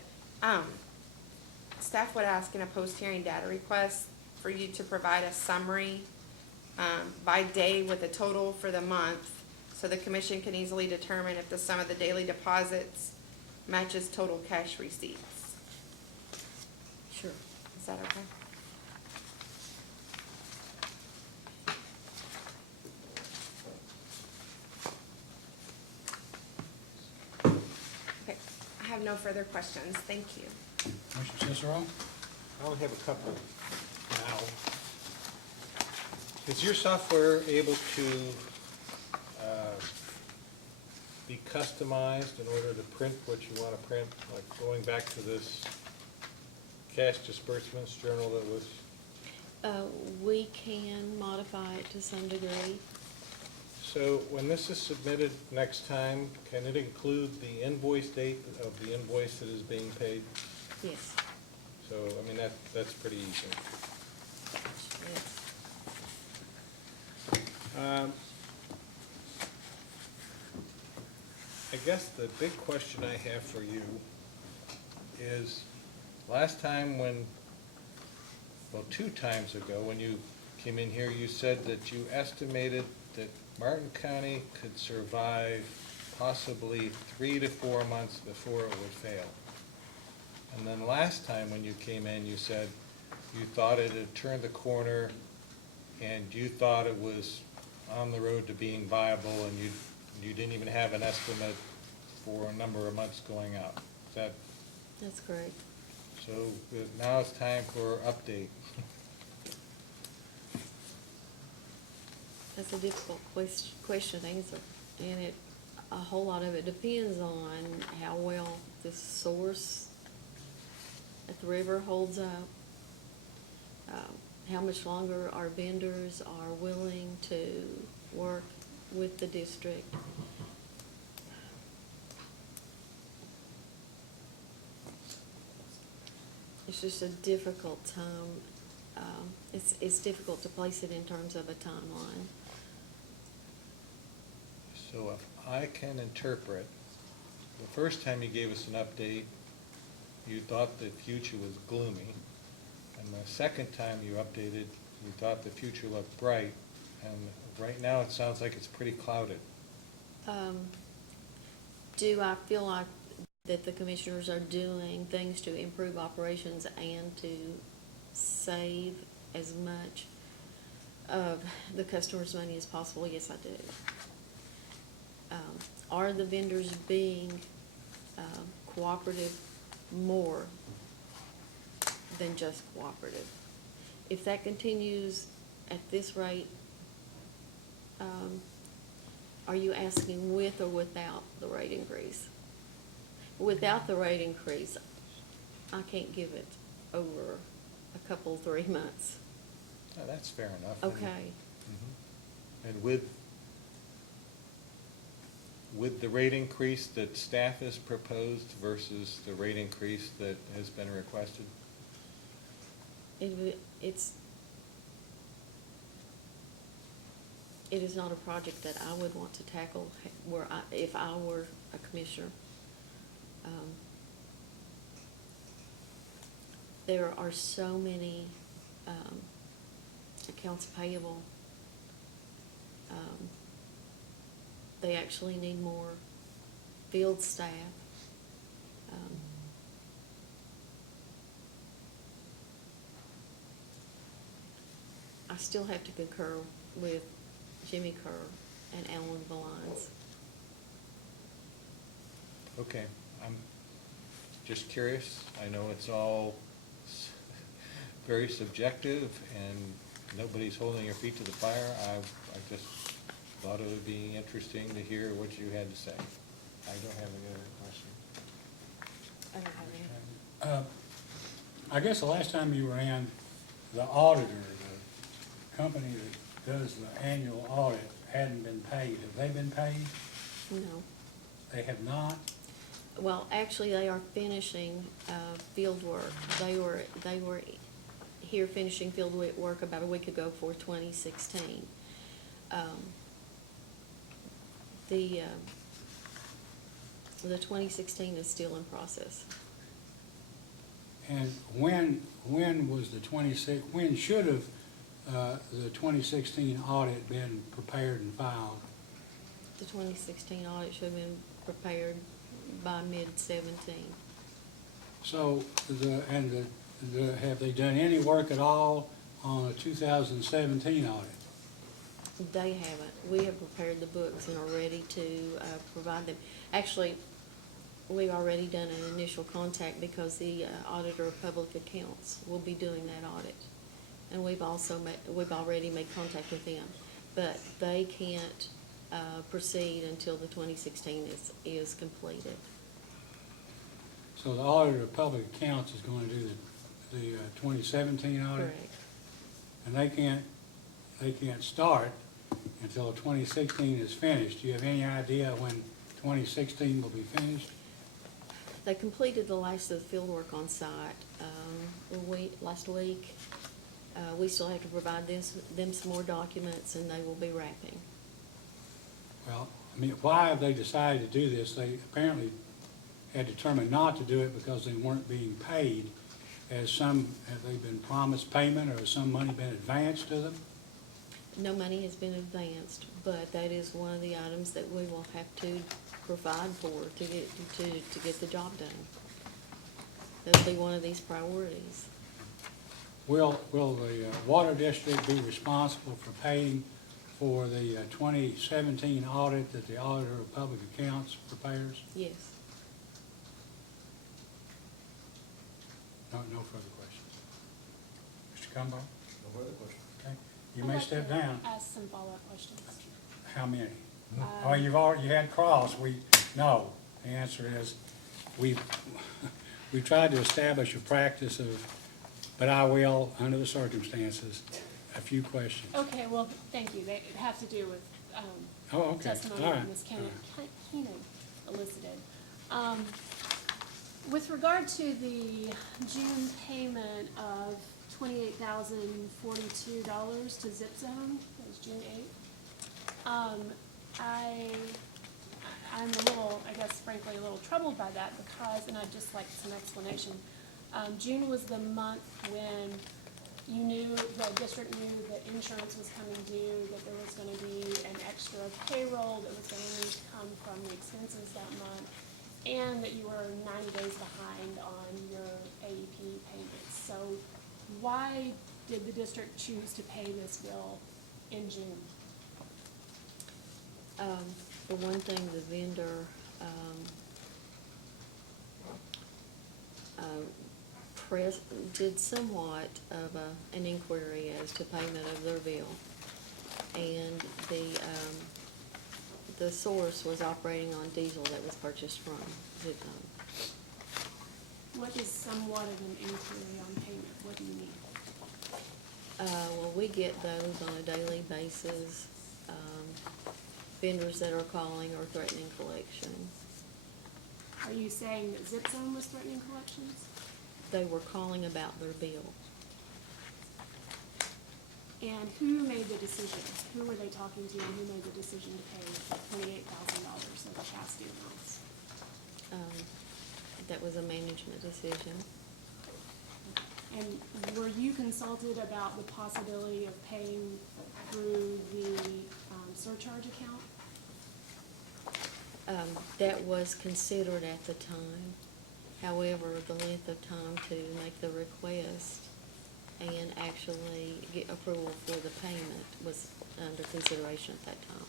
staff would ask in a post-hearing data request for you to provide a summary by day with a total for the month, so the commission can easily determine if the sum of the daily deposits matches total cash receipts. Sure. Is that okay? Okay, I have no further questions. Thank you. Commissioner Cicero? I only have a couple now. Is your software able to be customized in order to print what you want to print? Like going back to this cash disbursements journal that was, We can modify it to some degree. so when this is submitted next time, can it include the invoice date of the invoice that is being paid? Yes. So, I mean, that's pretty easy. Yes. I guess the big question I have for you is, last time when, well, 2 times ago, when you came in here, you said that you estimated that Martin County could survive possibly 3 to 4 months before it would fail. And then last time when you came in, you said you thought it had turned the corner and you thought it was on the road to being viable, and you didn't even have an estimate for a number of months going out. Is that, That's correct. so now it's time for update. That's a difficult question to answer, and a whole lot of it depends on how well the source at the river holds up, how much longer our vendors are willing to work with the district. It's just a difficult time. It's difficult to place it in terms of a timeline. So if I can interpret, the first time you gave us an update, you thought the future was gloomy. And the second time you updated, you thought the future looked bright. And right now, it sounds like it's pretty clouded. Do I feel like that the commissioners are doing things to improve operations and to save as much of the customer's money as possible? Yes, I do. Are the vendors being cooperative more than just cooperative? If that continues at this rate, are you asking with or without the rate increase? Without the rate increase, I can't give it over a couple, 3 months. Oh, that's fair enough. Okay. And with the rate increase that staff has proposed versus the rate increase that has been requested? It is not a project that I would want to tackle if I were a commissioner. There are so many accounts payable. They actually need more field staff. I still have to concur with Jimmy Kerr and Alan Valines. Okay, I'm just curious. I know it's all very subjective and nobody's holding your feet to the fire. I just thought it would be interesting to hear what you had to say. I don't have any other questions. I don't have any. I guess the last time you were in, the auditor, the company that does the annual audit, hadn't been paid. Have they been paid? No. They have not? Well, actually, they are finishing field work. They were here finishing field work about a week ago for 2016. The 2016 is still in process. And when was when should have the 2016 audit been prepared and filed? The 2016 audit should have been prepared by mid-17. So, have they done any work at all on the 2017 audit? They haven't. We have prepared the books and are ready to provide them. Actually, we've already done an initial contact because the Auditor of Public Accounts will be doing that audit. And we've already made contact with them. But they can't proceed until the 2016 is completed. So the Auditor of Public Accounts is going to do the 2017 audit? Correct. And they can't start until 2016 is finished. Do you have any idea when 2016 will be finished? They completed the last of the field work on site last week, We still have to provide them some more documents, and they will be wrapping. Well, I mean, why have they decided to do this? They apparently had determined not to do it because they weren't being paid. Have they been promised payment, or has some money been advanced to them? No money has been advanced, but that is one of the items that we will have to provide for to get the job done. That'll be one of these priorities. Will the water district be responsible for paying for the 2017 audit that the Auditor of Public Accounts prepares? Yes. No further questions. Mr. Cumbo? No further questions. Okay, you I'd may like step to down. Ask some follow-up questions. How many? Oh, you had cross. No, the answer is, we tried to establish a practice of, but I will, under the circumstances, a few questions. Okay, well, thank you. They have to do with Oh, okay, testimony all that right. Ms. all right. Keenan elicited. With regard to the June payment of $28,042 to Zip Zone, that was June 8th, I'm a little, I guess frankly, a little troubled by that because, and I'd just like some explanation. June was the month when you knew, the district knew that insurance was coming due, that there was gonna be an extra payroll that was gonna need to come from the expenses that month, and that you were 90 days behind on your AEP payments. So why did the district choose to pay this bill in June? For one thing, the vendor, did somewhat of an inquiry as to payment of their bill. And the source was operating on diesel that was purchased from Zip Zone. What is somewhat of an inquiry on payment? What do you mean? Well, we get those on a daily basis, vendors that are calling or threatening collection. Are you saying that Zip Zone was threatening collections? They were calling about their bill. And who made the decision? Who were they talking to, and who made the decision to pay $28,000 of the past due amounts? That was a management decision. And were you consulted about the possibility of paying through the surcharge account? That was considered at the time. However, the length of time to make the request and actually get approval for the payment was under consideration at that time.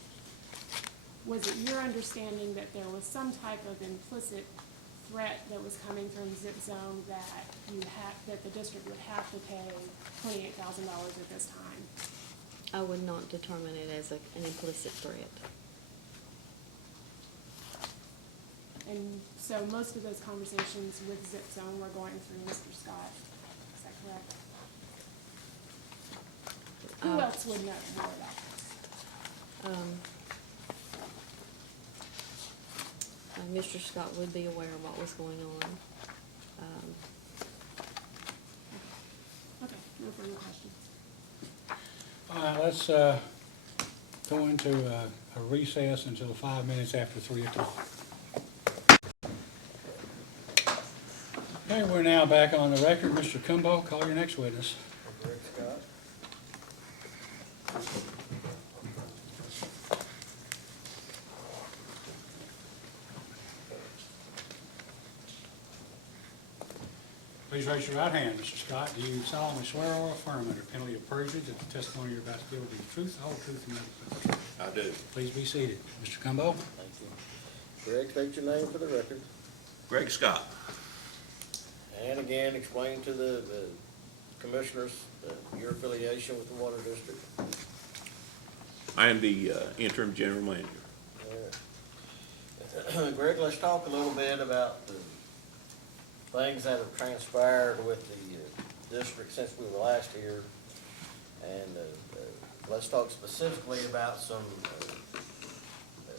Was it your understanding that there was some type of implicit threat that was coming from Zip Zone that that the district would have to pay $28,000 at this time? I would not determine it as an implicit threat. And so most of those conversations with Zip Zone were going through Mr. Scott, is that correct? Who else would know more about this? Mr. Scott would be aware of what was going on. Okay, no further questions. All right, let's go into a recess until 5 minutes after 3 o'clock. Okay, we're now back on the record. Mr. Cumbo, call your next witness. Greg Scott. Please raise your right hand, Mr. Scott. Do you solemnly swear or affirm under penalty of perjury that the testimony you're about to give will be the truth, the whole truth, and nothing but the truth? I do. Please be seated. Mr. Cumbo? Thank you. Greg, state your name for the record. Greg Scott. And again, explain to the commissioners your affiliation with the water district. I am the interim general manager. Greg, let's talk a little bit about the things that have transpired with the district since we were last here. And let's talk specifically about some,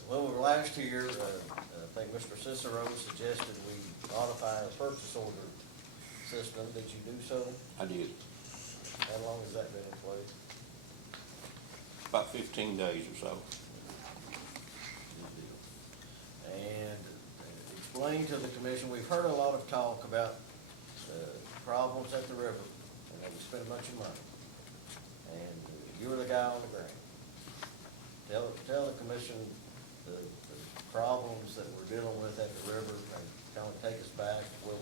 when we were last here, I think Mr. Cicero suggested we modify our purchase order system. Did you do so? I did. How long has that been in place? About 15 days or so. And explain to the commission, we've heard a lot of talk about problems at the river, and that we spend a bunch of money. And you're the guy on the ground. Tell the commission the problems that we're dealing with at the river, and kind of take us back to when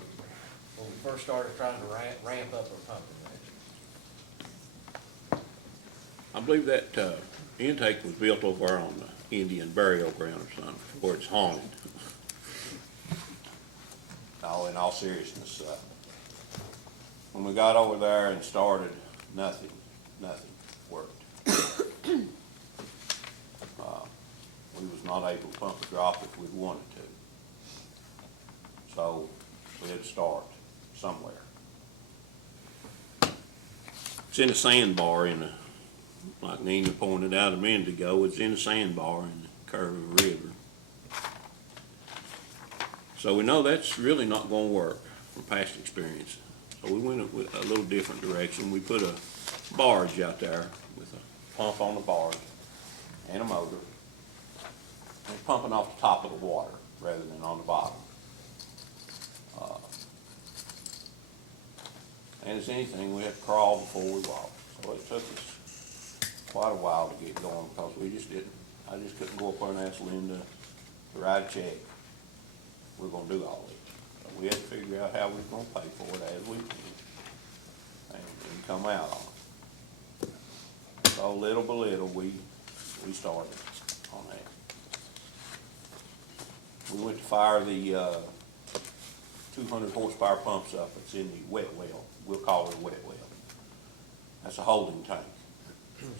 we first started trying to ramp up our pumping rate. I believe that intake was built over on the Indian burial ground or something, where it's haunted. No, in all seriousness, when we got over there and started, nothing worked. We was not able to pump a drop if we'd wanted to. So we had to start somewhere. It's in a sandbar like Nina pointed out a minute ago, it's in a sandbar in the curve of the river. So we know that's really not gonna work from past experience. So we went a little different direction. We put a barge out there with a pump on the barge and a motor, and pumping off the top of the water rather than on the bottom. And as anything, we had to crawl before we walked. So it took us quite a while to get going because I just couldn't go up there and ask Linda to write a check. We're gonna do all this. So we had to figure out how we were gonna pay for it as we can and come out on it. So little by little, we started on that. We went to fire the 200 horsepower pumps up. It's in the wet well. We'll call it a wet well. That's a holding tank,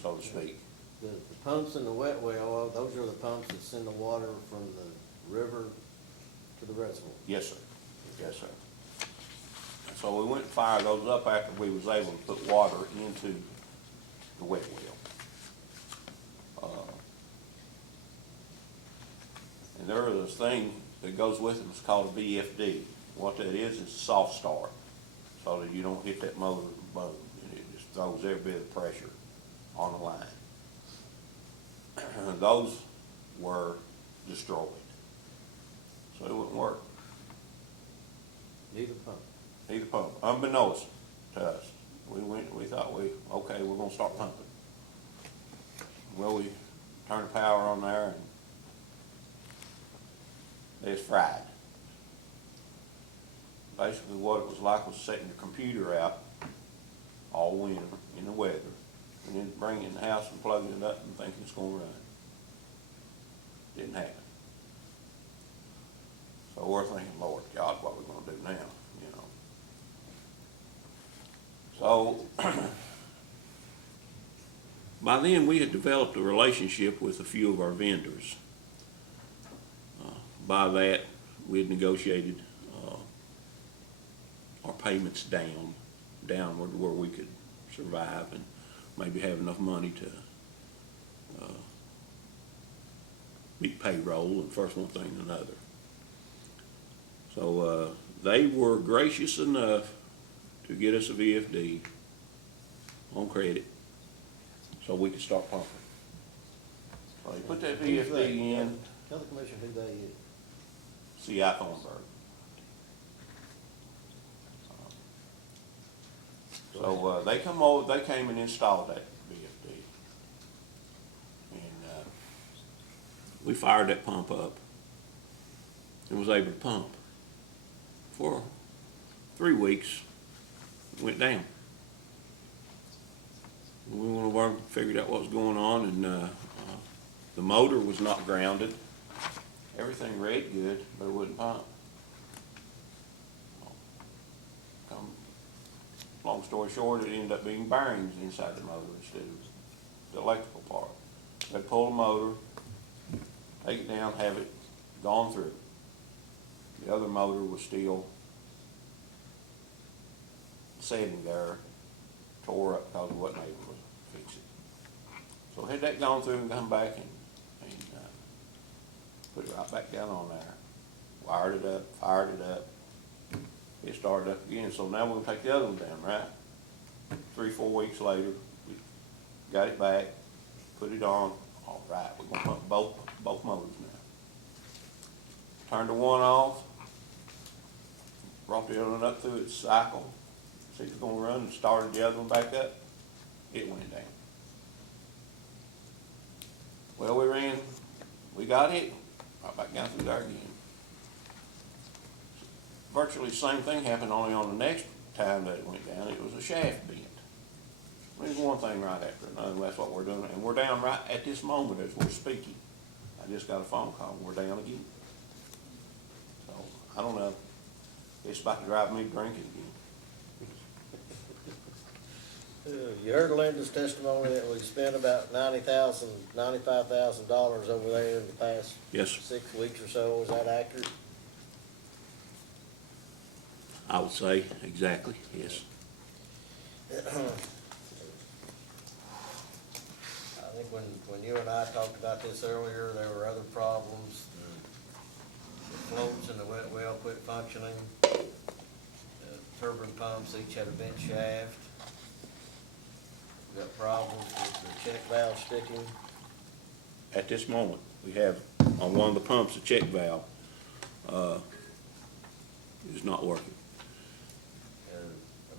so to speak. The pumps in the wet well, those are the pumps that send the water from the river to the reservoir. Yes, sir. Yes, sir. So we went and fired those up after we was able to put water into the wet well. And there is this thing that goes with it, it's called a VFD. What that is a soft start, so that you don't hit that motor boom, and it just throws every bit of pressure on the line. Those were destroyed, so it wouldn't work. Need a pump. Need a pump, unbeknownst to us. We thought okay, we're gonna start pumping. Well, we turned the power on there and it's fried. Basically what it was like was setting your computer out all winter in the weather and then bringing it in the house and plugging it up and thinking it's gonna run. Didn't happen. So we're thinking, Lord God, what we're gonna do now, So by then we had developed a relationship with a few of our vendors. By that, we had negotiated our payments downward to where we could survive and maybe have enough money to meet payroll and first one thing and another. So they were gracious enough to get us a VFD on credit so we could start pumping. So you put that VFD in. Tell the commission who they is. C.I. Thornburg. So they came and installed that VFD. And we fired that pump up and was able to pump for 3 weeks. Went down. We went over and figured out what was going on, and the motor was not grounded. Everything read good, but it wouldn't pump. Long story short, it ended up being bearings inside the motor instead of the electrical part. They pull the motor, take it down, have it gone through. The other motor was still sitting there, tore up because we wasn't able to fix it. So had that gone through and come back and put it right back down on there. Wired it up, fired it up. It started up again. So now we'll take the other one down, right? 3, 4 weeks later, we got it back, put it on, all right, we're gonna pump both motors now. Turned the one off, brought the other one up through its cycle, see if it's gonna run, and started the other one back up, it went down. Well, we got it, right back down through there again. Virtually the same thing happened, only on the next time that it went down, it was a shaft bent. There's one thing right after another, and that's what we're doing, and we're down right at this moment as we're speaking. I just got a phone call, we're down again. So, I don't know, it's about to drive me drinking again. You heard Linda's testimony that we spent about $95,000 over there in the past Yes, sir. 6 weeks or so. Is that accurate? I would say, exactly, yes. I think when you and I talked about this earlier, there were other problems. The floats in the wet well quit functioning. Turbine pumps each had a bent shaft. We got problems with the check valve sticking. At this moment, we have, on one of the pumps, the check valve, is not working. A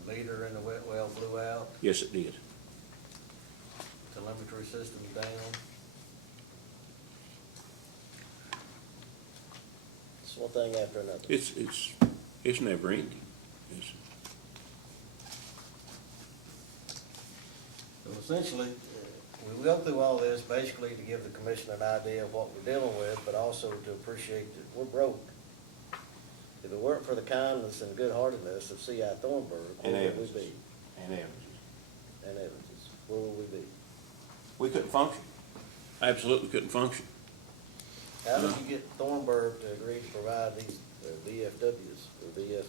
meter in the wet well blew out. Yes, it did. Telemetry system's down. It's one thing after another. It's never ending. So essentially, we go through all this basically to give the commission an idea of what we're dealing with, but also to appreciate that we're broke. If it weren't for the kindness and good-heartedness of C.I. Thornburg, And where would we Evans's. be? And Evans's. And Evans's, where would we be? We couldn't function. Absolutely couldn't function. How did you get Thornburg to agree to provide these VFWs, or VF,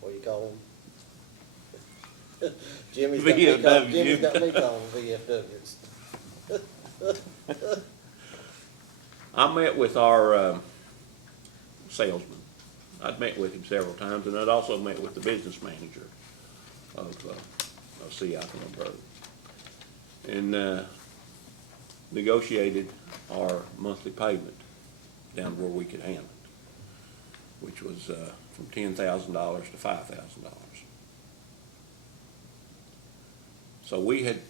what do you call them? Jimmy's got me calling them VFWs. I met with our salesman. I'd met with him several times, and I'd also met with the business manager of C.I. Thornburg. And negotiated our monthly payment down to where we could handle it, which was from $10,000 to $5,000. So we had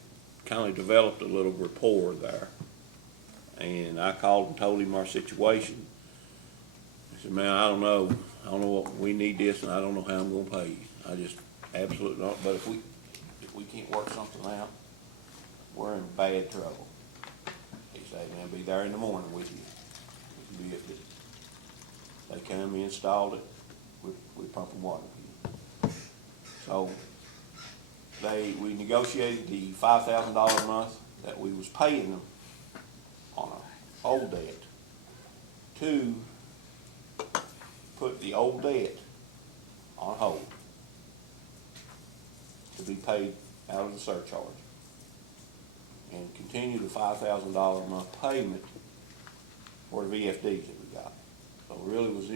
kind of developed a little rapport there, and I called and told him our situation. I said, man, I don't know what, we need this, and I don't know how I'm gonna pay you. I just absolutely don't, but if we can't work something out, we're in bad trouble. He said, man, I'll be there in the morning with you. We can be at this. They come, we installed it, we pumping water for you. So, we negotiated the $5,000 a month that we was paying them on our old debt to put the old debt on hold to be paid out of the surcharge and continue the $5,000 a month payment for the VFDs that we got. So really was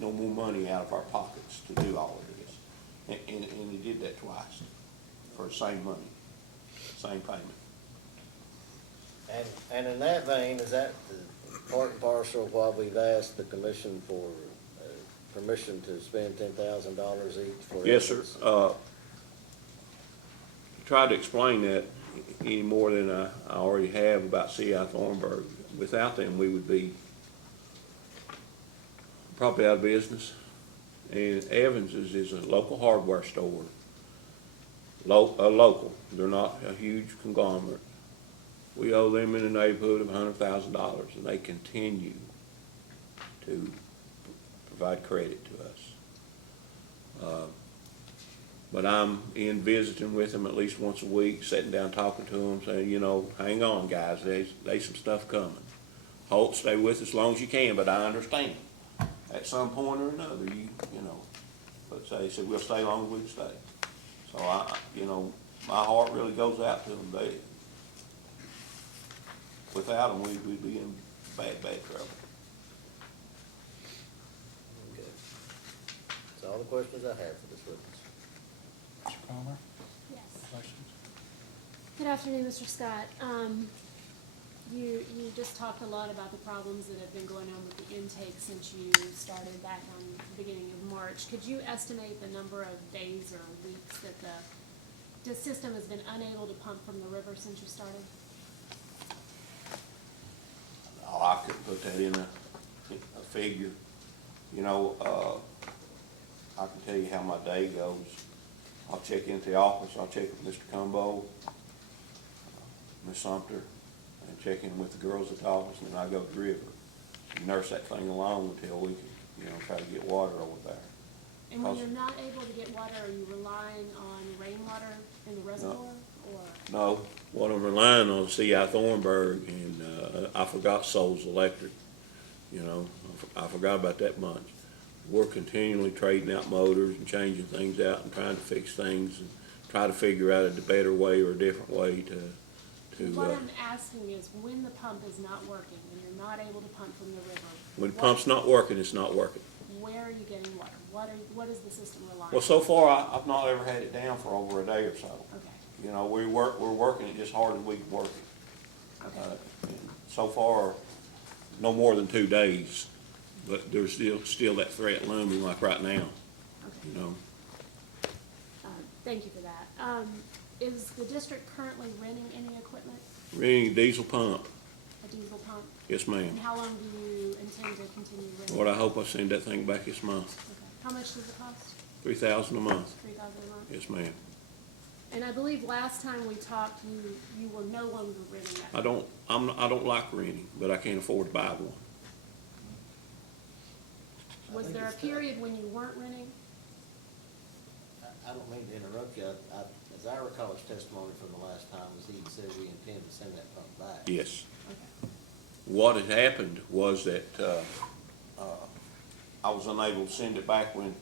no more money out of our pockets to do all of this. And he did that twice for the same money, same payment. And in that vein, is that the part and parcel of why we've asked the commission for permission to spend $10,000 each for? Yes, sir. Tried to explain that any more than I already have about C.I. Thornburg. Without them, we would be probably out of business. And Evans's is a local hardware store. Local. They're not a huge conglomerate. We owe them in the neighborhood of $100,000, and they continue to provide credit to us. But I'm in visiting with them at least once a week, sitting down talking to them, saying, you know, hang on, guys, there's some stuff coming. Stay with us as long as you can, but I understand. At some point or another, you know, but they said, we'll stay long as we can stay. So my heart really goes out to them. Without them, we'd be in bad trouble. Okay. That's all the questions I have for this witness. Mr. Palmer? Yes. Questions? Good afternoon, Mr. Scott. You just talked a lot about the problems that have been going on with the intake since you started back on the beginning of March. Could you estimate the number of days or weeks that the system has been unable to pump from the river since you started? Oh, I couldn't put that in a figure. You know, I can tell you how my day goes. I'll check into the office, I'll check with Mr. Cumbo, Ms. Sumter, and check in with the girls at the office, and then I go to the river and nurse that thing along until we can, you know, try to get water over there. And when you're not able to get water, are you relying on rainwater in the reservoir, or? No, what I'm relying on is C.I. Thornburg, and I forgot Souls Electric, you know, I forgot about that bunch. We're continually trading out motors and changing things out and trying to fix things and try to figure out a better way or a different way to What I'm asking is, when the pump is not working, when you're not able to pump from the river. when the what- pump's not working, it's not working. Where are you getting water? What is the system relying on? Well, so far, I've not ever had it down for over a day or so. Okay, You know, we're working it just hard as we can work it. okay. And so far, no more than 2 days, but there's still that threat looming like right now, Okay. you know. Thank you for that. Is the district currently renting any equipment, Renting a diesel pump, a diesel pump? yes And ma'am. how long do you intend to continue renting? Lord, I hope I send that thing back this month. Okay. How much does it cost? $3,000 a month, $3,000 a month? yes ma'am. And I believe last time we talked, you were no longer renting that. I don't like renting, but I can't afford to buy one. Was there a period when you weren't renting? I don't mean to interrupt you. As I recall his testimony from the last time, was he said we intend to send that pump back. Yes. Okay. What had happened was that, I was unable to send it back when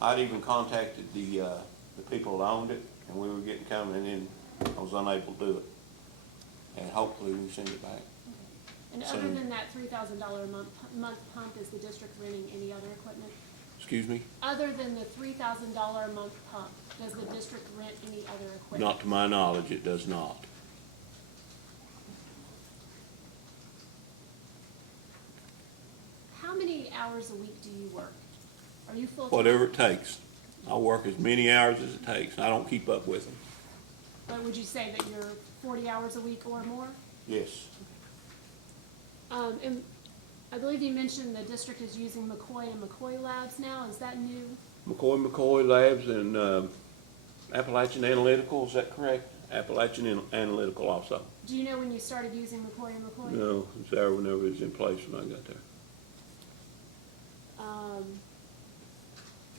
I'd even contacted the people that owned it, and we were getting coming, and then I was unable to do it. And hopefully we send it back. And So- other than that $3,000 a month pump, is the district renting any other equipment? Excuse me? Other than the $3,000 a month pump, does the district rent any other equipment? Not to my knowledge, it does not. How many hours a week do you work? Are you full-time? Whatever it takes. I'll work as many hours as it takes. I don't keep up with them. But would you say that you're 40 hours a week or more? Yes. And I believe you mentioned the district is using McCoy and McCoy Labs now. Is that new? McCoy Labs and Appalachian Analytical, is that correct? Appalachian Analytical also. Do you know when you started using McCoy and McCoy? No, it's there whenever it was in place when I got there.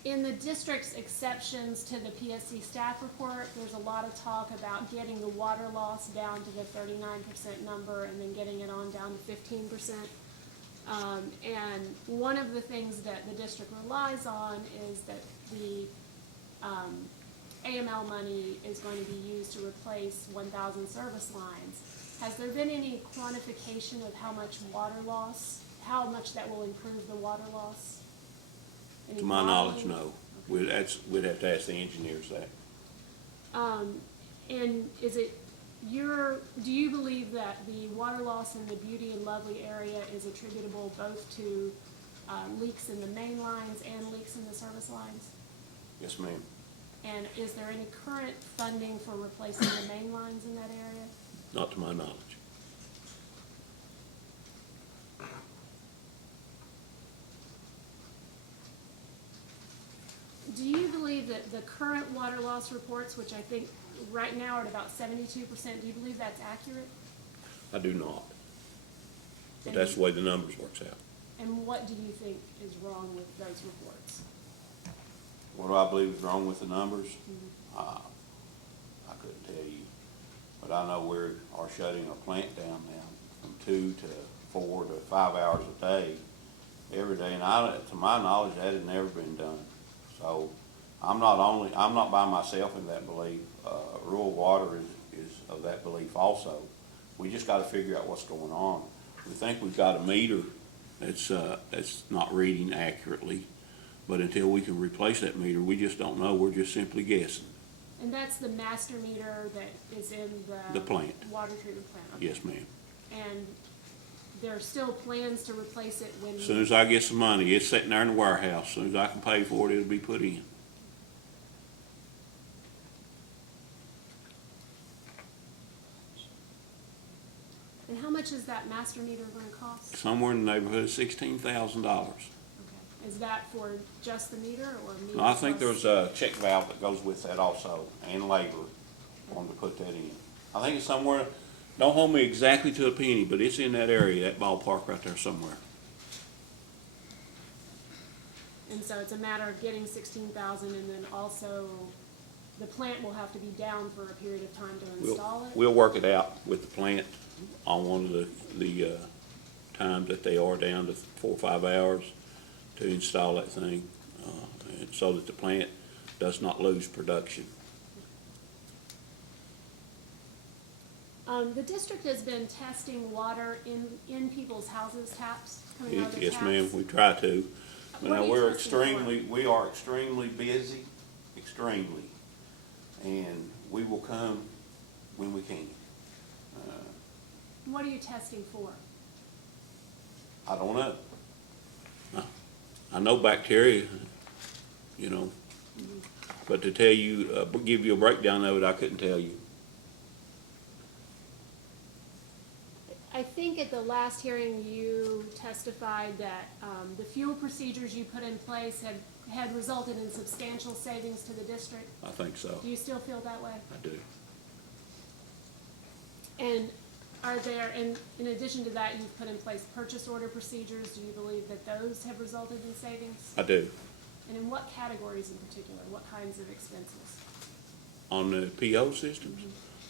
In the district's exceptions to the PSC staff report, there's a lot of talk about getting the water loss down to the 39% number and then getting it on down to 15%. And one of the things that the district relies on is that the AML money is going to be used to replace 1,000 service lines. Has there been any quantification of how much water loss, how much that will improve the water loss? Any To my knowledge, modeling? no. We'd have to ask the engineers that. And is it do you believe that the water loss in the Beauty and Lovely area is attributable both to leaks in the main lines and leaks in the service lines? Yes, ma'am. And is there any current funding for replacing the main lines in that area? Not to my knowledge. Do you believe that the current water loss reports, which I think right now are at about 72%, do you believe that's accurate? I do not. But that's the way the numbers works out. And what do you think is wrong with those reports? What do I believe is wrong with the numbers? I couldn't tell you. But I know we are shutting a plant down now from 2 to 4 to 5 hours a day, every day. And to my knowledge, that had never been done. So I'm not by myself in that belief. Rural Water is of that belief also. We just gotta figure out what's going on. We think we've got a meter that's not reading accurately, but until we can replace that meter, we just don't know. We're just simply guessing. And that's the master meter that is in The plant. water treatment plant? Okay. Yes, ma'am. And there are still plans to replace it when? As soon as I get some money, it's sitting there in the warehouse. As soon as I can pay for it, it'll be put in. And how much is that master meter gonna cost? Somewhere in the neighborhood of $16,000. Okay. Is that for just the meter or meter? I think plus- there's a check valve that goes with that also, and labor, for them to put that in. I think it's somewhere, don't hold me exactly to a penny, but it's in that area, that ballpark right there somewhere. And so it's a matter of getting 16,000, and then also the plant will have to be down for a period of time to install it? We'll work it out with the plant on one of the times that they are down to 4 or 5 hours to install that thing, and so that the plant does not lose production. The district has been testing water in people's houses, taps, coming out of their taps. Yes, ma'am, we try to. But What now, are you we're testing for? we are extremely busy, extremely, and we will come when we can. What are you testing for? I don't know. I know bacteria, you know, but to tell you, give you a breakdown of it, I couldn't tell you. I think at the last hearing, you testified that the fuel procedures you put in place had resulted in substantial savings to the district. I think so. Do you still feel that way? I do. And are there, in addition to that, you've put in place purchase order procedures. Do you believe that those have resulted in savings? I do. And in what categories in particular? What kinds of expenses? On the PO systems,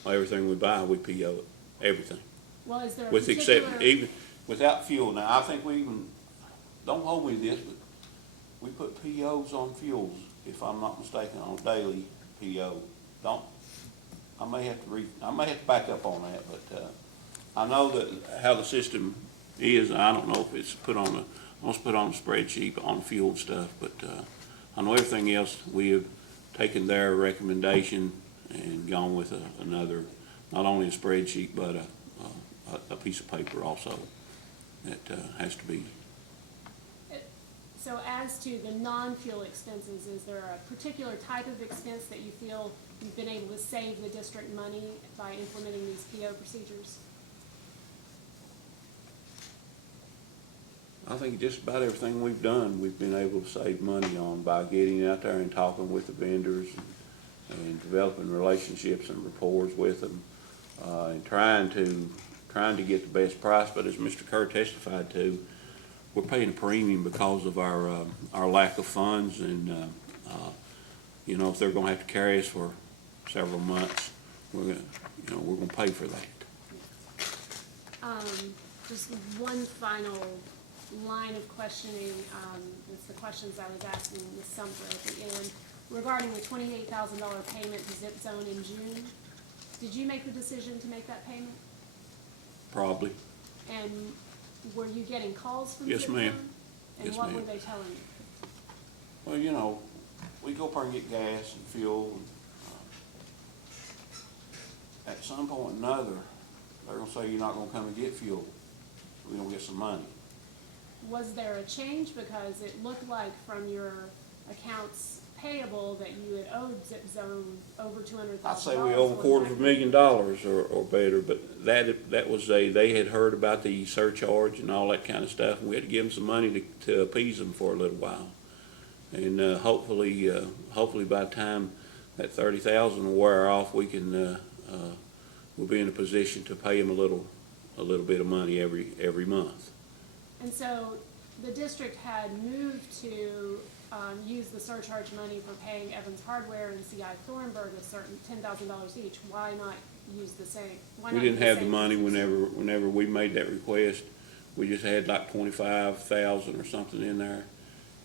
everything we buy, we PO it, everything. Well, is there a With particular? except, even without fuel. Now, I think we even, don't hold me to this, but we put POs on fuels, if I'm not mistaken, on a daily PO. I may have to back up on that, but, I know that how the system is. I don't know if it's put on a spreadsheet on fuel and stuff, but, I know everything else, we have taken their recommendation and gone with another, not only a spreadsheet, but a piece of paper also that has to be. So as to the non-fuel expenses, is there a particular type of expense that you feel you've been able to save the district money by implementing these PO procedures? I think just about everything we've done, we've been able to save money on by getting out there and talking with the vendors and developing relationships and rapport with them, and trying to get the best price. But as Mr. Kerr testified to, we're paying a premium because of our lack of funds, and you know, if they're gonna have to carry us for several months, we're gonna pay for that. Just one final line of questioning, it's the questions I was asking Ms. Sumter at the end. Regarding the $28,000 payment to Zip Zone in June, did you make the decision to make that payment? Probably. And were you getting calls from Yes, Zip Zone? ma'am. And Yes, what ma'am. were they telling you? Well, you know, we go up there and get gas and fuel, and at some point or another, they're gonna say you're not gonna come and get fuel. We're gonna get some money. Was there a change? Because it looked like from your accounts payable that you had owed Zip Zone over $200,000. I'd say we owe $250,000 or better, but that was they had heard about the surcharge and all that kind of stuff, and we had to give them some money to appease them for a little while. And hopefully by the time that $30,000 will wear off, we'll be in a position to pay them a little bit of money every month. And so the district had moved to use the surcharge money for paying Evans Hardware and C.I. Thornburg a certain $10,000 each. Why not use the same? Why We not didn't use have the same money procedure? whenever we made that request. We just had like 25,000 or something in there,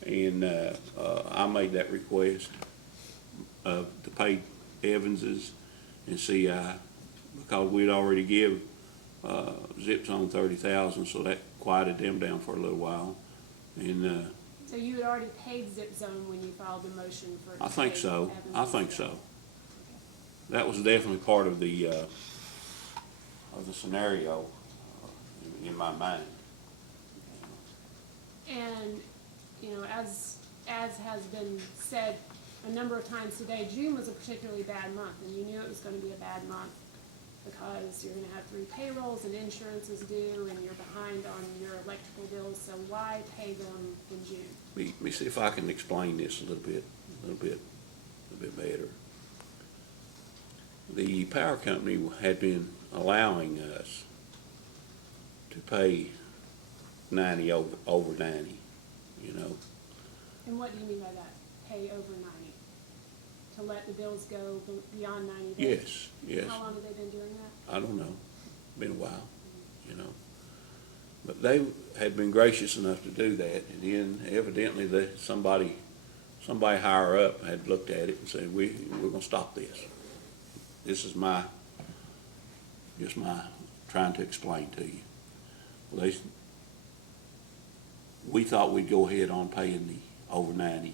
and I made that request to pay Evans's and CI because we'd already give Zip Zone 30,000, so that quieted them down for a little while. And So you had already paid Zip Zone when you filed the motion for? I think so. Evans I and think CI. so. that was definitely part of the scenario in my mind. And, you know, as has been said a number of times today, June was a particularly bad month, and you knew it was gonna be a bad month because you're gonna have 3 payrolls and insurance is due, and you're behind on your electrical bills, so why pay them in June? Let me see if I can explain this a little bit better. The power company had been allowing us to pay 90 over 90, you know. And what do you mean by that, pay over 90? To let the bills go beyond 90 days? Yes. How long have they been doing that? I don't know, been a while, you know. But they had been gracious enough to do that, and then evidently somebody higher up had looked at it and said, we're gonna stop this. This is just my trying to explain to you. Well, we thought we'd go ahead on paying the over 90,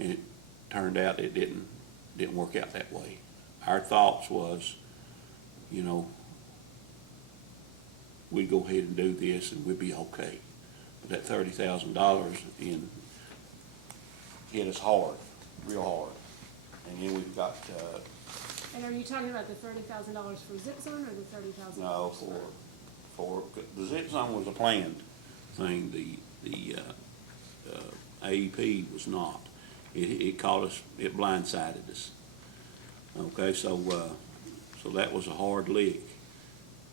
and it turned out it didn't work out that way. Our thoughts was, you know, we'd go ahead and do this and we'd be okay. But that $30,000 hit us hard, real hard. And then we've got, And are you talking about the $30,000 for Zip Zone or the $30,000? no, for, the Zip Zone was a planned thing. The AEP was not. It caught us, it blindsided us. Okay, so that was a hard lick.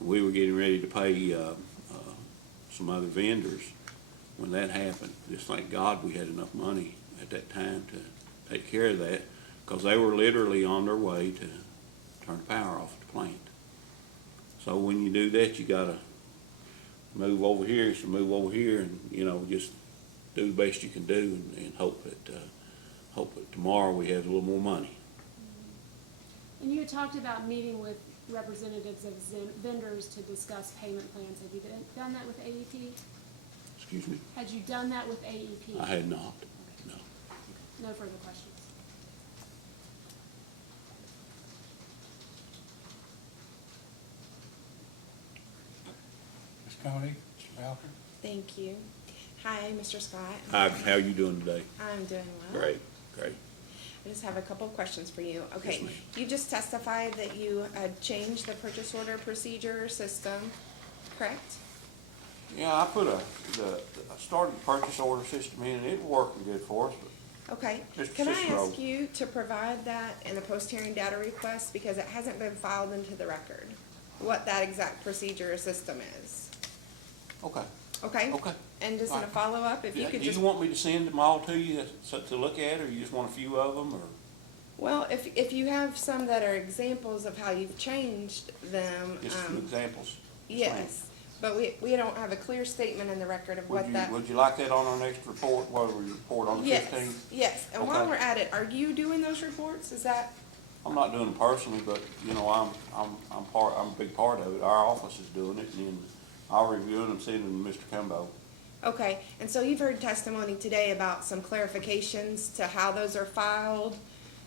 We were getting ready to pay some other vendors when that happened. Just thank God we had enough money at that time to take care of that, because they were literally on their way to turn the power off at the plant. So when you do that, you gotta move over here, and, you know, just do the best you can do and hope that tomorrow we have a little more money. And you had talked about meeting with representatives of vendors to discuss payment plans. Have you done that with AEP? Excuse me? Had you done that with AEP? I had not, no. No further questions. Ms. Coney, Mr. Belcher? Thank you. Hi, Mr. Scott. How are you doing today? I'm doing well. Great. I just have a couple of questions for you. Okay, Yes, ma'am. you just testified that you changed the purchase order procedure system, correct? Yeah, I started the purchase order system in, and it was working good for us, but Okay, Mr. can I Cicero. ask you to provide that in the post-hearing data request, because it hasn't been filed into the record, what that exact procedure or system is? okay. Okay? Okay. And just in a Alright. follow-up, if you Yeah, could do just, you want me to send them all to you to look at, or you just want a few of them, or? well, if you have some that are examples of how you've changed them, Just some examples? Yes, ma'am. yes, but we don't have a clear statement in the record of what that. Would you like that on our next report, whether we report on the Yes, 15th? yes, and while Okay. we're at it, are you doing those reports, is that, I'm not doing them personally, but, you know, I'm a big part of it. Our office is doing it, and then I'll review it and send them to Mr. Cumbo. okay, and so you've heard testimony today about some clarifications to how those are filed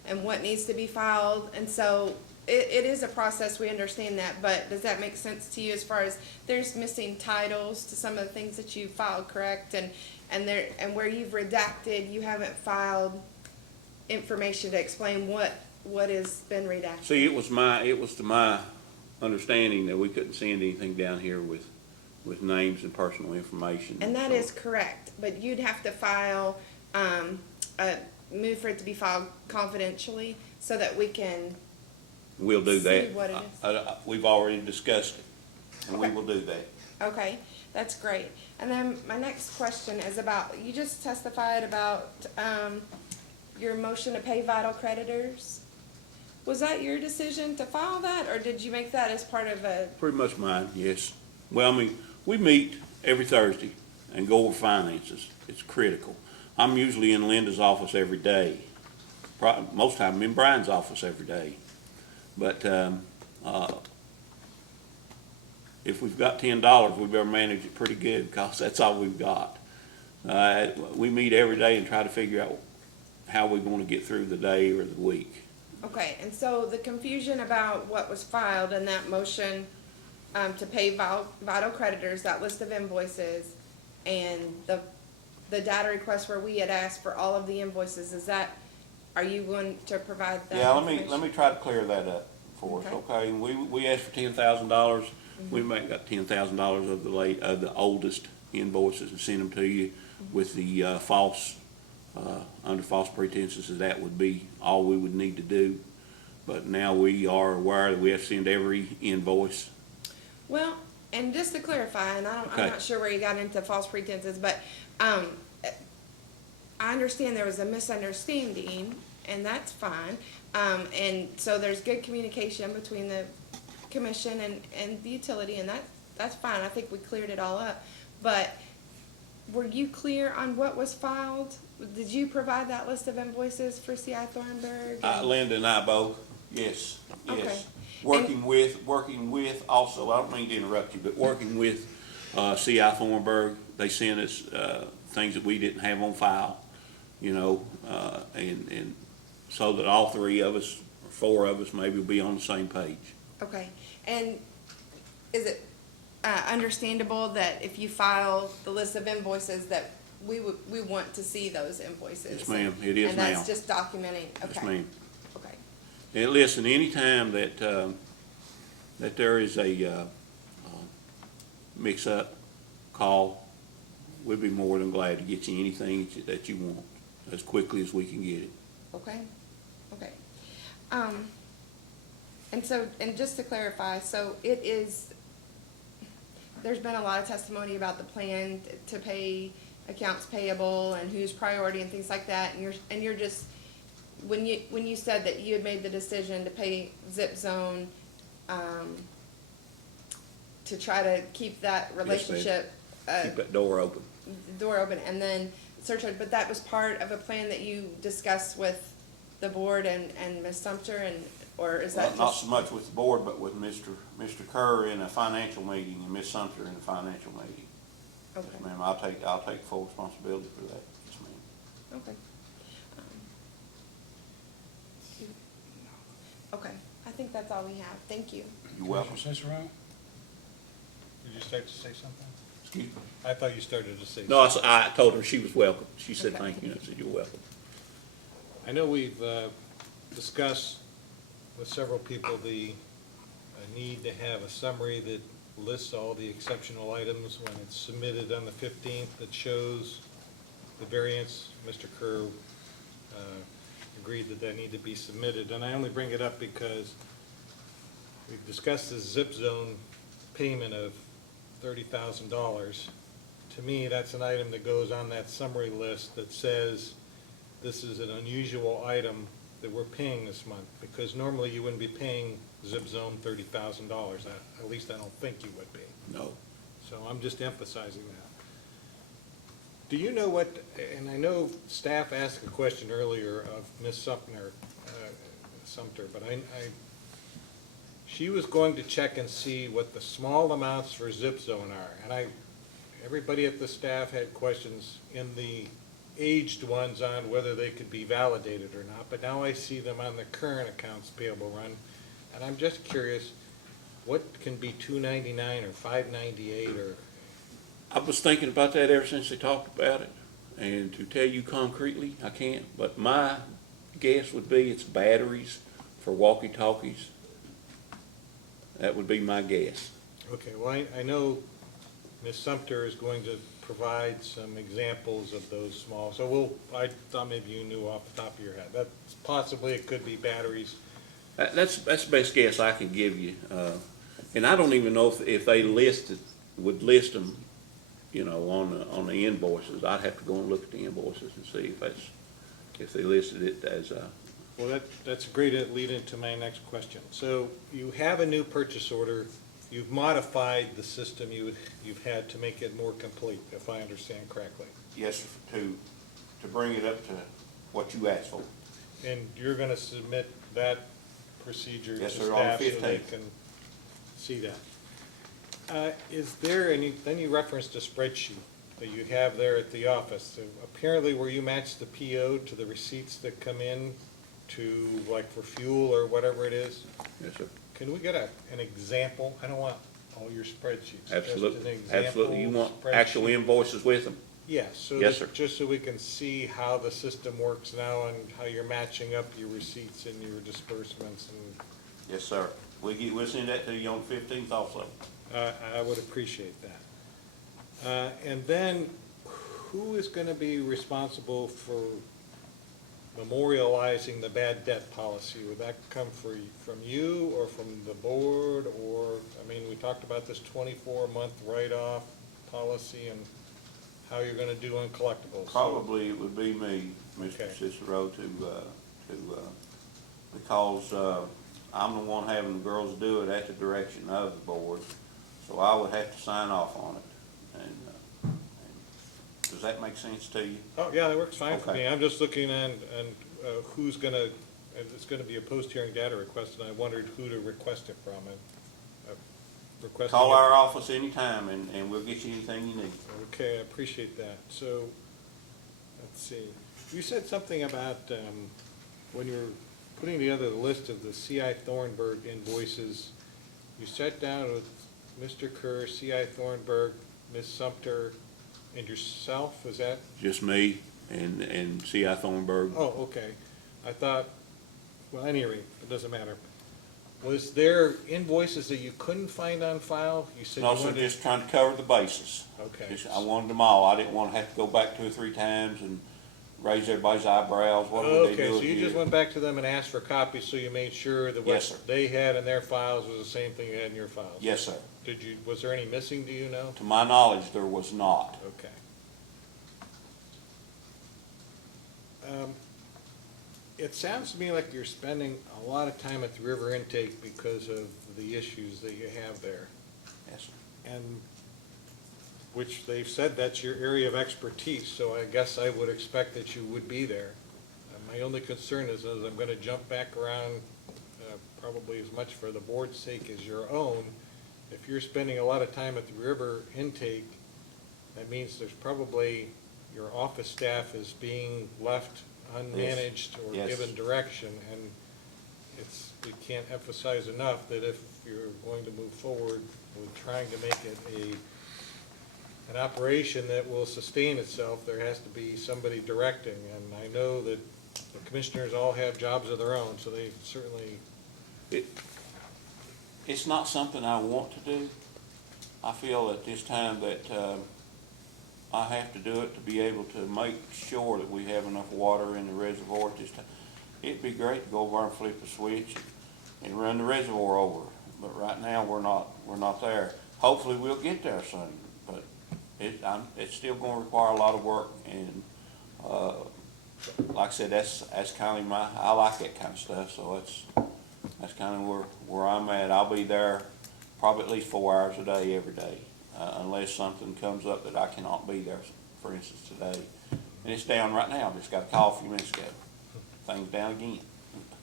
and what needs to be filed, and so it is a process, we understand that, but does that make sense to you as far as there's missing titles to some of the things that you filed, correct? And where you've redacted, you haven't filed information to explain what has been redacted? See, it was to my understanding that we couldn't send anything down here with names and personal information. And that So is correct, but you'd have to file, move for it to be filed confidentially so that we can, we'll do see that. what it is. We've already discussed it, and we Okay. will do that. okay, that's great. And then my next question is about, you just testified about, your motion to pay vital creditors. Was that your decision to file that, or did you make that as part of a, Pretty much mine, yes. Well, I mean, we meet every Thursday and go over finances. It's critical. I'm usually in Linda's office every day. Most of the time I'm in Brian's office every day. But if we've got $10, we better manage it pretty good, because that's all we've got. We meet every day and try to figure out how we're going to get through the day or the week. Okay, and so the confusion about what was filed in that motion, to pay vital creditors, that list of invoices, and the data request where we had asked for all of the invoices, are you going to provide that Yeah, let information? me try to clear that up for us, Okay. okay? We asked for $10,000. We might got $10,000 of the oldest invoices and sent them to you with the under false pretenses that would be all we would need to do. But now we are aware that we have to send every invoice. Well, and just to clarify, and I'm Okay. not sure where you got into false pretenses, but, I understand there was a misunderstanding, and that's fine. And so there's good communication between the commission and the utility, and that's fine. I think we cleared it all up. But were you clear on what was filed? Did you provide that list of invoices for C.I. Thornburg? Linda and I both, yes, Okay. yes. Working with also, I don't mean to interrupt you, but working with C.I. Thornburg, they sent us things that we didn't have on file, you know, and so that all three of us, or four of us maybe, will be on the same page. Okay, and is it understandable that if you file the list of invoices that we want to see those invoices? Yes, ma'am, it is And now. that's just documenting, okay. Yes, ma'am. Okay, And listen, anytime that there is a mix-up, call, we'd be more than glad to get you anything that you want as quickly as we can get it. okay, okay. And so, and just to clarify, so it is, there's been a lot of testimony about the plan to pay accounts payable and who's priority and things like that, and you're just, when you said that you had made the decision to pay Zip Zone, to try to keep that ma'am. relationship, Keep that door open. door open, and then surcharge, but that was part of a plan that you discussed with the board and Ms. Sumter, and, or is that Not just? so much with the board, but with Mr. Kerr in a financial meeting and Ms. Sumter in a financial meeting. Okay, Yes, ma'am, I'll take full responsibility for that, yes, ma'am. okay. Okay, I think that's all we have, thank you. You're welcome. Commissioner Cicero? Did you start to say something? Excuse me? I thought you started to say. No, something. I told her she was welcome. She said, Okay. thank you, and I said, you're welcome. I know we've discussed with several people the need to have a summary that lists all the exceptional items when it's submitted on the 15th that shows the variance. Mr. Kerr agreed that they need to be submitted, and I only bring it up because we've discussed this Zip Zone payment of $30,000. To me, that's an item that goes on that summary list that says this is an unusual item that we're paying this month, because normally you wouldn't be paying Zip Zone $30,000. At least I don't think you would be. No. So I'm just emphasizing that. Do you know what, and I know staff asked a question earlier of Ms. Sumter, but she was going to check and see what the small amounts for Zip Zone are. And everybody at the staff had questions in the aged ones on whether they could be validated or not, but now I see them on the current accounts payable run. And I'm just curious, what can be $299 or $598 or? I was thinking about that ever since they talked about it, and to tell you concretely, I can't, but my guess would be it's batteries for walkie-talkies. That would be my guess. Okay, well, I know Ms. Sumter is going to provide some examples of those small, so I thought maybe you knew off the top of your head. That's possibly, it could be batteries. That's the best guess I can give you. And I don't even know if they would list them, you know, on the invoices. I'd have to go and look at the invoices and see if they listed it as Well, that's a great lead into my next question. So you have a new purchase order. You've modified the system you've had to make it more complete, if I understand correctly. yes, to bring it up to what you asked for. And you're gonna submit that procedure to Yes, sir, on the staff so they 15th. can see that. Is there, and then you referenced a spreadsheet that you have there at the office. So apparently where you match the PO to the receipts that come in to, like for fuel or whatever it is? Yes, sir. Can we get an example? I don't want all your spreadsheets. Just an Absolutely, example absolutely. You want actual spreadsheet. invoices with them? Yes, so Yes, that- sir. just so we can see how the system works now and how you're matching up your receipts and your disbursements, and Yes, sir. We'll send that to you on the 15th also. I would appreciate that. And then, who is gonna be responsible for memorializing the bad debt policy? Would that come from you or from the board, or, I mean, we talked about this 24-month write-off policy and how you're gonna do uncollectibles. So- Probably it would be me, Mr. Okay. Cicero, because I'm the one having the girls do it at the direction of the board, so I would have to sign off on it. And does that make sense to you? Oh, yeah, that works fine for Okay. me. I'm just looking and who's gonna, and it's gonna be a post-hearing data request, and I wondered who to request it from. And requesting Call it- our office anytime, and we'll get you anything you need. Okay, I appreciate that. So, let's see. You said something about, when you were putting together the list of the C.I. Thornburg invoices, you sat down with Mr. Kerr, C.I. Thornburg, Ms. Sumter, and yourself, is that? Just me and C.I. Thornburg. Oh, okay. I thought, well, any rate, it doesn't matter. Was there invoices that you couldn't find on file? You said you No, sir, wanted. just trying to cover the bases. Okay. I wanted them all. I didn't want to have to go back 2 or 3 times and raise everybody's eyebrows. What would they Okay, do so you just here? went back to them and asked for copies, so you made sure that Yes, sir. what they had in their files was the same thing you had in your files? Yes, sir. Was there any missing, do you know? To my knowledge, there was not. Okay. It sounds to me like you're spending a lot of time at the river intake because of the issues that you have there. Yes, sir. And, which they've said that's your area of expertise, so I guess I would expect that you would be there. My only concern is I'm gonna jump back around, probably as much for the board's sake as your own. If you're spending a lot of time at the river intake, that means there's probably, your office staff is being left unmanaged or Yes. given direction, and we can't emphasize enough that if you're going to move forward with trying to make it an operation that will sustain itself, there has to be somebody directing, and I know that the commissioners all have jobs of their own, so they certainly, It's not something I want to do. I feel at this time that I have to do it to be able to make sure that we have enough water in the reservoir at this time. It'd be great to go over and flip a switch and run the reservoir over, but right now, we're not there. Hopefully, we'll get there soon, but it's still gonna require a lot of work, and like I said, that's kind of I like that kind of stuff, so that's kind of where I'm at. I'll be there probably at least 4 hours a day, every day, unless something comes up that I cannot be there, for instance, today. And it's down right now, just got a call a few minutes ago. Things down again.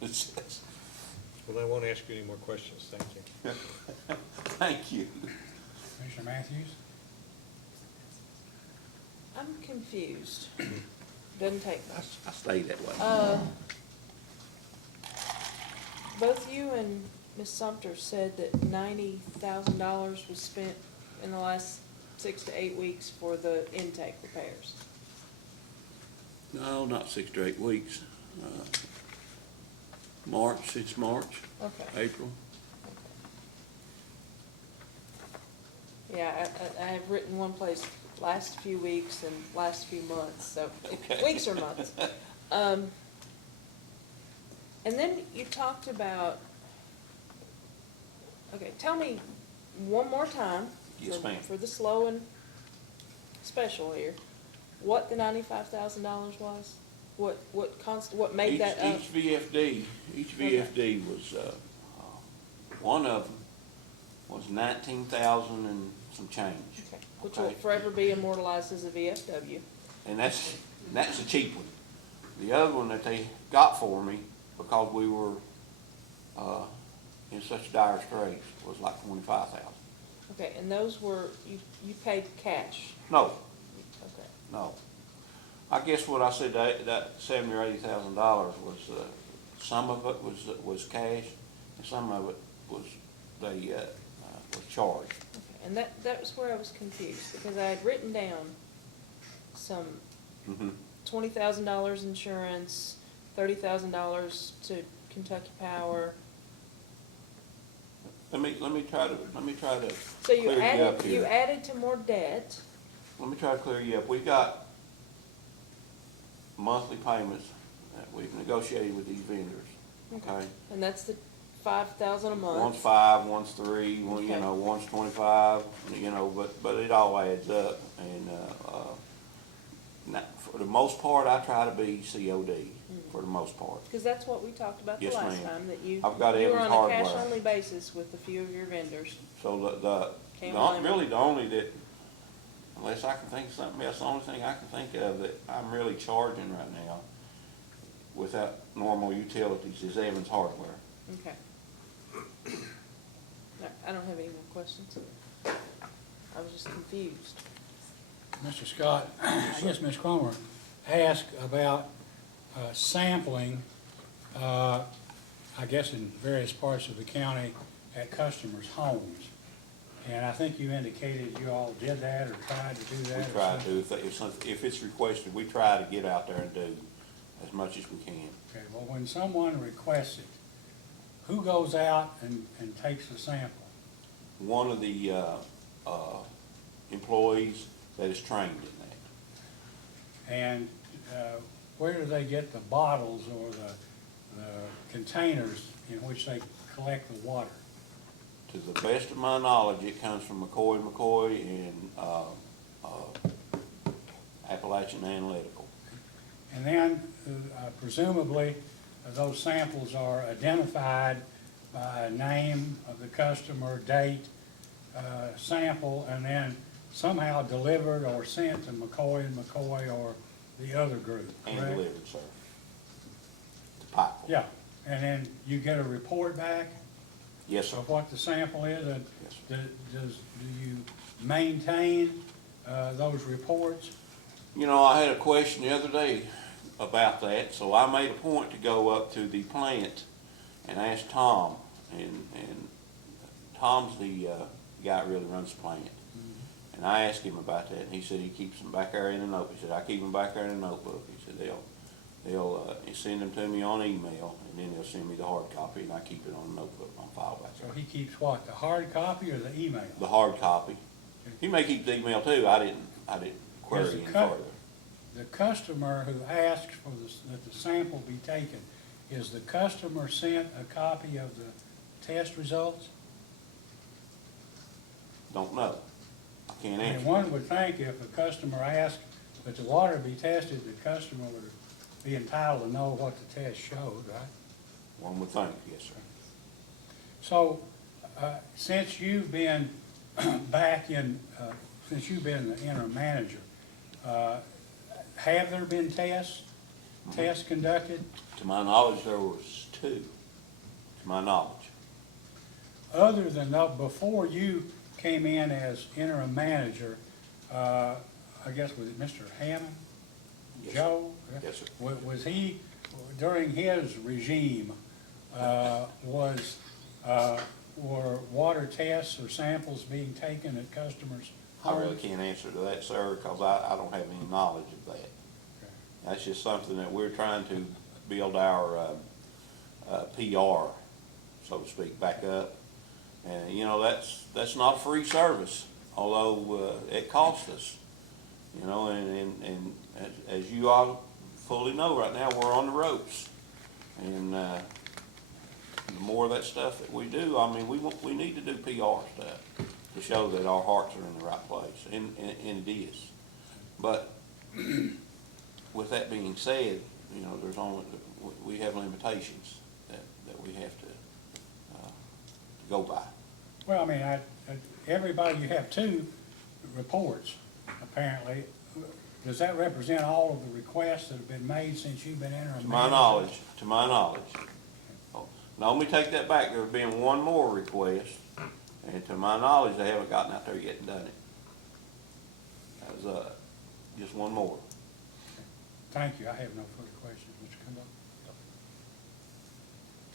well, I won't ask you any more questions, thank you. Thank you. Commissioner Matthews? I'm confused. Doesn't take much. I stay that way. Both you and Ms. Sumter said that $90,000 was spent in the last 6 to 8 weeks for the intake repairs. No, not 6 to 8 weeks. Since March, Okay. April. Yeah, I have written one place last few weeks and last few months, so Okay. weeks or months. And then you talked about, okay, tell me one more time. Yes, for- ma'am. For the slow and special here, what the $95,000 was? What made that up? Each VFD was, one of them was 19,000 and some change. Okay, which will Okay. forever be immortalized as a VFW. And that's a cheap one. The other one that they got for me, because we were, in such dire straits, was like 25,000. Okay, and those were, you paid cash? No, Okay. no. I guess what I said, that $70,000 or $80,000 was, some of it was cash, and some of it was, they, was charged. Okay, and that was where I was confused, because I had written down some Mhm. $20,000 insurance, $30,000 to Kentucky Power. Let me try to So you clear you up added, here. you added to more debt. Let me try to clear you up. We got monthly payments that we've negotiated with these vendors, okay? And that's the 5,000 a month. One's 5, one's 3, one, you Okay. know, one's 25, you know, but it all adds up. And, now, for the most part, I try to be COD, for the most part. Because that's what we talked about the Yes, last ma'am. time, that you, I've got you were Evans on a Hardware. cash-only basis with a few of your vendors. So Can't blame 'em. really the only that, unless I can think of something else, the only thing I can think of that I'm really charging right now without normal utilities is Evans Hardware. Okay. I don't have any more questions. I was just confused. Mr. Scott, I guess Ms. Cromer asked about sampling, I guess in various parts of the county at customers' homes. And I think you indicated you all did that or tried to do that. We or try something. to, if it's requested, we try to get out there and do as much as we can. Okay, well, when someone requests it, who goes out and takes the sample? One of the employees that is trained in that. And where do they get the bottles or the containers in which they collect the water? To the best of my knowledge, it comes from McCoy and Appalachian Analytical. And then presumably, those samples are identified by name of the customer, date, sample, and then somehow delivered or sent to McCoy and McCoy or the other group, And correct? delivered, sir. To Pikeville. Yeah, and then you get a report back Yes, sir. of what the sample is, and Yes, sir. do you maintain those reports? You know, I had a question the other day about that, so I made a point to go up to the plant and ask Tom, and Tom's the guy that really runs the plant. And I asked him about that, and he said he keeps them back there in a notebook. He said, I keep them back there in a notebook. He said, they'll send them to me on email, and then they'll send me the hard copy, and I keep it on a notebook on file back So there. he keeps what, the hard copy or the email? The hard copy. He may keep the email too. I didn't Is query the any cut- further. The customer who asks for that the sample be taken, is the customer sent a copy of the test results? Don't know. I can't And answer. one would think if a customer asked that the water be tested, the customer would be entitled to know what the test showed, right? One would think, yes, sir. So, since you've been since you've been the interim manager, have there been tests conducted? To my knowledge, there was 2, to my knowledge. Other than, before you came in as interim manager, I guess was it Mr. Hammond? Yes, sir. Joe? Yes, sir. Was he, during his regime, were water tests or samples being taken at customers' I really homes? can't answer to that, sir, because I don't have any knowledge of that. That's just something that we're trying to build our PR, so to speak, back up. And, you know, that's not a free service, although it costs us. You know, and as you all fully know, right now, we're on the ropes. And the more of that stuff that we do, I mean, we need to do PR stuff to show that our hearts are in the right place, and it is. But with that being said, you know, we have limitations that we have to go by. Well, I mean, everybody, you have 2 reports, apparently. Does that represent all of the requests that have been made since you've been interim manager? To my knowledge. Now, let me take that back. There's been one more request, and to my knowledge, they haven't gotten out there yet and done it. That was, just one more. Thank you. I have no further questions, Mr. Kimball.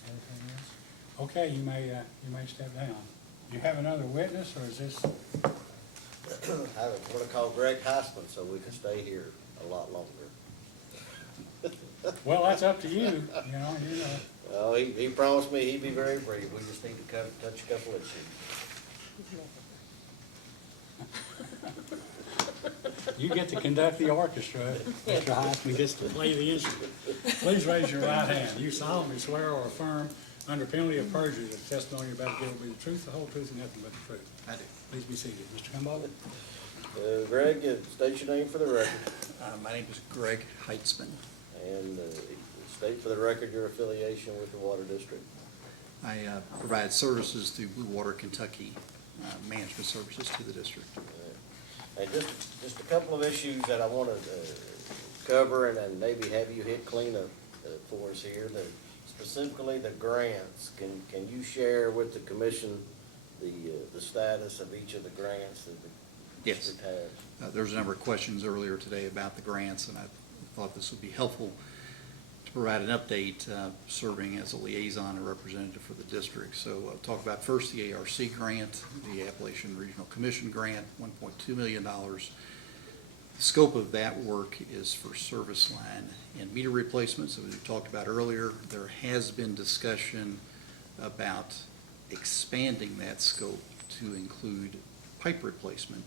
Everything else? Okay, you may step down. Do you have another witness, or is this, I want to call Greg Heisman so we can stay here a lot longer. well, that's up to you, you know. Well, he promised me he'd be very brief. We just need to touch a couple issues. You get to conduct the orchestra. Mr. Heisman gets to play the instrument. Please raise your right hand. You solemnly swear or affirm under penalty of perjury that the testimony you're about to give will be the truth, the whole truth, and nothing but the truth. I do. Please be seated. Mr. Gumbel? Greg, state your name for the record, My name is Greg Heitzman. and state for the record your affiliation with the Water District. I provide services through Blue Water Kentucky, management services to the district. And just a couple of issues that I want to cover, and then maybe have you hit cleanup for us here. Specifically the grants. Can you share with the commission the status of each of the grants that the Yes. district has? There was a number of questions earlier today about the grants, and I thought this would be helpful to provide an update, serving as a liaison and representative for the district. So I'll talk about first the ARC grant, the Appalachian Regional Commission grant, $1.2 million. The scope of that work is for service line and meter replacements, as we talked about earlier. There has been discussion about expanding that scope to include pipe replacement.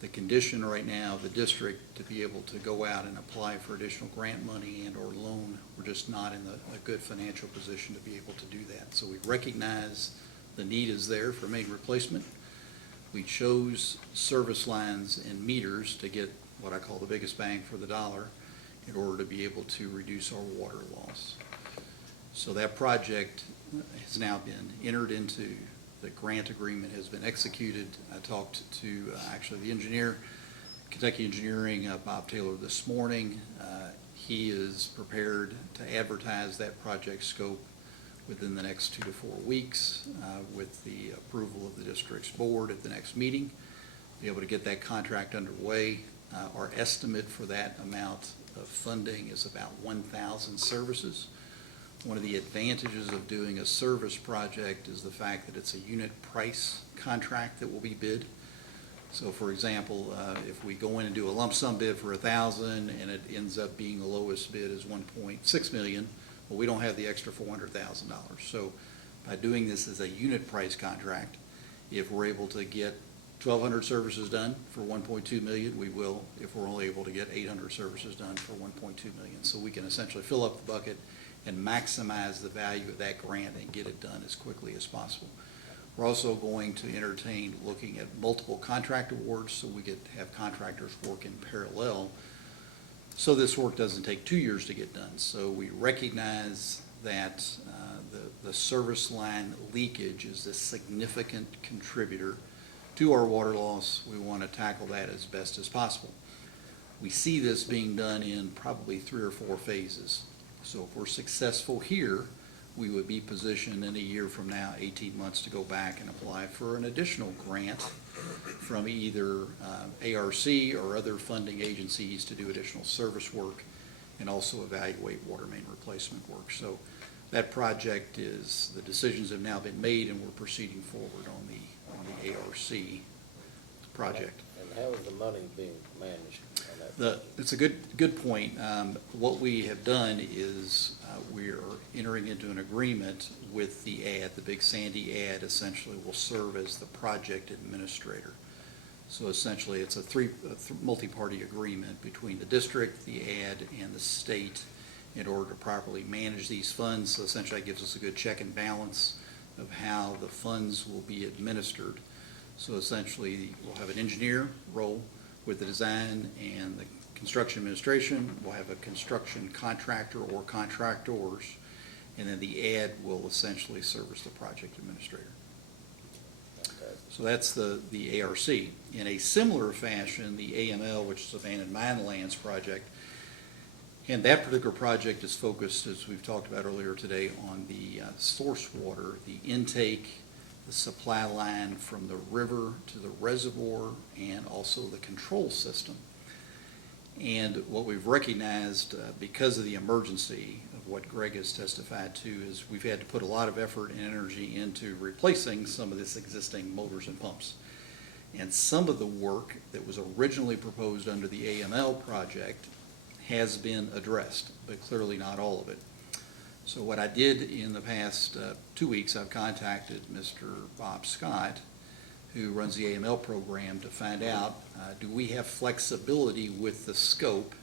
The condition right now of the district to be able to go out and apply for additional grant money and or loan, we're just not in a good financial position to be able to do that. So we recognize the need is there for main replacement. We chose service lines and meters to get what I call the biggest bang for the dollar in order to be able to reduce our water loss. So that project has now been entered into. The grant agreement has been executed. I talked to actually the engineer, Kentucky Engineering, Bob Taylor, this morning. He is prepared to advertise that project scope within the next 2 to 4 weeks with the approval of the district's board at the next meeting, be able to get that contract underway. Our estimate for that amount of funding is about 1,000 services. One of the advantages of doing a service project is the fact that it's a unit price contract that will be bid. So for example, if we go in and do a lump sum bid for 1,000 and it ends up being the lowest bid is 1.6 million, well, we don't have the extra $400,000. So by doing this as a unit price contract, if we're able to get 1,200 services done for 1.2 million, we will. If we're only able to get 800 services done for 1.2 million. So we can essentially fill up the bucket and maximize the value of that grant and get it done as quickly as possible. We're also going to entertain looking at multiple contract awards so we get to have contractors work in parallel so this work doesn't take 2 years to get done. So we recognize that the service line leakage is a significant contributor to our water loss. We want to tackle that as best as possible. We see this being done in probably 3 or 4 phases. So if we're successful here, we would be positioned in a year from now, 18 months, to go back and apply for an additional grant from either ARC or other funding agencies to do additional service work and also evaluate water main replacement work. So that project is, the decisions have now been made and we're proceeding forward on the ARC project. And how is the money being managed on that project? It's a good point. What we have done is we are entering into an agreement with the AD. The Big Sandy AD essentially will serve as the project administrator. So essentially it's a multi-party agreement between the district, the AD, and the state in order to properly manage these funds. So essentially it gives us a good check and balance of how the funds will be administered. So essentially we'll have an engineer role with the design and the construction administration. We'll have a construction contractor or contractors, and then the AD will essentially serve as the project administrator. Okay. So that's the ARC. In a similar fashion, the AML, which is Abandoned Mine Lands Project, and that particular project is focused, as we've talked about earlier today, on the source water, the intake, the supply line from the river to the reservoir, and also the control system. And what we've recognized, because of the emergency of what Greg has testified to is we've had to put a lot of effort and energy into replacing some of this existing motors and pumps. And some of the work that was originally proposed under the AML project has been addressed, but clearly not all of it. So what I did in the past 2 weeks, I've contacted Mr. Bob Scott, who runs the AML program, to find out, do we have flexibility with the scope,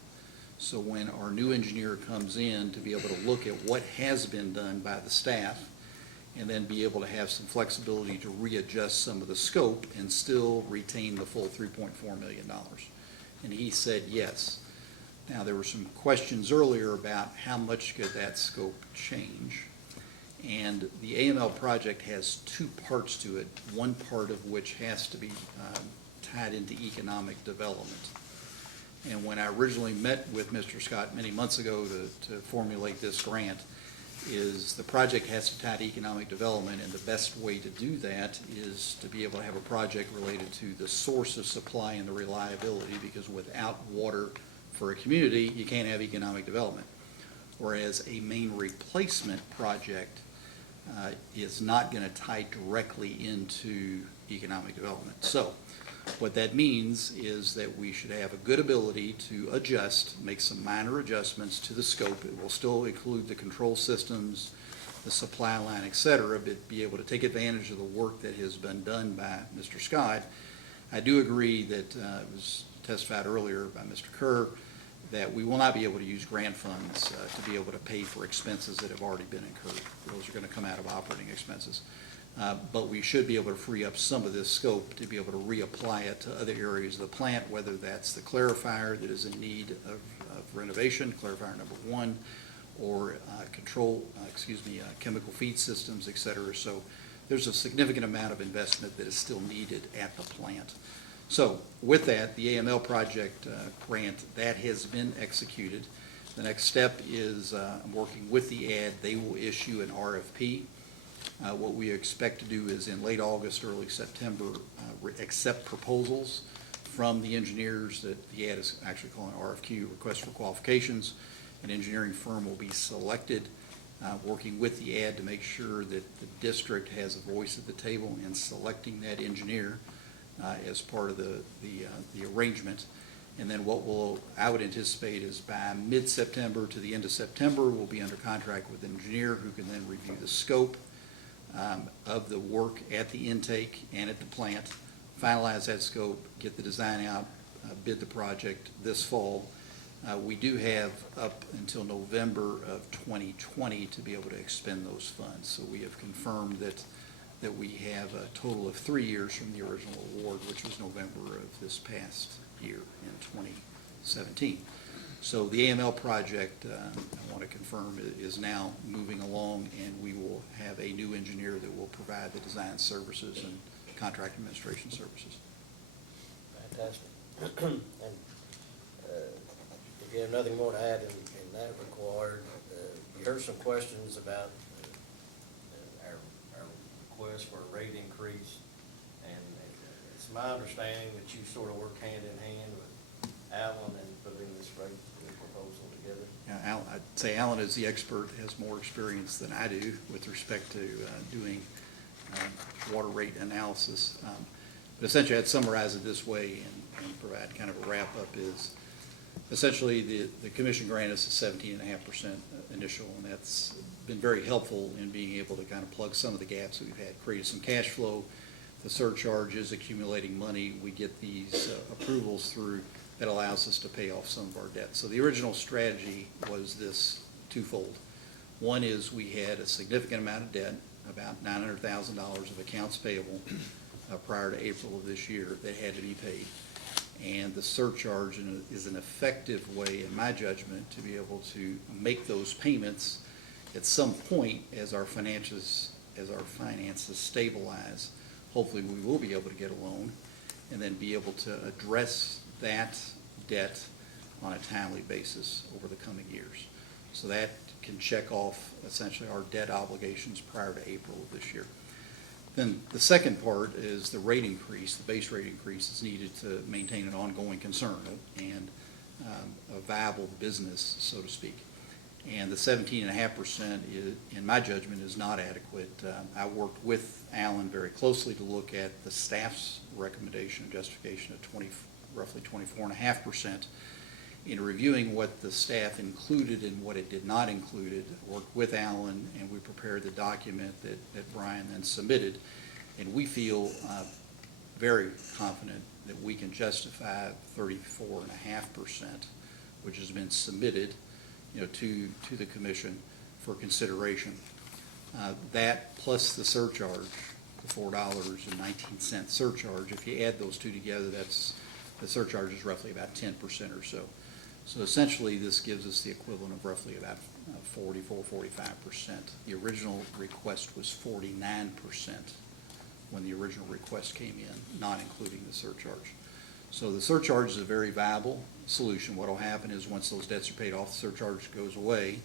so when our new engineer comes in, to be able to look at what has been done by the staff, and then be able to have some flexibility to readjust some of the scope and still retain the full $3.4 million. And he said yes. Now, there were some questions earlier about how much could that scope change. And the AML project has two parts to it, one part of which has to be tied into economic development. And when I originally met with Mr. Scott many months ago to formulate this grant, is the project has to tie to economic development, and the best way to do that is to be able to have a project related to the source of supply and the reliability, because without water for a community, you can't have economic development. Whereas a main replacement project is not going to tie directly into economic development. So what that means is that we should have a good ability to adjust, make some minor adjustments to the scope. It will still include the control systems, the supply line, et cetera, but be able to take advantage of the work that has been done by Mr. Scott. I do agree that it was testified earlier by Mr. Kerr that we will not be able to use grant funds to be able to pay for expenses that have already been incurred. Those are going to come out of operating expenses. But we should be able to free up some of this scope to be able to reapply it to other areas of the plant, whether that's the clarifier that is in need of renovation, clarifier number 1, or chemical feed systems, et cetera. So there's a significant amount of investment that is still needed at the plant. So with that, the AML project grant, that has been executed. The next step is I'm working with the AD. They will issue an RFP. What we expect to do is in late August, early September, accept proposals from the engineers that the AD is actually calling RFQ, request for qualifications. An engineering firm will be selected, working with the AD to make sure that the district has a voice at the table in selecting that engineer as part of the arrangement. And then what I would anticipate is by mid-September to the end of September, we'll be under contract with an engineer who can then review the scope of the work at the intake and at the plant, finalize that scope, get the design out, bid the project this fall. We do have up until November of 2020 to be able to expend those funds. So we have confirmed that we have a total of 3 years from the original award, which was November of this past year in 2017. So the AML project, I want to confirm, is now moving along, and we will have a new engineer that will provide the design services and contract administration services. Fantastic. And if you have nothing more to add in that regard, you heard some questions about our request for a rate increase, and it's my understanding that you sort of work hand in hand with Alan in putting this rate proposal together. Yeah, I'd say Alan is the expert, has more experience than I do with respect to doing water rate analysis. But essentially, I'd summarize it this way and provide kind of a wrap-up is, essentially, the commission grant us a 17.5% initial, and that's been very helpful in being able to kind of plug some of the gaps that we've had, created some cash flow. The surcharge is accumulating money. We get these approvals through that allows us to pay off some of our debt. So the original strategy was this twofold. One is we had a significant amount of debt, about $900,000 of accounts payable prior to April of this year that had to be paid. And the surcharge is an effective way, in my judgment, to be able to make those payments at some point as our finances stabilize. Hopefully we will be able to get a loan and then be able to address that debt on a timely basis over the coming years. So that can check off essentially our debt obligations prior to April of this year. Then the second part is the rate increase. The base rate increase is needed to maintain an ongoing concern and a viable business, so to speak. And the 17.5% is, in my judgment, is not adequate. I worked with Alan very closely to look at the staff's recommendation and justification of roughly 24.5%. In reviewing what the staff included and what it did not include, worked with Alan, and we prepared the document that Brian then submitted. And we feel very confident that we can justify 34.5%, which has been submitted, to the commission for consideration. That plus the surcharge, the $4.19 surcharge, if you add those two together, the surcharge is roughly about 10% or so. So essentially, this gives us the equivalent of roughly about 45%. The original request was 49% when the original request came in, not including the surcharge. So the surcharge is a very viable solution. What will happen is once those debts are paid off, the surcharge goes away.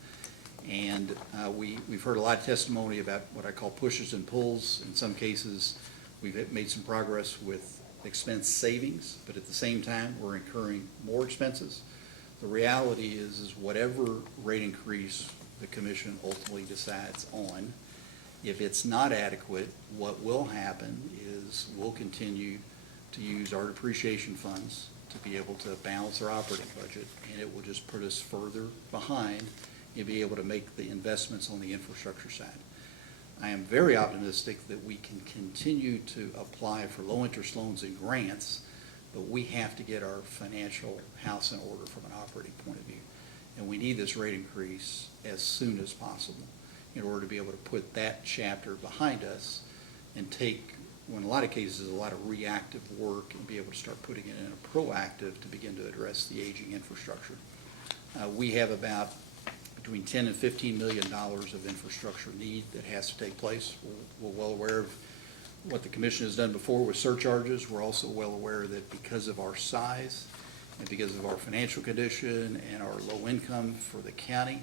And we've heard a lot of testimony about what I call pushes and pulls. In some cases, we've made some progress with expense savings, but at the same time, we're incurring more expenses. The reality is whatever rate increase the commission ultimately decides on, if it's not adequate, what will happen is we'll continue to use our depreciation funds to be able to balance our operating budget, and it will just put us further behind and be able to make the investments on the infrastructure side. I am very optimistic that we can continue to apply for low-interest loans and grants, but we have to get our financial house in order from an operating point of view. And we need this rate increase as soon as possible in order to be able to put that chapter behind us and take, in a lot of cases, a lot of reactive work and be able to start putting it in a proactive to begin to address the aging infrastructure. We have about between $10 and $15 million of infrastructure need that has to take place. We're well aware of what the commission has done before with surcharges. We're also well aware that because of our size and because of our financial condition and our low income for the county,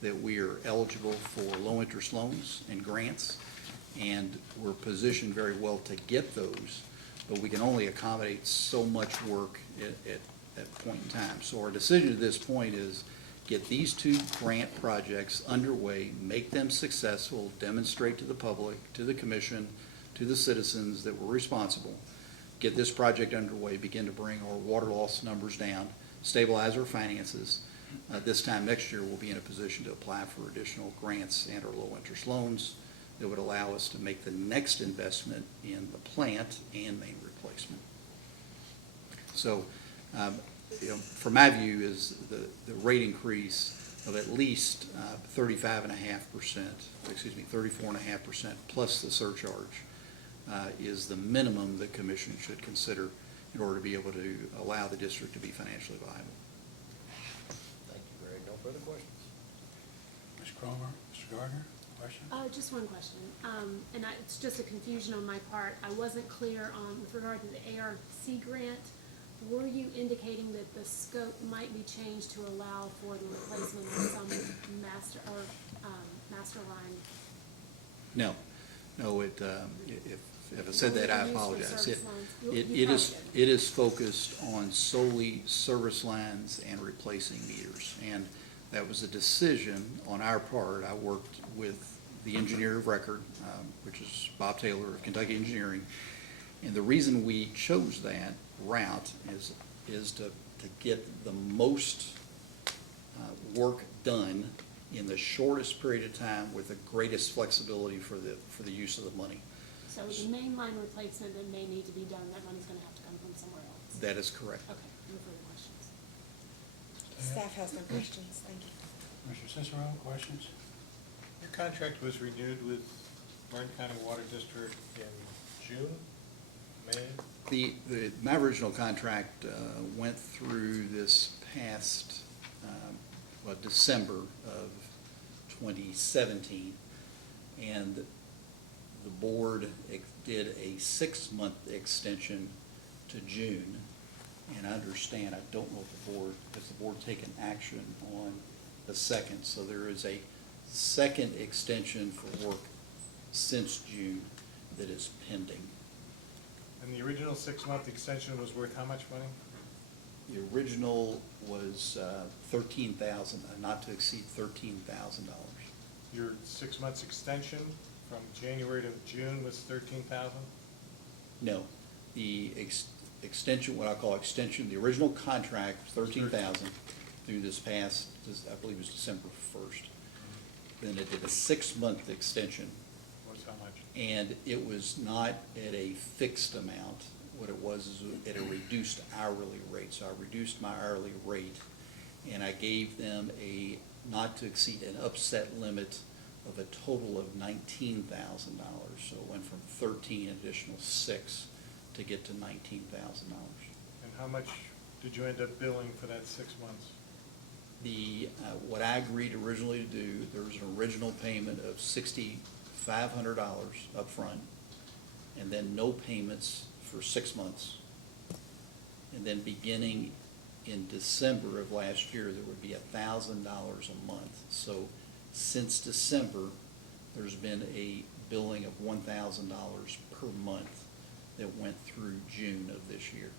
that we are eligible for low interest loans and grants. And we're positioned very well to get those, but we can only accommodate so much work at that point in time. So our decision at this point is get these two grant projects underway, make them successful, demonstrate to the public, to the commission, to the citizens that we're responsible, get this project underway, begin to bring our water loss numbers down, stabilize our finances. This time next year, we'll be in a position to apply for additional grants and or low interest loans that would allow us to make the next investment in the plant and main replacement. So, from my view, is the rate increase of at least 34.5% plus the surcharge is the minimum the commission should consider in order to be able to allow the district to be financially viable. Thank you, Greg. No further questions? Ms. Cromer, Mr. Gardner, question? Just one question, and it's just a confusion on my part. I wasn't clear on, with regard to the ARC grant, were you indicating that the scope might be changed to allow for the replacement of some master line? No, if I said that, I apologize. It is focused on solely service lines and replacing meters. And that was a decision on our part. I worked with the engineer of record, which is Bob Taylor of Kentucky Engineering. And the reason we chose that route is to get the most work done in the shortest period of time with the greatest flexibility for the use of the money. So the main line replacement that may need to be done, that money's gonna have to come from somewhere else? That is correct. Okay, no further questions. Staff has no questions, thank you. Mr. Cicero, questions? Your contract was renewed with Martin County Water District in June, May? My original contract went through this past December of 2017, and the board did a 6-month extension to June. And I understand, I don't know if has the board taken action on the second, so there is a second extension for work since June that is pending. And the original 6-month extension was worth how much money? The original was 13,000, not to exceed $13,000. Your 6 months extension from January to June was 13,000? No, the extension, what I call extension, the original contract was 13,000 through this past, I believe it was December 1st. Then it did a 6-month extension, What's how much? and it was not at a fixed amount. What it was is at a reduced hourly rate. So I reduced my hourly rate, and I gave them a not to exceed an upset limit of a total of $19,000. So it went from 13 additional 6 to get to $19,000. And how much did you end up billing for that 6 months? What I agreed originally to do, there was an original payment of $6,500 up front, and then no payments for 6 months. And then beginning in December of last year, there would be $1,000 a month. So since December, there's been a billing of $1,000 per month that went through June of this year.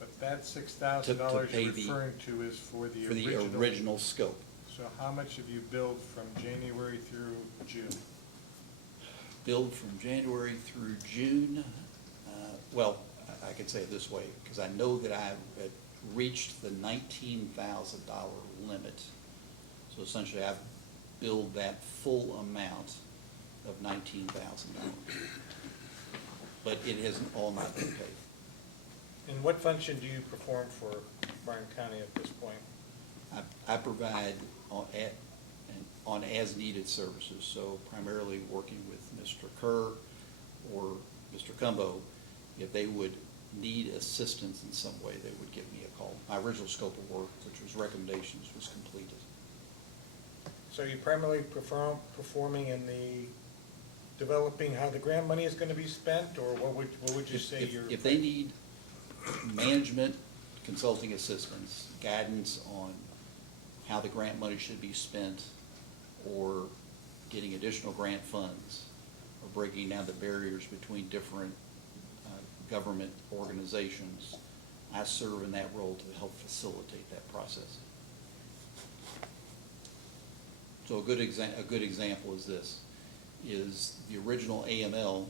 But that $6,000 pay you're the- referring to is for the For the original scope. So how much have you billed from January through June? Billed from January through June, well, I can say it this way, because I know that I had reached the $19,000 limit. So essentially, I've billed that full amount of $19,000. But it has all not been paid. And what function do you perform for Martin County at this point? I provide on as-needed services, so primarily working with Mr. Kerr or Mr. Cumbo. If they would need assistance in some way, they would give me a call. My original scope of work, which was recommendations, was completed. So you primarily performing in the developing how the grant money is going to be spent, or what would you say you're? If they need management, consulting assistance, guidance on how the grant money should be spent, or getting additional grant funds, or breaking down the barriers between different government organizations, I serve in that role to help facilitate that process. So a good example is this, is the original AML,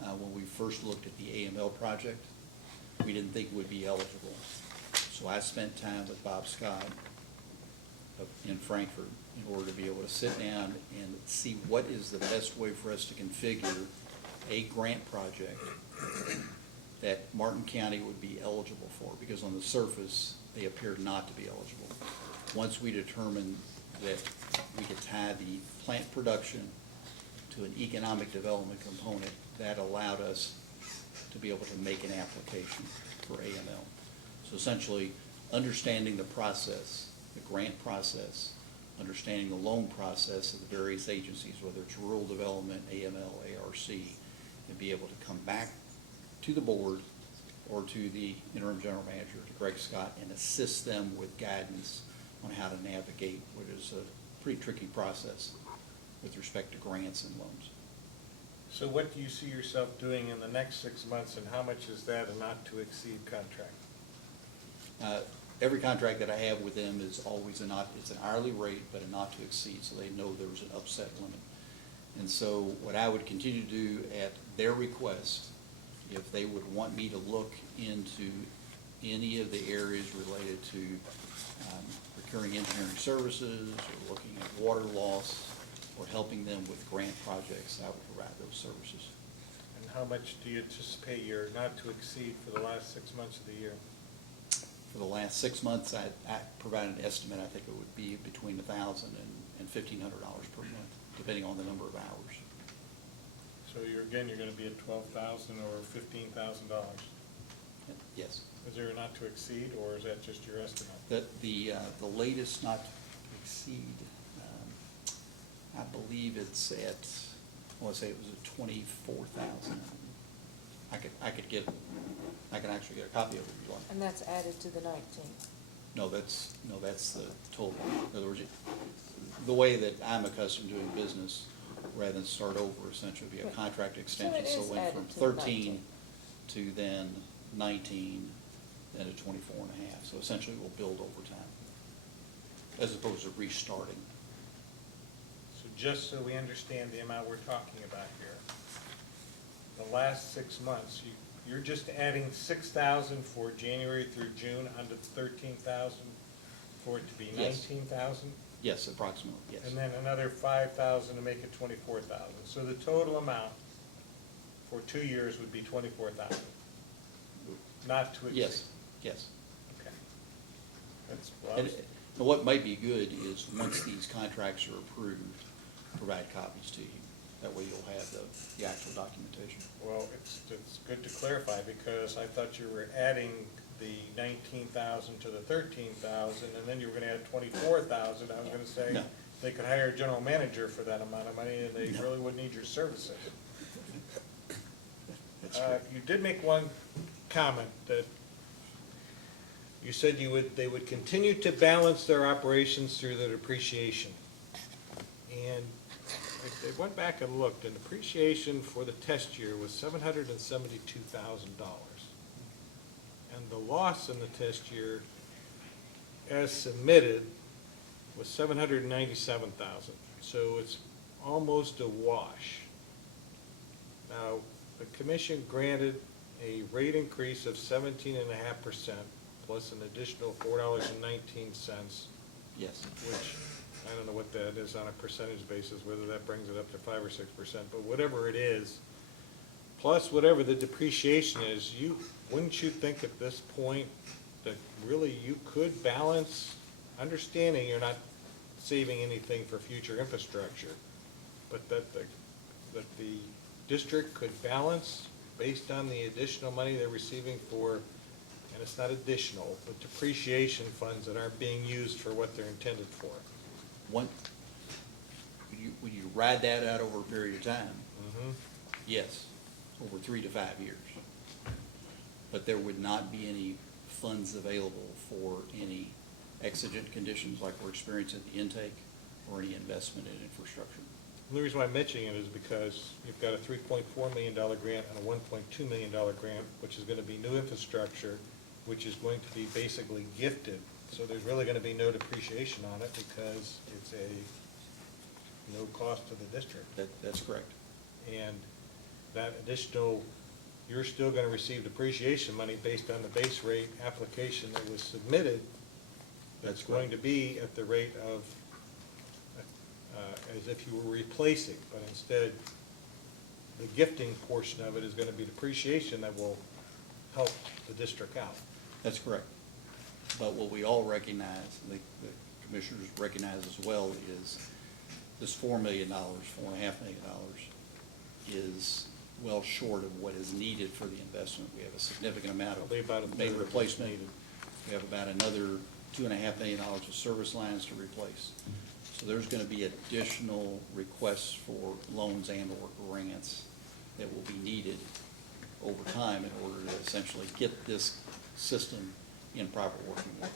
when we first looked at the AML project, we didn't think would be eligible. So I spent time with Bob Scott in Frankfurt in order to be able to sit down and see what is the best way for us to configure a grant project that Martin County would be eligible for, because on the surface, they appeared not to be eligible. Once we determined that we could tie the plant production to an economic development component, that allowed us to be able to make an application for AML. So essentially, understanding the process, the grant process, understanding the loan process of the various agencies, whether it's rural development, AML, ARC, and be able to come back to the board or to the interim general manager, to Greg Scott, and assist them with guidance on how to navigate what is a pretty tricky process with respect to grants and loans. So what do you see yourself doing in the next 6 months, and how much is that a not-to-exceed contract? Every contract that I have with them is always it's an hourly rate, but a not to exceed, so they know there's an upset limit. And so what I would continue to do at their request, if they would want me to look into any of the areas related to procuring engineering services, or looking at water loss, or helping them with grant projects, I would provide those services. And how much do you anticipate your not-to-exceed for the last 6 months of the year? For the last 6 months, I provided an estimate. I think it would be between $1,000 and $1,500 per month, depending on the number of hours. So you're going to be at $12,000 or $15,000. Yes. Is there a not-to-exceed, or is that just your estimate? The latest not to exceed, I believe it's at, I want to say it was at 24,000. I can actually get a copy of it if you want. And that's added to the 19. No, that's the total. In other words, the way that I'm accustomed to doing business, rather than start over, essentially be a Right. contract So extension. it So is it went added from to the 13 19. to then 19, into 24 and a half. So essentially, we'll build over time, as opposed to restarting. So just so we understand the amount we're talking about here, the last 6 months, you're just adding 6,000 for January through June under 13,000 for it to be Yes. 19,000? Yes, approximately, yes. And then another 5,000 to make it 24,000. So the total amount for 2 years would be 24,000, not to exceed? Yes, yes. Okay. That's, well, I And was- and what might be good is, once these contracts are approved, provide copies to you. That way you'll have the actual documentation. well, it's good to clarify, because I thought you were adding the 19,000 to the 13,000, and then you were gonna add 24,000. I was gonna say, No. they could hire a general manager for that amount of money, and they No. really wouldn't need your services. That's correct. You did make one comment that you said they would continue to balance their operations through the depreciation. And I went back and looked, and depreciation for the test year was $772,000. And the loss in the test year, as submitted, was $797,000. So it's almost a wash. Now, the commission granted a rate increase of 17.5% plus an additional $4.19, Yes. which, I don't know what that is on a percentage basis, whether that brings it up to 5 or 6%, but whatever it is, plus whatever the depreciation is, wouldn't you think at this point that really you could balance, understanding you're not saving anything for future infrastructure, but that the district could balance based on the additional money they're receiving for, and it's not additional, but depreciation funds that aren't being used for what they're intended for? When you ride that out over a period of time, Mm-hmm. yes, over 3 to 5 years. But there would not be any funds available for any exigent conditions like we're experiencing at the intake, or any investment in infrastructure. The reason why I'm mentioning it is because you've got a $3.4 million grant and a $1.2 million grant, which is gonna be new infrastructure, which is going to be basically gifted. So there's really gonna be no depreciation on it, because it's no cost to the district. That's correct. And that additional, you're still gonna receive depreciation money based on the base rate application that was submitted. That's That's going correct. to be at the rate of, as if you were replacing, but instead, the gifting portion of it is gonna be depreciation that will help the district out. That's correct. But what we all recognize, the commissioners recognize as well, is this $4 million, $4.5 million is well short of what is needed for the investment. We have a significant amount Probably about a of main third of replacement. what's needed. We have about another $2.5 million of service lines to replace. So there's gonna be additional requests for loans and or grants that will be needed over time in order to essentially get this system in proper working order.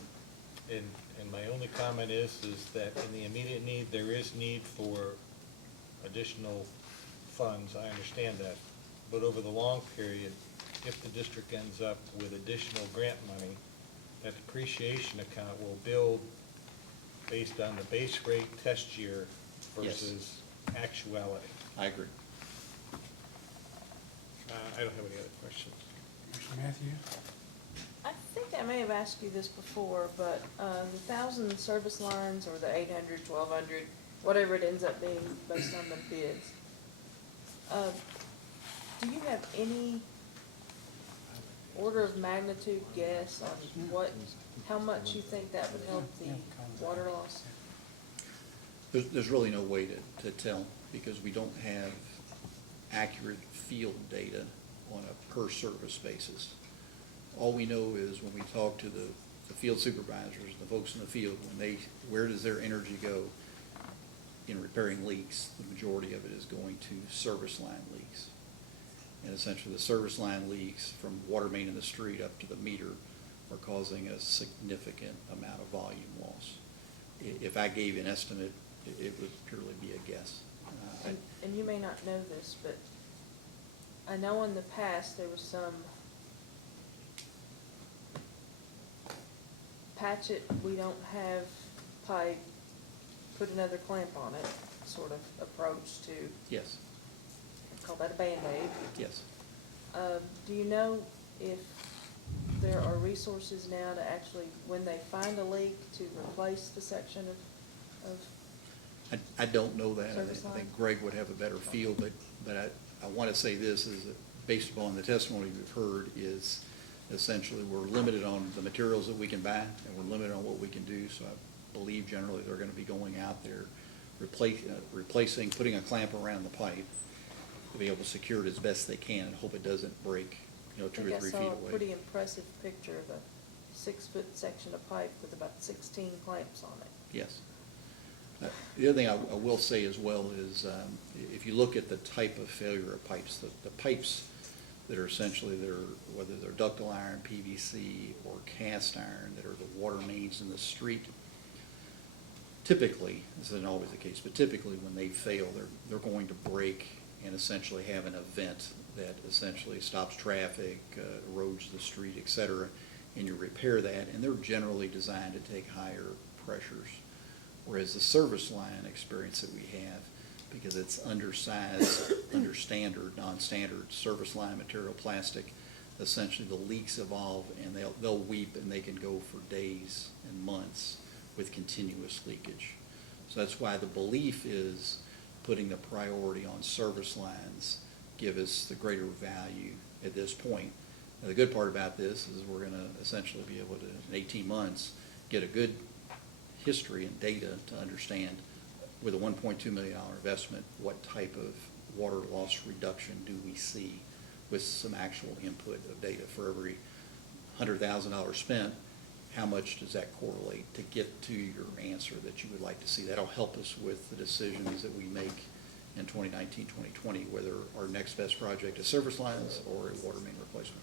And my only comment is that in the immediate need, there is need for additional funds, I understand that. But over the long period, if the district ends up with additional grant money, that depreciation account will build based on the base rate test year Yes. versus actuality. I agree. I don't have any other questions. Commissioner Matthews? I think I may have asked you this before, but the 1,000 service lines, or the 800, 1,200, whatever it ends up being based on the bids, do you have any order of magnitude guess on how much you think that would help the water loss? There's really no way to tell, because we don't have accurate field data on a per service basis. All we know is when we talk to the field supervisors, the folks in the field, where does their energy go in repairing leaks? The majority of it is going to service line leaks. And essentially, the service line leaks from water main in the street up to the meter are causing a significant amount of volume loss. If I gave an estimate, it would purely be a guess. And you may not know this, but I know in the past there was some patch it, we don't have pipe, put another clamp on it, sort of approach to, Yes, call that a Band-Aid. yes. Do you know if there are resources now to actually, when they find a leak, to replace the section of I don't know that. Service I line? think Greg would have a better feel, but I want to say this, is that based upon the testimony we've heard, is essentially we're limited on the materials that we can buy, and we're limited on what we can do, so I believe generally they're going to be going out there, replacing, putting a clamp around the pipe to be able to secure it as best they can and hope it doesn't break, 2 I or think 3 I feet saw a away. pretty impressive picture of a 6-foot section of pipe with about 16 clamps on it. Yes. The other thing I will say as well is, if you look at the type of failure of pipes, the pipes that are essentially, whether they're ductile iron, PVC, or cast iron, that are the water mains in the street, typically, this isn't always the case, but typically when they fail, they're going to break and essentially have an event that essentially stops traffic, erodes the street, et cetera, and you repair that, and they're generally designed to take higher pressures. Whereas the service line experience that we have, because it's undersized, understandard, non-standard service line material, plastic, essentially the leaks evolve and they'll weep and they can go for days and months with continuous leakage. So that's why the belief is putting the priority on service lines give us the greater value at this point. Now, the good part about this is we're going to essentially be able to, in 18 months, get a good history and data to understand, with a $1.2 million investment, what type of water loss reduction do we see with some actual input of data. For every $100,000 spent, how much does that correlate to get to your answer that you would like to see? That'll help us with the decisions that we make in 2019, 2020, whether our next best project is service lines or a water main replacement.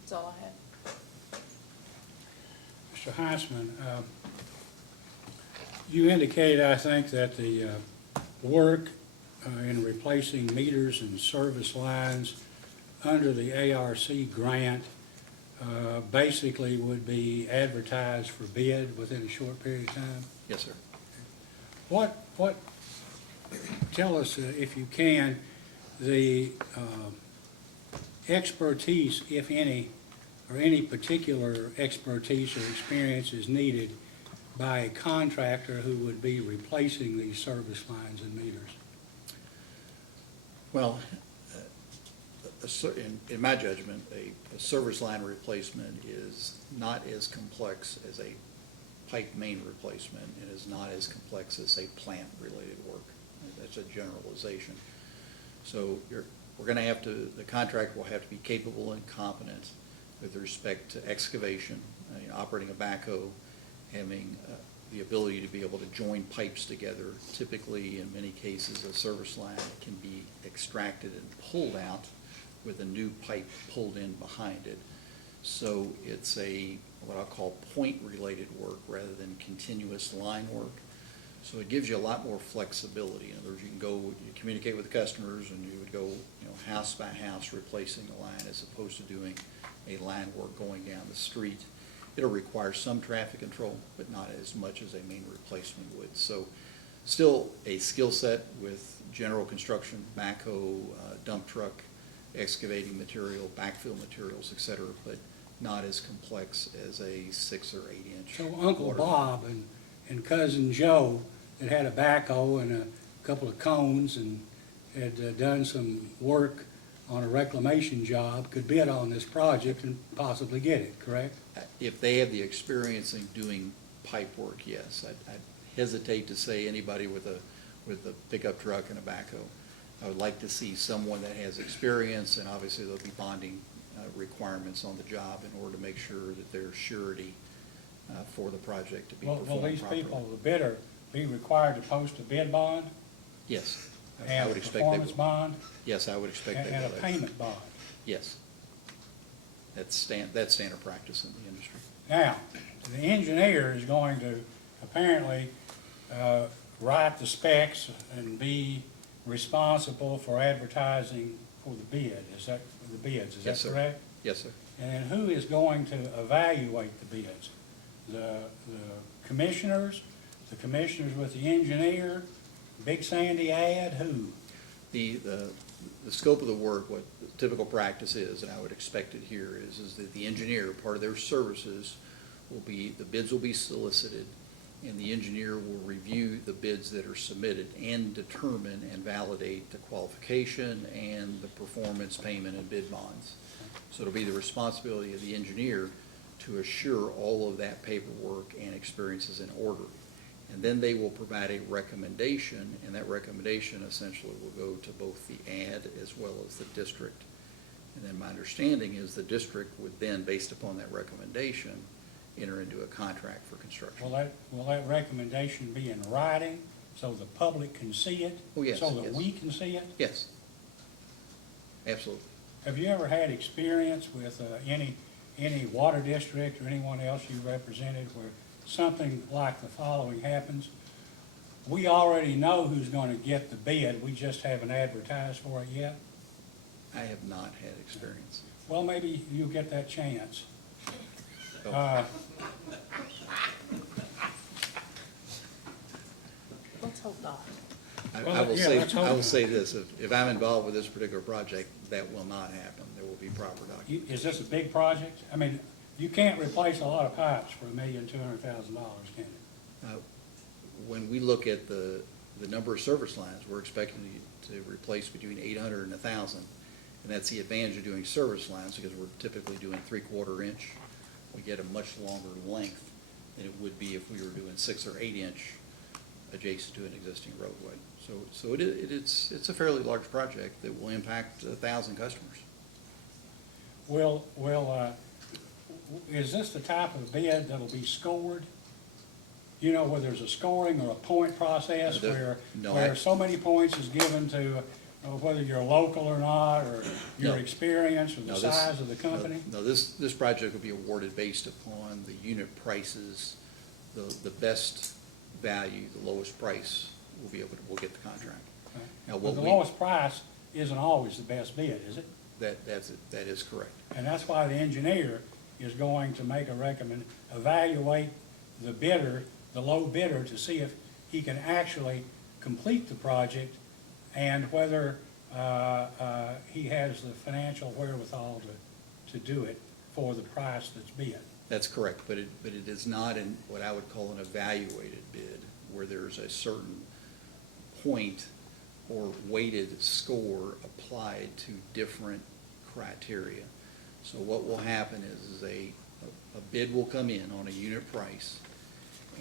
That's all I have. Mr. Heisman, you indicated, I think, that the work in replacing meters and service lines under the ARC grant basically would be advertised for bid within a short period of time? Yes, sir. Tell us, if you can, the expertise, if any, or any particular expertise or experience is needed by a contractor who would be replacing these service lines and meters? Well, in my judgment, a service line replacement is not as complex as a pipe main replacement and is not as complex as, say, plant-related work. That's a generalization. So we're going to have to, the contractor will have to be capable and competent with respect to excavation, operating a backhoe, having the ability to be able to join pipes together. Typically, in many cases, a service line can be extracted and pulled out with a new pipe pulled in behind it. So it's what I'll call point-related work rather than continuous line work. So it gives you a lot more flexibility. In other words, you communicate with the customers, and you would go, house by house replacing the line as opposed to doing a line work going down the street. It'll require some traffic control, but not as much as a main replacement would. So still a skill set with general construction, backhoe, dump truck, excavating material, backfill materials, et cetera, but not as complex as a 6 or 8 inch. So Uncle water Bob and Cousin Joe that had a backhoe and a couple of cones and had done some work on a reclamation job could bid on this project and possibly get it, correct? If they have the experience in doing pipe work, yes. I hesitate to say anybody with a pickup truck and a backhoe. I would like to see someone that has experience, and obviously there'll be bonding requirements on the job in order to make sure that there's surety for the project to be performed Will these properly. people, the bidder, be required to post a bid bond Yes. I and a would expect they performance will. bond Yes, I would expect they and a will. payment bond? Yes. That's standard practice in the industry. Now, the engineer is going to apparently write the specs and be responsible for advertising for the bid. Is that Yes, sir. correct? Yes, sir. And who is going to evaluate the bids? the commissioners with the engineer, Big Sandy add, who? The scope of the work, what the typical practice is, and I would expect it here, is that the engineer, part of their services will be, the bids will be solicited, and the engineer will review the bids that are submitted and determine and validate the qualification and the performance payment and bid bonds. So it'll be the responsibility of the engineer to assure all of that paperwork and experience is in order. And then they will provide a recommendation, and that recommendation essentially will go to both the ad as well as the district. And then my understanding is the district would then, based upon that recommendation, enter into a contract for construction. Will that recommendation be in writing so the public can see it? Oh, yes, So that yes. we can see it? Yes, absolutely. Have you ever had experience with any water district or anyone else you represented where something like the following happens? We already know who's going to get the bid, we just haven't advertised for it yet? I have not had experience. Well, maybe you'll get that chance. Oh. Let's hope not. I Well, will yeah, say, let's hope I will not. say this, if I'm involved with this particular project, that will not happen. There will be proper documentation. Is this a big project? I mean, you can't replace a lot of pipes for $1,200,000, can you? When we look at the number of service lines, we're expecting to replace between 800 and 1,000. And that's the advantage of doing service lines, because we're typically doing 3/4 inch. We get a much longer length than it would be if we were doing 6 or 8 inch adjacent to an existing roadway. So it's a fairly large project that will impact 1,000 customers. Is this the type of bid that'll be scored? You know, where there's a scoring or a point process where so many points is given to whether you're local or not, or your No. experience, or the No, this- size of the company? No, this project will be awarded based upon the unit prices, the best value, the lowest price, we'll get the contract. Now, But what the we, lowest price isn't always the best bid, is it? that is correct. And that's why the engineer is going to make evaluate the bidder, the low bidder, to see if he can actually complete the project and whether he has the financial wherewithal to do it for the price that's bid. That's correct, but it is not in what I would call an evaluated bid, where there's a certain point or weighted score applied to different criteria. So what will happen is a bid will come in on a unit price,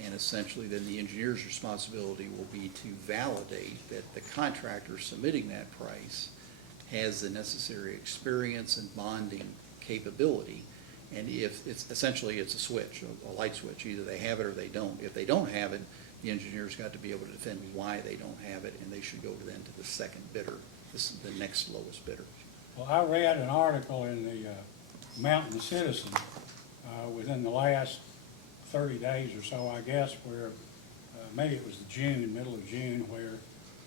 and essentially then the engineer's responsibility will be to validate that the contractor submitting that price has the necessary experience and bonding capability. And if it's a switch, a light switch, either they have it or they don't. If they don't have it, the engineer's got to be able to defend why they don't have it, and they should go then to the second bidder, the next lowest bidder. Well, I read an article in the Mountain Citizen within the last 30 days or so, I guess, where maybe it was middle of June, where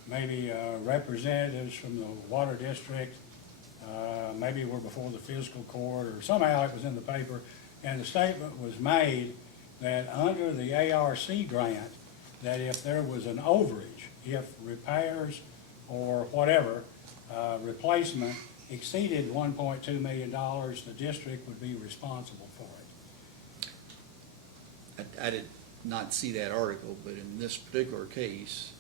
maybe representatives from the water district, maybe were before the fiscal court, or somehow it was in the paper, and the statement was made that under the ARC grant, that if there was an overage, if repairs or whatever, replacement exceeded $1.2 million, the district would be responsible for it. I did not see that article, but in this particular case,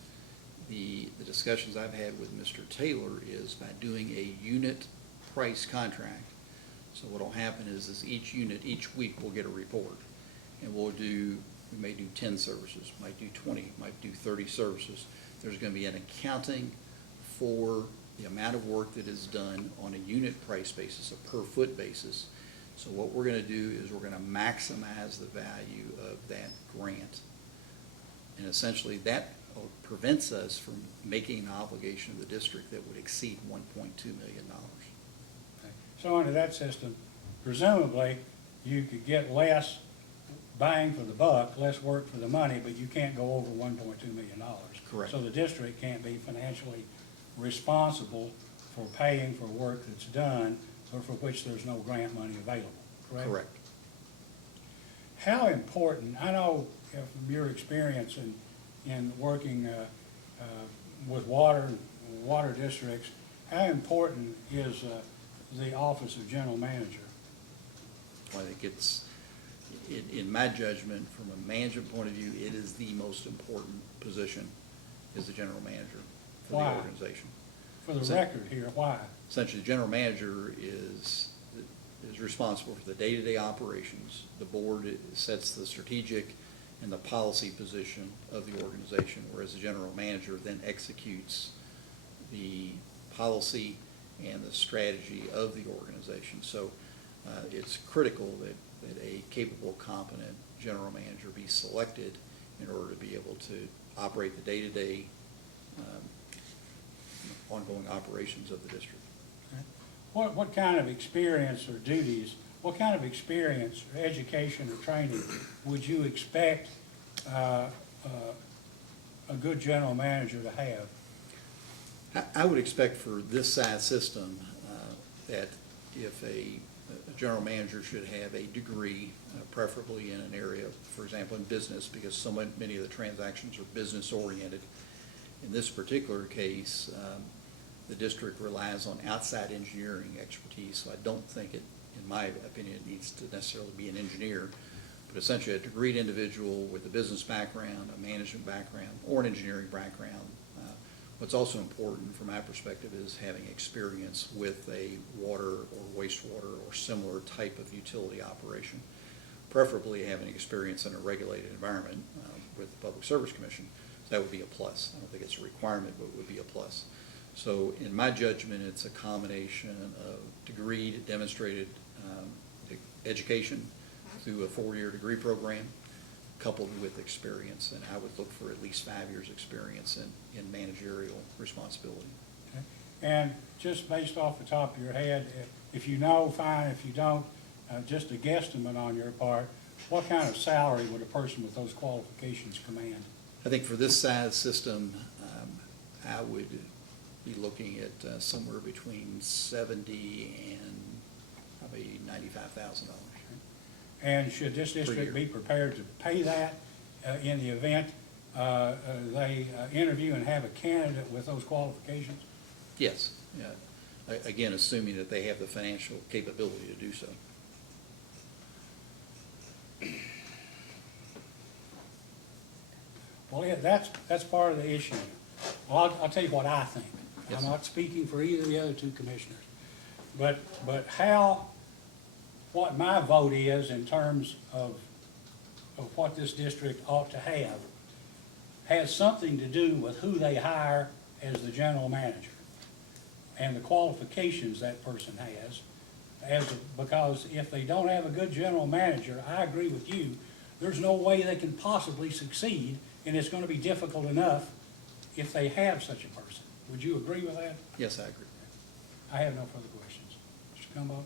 the discussions I've had with Mr. Taylor is by doing a unit price contract. So what'll happen is each unit, each week, we'll get a report. And we may do 10 services, might do 20, might do 30 services. There's gonna be an accounting for the amount of work that is done on a unit price basis, a per foot basis. So what we're gonna do is we're gonna maximize the value of that grant. And essentially that prevents us from making an obligation of the district that would exceed $1.2 million. So under that system, presumably, you could get less bang for the buck, less work for the money, but you can't go over $1.2 million. Correct. So the district can't be financially responsible for paying for work that's done, or for which there's no grant money available, correct? Correct. how important, I know from your experience in working with water districts, how important is the office of general manager? I think it's, in my judgment, from a management point of view, it is the most important position, is the general manager for the Why? organization. For the So- record here, why? Essentially, the general manager is responsible for the day-to-day operations. The board sets the strategic and the policy position of the organization, whereas the general manager then executes the policy and the strategy of the organization. So it's critical that a capable, competent general manager be selected in order to be able to operate the day-to-day ongoing operations of the district. What kind of experience or duties, what kind of experience or education or training would you expect a good general manager to have? I would expect for this size system that if a general manager should have a degree, preferably in an area, for example, in business, because so many of the transactions are business-oriented. In this particular case, the district relies on outside engineering expertise, so I don't think it, in my opinion, it needs to necessarily be an engineer, but essentially a degreed individual with a business background, a management background, or an engineering background. What's also important from my perspective is having experience with a water or wastewater or similar type of utility operation, preferably having experience in a regulated environment with the Public Service Commission. So that would be a plus. I don't think it's a requirement, but it would be a plus. So in my judgment, it's a combination of degreed, demonstrated education through a 4-year degree program, coupled with experience, and I would look for at least 5 years' experience in managerial responsibility. Okay. And just based off the top of your head, if you know, fine, if you don't, just a guesstimate on your part, what kind of salary would a person with those qualifications command? I think for this size system, I would be looking at somewhere between $70,000 and probably $95,000. And should this district be prepared to pay that in the event they interview and have a candidate with those qualifications? Yes, yeah. Again, assuming that they have the financial capability to do so. Well, yeah, that's part of the issue. Well, I'll tell you what I think. Yes, I'm sir. not speaking for either of the other two commissioners. But what my vote is in terms of what this district ought to have has something to do with who they hire as the general manager and the qualifications that person has. Because if they don't have a good general manager, I agree with you, there's no way they can possibly succeed, and it's going to be difficult enough if they have such a person. Would you agree with that? Yes, I agree. I have no further questions. Mr. Cumbo?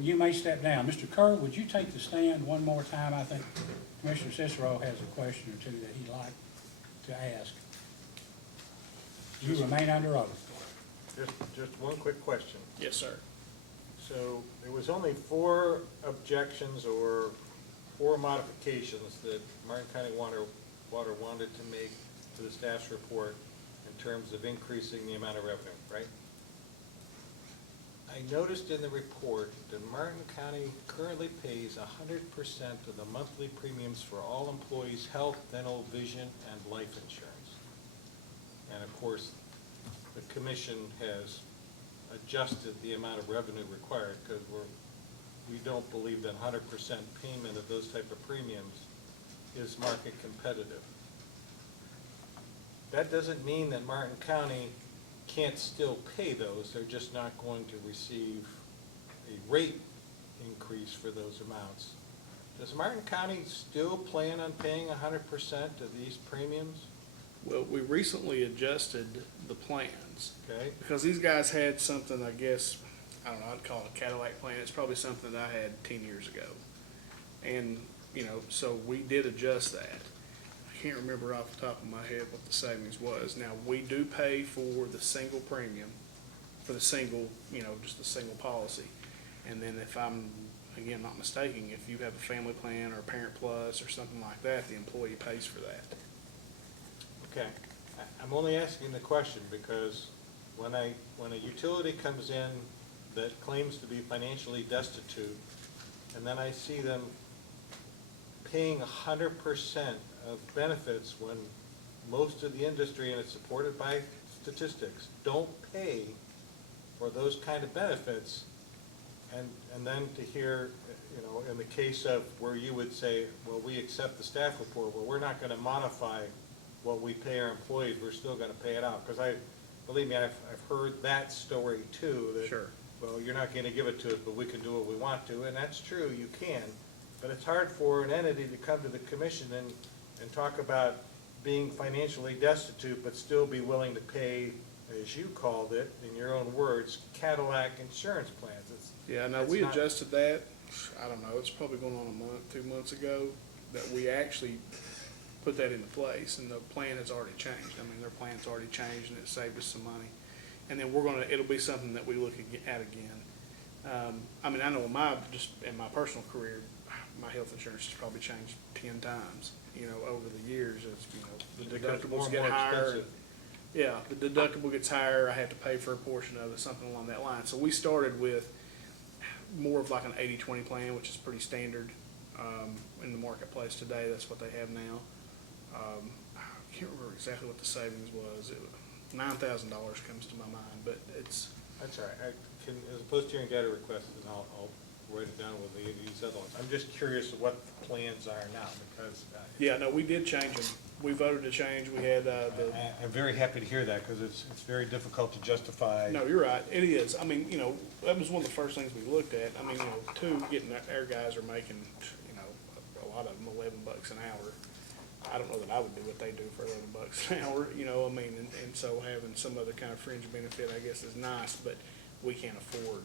You may step down. Mr. Kerr, would you take the stand one more time? I think Commissioner Cicero has a question or two that he'd like to ask. You remain under oath. Just one quick question. Yes, sir. So there was only 4 objections or 4 modifications that Martin County Water wanted to make to the staff's report in terms of increasing the amount of revenue, right? I noticed in the report that Martin County currently pays 100% of the monthly premiums for all employees' health, dental, vision, and life insurance. And of course, the commission has adjusted the amount of revenue required because we don't believe that 100% payment of those type of premiums is market competitive. That doesn't mean that Martin County can't still pay those, they're just not going to receive a rate increase for those amounts. Does Martin County still plan on paying 100% of these premiums? Well, we recently adjusted the plans. Okay. Because these guys had something, I guess, I don't know, I'd call it a Cadillac plan. It's probably something that I had 10 years ago. And, so we did adjust that. I can't remember off the top of my head what the savings was. Now, we do pay for the single premium, for the single, just the single policy. And then if I'm, again, not mistaken, if you have a family plan or a Parent Plus or something like that, the employee pays for that. Okay, I'm only asking the question because when a utility comes in that claims to be financially destitute, and then I see them paying 100% of benefits when most of the industry, and it's supported by statistics, don't pay for those kind of benefits, and then to hear, in the case of where you would say, well, we accept the staff report, well, we're not gonna modify what we pay our employees, we're still gonna pay it out, because believe me, I've heard that story too, that, Sure. well, you're not gonna give it to us, but we can do what we want to, and that's true, you can, but it's hard for an entity to come to the commission and talk about being financially destitute, but still be willing to pay, as you called it, in your own words, Cadillac insurance plans. Yeah, no, we adjusted that, I don't know, it's probably going on a month, 2 months ago, that we actually put that into place, and the plan has already changed. I mean, their plan's already changed, and it saved us some money. And then it'll be something that we look at again. I mean, I know in my personal career, my health insurance has probably changed 10 times, over the years, as, the Becomes more deductibles and get more higher. expensive. Yeah, the deductible gets higher, I have to pay for a portion of it, something along that line. So we started with more of like an 80-20 plan, which is pretty standard in the marketplace today. That's what they have now. I can't remember exactly what the savings was. $9,000 comes to my mind, but it's. That's all right. As opposed to hearing data requests, and I'll write it down with these other ones. I'm just curious of what the plans are now, because. Yeah, no, we did change them. We voted to change. We had, I'm very happy to hear that, because it's very difficult to justify. No, you're right. It is. I mean, that was one of the first things we looked at. I mean, two, getting our guys are making, a lot of them $11 an hour. I don't know that I would do what they do for $11 an hour, I mean, and so having some other kind of fringe benefit, I guess, is nice, but we can't afford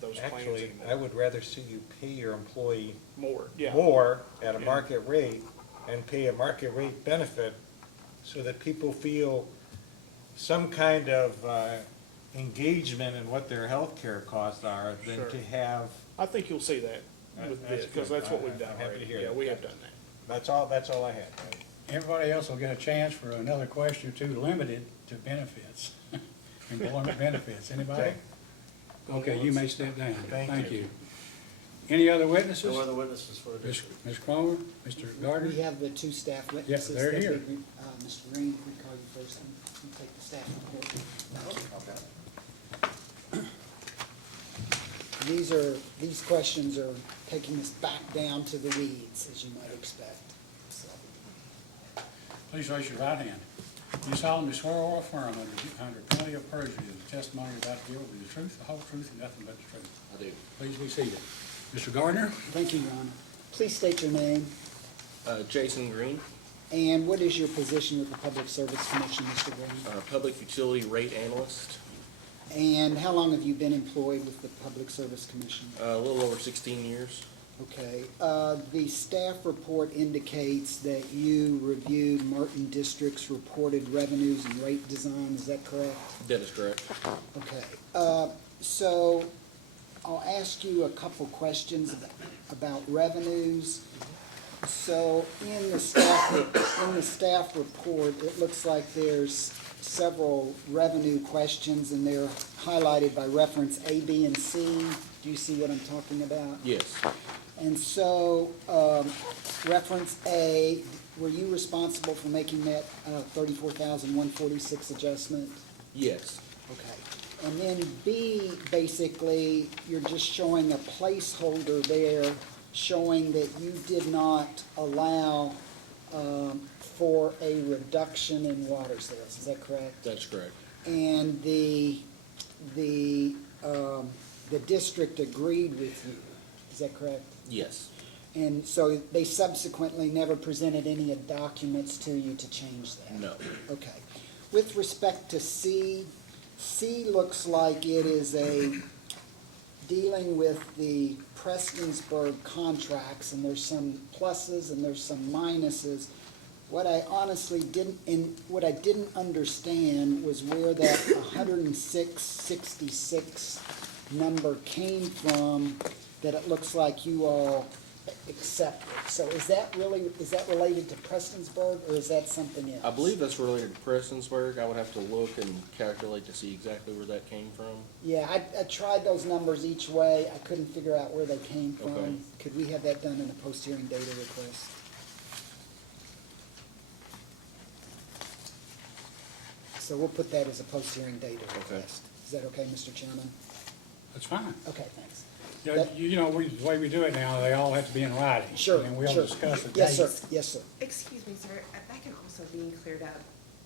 those plans Actually, anymore. I would rather see you pay your employee More, yeah. more at a Yeah. market rate and pay a market rate benefit so that people feel some kind of engagement in what their health care costs are than Sure. to have. I think you'll see that with That's this, because good. that's what we've done I'm happy to already. hear Yeah, that. we have done that. That's all I had. Everybody else will get a chance for another question or two, limited to benefits, employment benefits. Anybody? Okay, you may step down. Thank you. Any other witnesses? No other witnesses for the district. Ms. Cromer, Mr. Gardner? We have the two staff witnesses. they're that here. Mr. Green, if we call you first, and you take the staff report. These questions are taking us back down to the weeds, as you might expect. So, Please raise your right hand. You solemnly swear or affirm under penalty of perjury that the testimony you're about to give will be the truth, the whole truth, and nothing but the truth. I do. Please be seated. Mr. Gardner? Thank you, Your Honor. Please state your name, Jason Green, and what is your position with the Public Service Commission, Mr. Green? Public Utility Rate Analyst, And how long have you been employed with the Public Service Commission? a little over 16 years. Okay, the staff report indicates that you reviewed Martin District's reported revenues and rate design, is that correct? That is correct. Okay, so I'll ask you a couple questions about revenues. So in the staff report, it looks like there's several revenue questions, and they're highlighted by reference A, B, and C. Do you see what I'm talking about? Yes. And so, reference A, were you responsible for making that $34,146 adjustment? Yes. Okay. And then B, basically, you're just showing a placeholder there, showing that you did not allow for a reduction in water sales. Is that correct? That's correct. And the district agreed with you. Is that correct? Yes. And so they subsequently never presented any documents to you to change that? No. Okay. With respect to C, C looks like it is dealing with the Prestonsburg contracts, and there's some pluses and there's some minuses. What I honestly didn't understand was where that 106.66 number came from that it looks like you all accepted. So is that related to Prestonsburg, or is that something else? I believe that's related to Prestonsburg. I would have to look and calculate to see exactly where that came from. Yeah, I tried those numbers each way. I couldn't figure out where they came from. Okay. Could we have that done in a post-hearing data request? So we'll put that as a post-hearing data request. Is that okay, Mr. Chairman? That's fine. Okay, thanks. Yeah, That- you know, the way we do it now, they all have to be in writing. Sure, And we'll sure. discuss the Yes, sir, dates. yes, sir. Excuse me, sir, that can also be cleared up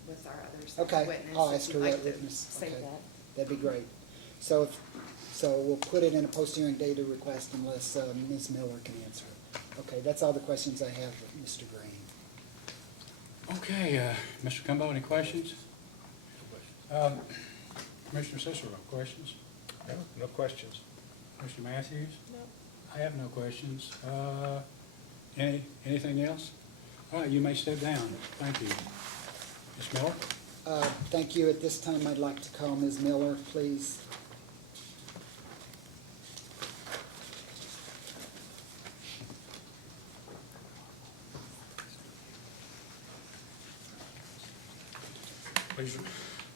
with our other Okay, witness. I'll if ask you'd her like that to witness. Say Okay. that. That'd be great. So we'll put it in a post-hearing data request unless Ms. Miller can answer it. Okay, that's all the questions I have for Mr. Green. Okay, Mr. Cumbo, any questions? Commissioner Cicero, questions? No, no questions. Commissioner Matthews? No. I have no questions. Anything else? All right, you may step down. Thank you. Ms. Miller? Thank you. At this time, I'd like to call Ms. Miller, please.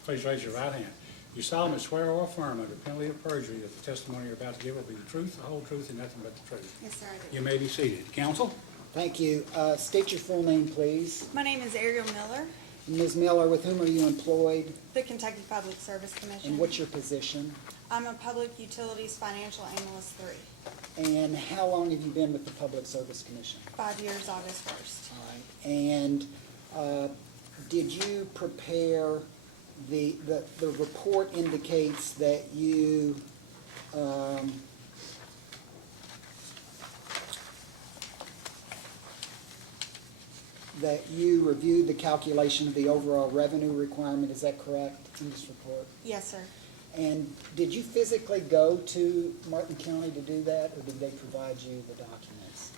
Please raise your right hand. You solemnly swear or affirm under penalty of perjury that the testimony you're about to give will be the truth, the whole truth, and nothing but the truth. Yes, sir, I do. You may be seated. Counsel? Thank you. State your full name, please. My name is Ariel Miller, Ms. Miller, with whom are you employed, the Kentucky Public Service Commission. and what's your position? I'm a Public Utilities Financial Analyst 3. And how long have you been with the Public Service Commission? 5 years, August 1st. All right. And did you prepare, the report indicates that you reviewed the calculation of the overall revenue requirement, is that correct, in this report? Yes, sir. And did you physically go to Martin County to do that, or did they provide you the documents?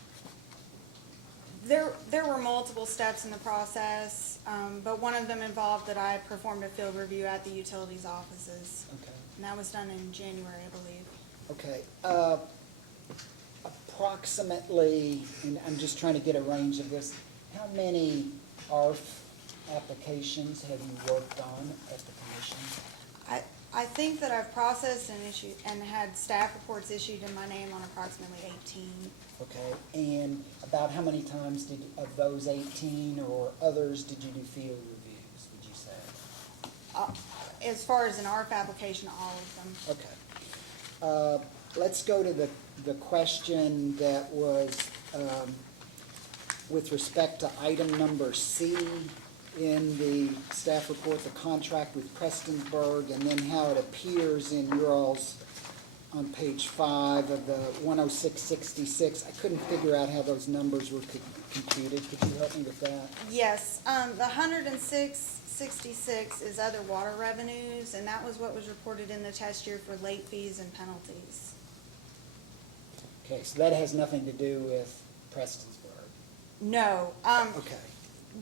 There were multiple steps in the process, but one of them involved that I performed a field review at the utilities offices. Okay. And that was done in January, I believe. Okay, approximately, and I'm just trying to get a range of this, how many ARF applications have you worked on at the commission? I think that I've processed and issued, and had staff reports issued in my name on approximately 18. Okay, and about how many times of those 18 or others did you do field reviews, would you say? As far as an ARF application, all of them. Okay. Let's go to the question that was with respect to item number C in the staff report, the contract with Prestonsburg, and then how it appears in your all's on page 5 of the 10666. I couldn't figure out how those numbers were computed. Could you help me with that? Yes, the 106.66 is other water revenues, and that was what was reported in the test year for late fees and penalties. Okay, so that has nothing to do with Prestonsburg. No, Okay.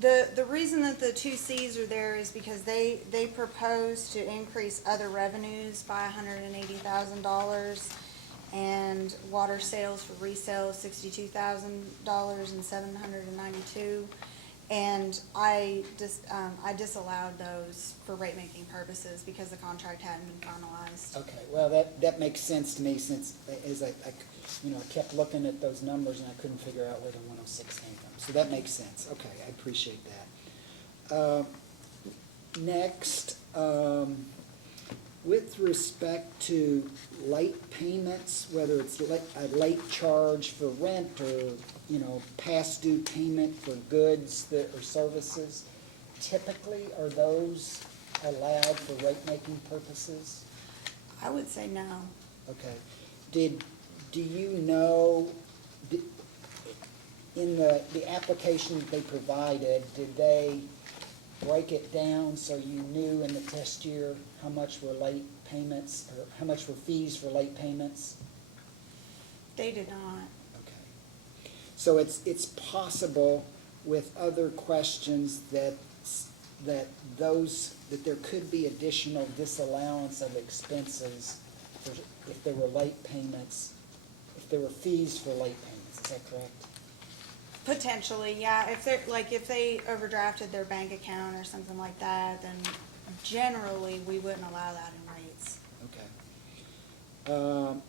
the reason that the two Cs are there is because they propose to increase other revenues by $180,000, and water sales for resale $62,000 and $792. And I disallowed those for rate-making purposes because the contract hadn't been finalized. Okay, well, that makes sense to me, since as I kept looking at those numbers and I couldn't figure out where the 106 came from. So that makes sense. Okay, I appreciate that. Next, with respect to late payments, whether it's a late charge for rent or, past due payment for goods or services, typically are those allowed for rate-making purposes? I would say no. Okay. Do you know, in the application that they provided, did they break it down so you knew in the test year how much were late payments, or how much were fees for late payments? They did not. Okay. So it's possible with other questions that there could be additional disallowance of expenses if there were late payments, if there were fees for late payments, is that correct? Potentially, yeah, if they overdrafted their bank account or something like that, then generally, we wouldn't allow that in rates. Okay.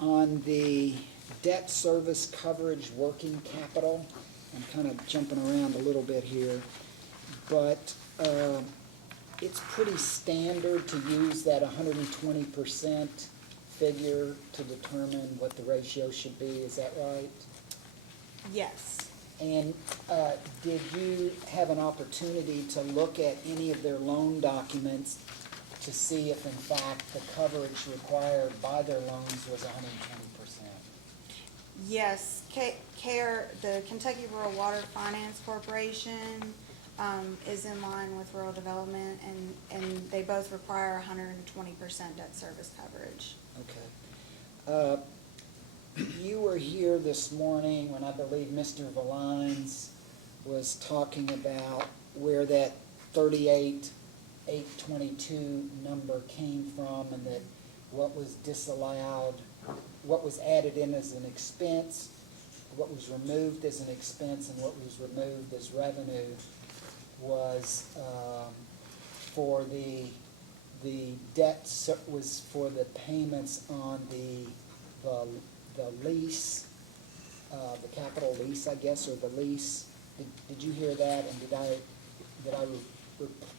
On the debt service coverage working capital, I'm kind of jumping around a little bit here, but it's pretty standard to use that 120% figure to determine what the ratio should be, is that right? Yes. And did you have an opportunity to look at any of their loan documents to see if in fact the coverage required by their loans was 120%? Yes, CARE, the Kentucky Rural Water Finance Corporation, is in line with rural development, and they both require 120% debt service coverage. Okay. You were here this morning when I believe Mr. Valines was talking about where that 38,822 number came from, and that what was disallowed, what was added in as an expense, what was removed as an expense, and what was removed as revenue was for the debt, was for the payments on the lease, the capital lease, I guess, or the lease. Did you hear that, and did I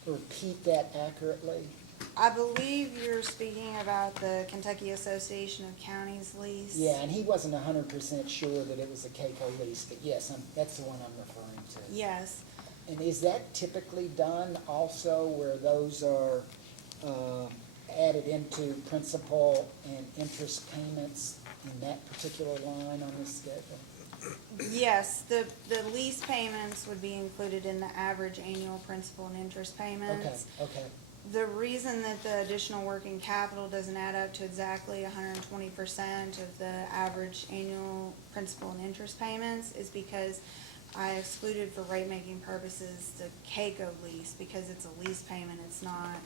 repeat that accurately? I believe you're speaking about the Kentucky Association of Counties lease. Yeah, and he wasn't 100% sure that it was a CAECO lease, but yes, that's the one I'm referring to. Yes. And is that typically done also where those are added into principal and interest payments in that particular line on this schedule? Yes, the lease payments would be included in the average annual principal and interest payments. Okay. The reason that the additional working capital doesn't add up to exactly 120% of the average annual principal and interest payments is because I excluded for rate-making purposes the CAECO lease, because it's a lease payment, it's not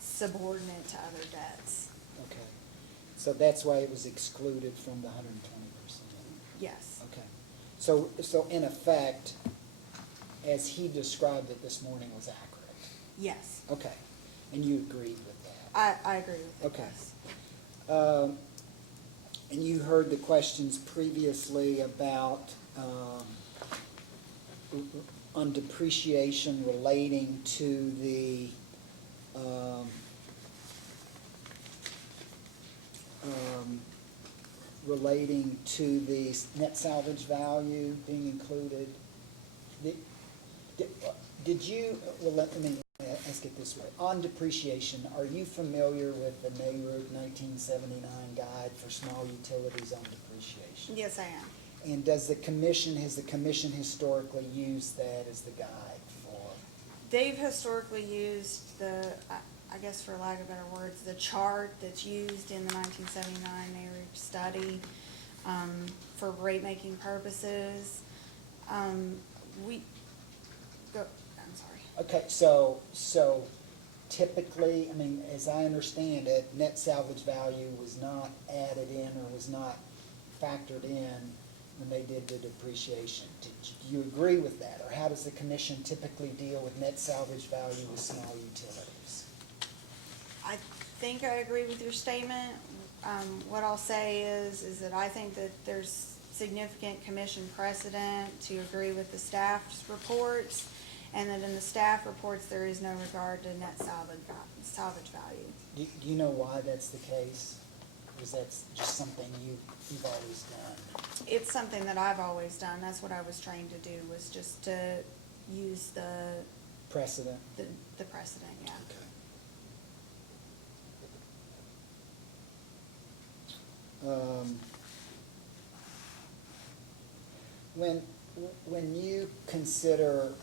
subordinate to other debts. Okay. So that's why it was excluded from the 120%? Yes. Okay. So in effect, as he described it this morning, was accurate? Yes. Okay. And you agreed with that? I agree with it, Okay. yes. And you heard the questions previously about on depreciation relating to the net salvage value being included. Did you, well, let me ask it this way. On depreciation, are you familiar with the NARUC 1979 guide for small utilities on depreciation? Yes, I am. And has the commission historically used that as the guide for? They've historically used the, I guess for lack of better words, the chart that's used in the 1979 NARUC study for rate-making purposes. I'm sorry. Okay, so typically, I mean, as I understand it, net salvage value was not added in or was not factored in when they did the depreciation. Do you agree with that? Or how does the commission typically deal with net salvage value with small utilities? I think I agree with your statement. What I'll say is that I think that there's significant commission precedent to agree with the staff's reports, and that in the staff reports, there is no regard to net salvage value. Do you know why that's the case? Or is that just something you've always done? It's something that I've always done. That's what I was trained to do, was just to use the Precedent? the precedent, yeah. Okay. When you consider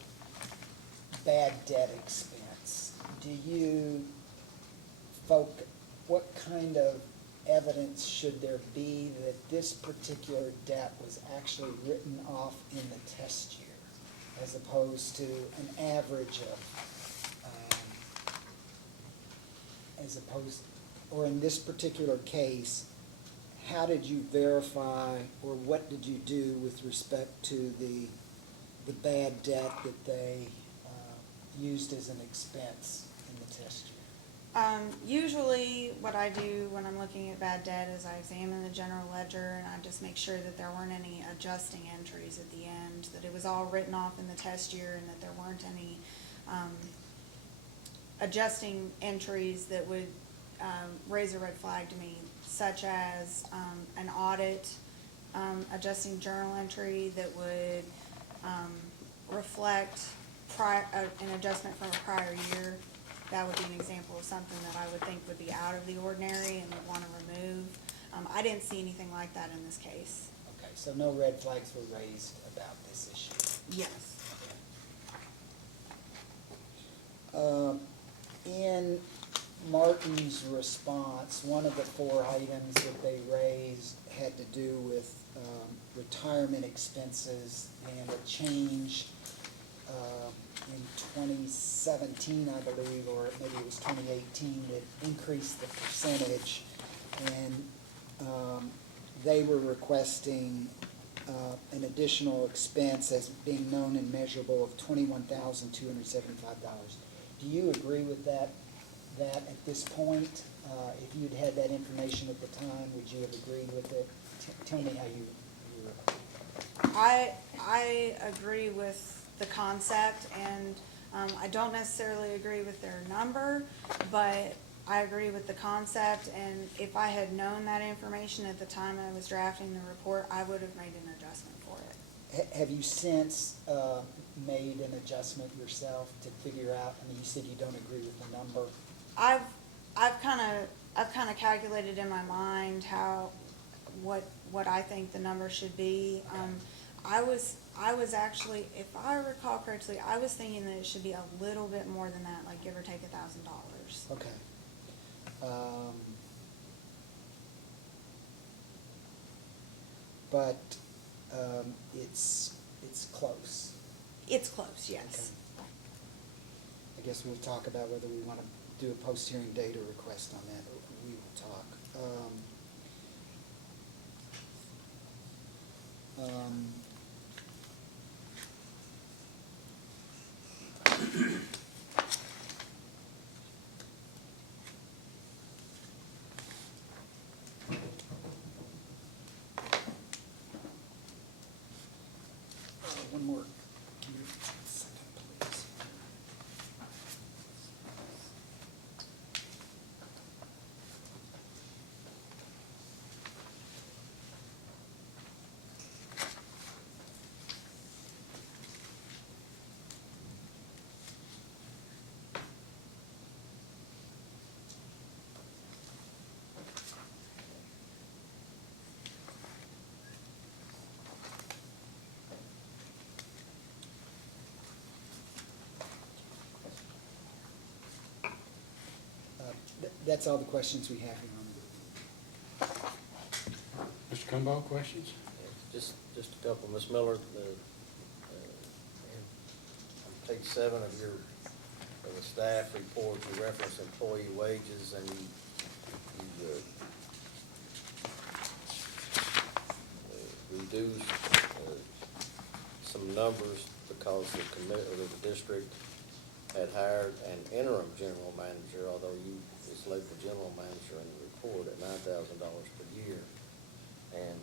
bad debt expense, what kind of evidence should there be that this particular debt was actually written off in the test year, as opposed to an average of as opposed, or in this particular case, how did you verify, or what did you do with respect to the bad debt that they used as an expense in the test year? Usually what I do when I'm looking at bad debt is I examine the general ledger and I just make sure that there weren't any adjusting entries at the end, that it was all written off in the test year and that there weren't any adjusting entries that would raise a red flag to me, such as an audit, adjusting journal entry that would reflect an adjustment from a prior year. That would be an example of something that I would think would be out of the ordinary and would want to remove. I didn't see anything like that in this case. Okay, so no red flags were raised about this issue? Yes. In Martin's response, one of the 4 items that they raised had to do with retirement expenses and a change in 2017, I believe, or maybe it was 2018, that increased the percentage. And they were requesting an additional expense as being known and measurable of $21,275. Do you agree with that at this point? If you'd had that information at the time, would you have agreed with it? Tell me how you I agree with the concept, and I don't necessarily agree with their number, but I agree with the concept, and if I had known that information at the time I was drafting the report, I would have made an adjustment for it. Have you since made an adjustment yourself to figure out, I mean, you said you don't agree with the number. I've kind of calculated in my mind what I think the number should be. I was actually, if I recall correctly, I was thinking that it should be a little bit more than that, like give or take $1,000. Okay. But it's close. It's close, yes. Okay. I guess we'll talk about whether we want to do a post-hearing data request on that. We will talk. One more. Give me a second, please. That's all the questions we have, Your Honor. Mr. Cumbo, questions? Just a couple. Ms. Miller, on page 7 of the staff report, you reference employee wages, and you reduced some numbers because the district had hired an interim general manager, although you just laid the general manager in the report at $9,000 per year. And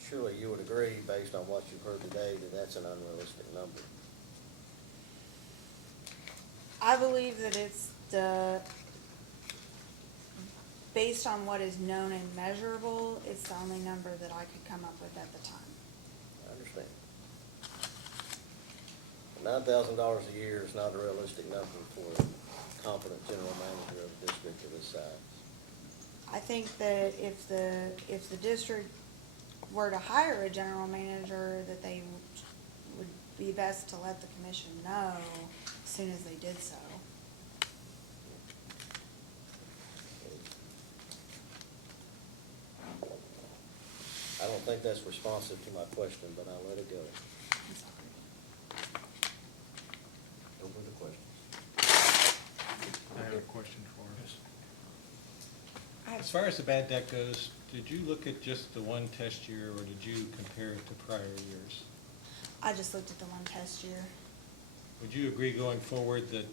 surely you would agree, based on what you've heard today, that that's an unrealistic number. I believe that it's based on what is known and measurable, it's the only number that I could come up with at the time. I understand. $9,000 a year is not a realistic number for a competent general manager of a district of this size. I think that if the district were to hire a general manager, that they would be best to let the commission know as soon as they did so. I don't think that's responsive to my question, but I'll let it go. I'm sorry. No further questions. I have a question for us. As far as the bad debt goes, did you look at just the one test year, or did you compare it to prior years? I just looked at the one test year. Would you agree going forward that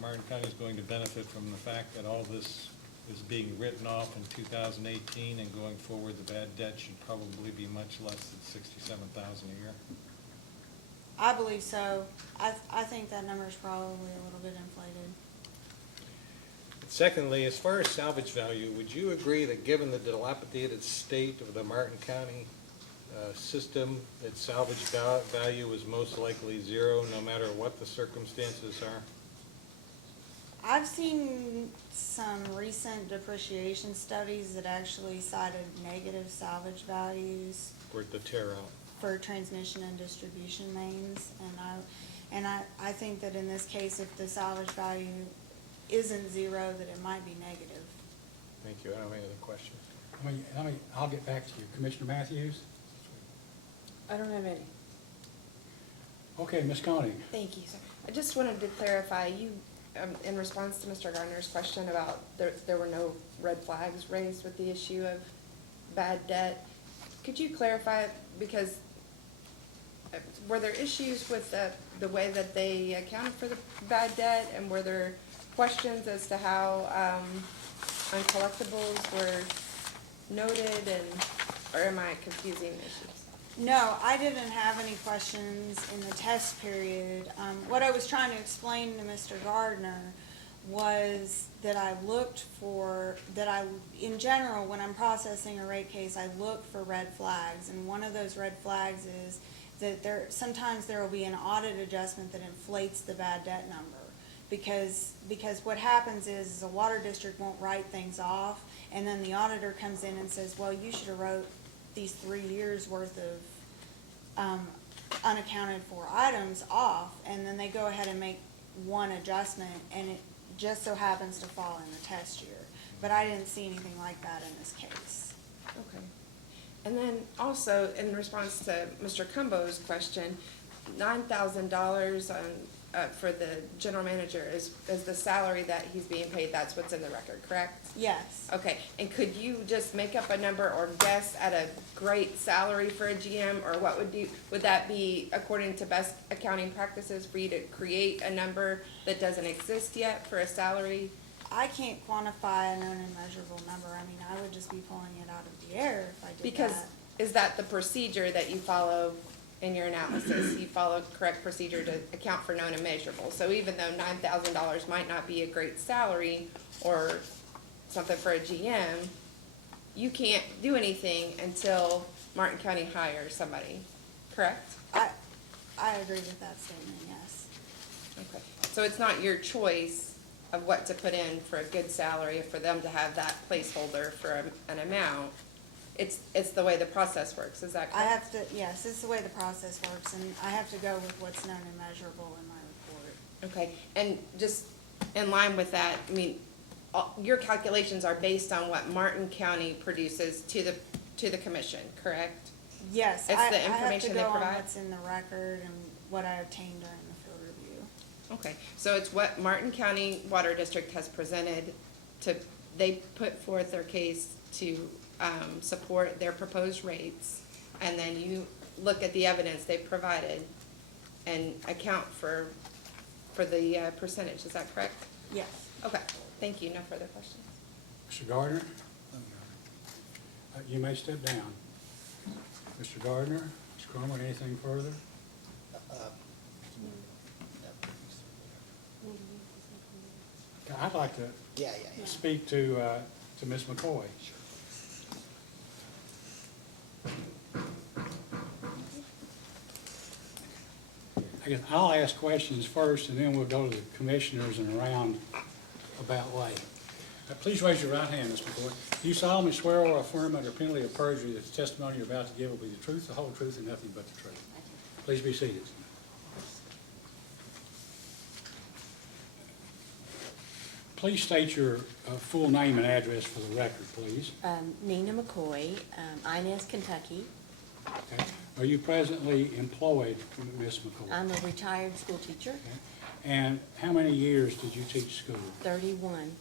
Martin County is going to benefit from the fact that all this is being written off in 2018, and going forward, the bad debt should probably be much less than $67,000 a year? I believe so. I think that number is probably a little bit inflated. Secondly, as far as salvage value, would you agree that given the dilapidated state of the Martin County system, that salvage value is most likely zero, no matter what the circumstances are? I've seen some recent depreciation studies that actually cited negative salvage values Or the tear out? for transmission and distribution mains, and I think that in this case, if the salvage value isn't zero, that it might be negative. Thank you. I don't have any other questions. I'll get back to you. Commissioner Matthews? I don't have any. Okay, Ms. Connie? Thank you, sir. I just wanted to clarify, you, in response to Mr. Gardner's question about there were no red flags raised with the issue of bad debt, could you clarify, because were there issues with the way that they accounted for the bad debt, and were there questions as to how uncollectibles were noted, or am I confusing issues? No, I didn't have any questions in the test period. What I was trying to explain to Mr. Gardner was that I looked for, in general, when I'm processing a rate case, I look for red flags. And one of those red flags is that sometimes there will be an audit adjustment that inflates the bad debt number. Because what happens is the water district won't write things off, and then the auditor comes in and says, well, you should have wrote these 3 years worth of unaccounted for items off, and then they go ahead and make one adjustment, and it just so happens to fall in the test year. But I didn't see anything like that in this case. Okay. And then also, in response to Mr. Cumbo's question, $9,000 for the general manager is the salary that he's being paid. That's what's in the record, correct? Yes. Okay, and could you just make up a number or guess at a great salary for a GM, or what would that be according to best accounting practices for you to create a number that doesn't exist yet for a salary? I can't quantify a known and measurable number. I mean, I would just be pulling it out of the air if I did that. Because is that the procedure that you follow in your analysis? You follow correct procedure to account for known and measurable. So even though $9,000 might not be a great salary or something for a GM, you can't do anything until Martin County hires somebody, correct? I agree with that statement, yes. Okay, so it's not your choice of what to put in for a good salary, for them to have that placeholder for an amount. It's the way the process works, is that correct? Yes, it's the way the process works, and I have to go with what's known and measurable in my report. Okay, and just in line with that, I mean, your calculations are based on what Martin County produces to the commission, correct? Yes, It's I the have to information they go on provide? what's in the record and what I obtained during the field review. Okay, so it's what Martin County Water District has presented they put forth their case to support their proposed rates, and then you look at the evidence they provided and account for the percentage, is that correct? Yes. Okay, thank you, no further questions. Mr. Gardner? You may step down. Mr. Gardner, Ms. Cromer, anything further? I'd like to speak to Ms. McCoy. I guess I'll ask questions first, and then we'll go to the commissioners in a roundabout way. Please raise your right hand, Ms. McCoy. Do you solemnly swear or affirm under penalty of perjury that the testimony you're about to give will be the truth, the whole truth, and nothing but the truth? Please be seated. Please state your full name and address for the record, please. Nina McCoy, Inez, Kentucky. Okay. Are you presently employed, Ms. McCoy? I'm a retired school teacher. Okay. And how many years did you teach school? 31.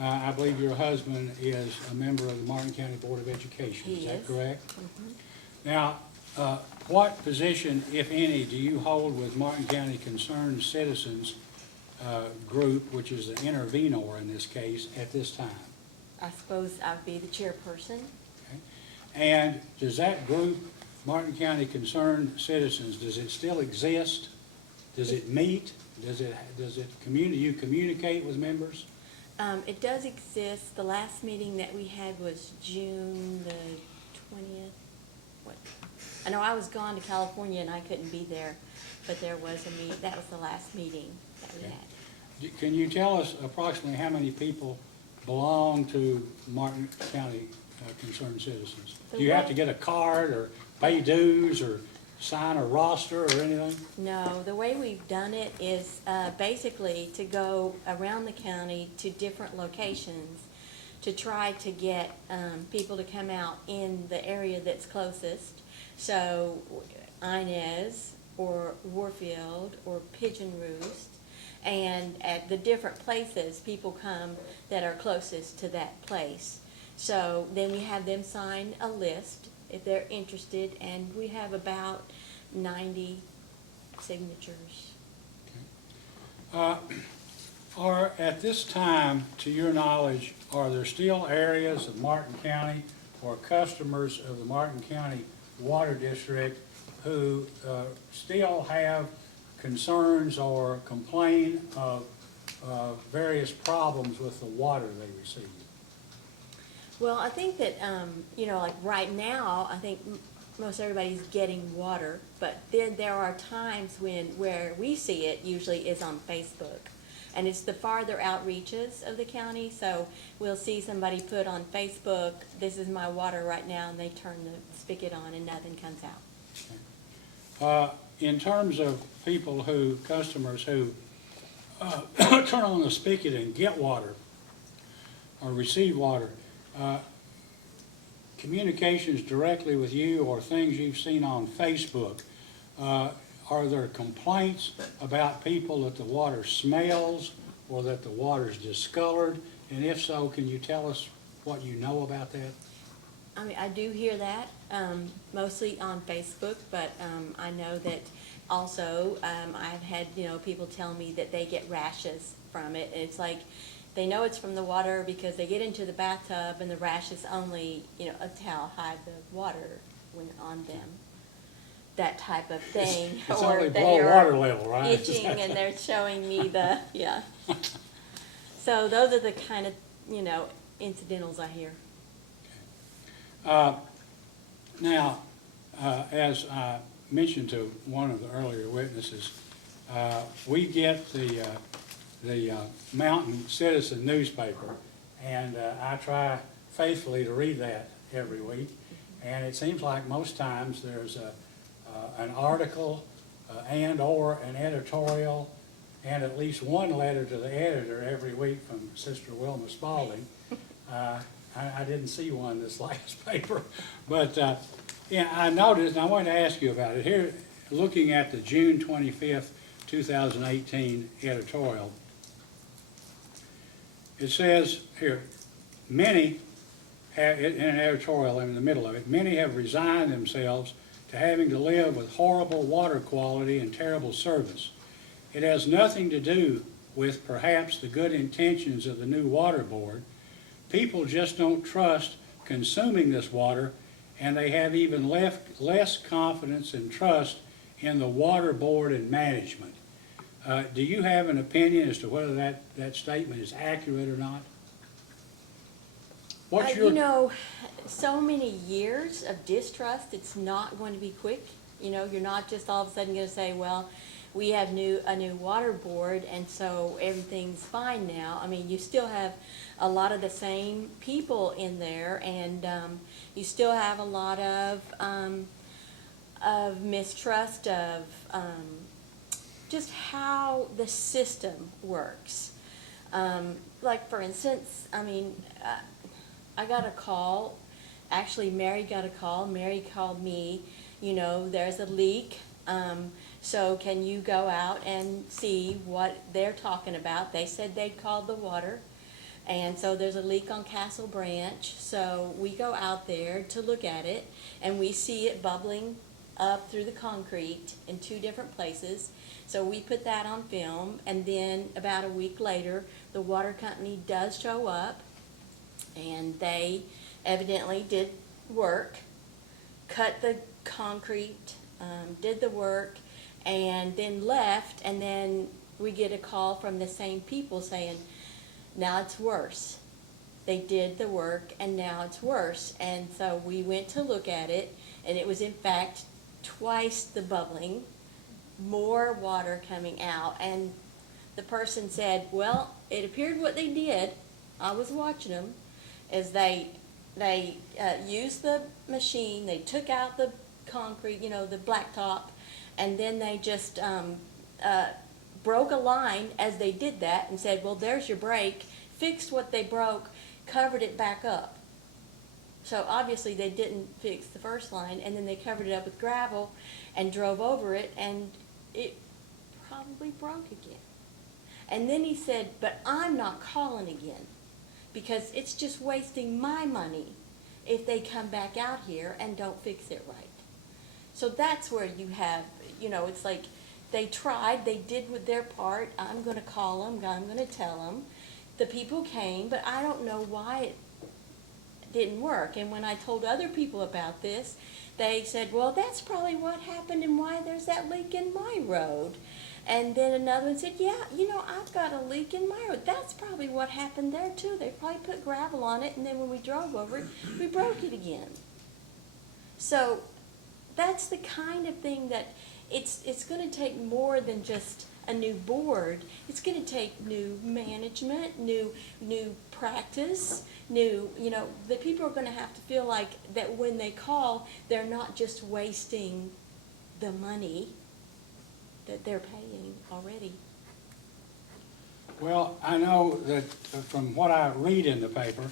I believe your husband is a member of the Martin County Board of Education. He Is that is. correct? Now, what position, if any, do you hold with Martin County Concerned Citizens group, which is the intervenor in this case, at this time? I suppose I'd be the chairperson. And does that group, Martin County Concerned Citizens, does it still exist? Does it meet? Does it you communicate with members? It does exist. The last meeting that we had was June the 20th. What? I know I was gone to California and I couldn't be there, but there was a meet, that was the last meeting that we had. Can you tell us approximately how many people belong to Martin County Concerned Citizens? Do you have to get a card or pay dues or sign a roster or anything? No, the way we've done it is basically to go around the county to different locations to try to get people to come out in the area that's closest. So Inez or Warfield or Pigeon Roost, and at the different places, people come that are closest to that place. So then we have them sign a list if they're interested, and we have about 90 signatures. Are, at this time, to your knowledge, are there still areas of Martin County or customers of the Martin County Water District who still have concerns or complain of various problems with the water they receive? Well, I think that, you know, like right now, I think most everybody's getting water, but then there are times where we see it usually is on Facebook. And it's the farther outreaches of the county, so we'll see somebody put on Facebook, this is my water right now, and they turn the spigot on and nothing comes out. In terms of people who, customers who turn on the spigot and get water or receive water, communications directly with you or things you've seen on Facebook, are there complaints about people that the water smells or that the water's discolored? And if so, can you tell us what you know about that? I mean, I do hear that, mostly on Facebook, but I know that also I've had, you know, people tell me that they get rashes from it. It's like they know it's from the water because they get into the bathtub and the rashes only, you know, how high the water went on them. That type of thing. It's or only they below are water level, right? itching and they're showing me the, yeah. So those are the kind of, you know, incidentals I hear. Now, as I mentioned to one of the earlier witnesses, we get the Mountain Citizen newspaper, and I try faithfully to read that every week. And it seems like most times there's an article and/or an editorial and at least one letter to the editor every week from Sister Wilma Spalding. I didn't see one this last paper, but yeah, I noticed, and I wanted to ask you about it. Here, looking at the June 25th, 2018 editorial, it says here, many have, in an editorial in the middle of it, many have resigned themselves to having to live with horrible water quality and terrible service. It has nothing to do with perhaps the good intentions of the new water board. People just don't trust consuming this water, and they have even less confidence and trust in the water board and management. Do you have an opinion as to whether that statement is accurate or not? What's your... You know, so many years of distrust, it's not going to be quick. You know, you're not just all of a sudden going to say, well, we have a new water board, and so everything's fine now. I mean, you still have a lot of the same people in there, and you still have a lot of mistrust of just how the system works. Like, for instance, I mean, I got a call. Actually, Mary got a call. Mary called me, you know, there's a leak. So can you go out and see what they're talking about? They said they'd called the water And so there's a leak on Castle Branch, so we go out there to look at it, and we see it bubbling up through the concrete in 2 different places. So we put that on film, and then about a week later, the water company does show up, and they evidently did work, cut the concrete, did the work, and then left, and then we get a call from the same people saying, now it's worse. They did the work, and now it's worse. And so we went to look at it, and it was in fact twice the bubbling, more water coming out. And the person said, well, it appeared what they did, I was watching them, is they used the machine, they took out the concrete, the blacktop, and then they just broke a line as they did that and said, well, there's your break, fixed what they broke, covered it back up. So obviously they didn't fix the first line, and then they covered it up with gravel and drove over it, and it probably broke again. And then he said, but I'm not calling again, because it's just wasting my money if they come back out here and don't fix it right. So that's where you have, it's like they tried, they did with their part. I'm going to call them, I'm going to tell them. The people came, but I don't know why it didn't work. And when I told other people about this, they said, well, that's probably what happened and why there's that leak in my road. And then another one said, yeah, I've got a leak in my road. That's probably what happened there too. They probably put gravel on it, and then when we drove over it, we broke it again. So that's the kind of thing that it's going to take more than just a new board. It's going to take new management, new practice, the people are going to have to feel like that when they call, they're not just wasting the money that they're paying already. Well, I know that from what I read in the paper,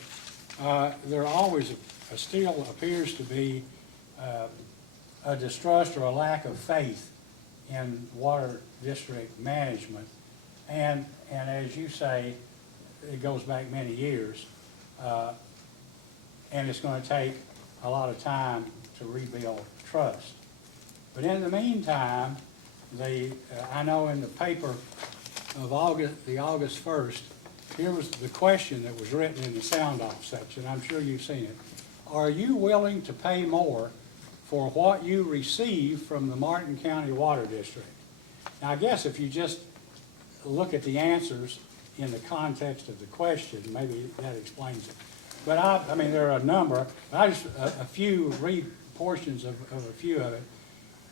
there always still appears to be a distrust or a lack of faith in water district management. And as you say, it goes back many years, and it's going to take a lot of time to rebuild trust. But in the meantime, I know in the paper of August 1st, here was the question that was written in the sound-off section. I'm sure you've seen it. Are you willing to pay more for what you receive from the Martin County Water District? Now, I guess if you just look at the answers in the context of the question, maybe that explains it. But I mean, there are a number. I just a few read portions of a few of it.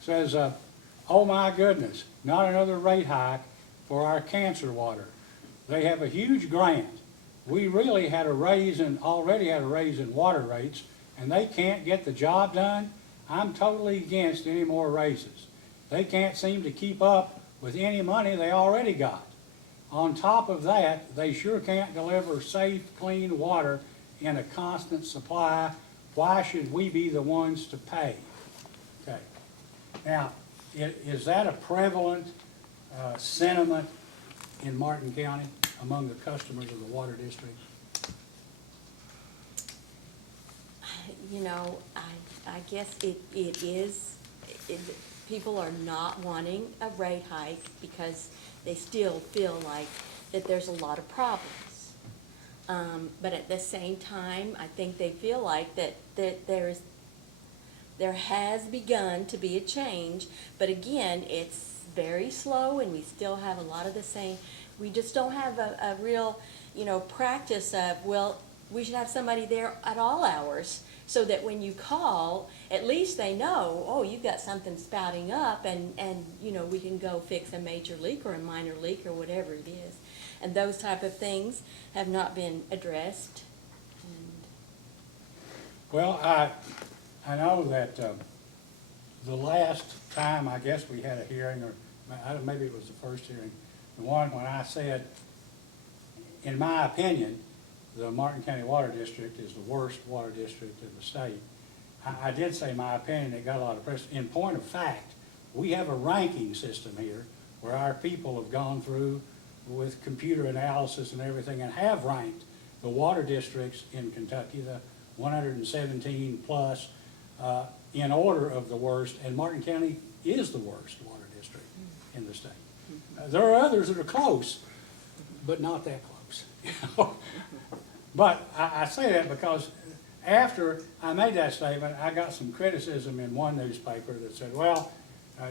It says, oh my goodness, not another rate hike for our cancer water. They have a huge grant. We really already had a raise in water rates, and they can't get the job done. I'm totally against any more raises. They can't seem to keep up with any money they already got. On top of that, they sure can't deliver safe, clean water in a constant supply. Why should we be the ones to pay? Okay. Now, is that a prevalent sentiment in Martin County among the customers of the water district? I guess it is. People are not wanting a rate hike because they still feel like that there's a lot of problems. But at the same time, I think they feel like that there has begun to be a change, but again, it's very slow, and we still have a lot of the same. We just don't have a real, practice of, well, we should have somebody there at all hours, so that when you call, at least they know, oh, you've got something spouting up, and we can go fix a major leak or a minor leak or whatever it is. And those type of things have not been addressed. Well, I know that the last time, I guess we had a hearing, or maybe it was the first hearing, the one when I said, in my opinion, the Martin County Water District is the worst water district in the state. I did say my opinion, it got a lot of press. In point of fact, we have a ranking system here where our people have gone through with computer analysis and everything and have ranked the water districts in Kentucky, the 117 plus, in order of the worst, and Martin County is the worst water district in the state. There are others that are close, but not that close. But I say that because after I made that statement, I got some criticism in one newspaper that said, well,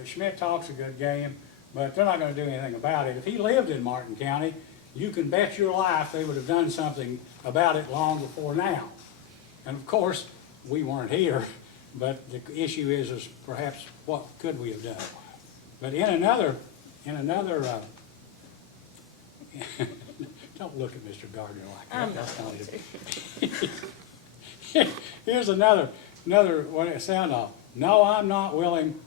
Schmidt talks a good game, but they're not going to do anything about it. If he lived in Martin County, you can bet your life they would have done something about it long before now. And of course, we weren't here, but the issue is perhaps what could we have done? But in another, don't look at Mr. Gardner like that. I'm That's not not it. Here's another what it sound off. No, I'm not willing.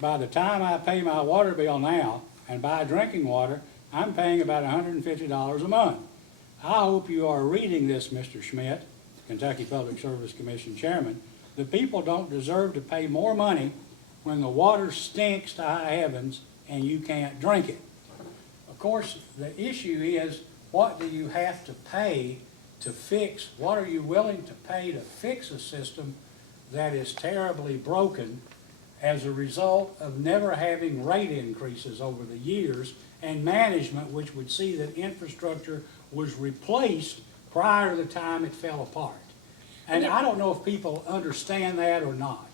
By the time I pay my water bill now and buy drinking water, I'm paying about $150 a month. I hope you are reading this, Mr. Schmidt, Kentucky Public Service Commission Chairman. The people don't deserve to pay more money when the water stinks to high heavens and you can't drink it. Of course, the issue is, what do you have to pay to fix, what are you willing to pay to fix a system that is terribly broken as a result of never having rate increases over the years and management which would see that infrastructure was replaced prior to the time it fell apart? And I don't know if people understand that or not.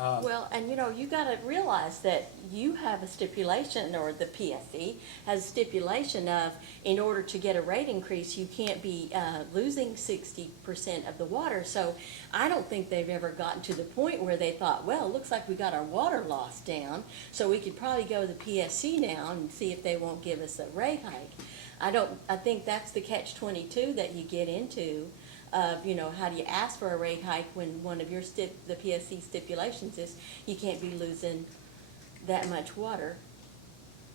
Well, and you know, you gotta realize that you have a stipulation, or the PSC has a stipulation of, in order to get a rate increase, you can't be losing 60% of the water. So I don't think they've ever gotten to the point where they thought, well, it looks like we got our water loss down, so we could probably go to the PSC now and see if they won't give us a rate hike. I think that's the catch-22 that you get into. Of, you know, how do you ask for a rate hike when one of your the PSC stipulations is you can't be losing that much water?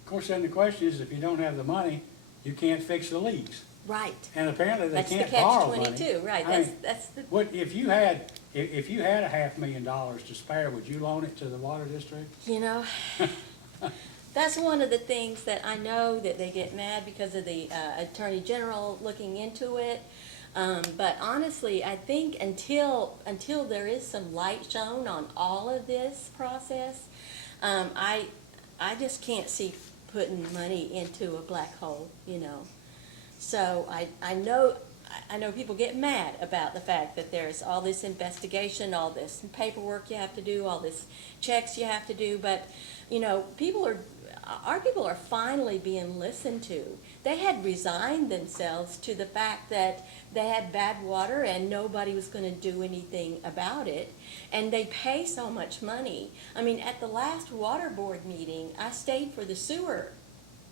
Of course, then the question is, if you don't have the money, you can't fix the leaks. Right. And apparently they That's can't the borrow money. catch-22, right? I mean, That's the. What, if you had $500,000 to spare, would you loan it to the water district? You know, that's one of the things that I know that they get mad because of the Attorney General looking into it. But honestly, I think until there is some light shown on all of this process, I just can't see putting money into a black hole, you know. So I know people get mad about the fact that there's all this investigation, all this paperwork you have to do, all this checks you have to do, but, you know, our people are finally being listened to. They had resigned themselves to the fact that they had bad water and nobody was going to do anything about it. And they pay so much money. I mean, at the last water board meeting, I stayed for the sewer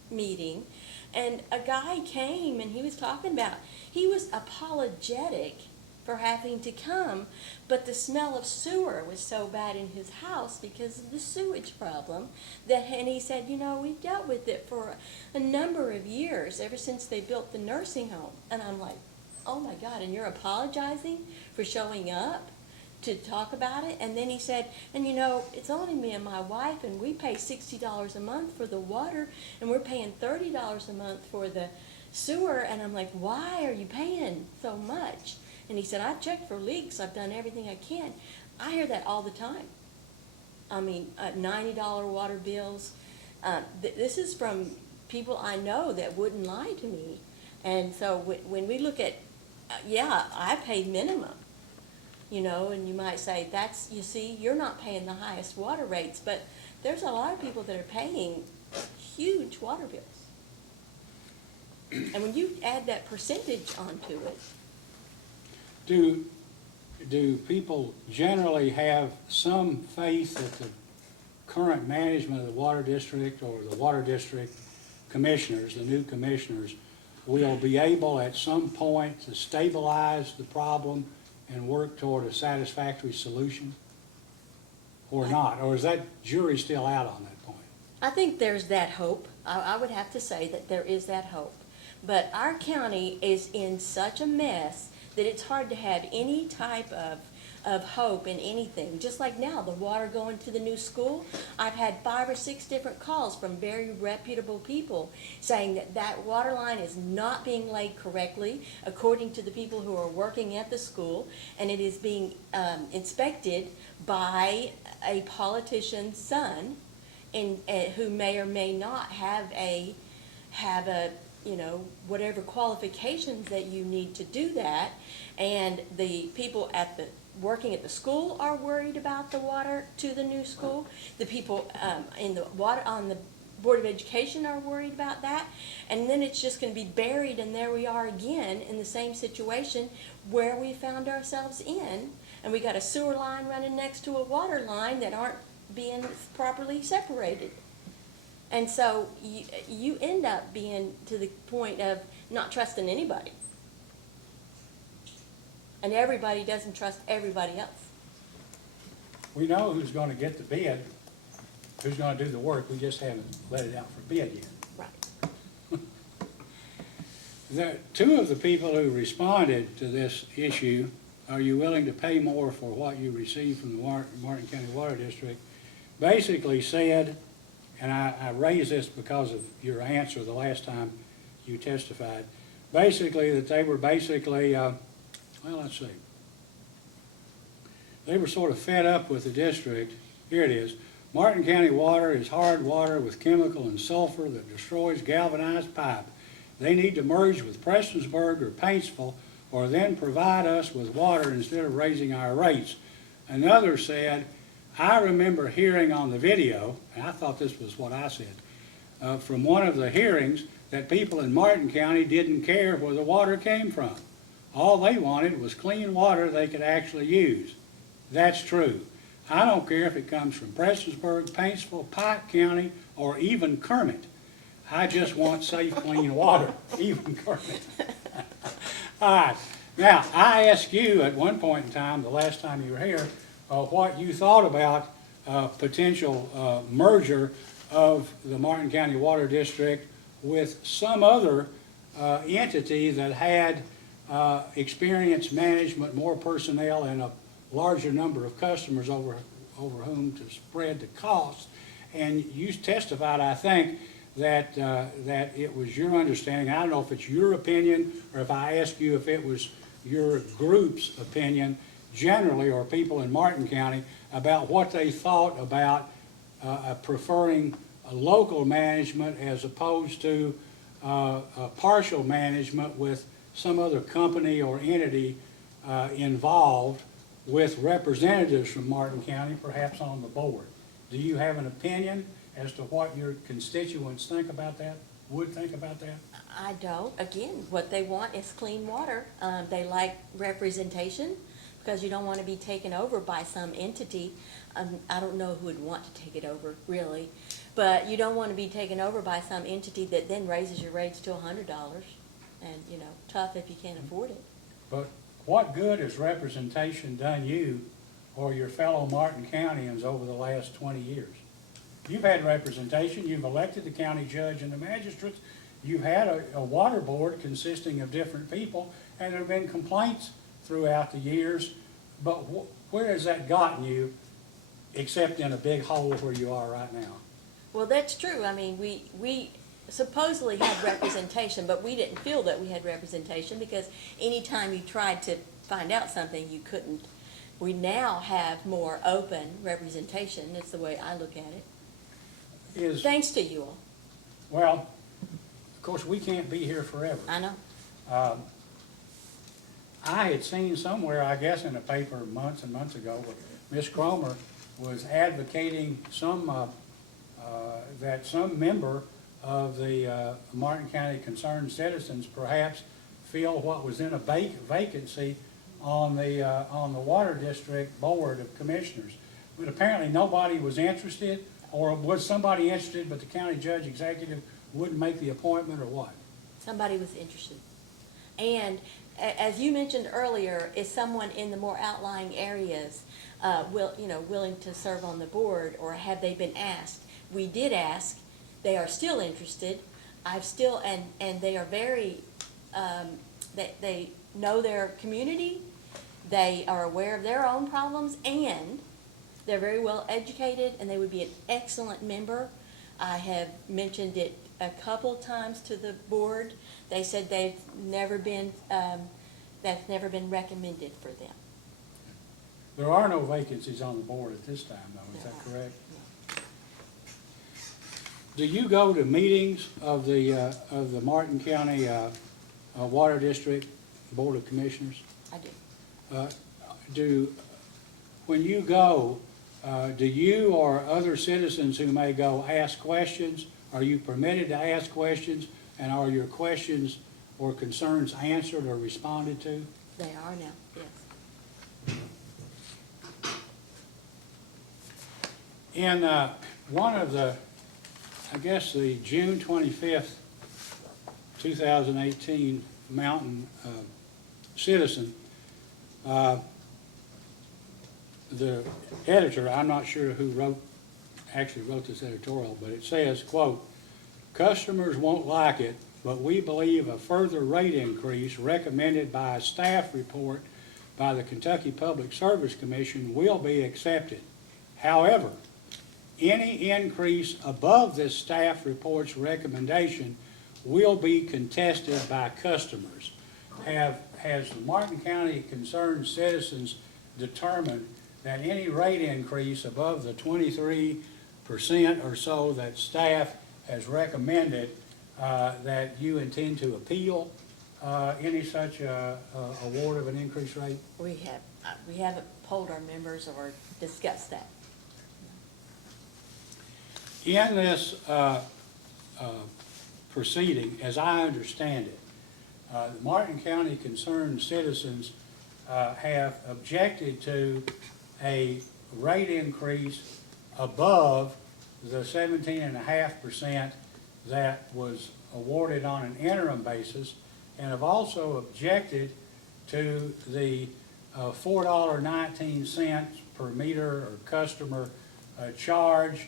meeting, and a guy came and he was talking about, he was apologetic for having to come, but the smell of sewer was so bad in his house because of the sewage problem and he said, you know, we've dealt with it for a number of years, ever since they built the nursing home. And I'm like, oh my God, and you're apologizing for showing up to talk about it? And then he said, and you know, it's only me and my wife, and we pay $60 a month for the water, and we're paying $30 a month for the sewer. And I'm like, why are you paying so much? And he said, I've checked for leaks, I've done everything I can. I hear that all the time. I mean, $90 water bills. This is from people I know that wouldn't lie to me. And so when we look at, yeah, I pay minimum, you know, and you might say, you see, you're not paying the highest water rates, but there's a lot of people that are paying huge water bills. And when you add that percentage onto it, Do people generally have some faith that the current management of the water district or the water district commissioners, the new commissioners, will be able at some point to stabilize the problem and work toward a satisfactory solution? Or not? Or is that jury still out on that point? I think there's that hope. I would have to say that there is that hope. But our county is in such a mess that it's hard to have any type of hope in anything. Just like now, the water going to the new school, I've had 5 or 6 different calls from very reputable people saying that that water line is not being laid correctly according to the people who are working at the school, and it is being inspected by a politician's son, who may or may not have a you know, whatever qualifications that you need to do that. And the people working at the school are worried about the water to the new school. The people on the Board of Education are worried about that. And then it's just going to be buried, and there we are again in the same situation where we found ourselves in. And we got a sewer line running next to a water line that aren't being properly separated. And so you end up being to the point of not trusting anybody. And everybody doesn't trust everybody else. We know who's gonna get the bid, who's gonna do the work, we just haven't let it out for bid yet. Right. Two of the people who responded to this issue, are you willing to pay more for what you receive from the Martin County Water District, basically said, and I raise this because of your answer the last time you testified, basically that they were basically, well, let's see. They were sort of fed up with the district. Here it is. Martin County water is hard water with chemical and sulfur that destroys galvanized pipe. They need to merge with Prestonsburg or Paintsville, or then provide us with water instead of raising our rates. Another said, I remember hearing on the video, and I thought this was what I said, from one of the hearings, that people in Martin County didn't care where the water came from. All they wanted was clean water they could actually use. That's true. I don't care if it comes from Prestonsburg, Paintsville, Pike County, or even Kermit. I just want safe, clean water, even Kermit. All right. Now, I asked you at one point in time, the last time you were here, what you thought about potential merger of the Martin County Water District with some other entity that had experienced management, more personnel, and a larger number of customers over whom to spread the costs. And you testified, I think, that that it was your understanding, I don't know if it's your opinion or if I asked you if it was your group's opinion generally, or people in Martin County, about what they thought about preferring a local management as opposed to a partial management with some other company or entity involved with representatives from Martin County, perhaps on the board. Do you have an opinion as to what your constituents think about that, would think about that? I don't. Again, what they want is clean water. They like representation because you don't want to be taken over by some entity. I don't know who would want to take it over, really. But you don't want to be taken over by some entity that then raises your rates to $100. And, you know, tough if you can't afford it. But what good has representation done you or your fellow Martin Countyans over the last 20 years? You've had representation, you've elected the county judge and the magistrates, you've had a water board consisting of different people, and there have been complaints throughout the years, but where has that gotten you, except in a big hole where you are right now? Well, that's true. I mean, we supposedly had representation, but we didn't feel that we had representation because anytime you tried to find out something, you couldn't. We now have more open representation. That's the way I look at it. Thanks to you all. Well, of course, we can't be here forever. I know. I had seen somewhere, I guess in a paper months and months ago, where Ms. Cromer was advocating that some member of the Martin County Concerned Citizens perhaps feel what was in a vacancy on the Water District Board of Commissioners. But apparently nobody was interested, or was somebody interested but the county judge executive wouldn't make the appointment, or what? Somebody was interested. And as you mentioned earlier, is someone in the more outlying areas willing to serve on the board, or have they been asked? We did ask. They are still interested. And they are very, they know their community, they are aware of their own problems, and they're very well educated, and they would be an excellent member. I have mentioned it a couple times to the board. They said that's never been recommended for them. There are no vacancies on the board at this time, though, is that correct? Do you go to meetings of the Martin County Water District Board of Commissioners? I do. When you go, do you or other citizens who may go ask questions? Are you permitted to ask questions, and are your questions or concerns answered or responded to? They are now, yes. In one of the, I guess the June 25th, 2018 Mountain Citizen, the editor, I'm not sure who actually wrote this editorial, but it says, quote, "Customers won't like it, but we believe a further rate increase recommended by a staff report by the Kentucky Public Service Commission will be accepted. However, any increase above this staff report's recommendation will be contested by customers." Has the Martin County Concerned Citizens determined that any rate increase above the 23% or so that staff has recommended, that you intend to appeal any such award of an increased rate? We haven't polled our members or discussed that. In this proceeding, as I understand it, the Martin County Concerned Citizens have objected to a rate increase above the 17.5% that was awarded on an interim basis, and have also objected to the $4.19 per meter or customer charge,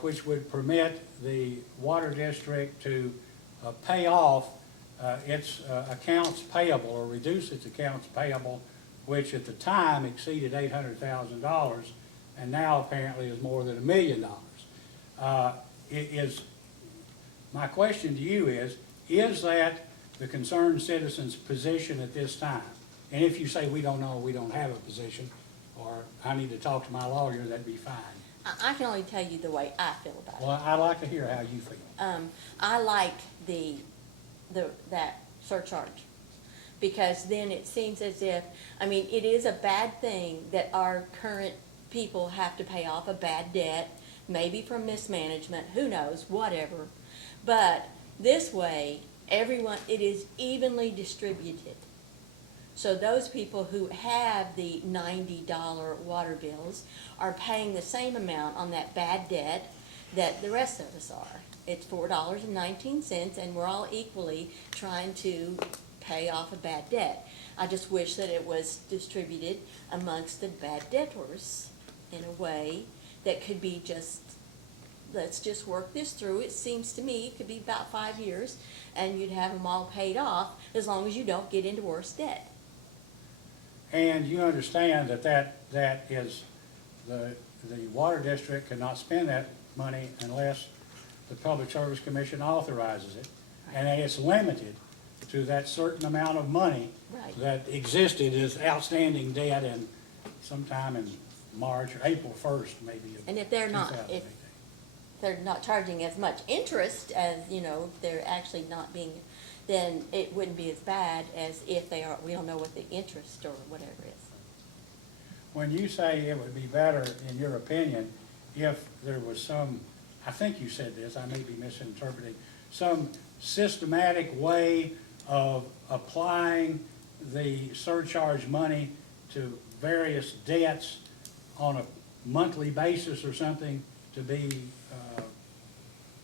which would permit the water district to pay off its accounts payable, or reduce its accounts payable, which at the time exceeded $800,000 and now apparently is more than $1 million. My question to you is that the Concerned Citizens' position at this time? And if you say we don't know, we don't have a position, or I need to talk to my lawyer, that'd be fine. I can only tell you the way I feel about it. Well, I'd like to hear how you feel. I like that surcharge, because then it seems as if, I mean, it is a bad thing that our current people have to pay off a bad debt, maybe from mismanagement, who knows, whatever. But this way, it is evenly distributed. So those people who have the $90 water bills are paying the same amount on that bad debt that the rest of us are. It's $4.19, and we're all equally trying to pay off a bad debt. I just wish that it was distributed amongst the bad debtors in a way that could be just, let's just work this through. It seems to me it could be about 5 years, and you'd have them all paid off as long as you don't get into worse debt. And you understand that is, the water district cannot spend that money unless the Public Service Commission authorizes it. And it's limited to that certain amount of money Right. that existed as outstanding debt in sometime in March or April 1st, maybe. And if they're not, 2018. if they're not charging as much interest as, they're actually not being, then it wouldn't be as bad as if they are, we don't know what the interest or whatever is. When you say it would be better, in your opinion, if there was some, I think you said this, I may be misinterpreting, some systematic way of applying the surcharge money to various debts on a monthly basis or something, to be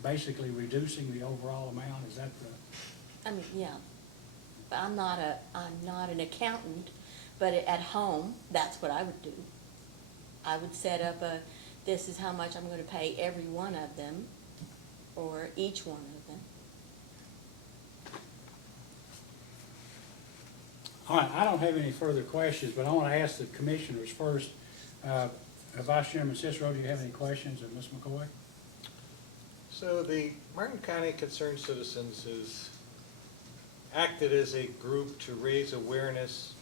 basically reducing the overall amount, is that the? I mean, yeah, but I'm not an accountant, but at home, that's what I would do. I would set up this is how much I'm gonna pay every one of them, or each one of them. All right, I don't have any further questions, but I want to ask the commissioners first. Vice Chairman Cicero, do you have any questions of Ms. McCoy? So the Martin County Concerned Citizens has acted as a group to raise awareness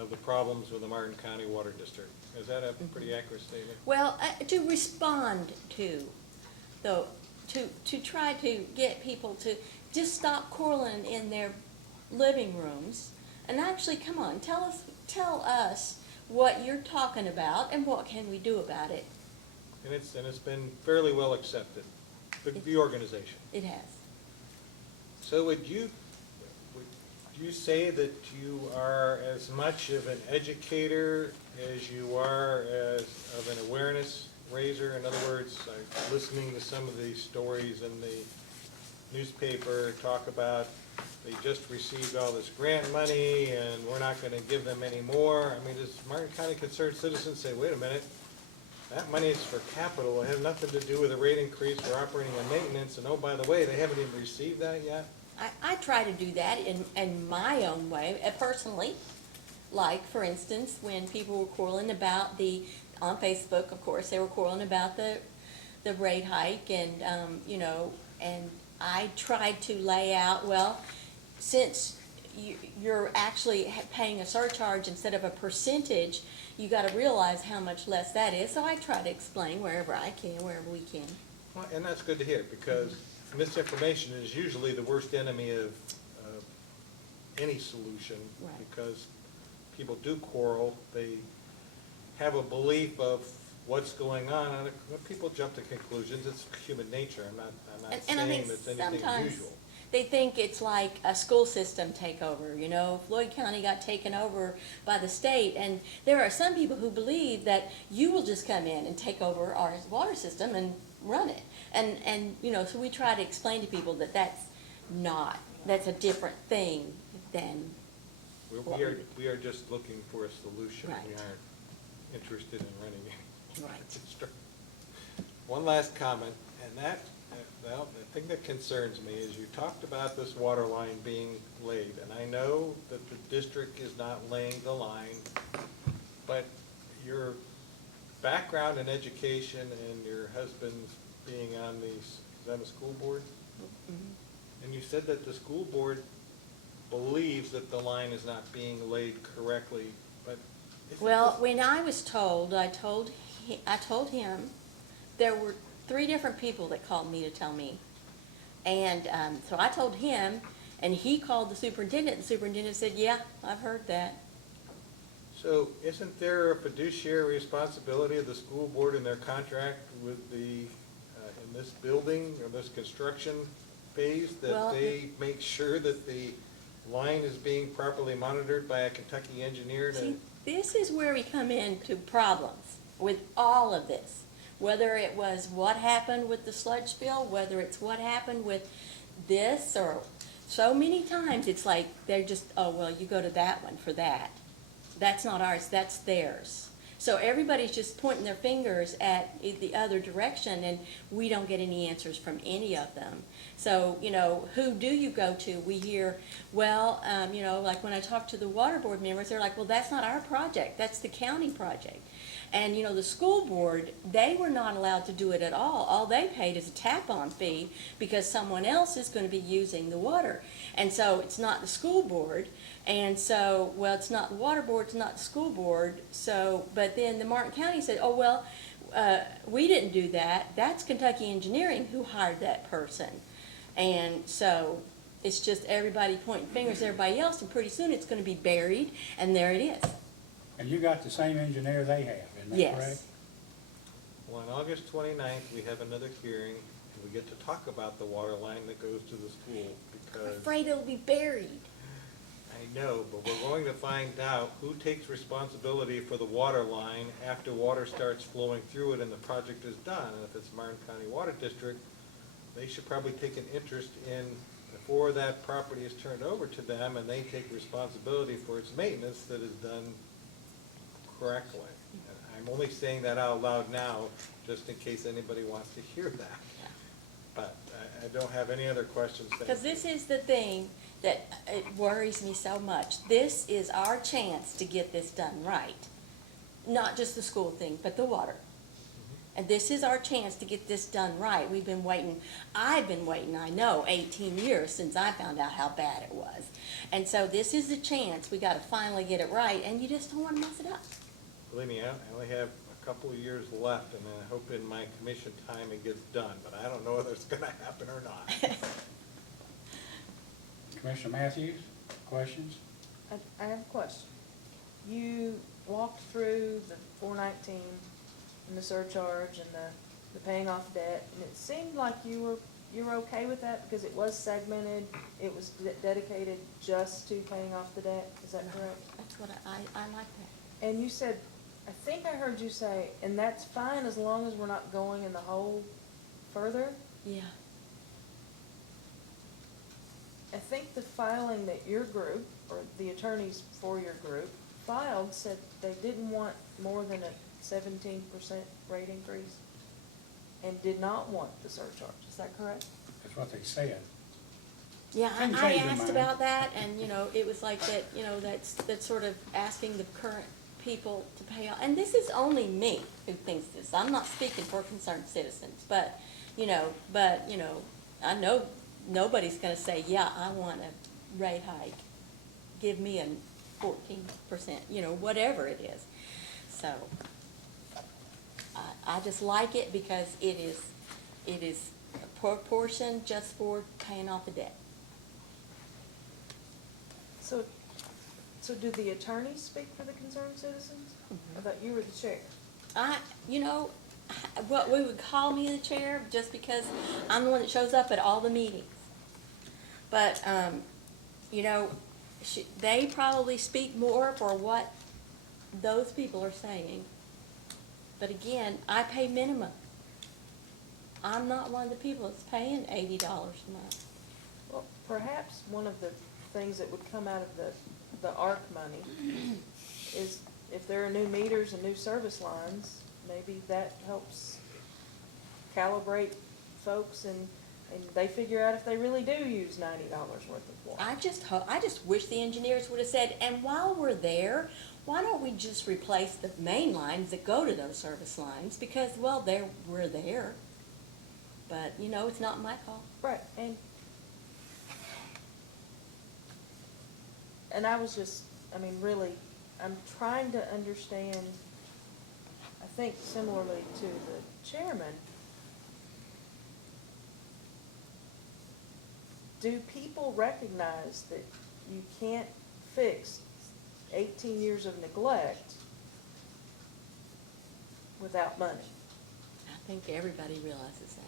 of the problems with the Martin County Water District. Is that a pretty accurate statement? Well, to respond to, though, to try to get people to just stop quarreling in their living rooms and actually, come on, tell us what you're talking about and what can we do about it. And it's been fairly well accepted, the organization. It has. So would you say that you are as much of an educator as you are as of an awareness raiser? In other words, like listening to some of these stories in the newspaper talk about they just received all this grant money and we're not going to give them any more. I mean, does Martin County Concerned Citizens say, wait a minute, that money is for capital, it has nothing to do with a rate increase or operating and maintenance, and oh, by the way, they haven't even received that yet? I try to do that in my own way, personally. Like, for instance, when people were quarreling about on Facebook, of course, they were quarreling about the rate hike and, and I tried to lay out, well, since you're actually paying a surcharge instead of a percentage, you gotta realize how much less that is. So I try to explain wherever I can, wherever we can. Well, and that's good to hear, because misinformation is usually the worst enemy of any solution. Right. Because people do quarrel, they have a belief of what's going on, and people jump to conclusions. It's human nature. I'm not And I saying think that's anything sometimes unusual. they think it's like a school system takeover, Floyd County got taken over by the state, and there are some people who believe that you will just come in and take over our water system and run it. And so we try to explain to people that that's a different thing than what We are just looking for a solution. Right. We aren't interested in running it. Right. One last comment, and that, well, the thing that concerns me is you talked about this water line being laid, and I know that the district is not laying the line, but your background in education and your husband's being on is that a school board? Mm-hmm. And you said that the school board believes that the line is not being laid correctly, but Well, when I was told, I told him, there were 3 different people that called me to tell me. And so I told him, and he called the superintendent, and the superintendent said, yeah, I've heard that. So isn't there a fiduciary responsibility of the school board in their contract with in this building or this construction phase, that Well, they make sure that the line is being properly monitored by a Kentucky engineer to? See, this is where we come into problems with all of this. Whether it was what happened with the sludge spill, whether it's what happened with this, or so many times it's like they're just, oh, well, you go to that one for that. That's not ours, that's theirs. So everybody's just pointing their fingers at the other direction, and we don't get any answers from any of them. So, who do you go to? We hear, well, like when I talk to the water board members, they're like, well, that's not our project, that's the county project. And, the school board, they were not allowed to do it at all. All they paid is a tap-on fee because someone else is going to be using the water. And so it's not the school board. And so, well, it's not the water board, it's not the school board. So, but then the Martin County said, oh, well, we didn't do that. That's Kentucky Engineering who hired that person. And so it's just everybody pointing fingers at everybody else, and pretty soon it's going to be buried, and there it is. And you got the same engineer they have, isn't that Yes. correct? Well, on August 29th, we have another hearing, and we get to talk about the water line that goes to the school, I'm because afraid it'll be buried. I know, but we're going to find out who takes responsibility for the water line after water starts flowing through it and the project is done. And if it's Martin County Water District, they should probably take an interest in, before that property is turned over to them, and they take responsibility for its maintenance that is done correctly. And I'm only saying that out loud now, just in case anybody wants to hear that. But I don't have any other questions. Thank Because you. this is the thing that it worries me so much. This is our chance to get this done right. Not just the school thing, but the water. And this is our chance to get this done right. We've been waiting, I've been waiting, I know, 18 years since I found out how bad it was. And so this is the chance, we gotta finally get it right, and you just don't wanna mess it up. Believe me, I only have a couple of years left, and I hope in my commission time it gets done, but I don't know whether it's gonna happen or not. Commissioner Matthews, questions? I have a question. You walked through the 419 and the surcharge and the paying off debt, and it seemed like you were okay with that because it was segmented, it was dedicated just to paying off the debt, is that correct? That's what I like that. And you said, I think I heard you say, and that's fine as long as we're not going in the hole further? Yeah. I think the filing that your group, or the attorneys for your group, filed said they didn't want more than a 17% rate increase and did not want the surcharge. Is that correct? That's what they said. Yeah, Can I change their asked mind. about that, and, it was like that, that's sort of asking the current people to pay off. And this is only me who thinks this. I'm not speaking for concerned citizens, but, I know nobody's gonna say, yeah, I want a rate hike. Give me a 14%, whatever it is. So, I just like it because it is a proportion just for paying off the debt. So do the attorneys speak for the concerned citizens? I thought you were the chair. What we would call me the chair, just because I'm the one that shows up at all the meetings. But, they probably speak more for what those people are saying. But again, I pay minimum. I'm not one of the people that's paying $80 a month. Well, perhaps one of the things that would come out of the ARC money is if there are new meters and new service lines, maybe that helps calibrate folks and they figure out if they really do use $90 worth of water. I just wish the engineers would have said, and while we're there, why don't we just replace the main lines that go to those service lines? Because, well, we're there. But, it's not my call. Right, and I was just, really, I'm trying to understand, I think similarly to the chairman, do people recognize that you can't fix 18 years of neglect without money? I think everybody realizes that.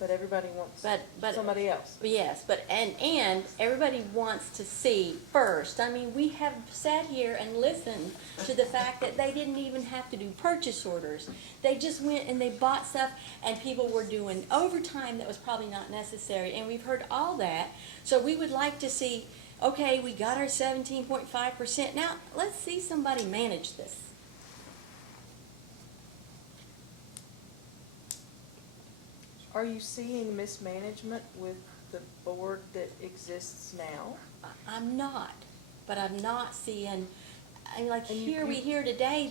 But everybody wants But somebody else. Yes, and everybody wants to see first. We have sat here and listened to the fact that they didn't even have to do purchase orders. They just went and they bought stuff, and people were doing overtime that was probably not necessary, and we've heard all that. So we would like to see, okay, we got our 17.5%. Now, let's see somebody manage this. Are you seeing mismanagement with the board that exists now? I'm not, but I'm not seeing, And you- we hear today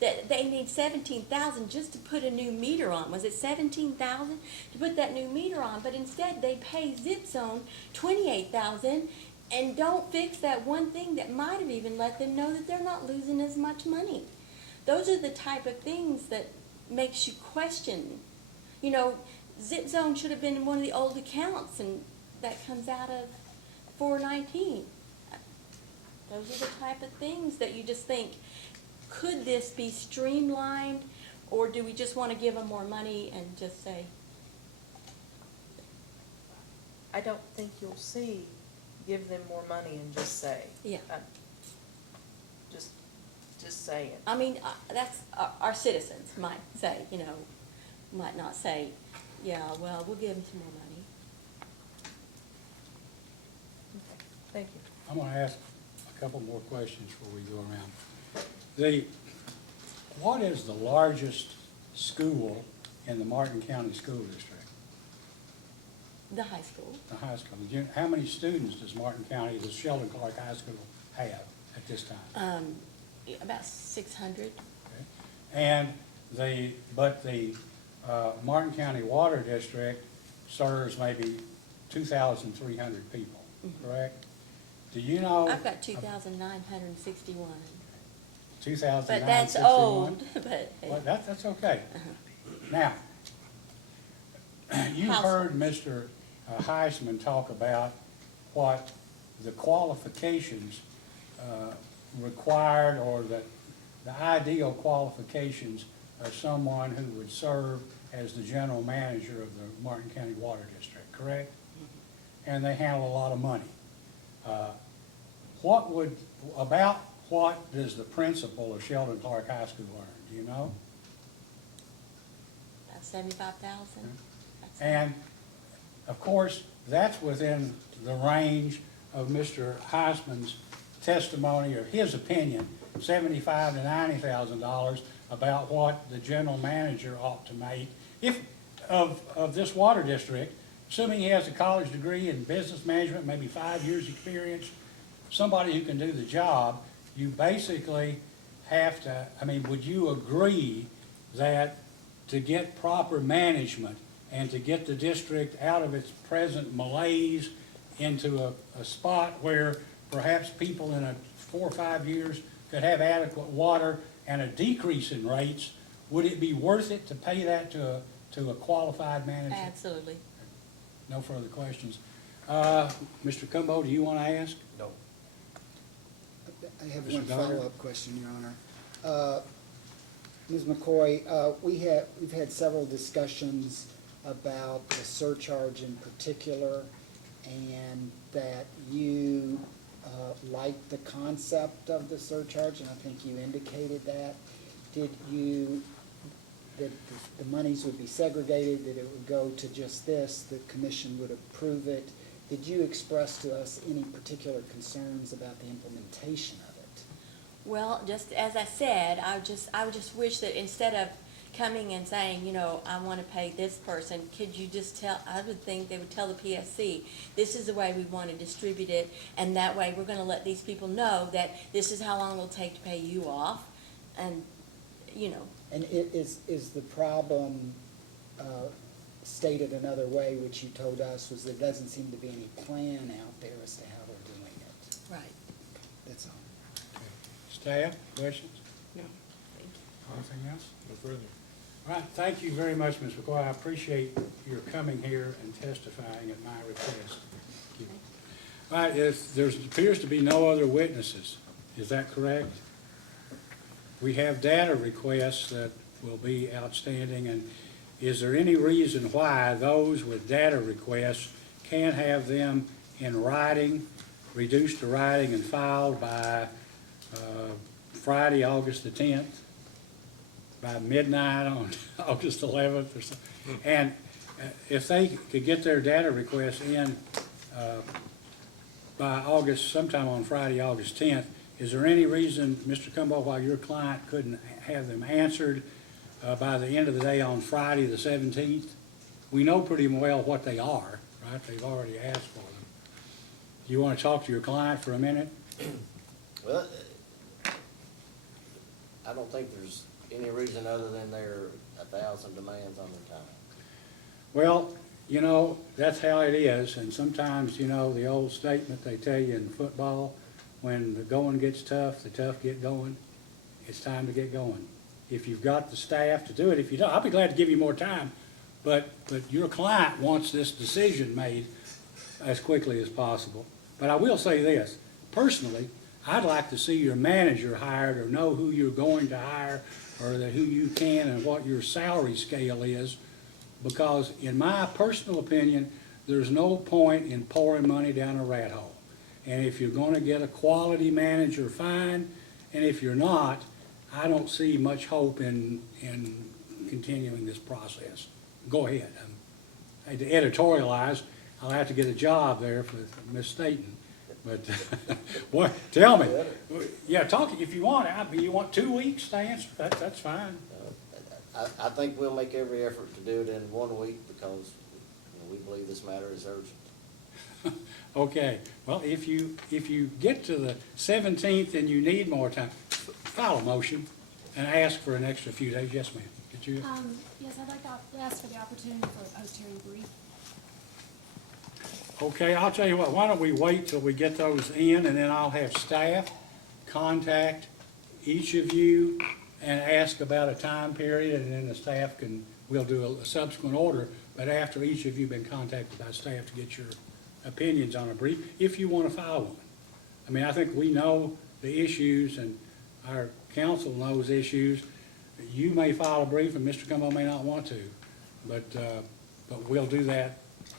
that they need 17,000 just to put a new meter on. Was it 17,000 to put that new meter on? But instead, they pay Zip Zone 28,000 and don't fix that one thing that might have even let them know that they're not losing as much money. Those are the type of things that makes you question. Zip Zone should have been in one of the old accounts, and that comes out of 419. Those are the type of things that you just think, could this be streamlined, or do we just want to give them more money and just say? I don't think you'll see, give them more money and just say. Yeah. Just say it. That's, our citizens might say, might not say, yeah, well, we'll give them some more money. Okay, thank you. I'm gonna ask a couple more questions before we go around. What is the largest school in the Martin County School District? The high school. The high school. How many students does Martin County, does Sheldon Clark High School have at this time? About 600. And but the Martin County Water District serves maybe 2,300 people, correct? Do you know? I've got 2,961. 2,961? But that's old, but. Well, that's okay. Now, you heard Mr. Heisman talk about what the qualifications required, or the ideal qualifications of someone who would serve as the general manager of the Martin County Water District, correct? And they handle a lot of money. What does the principal of Sheldon Clark High School earn? Do you know? About 75,000. And, of course, that's within the range of Mr. Heisman's testimony, or his opinion, $75,000 to $90,000 about what the general manager ought to make of this water district, assuming he has a college degree in business management, maybe 5 years experience, somebody who can do the job. You basically have to, would you agree that to get proper management and to get the district out of its present malaise into a spot where perhaps people in 4 or 5 years could have adequate water and a decrease in rates, would it be worth it to pay that to a qualified manager? Absolutely. No further questions. Mr. Cumbo, do you want to ask? No. I have Mr. one Donner? follow-up question, Your Honor. Ms. McCoy, we've had several discussions about the surcharge in particular, and that you like the concept of the surcharge, and I think you indicated that. That the monies would be segregated, that it would go to just this, the commission would approve it. Did you express to us any particular concerns about the implementation of it? Well, just as I said, I would just wish that instead of coming and saying, I want to pay this person, could you just I would think they would tell the PSC, this is the way we want to distribute it, and that way we're going to let these people know that this is how long it'll take to pay you off, and, And is the problem stated another way, which you told us, was there doesn't seem to be any plan out there as to how they're doing it? Right. That's all. Staff, questions? No, thank you. Anything else? No further. All right, thank you very much, Ms. McCoy. I appreciate your coming here and testifying at my request. Thank you. All right, there appears to be no other witnesses. Is that correct? We have data requests that will be outstanding, and is there any reason why those with data requests can't have them in writing, reduced to writing and filed by Friday, August the 10th, by midnight on August 11th or something? And if they could get their data requests in by sometime on Friday, August 10th, is there any reason, Mr. Cumbo, why your client couldn't have them answered by the end of the day on Friday the 17th? We know pretty well what they are, right? They've already asked for them. Do you want to talk to your client for a minute? Well, I don't think there's any reason other than there are 1,000 demands on their time. Well, that's how it is, and sometimes, the old statement they tell you in football, when the going gets tough, the tough get going. It's time to get going. If you've got the staff to do it, if you don't, I'll be glad to give you more time, but your client wants this decision made as quickly as possible. But I will say this, personally, I'd like to see your manager hired, or know who you're going to hire, or who you can and what your salary scale is, because in my personal opinion, there's no point in pouring money down a rat hole. And if you're going to get a quality manager, fine, and if you're not, I don't see much hope in continuing this process. Go ahead. I hate to editorialize, I'll have to get a job there for Miss Staten. But what? Tell me. Yeah, talk if you want. You want 2 weeks to answer? That's fine. I think we'll make every effort to do it in 1 week because we believe this matter is urgent. Okay, well, if you get to the 17th and you need more time, file a motion and ask for an extra few days. Yes, ma'am. Did you? Yes, I'd like to ask for the opportunity for a post-hearing brief. Okay, I'll tell you what, why don't we wait till we get those in, and then I'll have staff contact each of you and ask about a time period, and then the staff we'll do a subsequent order, but after each of you been contacted by staff to get your opinions on a brief, if you want to file one. I mean, I think we know the issues, and our council knows issues. You may file a brief, and Mr. Cumbo may not want to, but we'll do that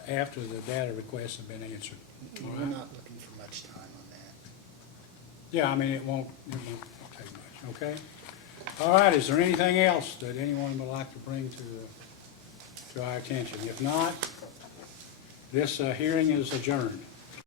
after the data requests have been answered. All We're right? not looking for much time on that. Yeah, I mean, it won't take much, okay? All right, is there anything else that anyone would like to bring to our attention? If not, this hearing is adjourned.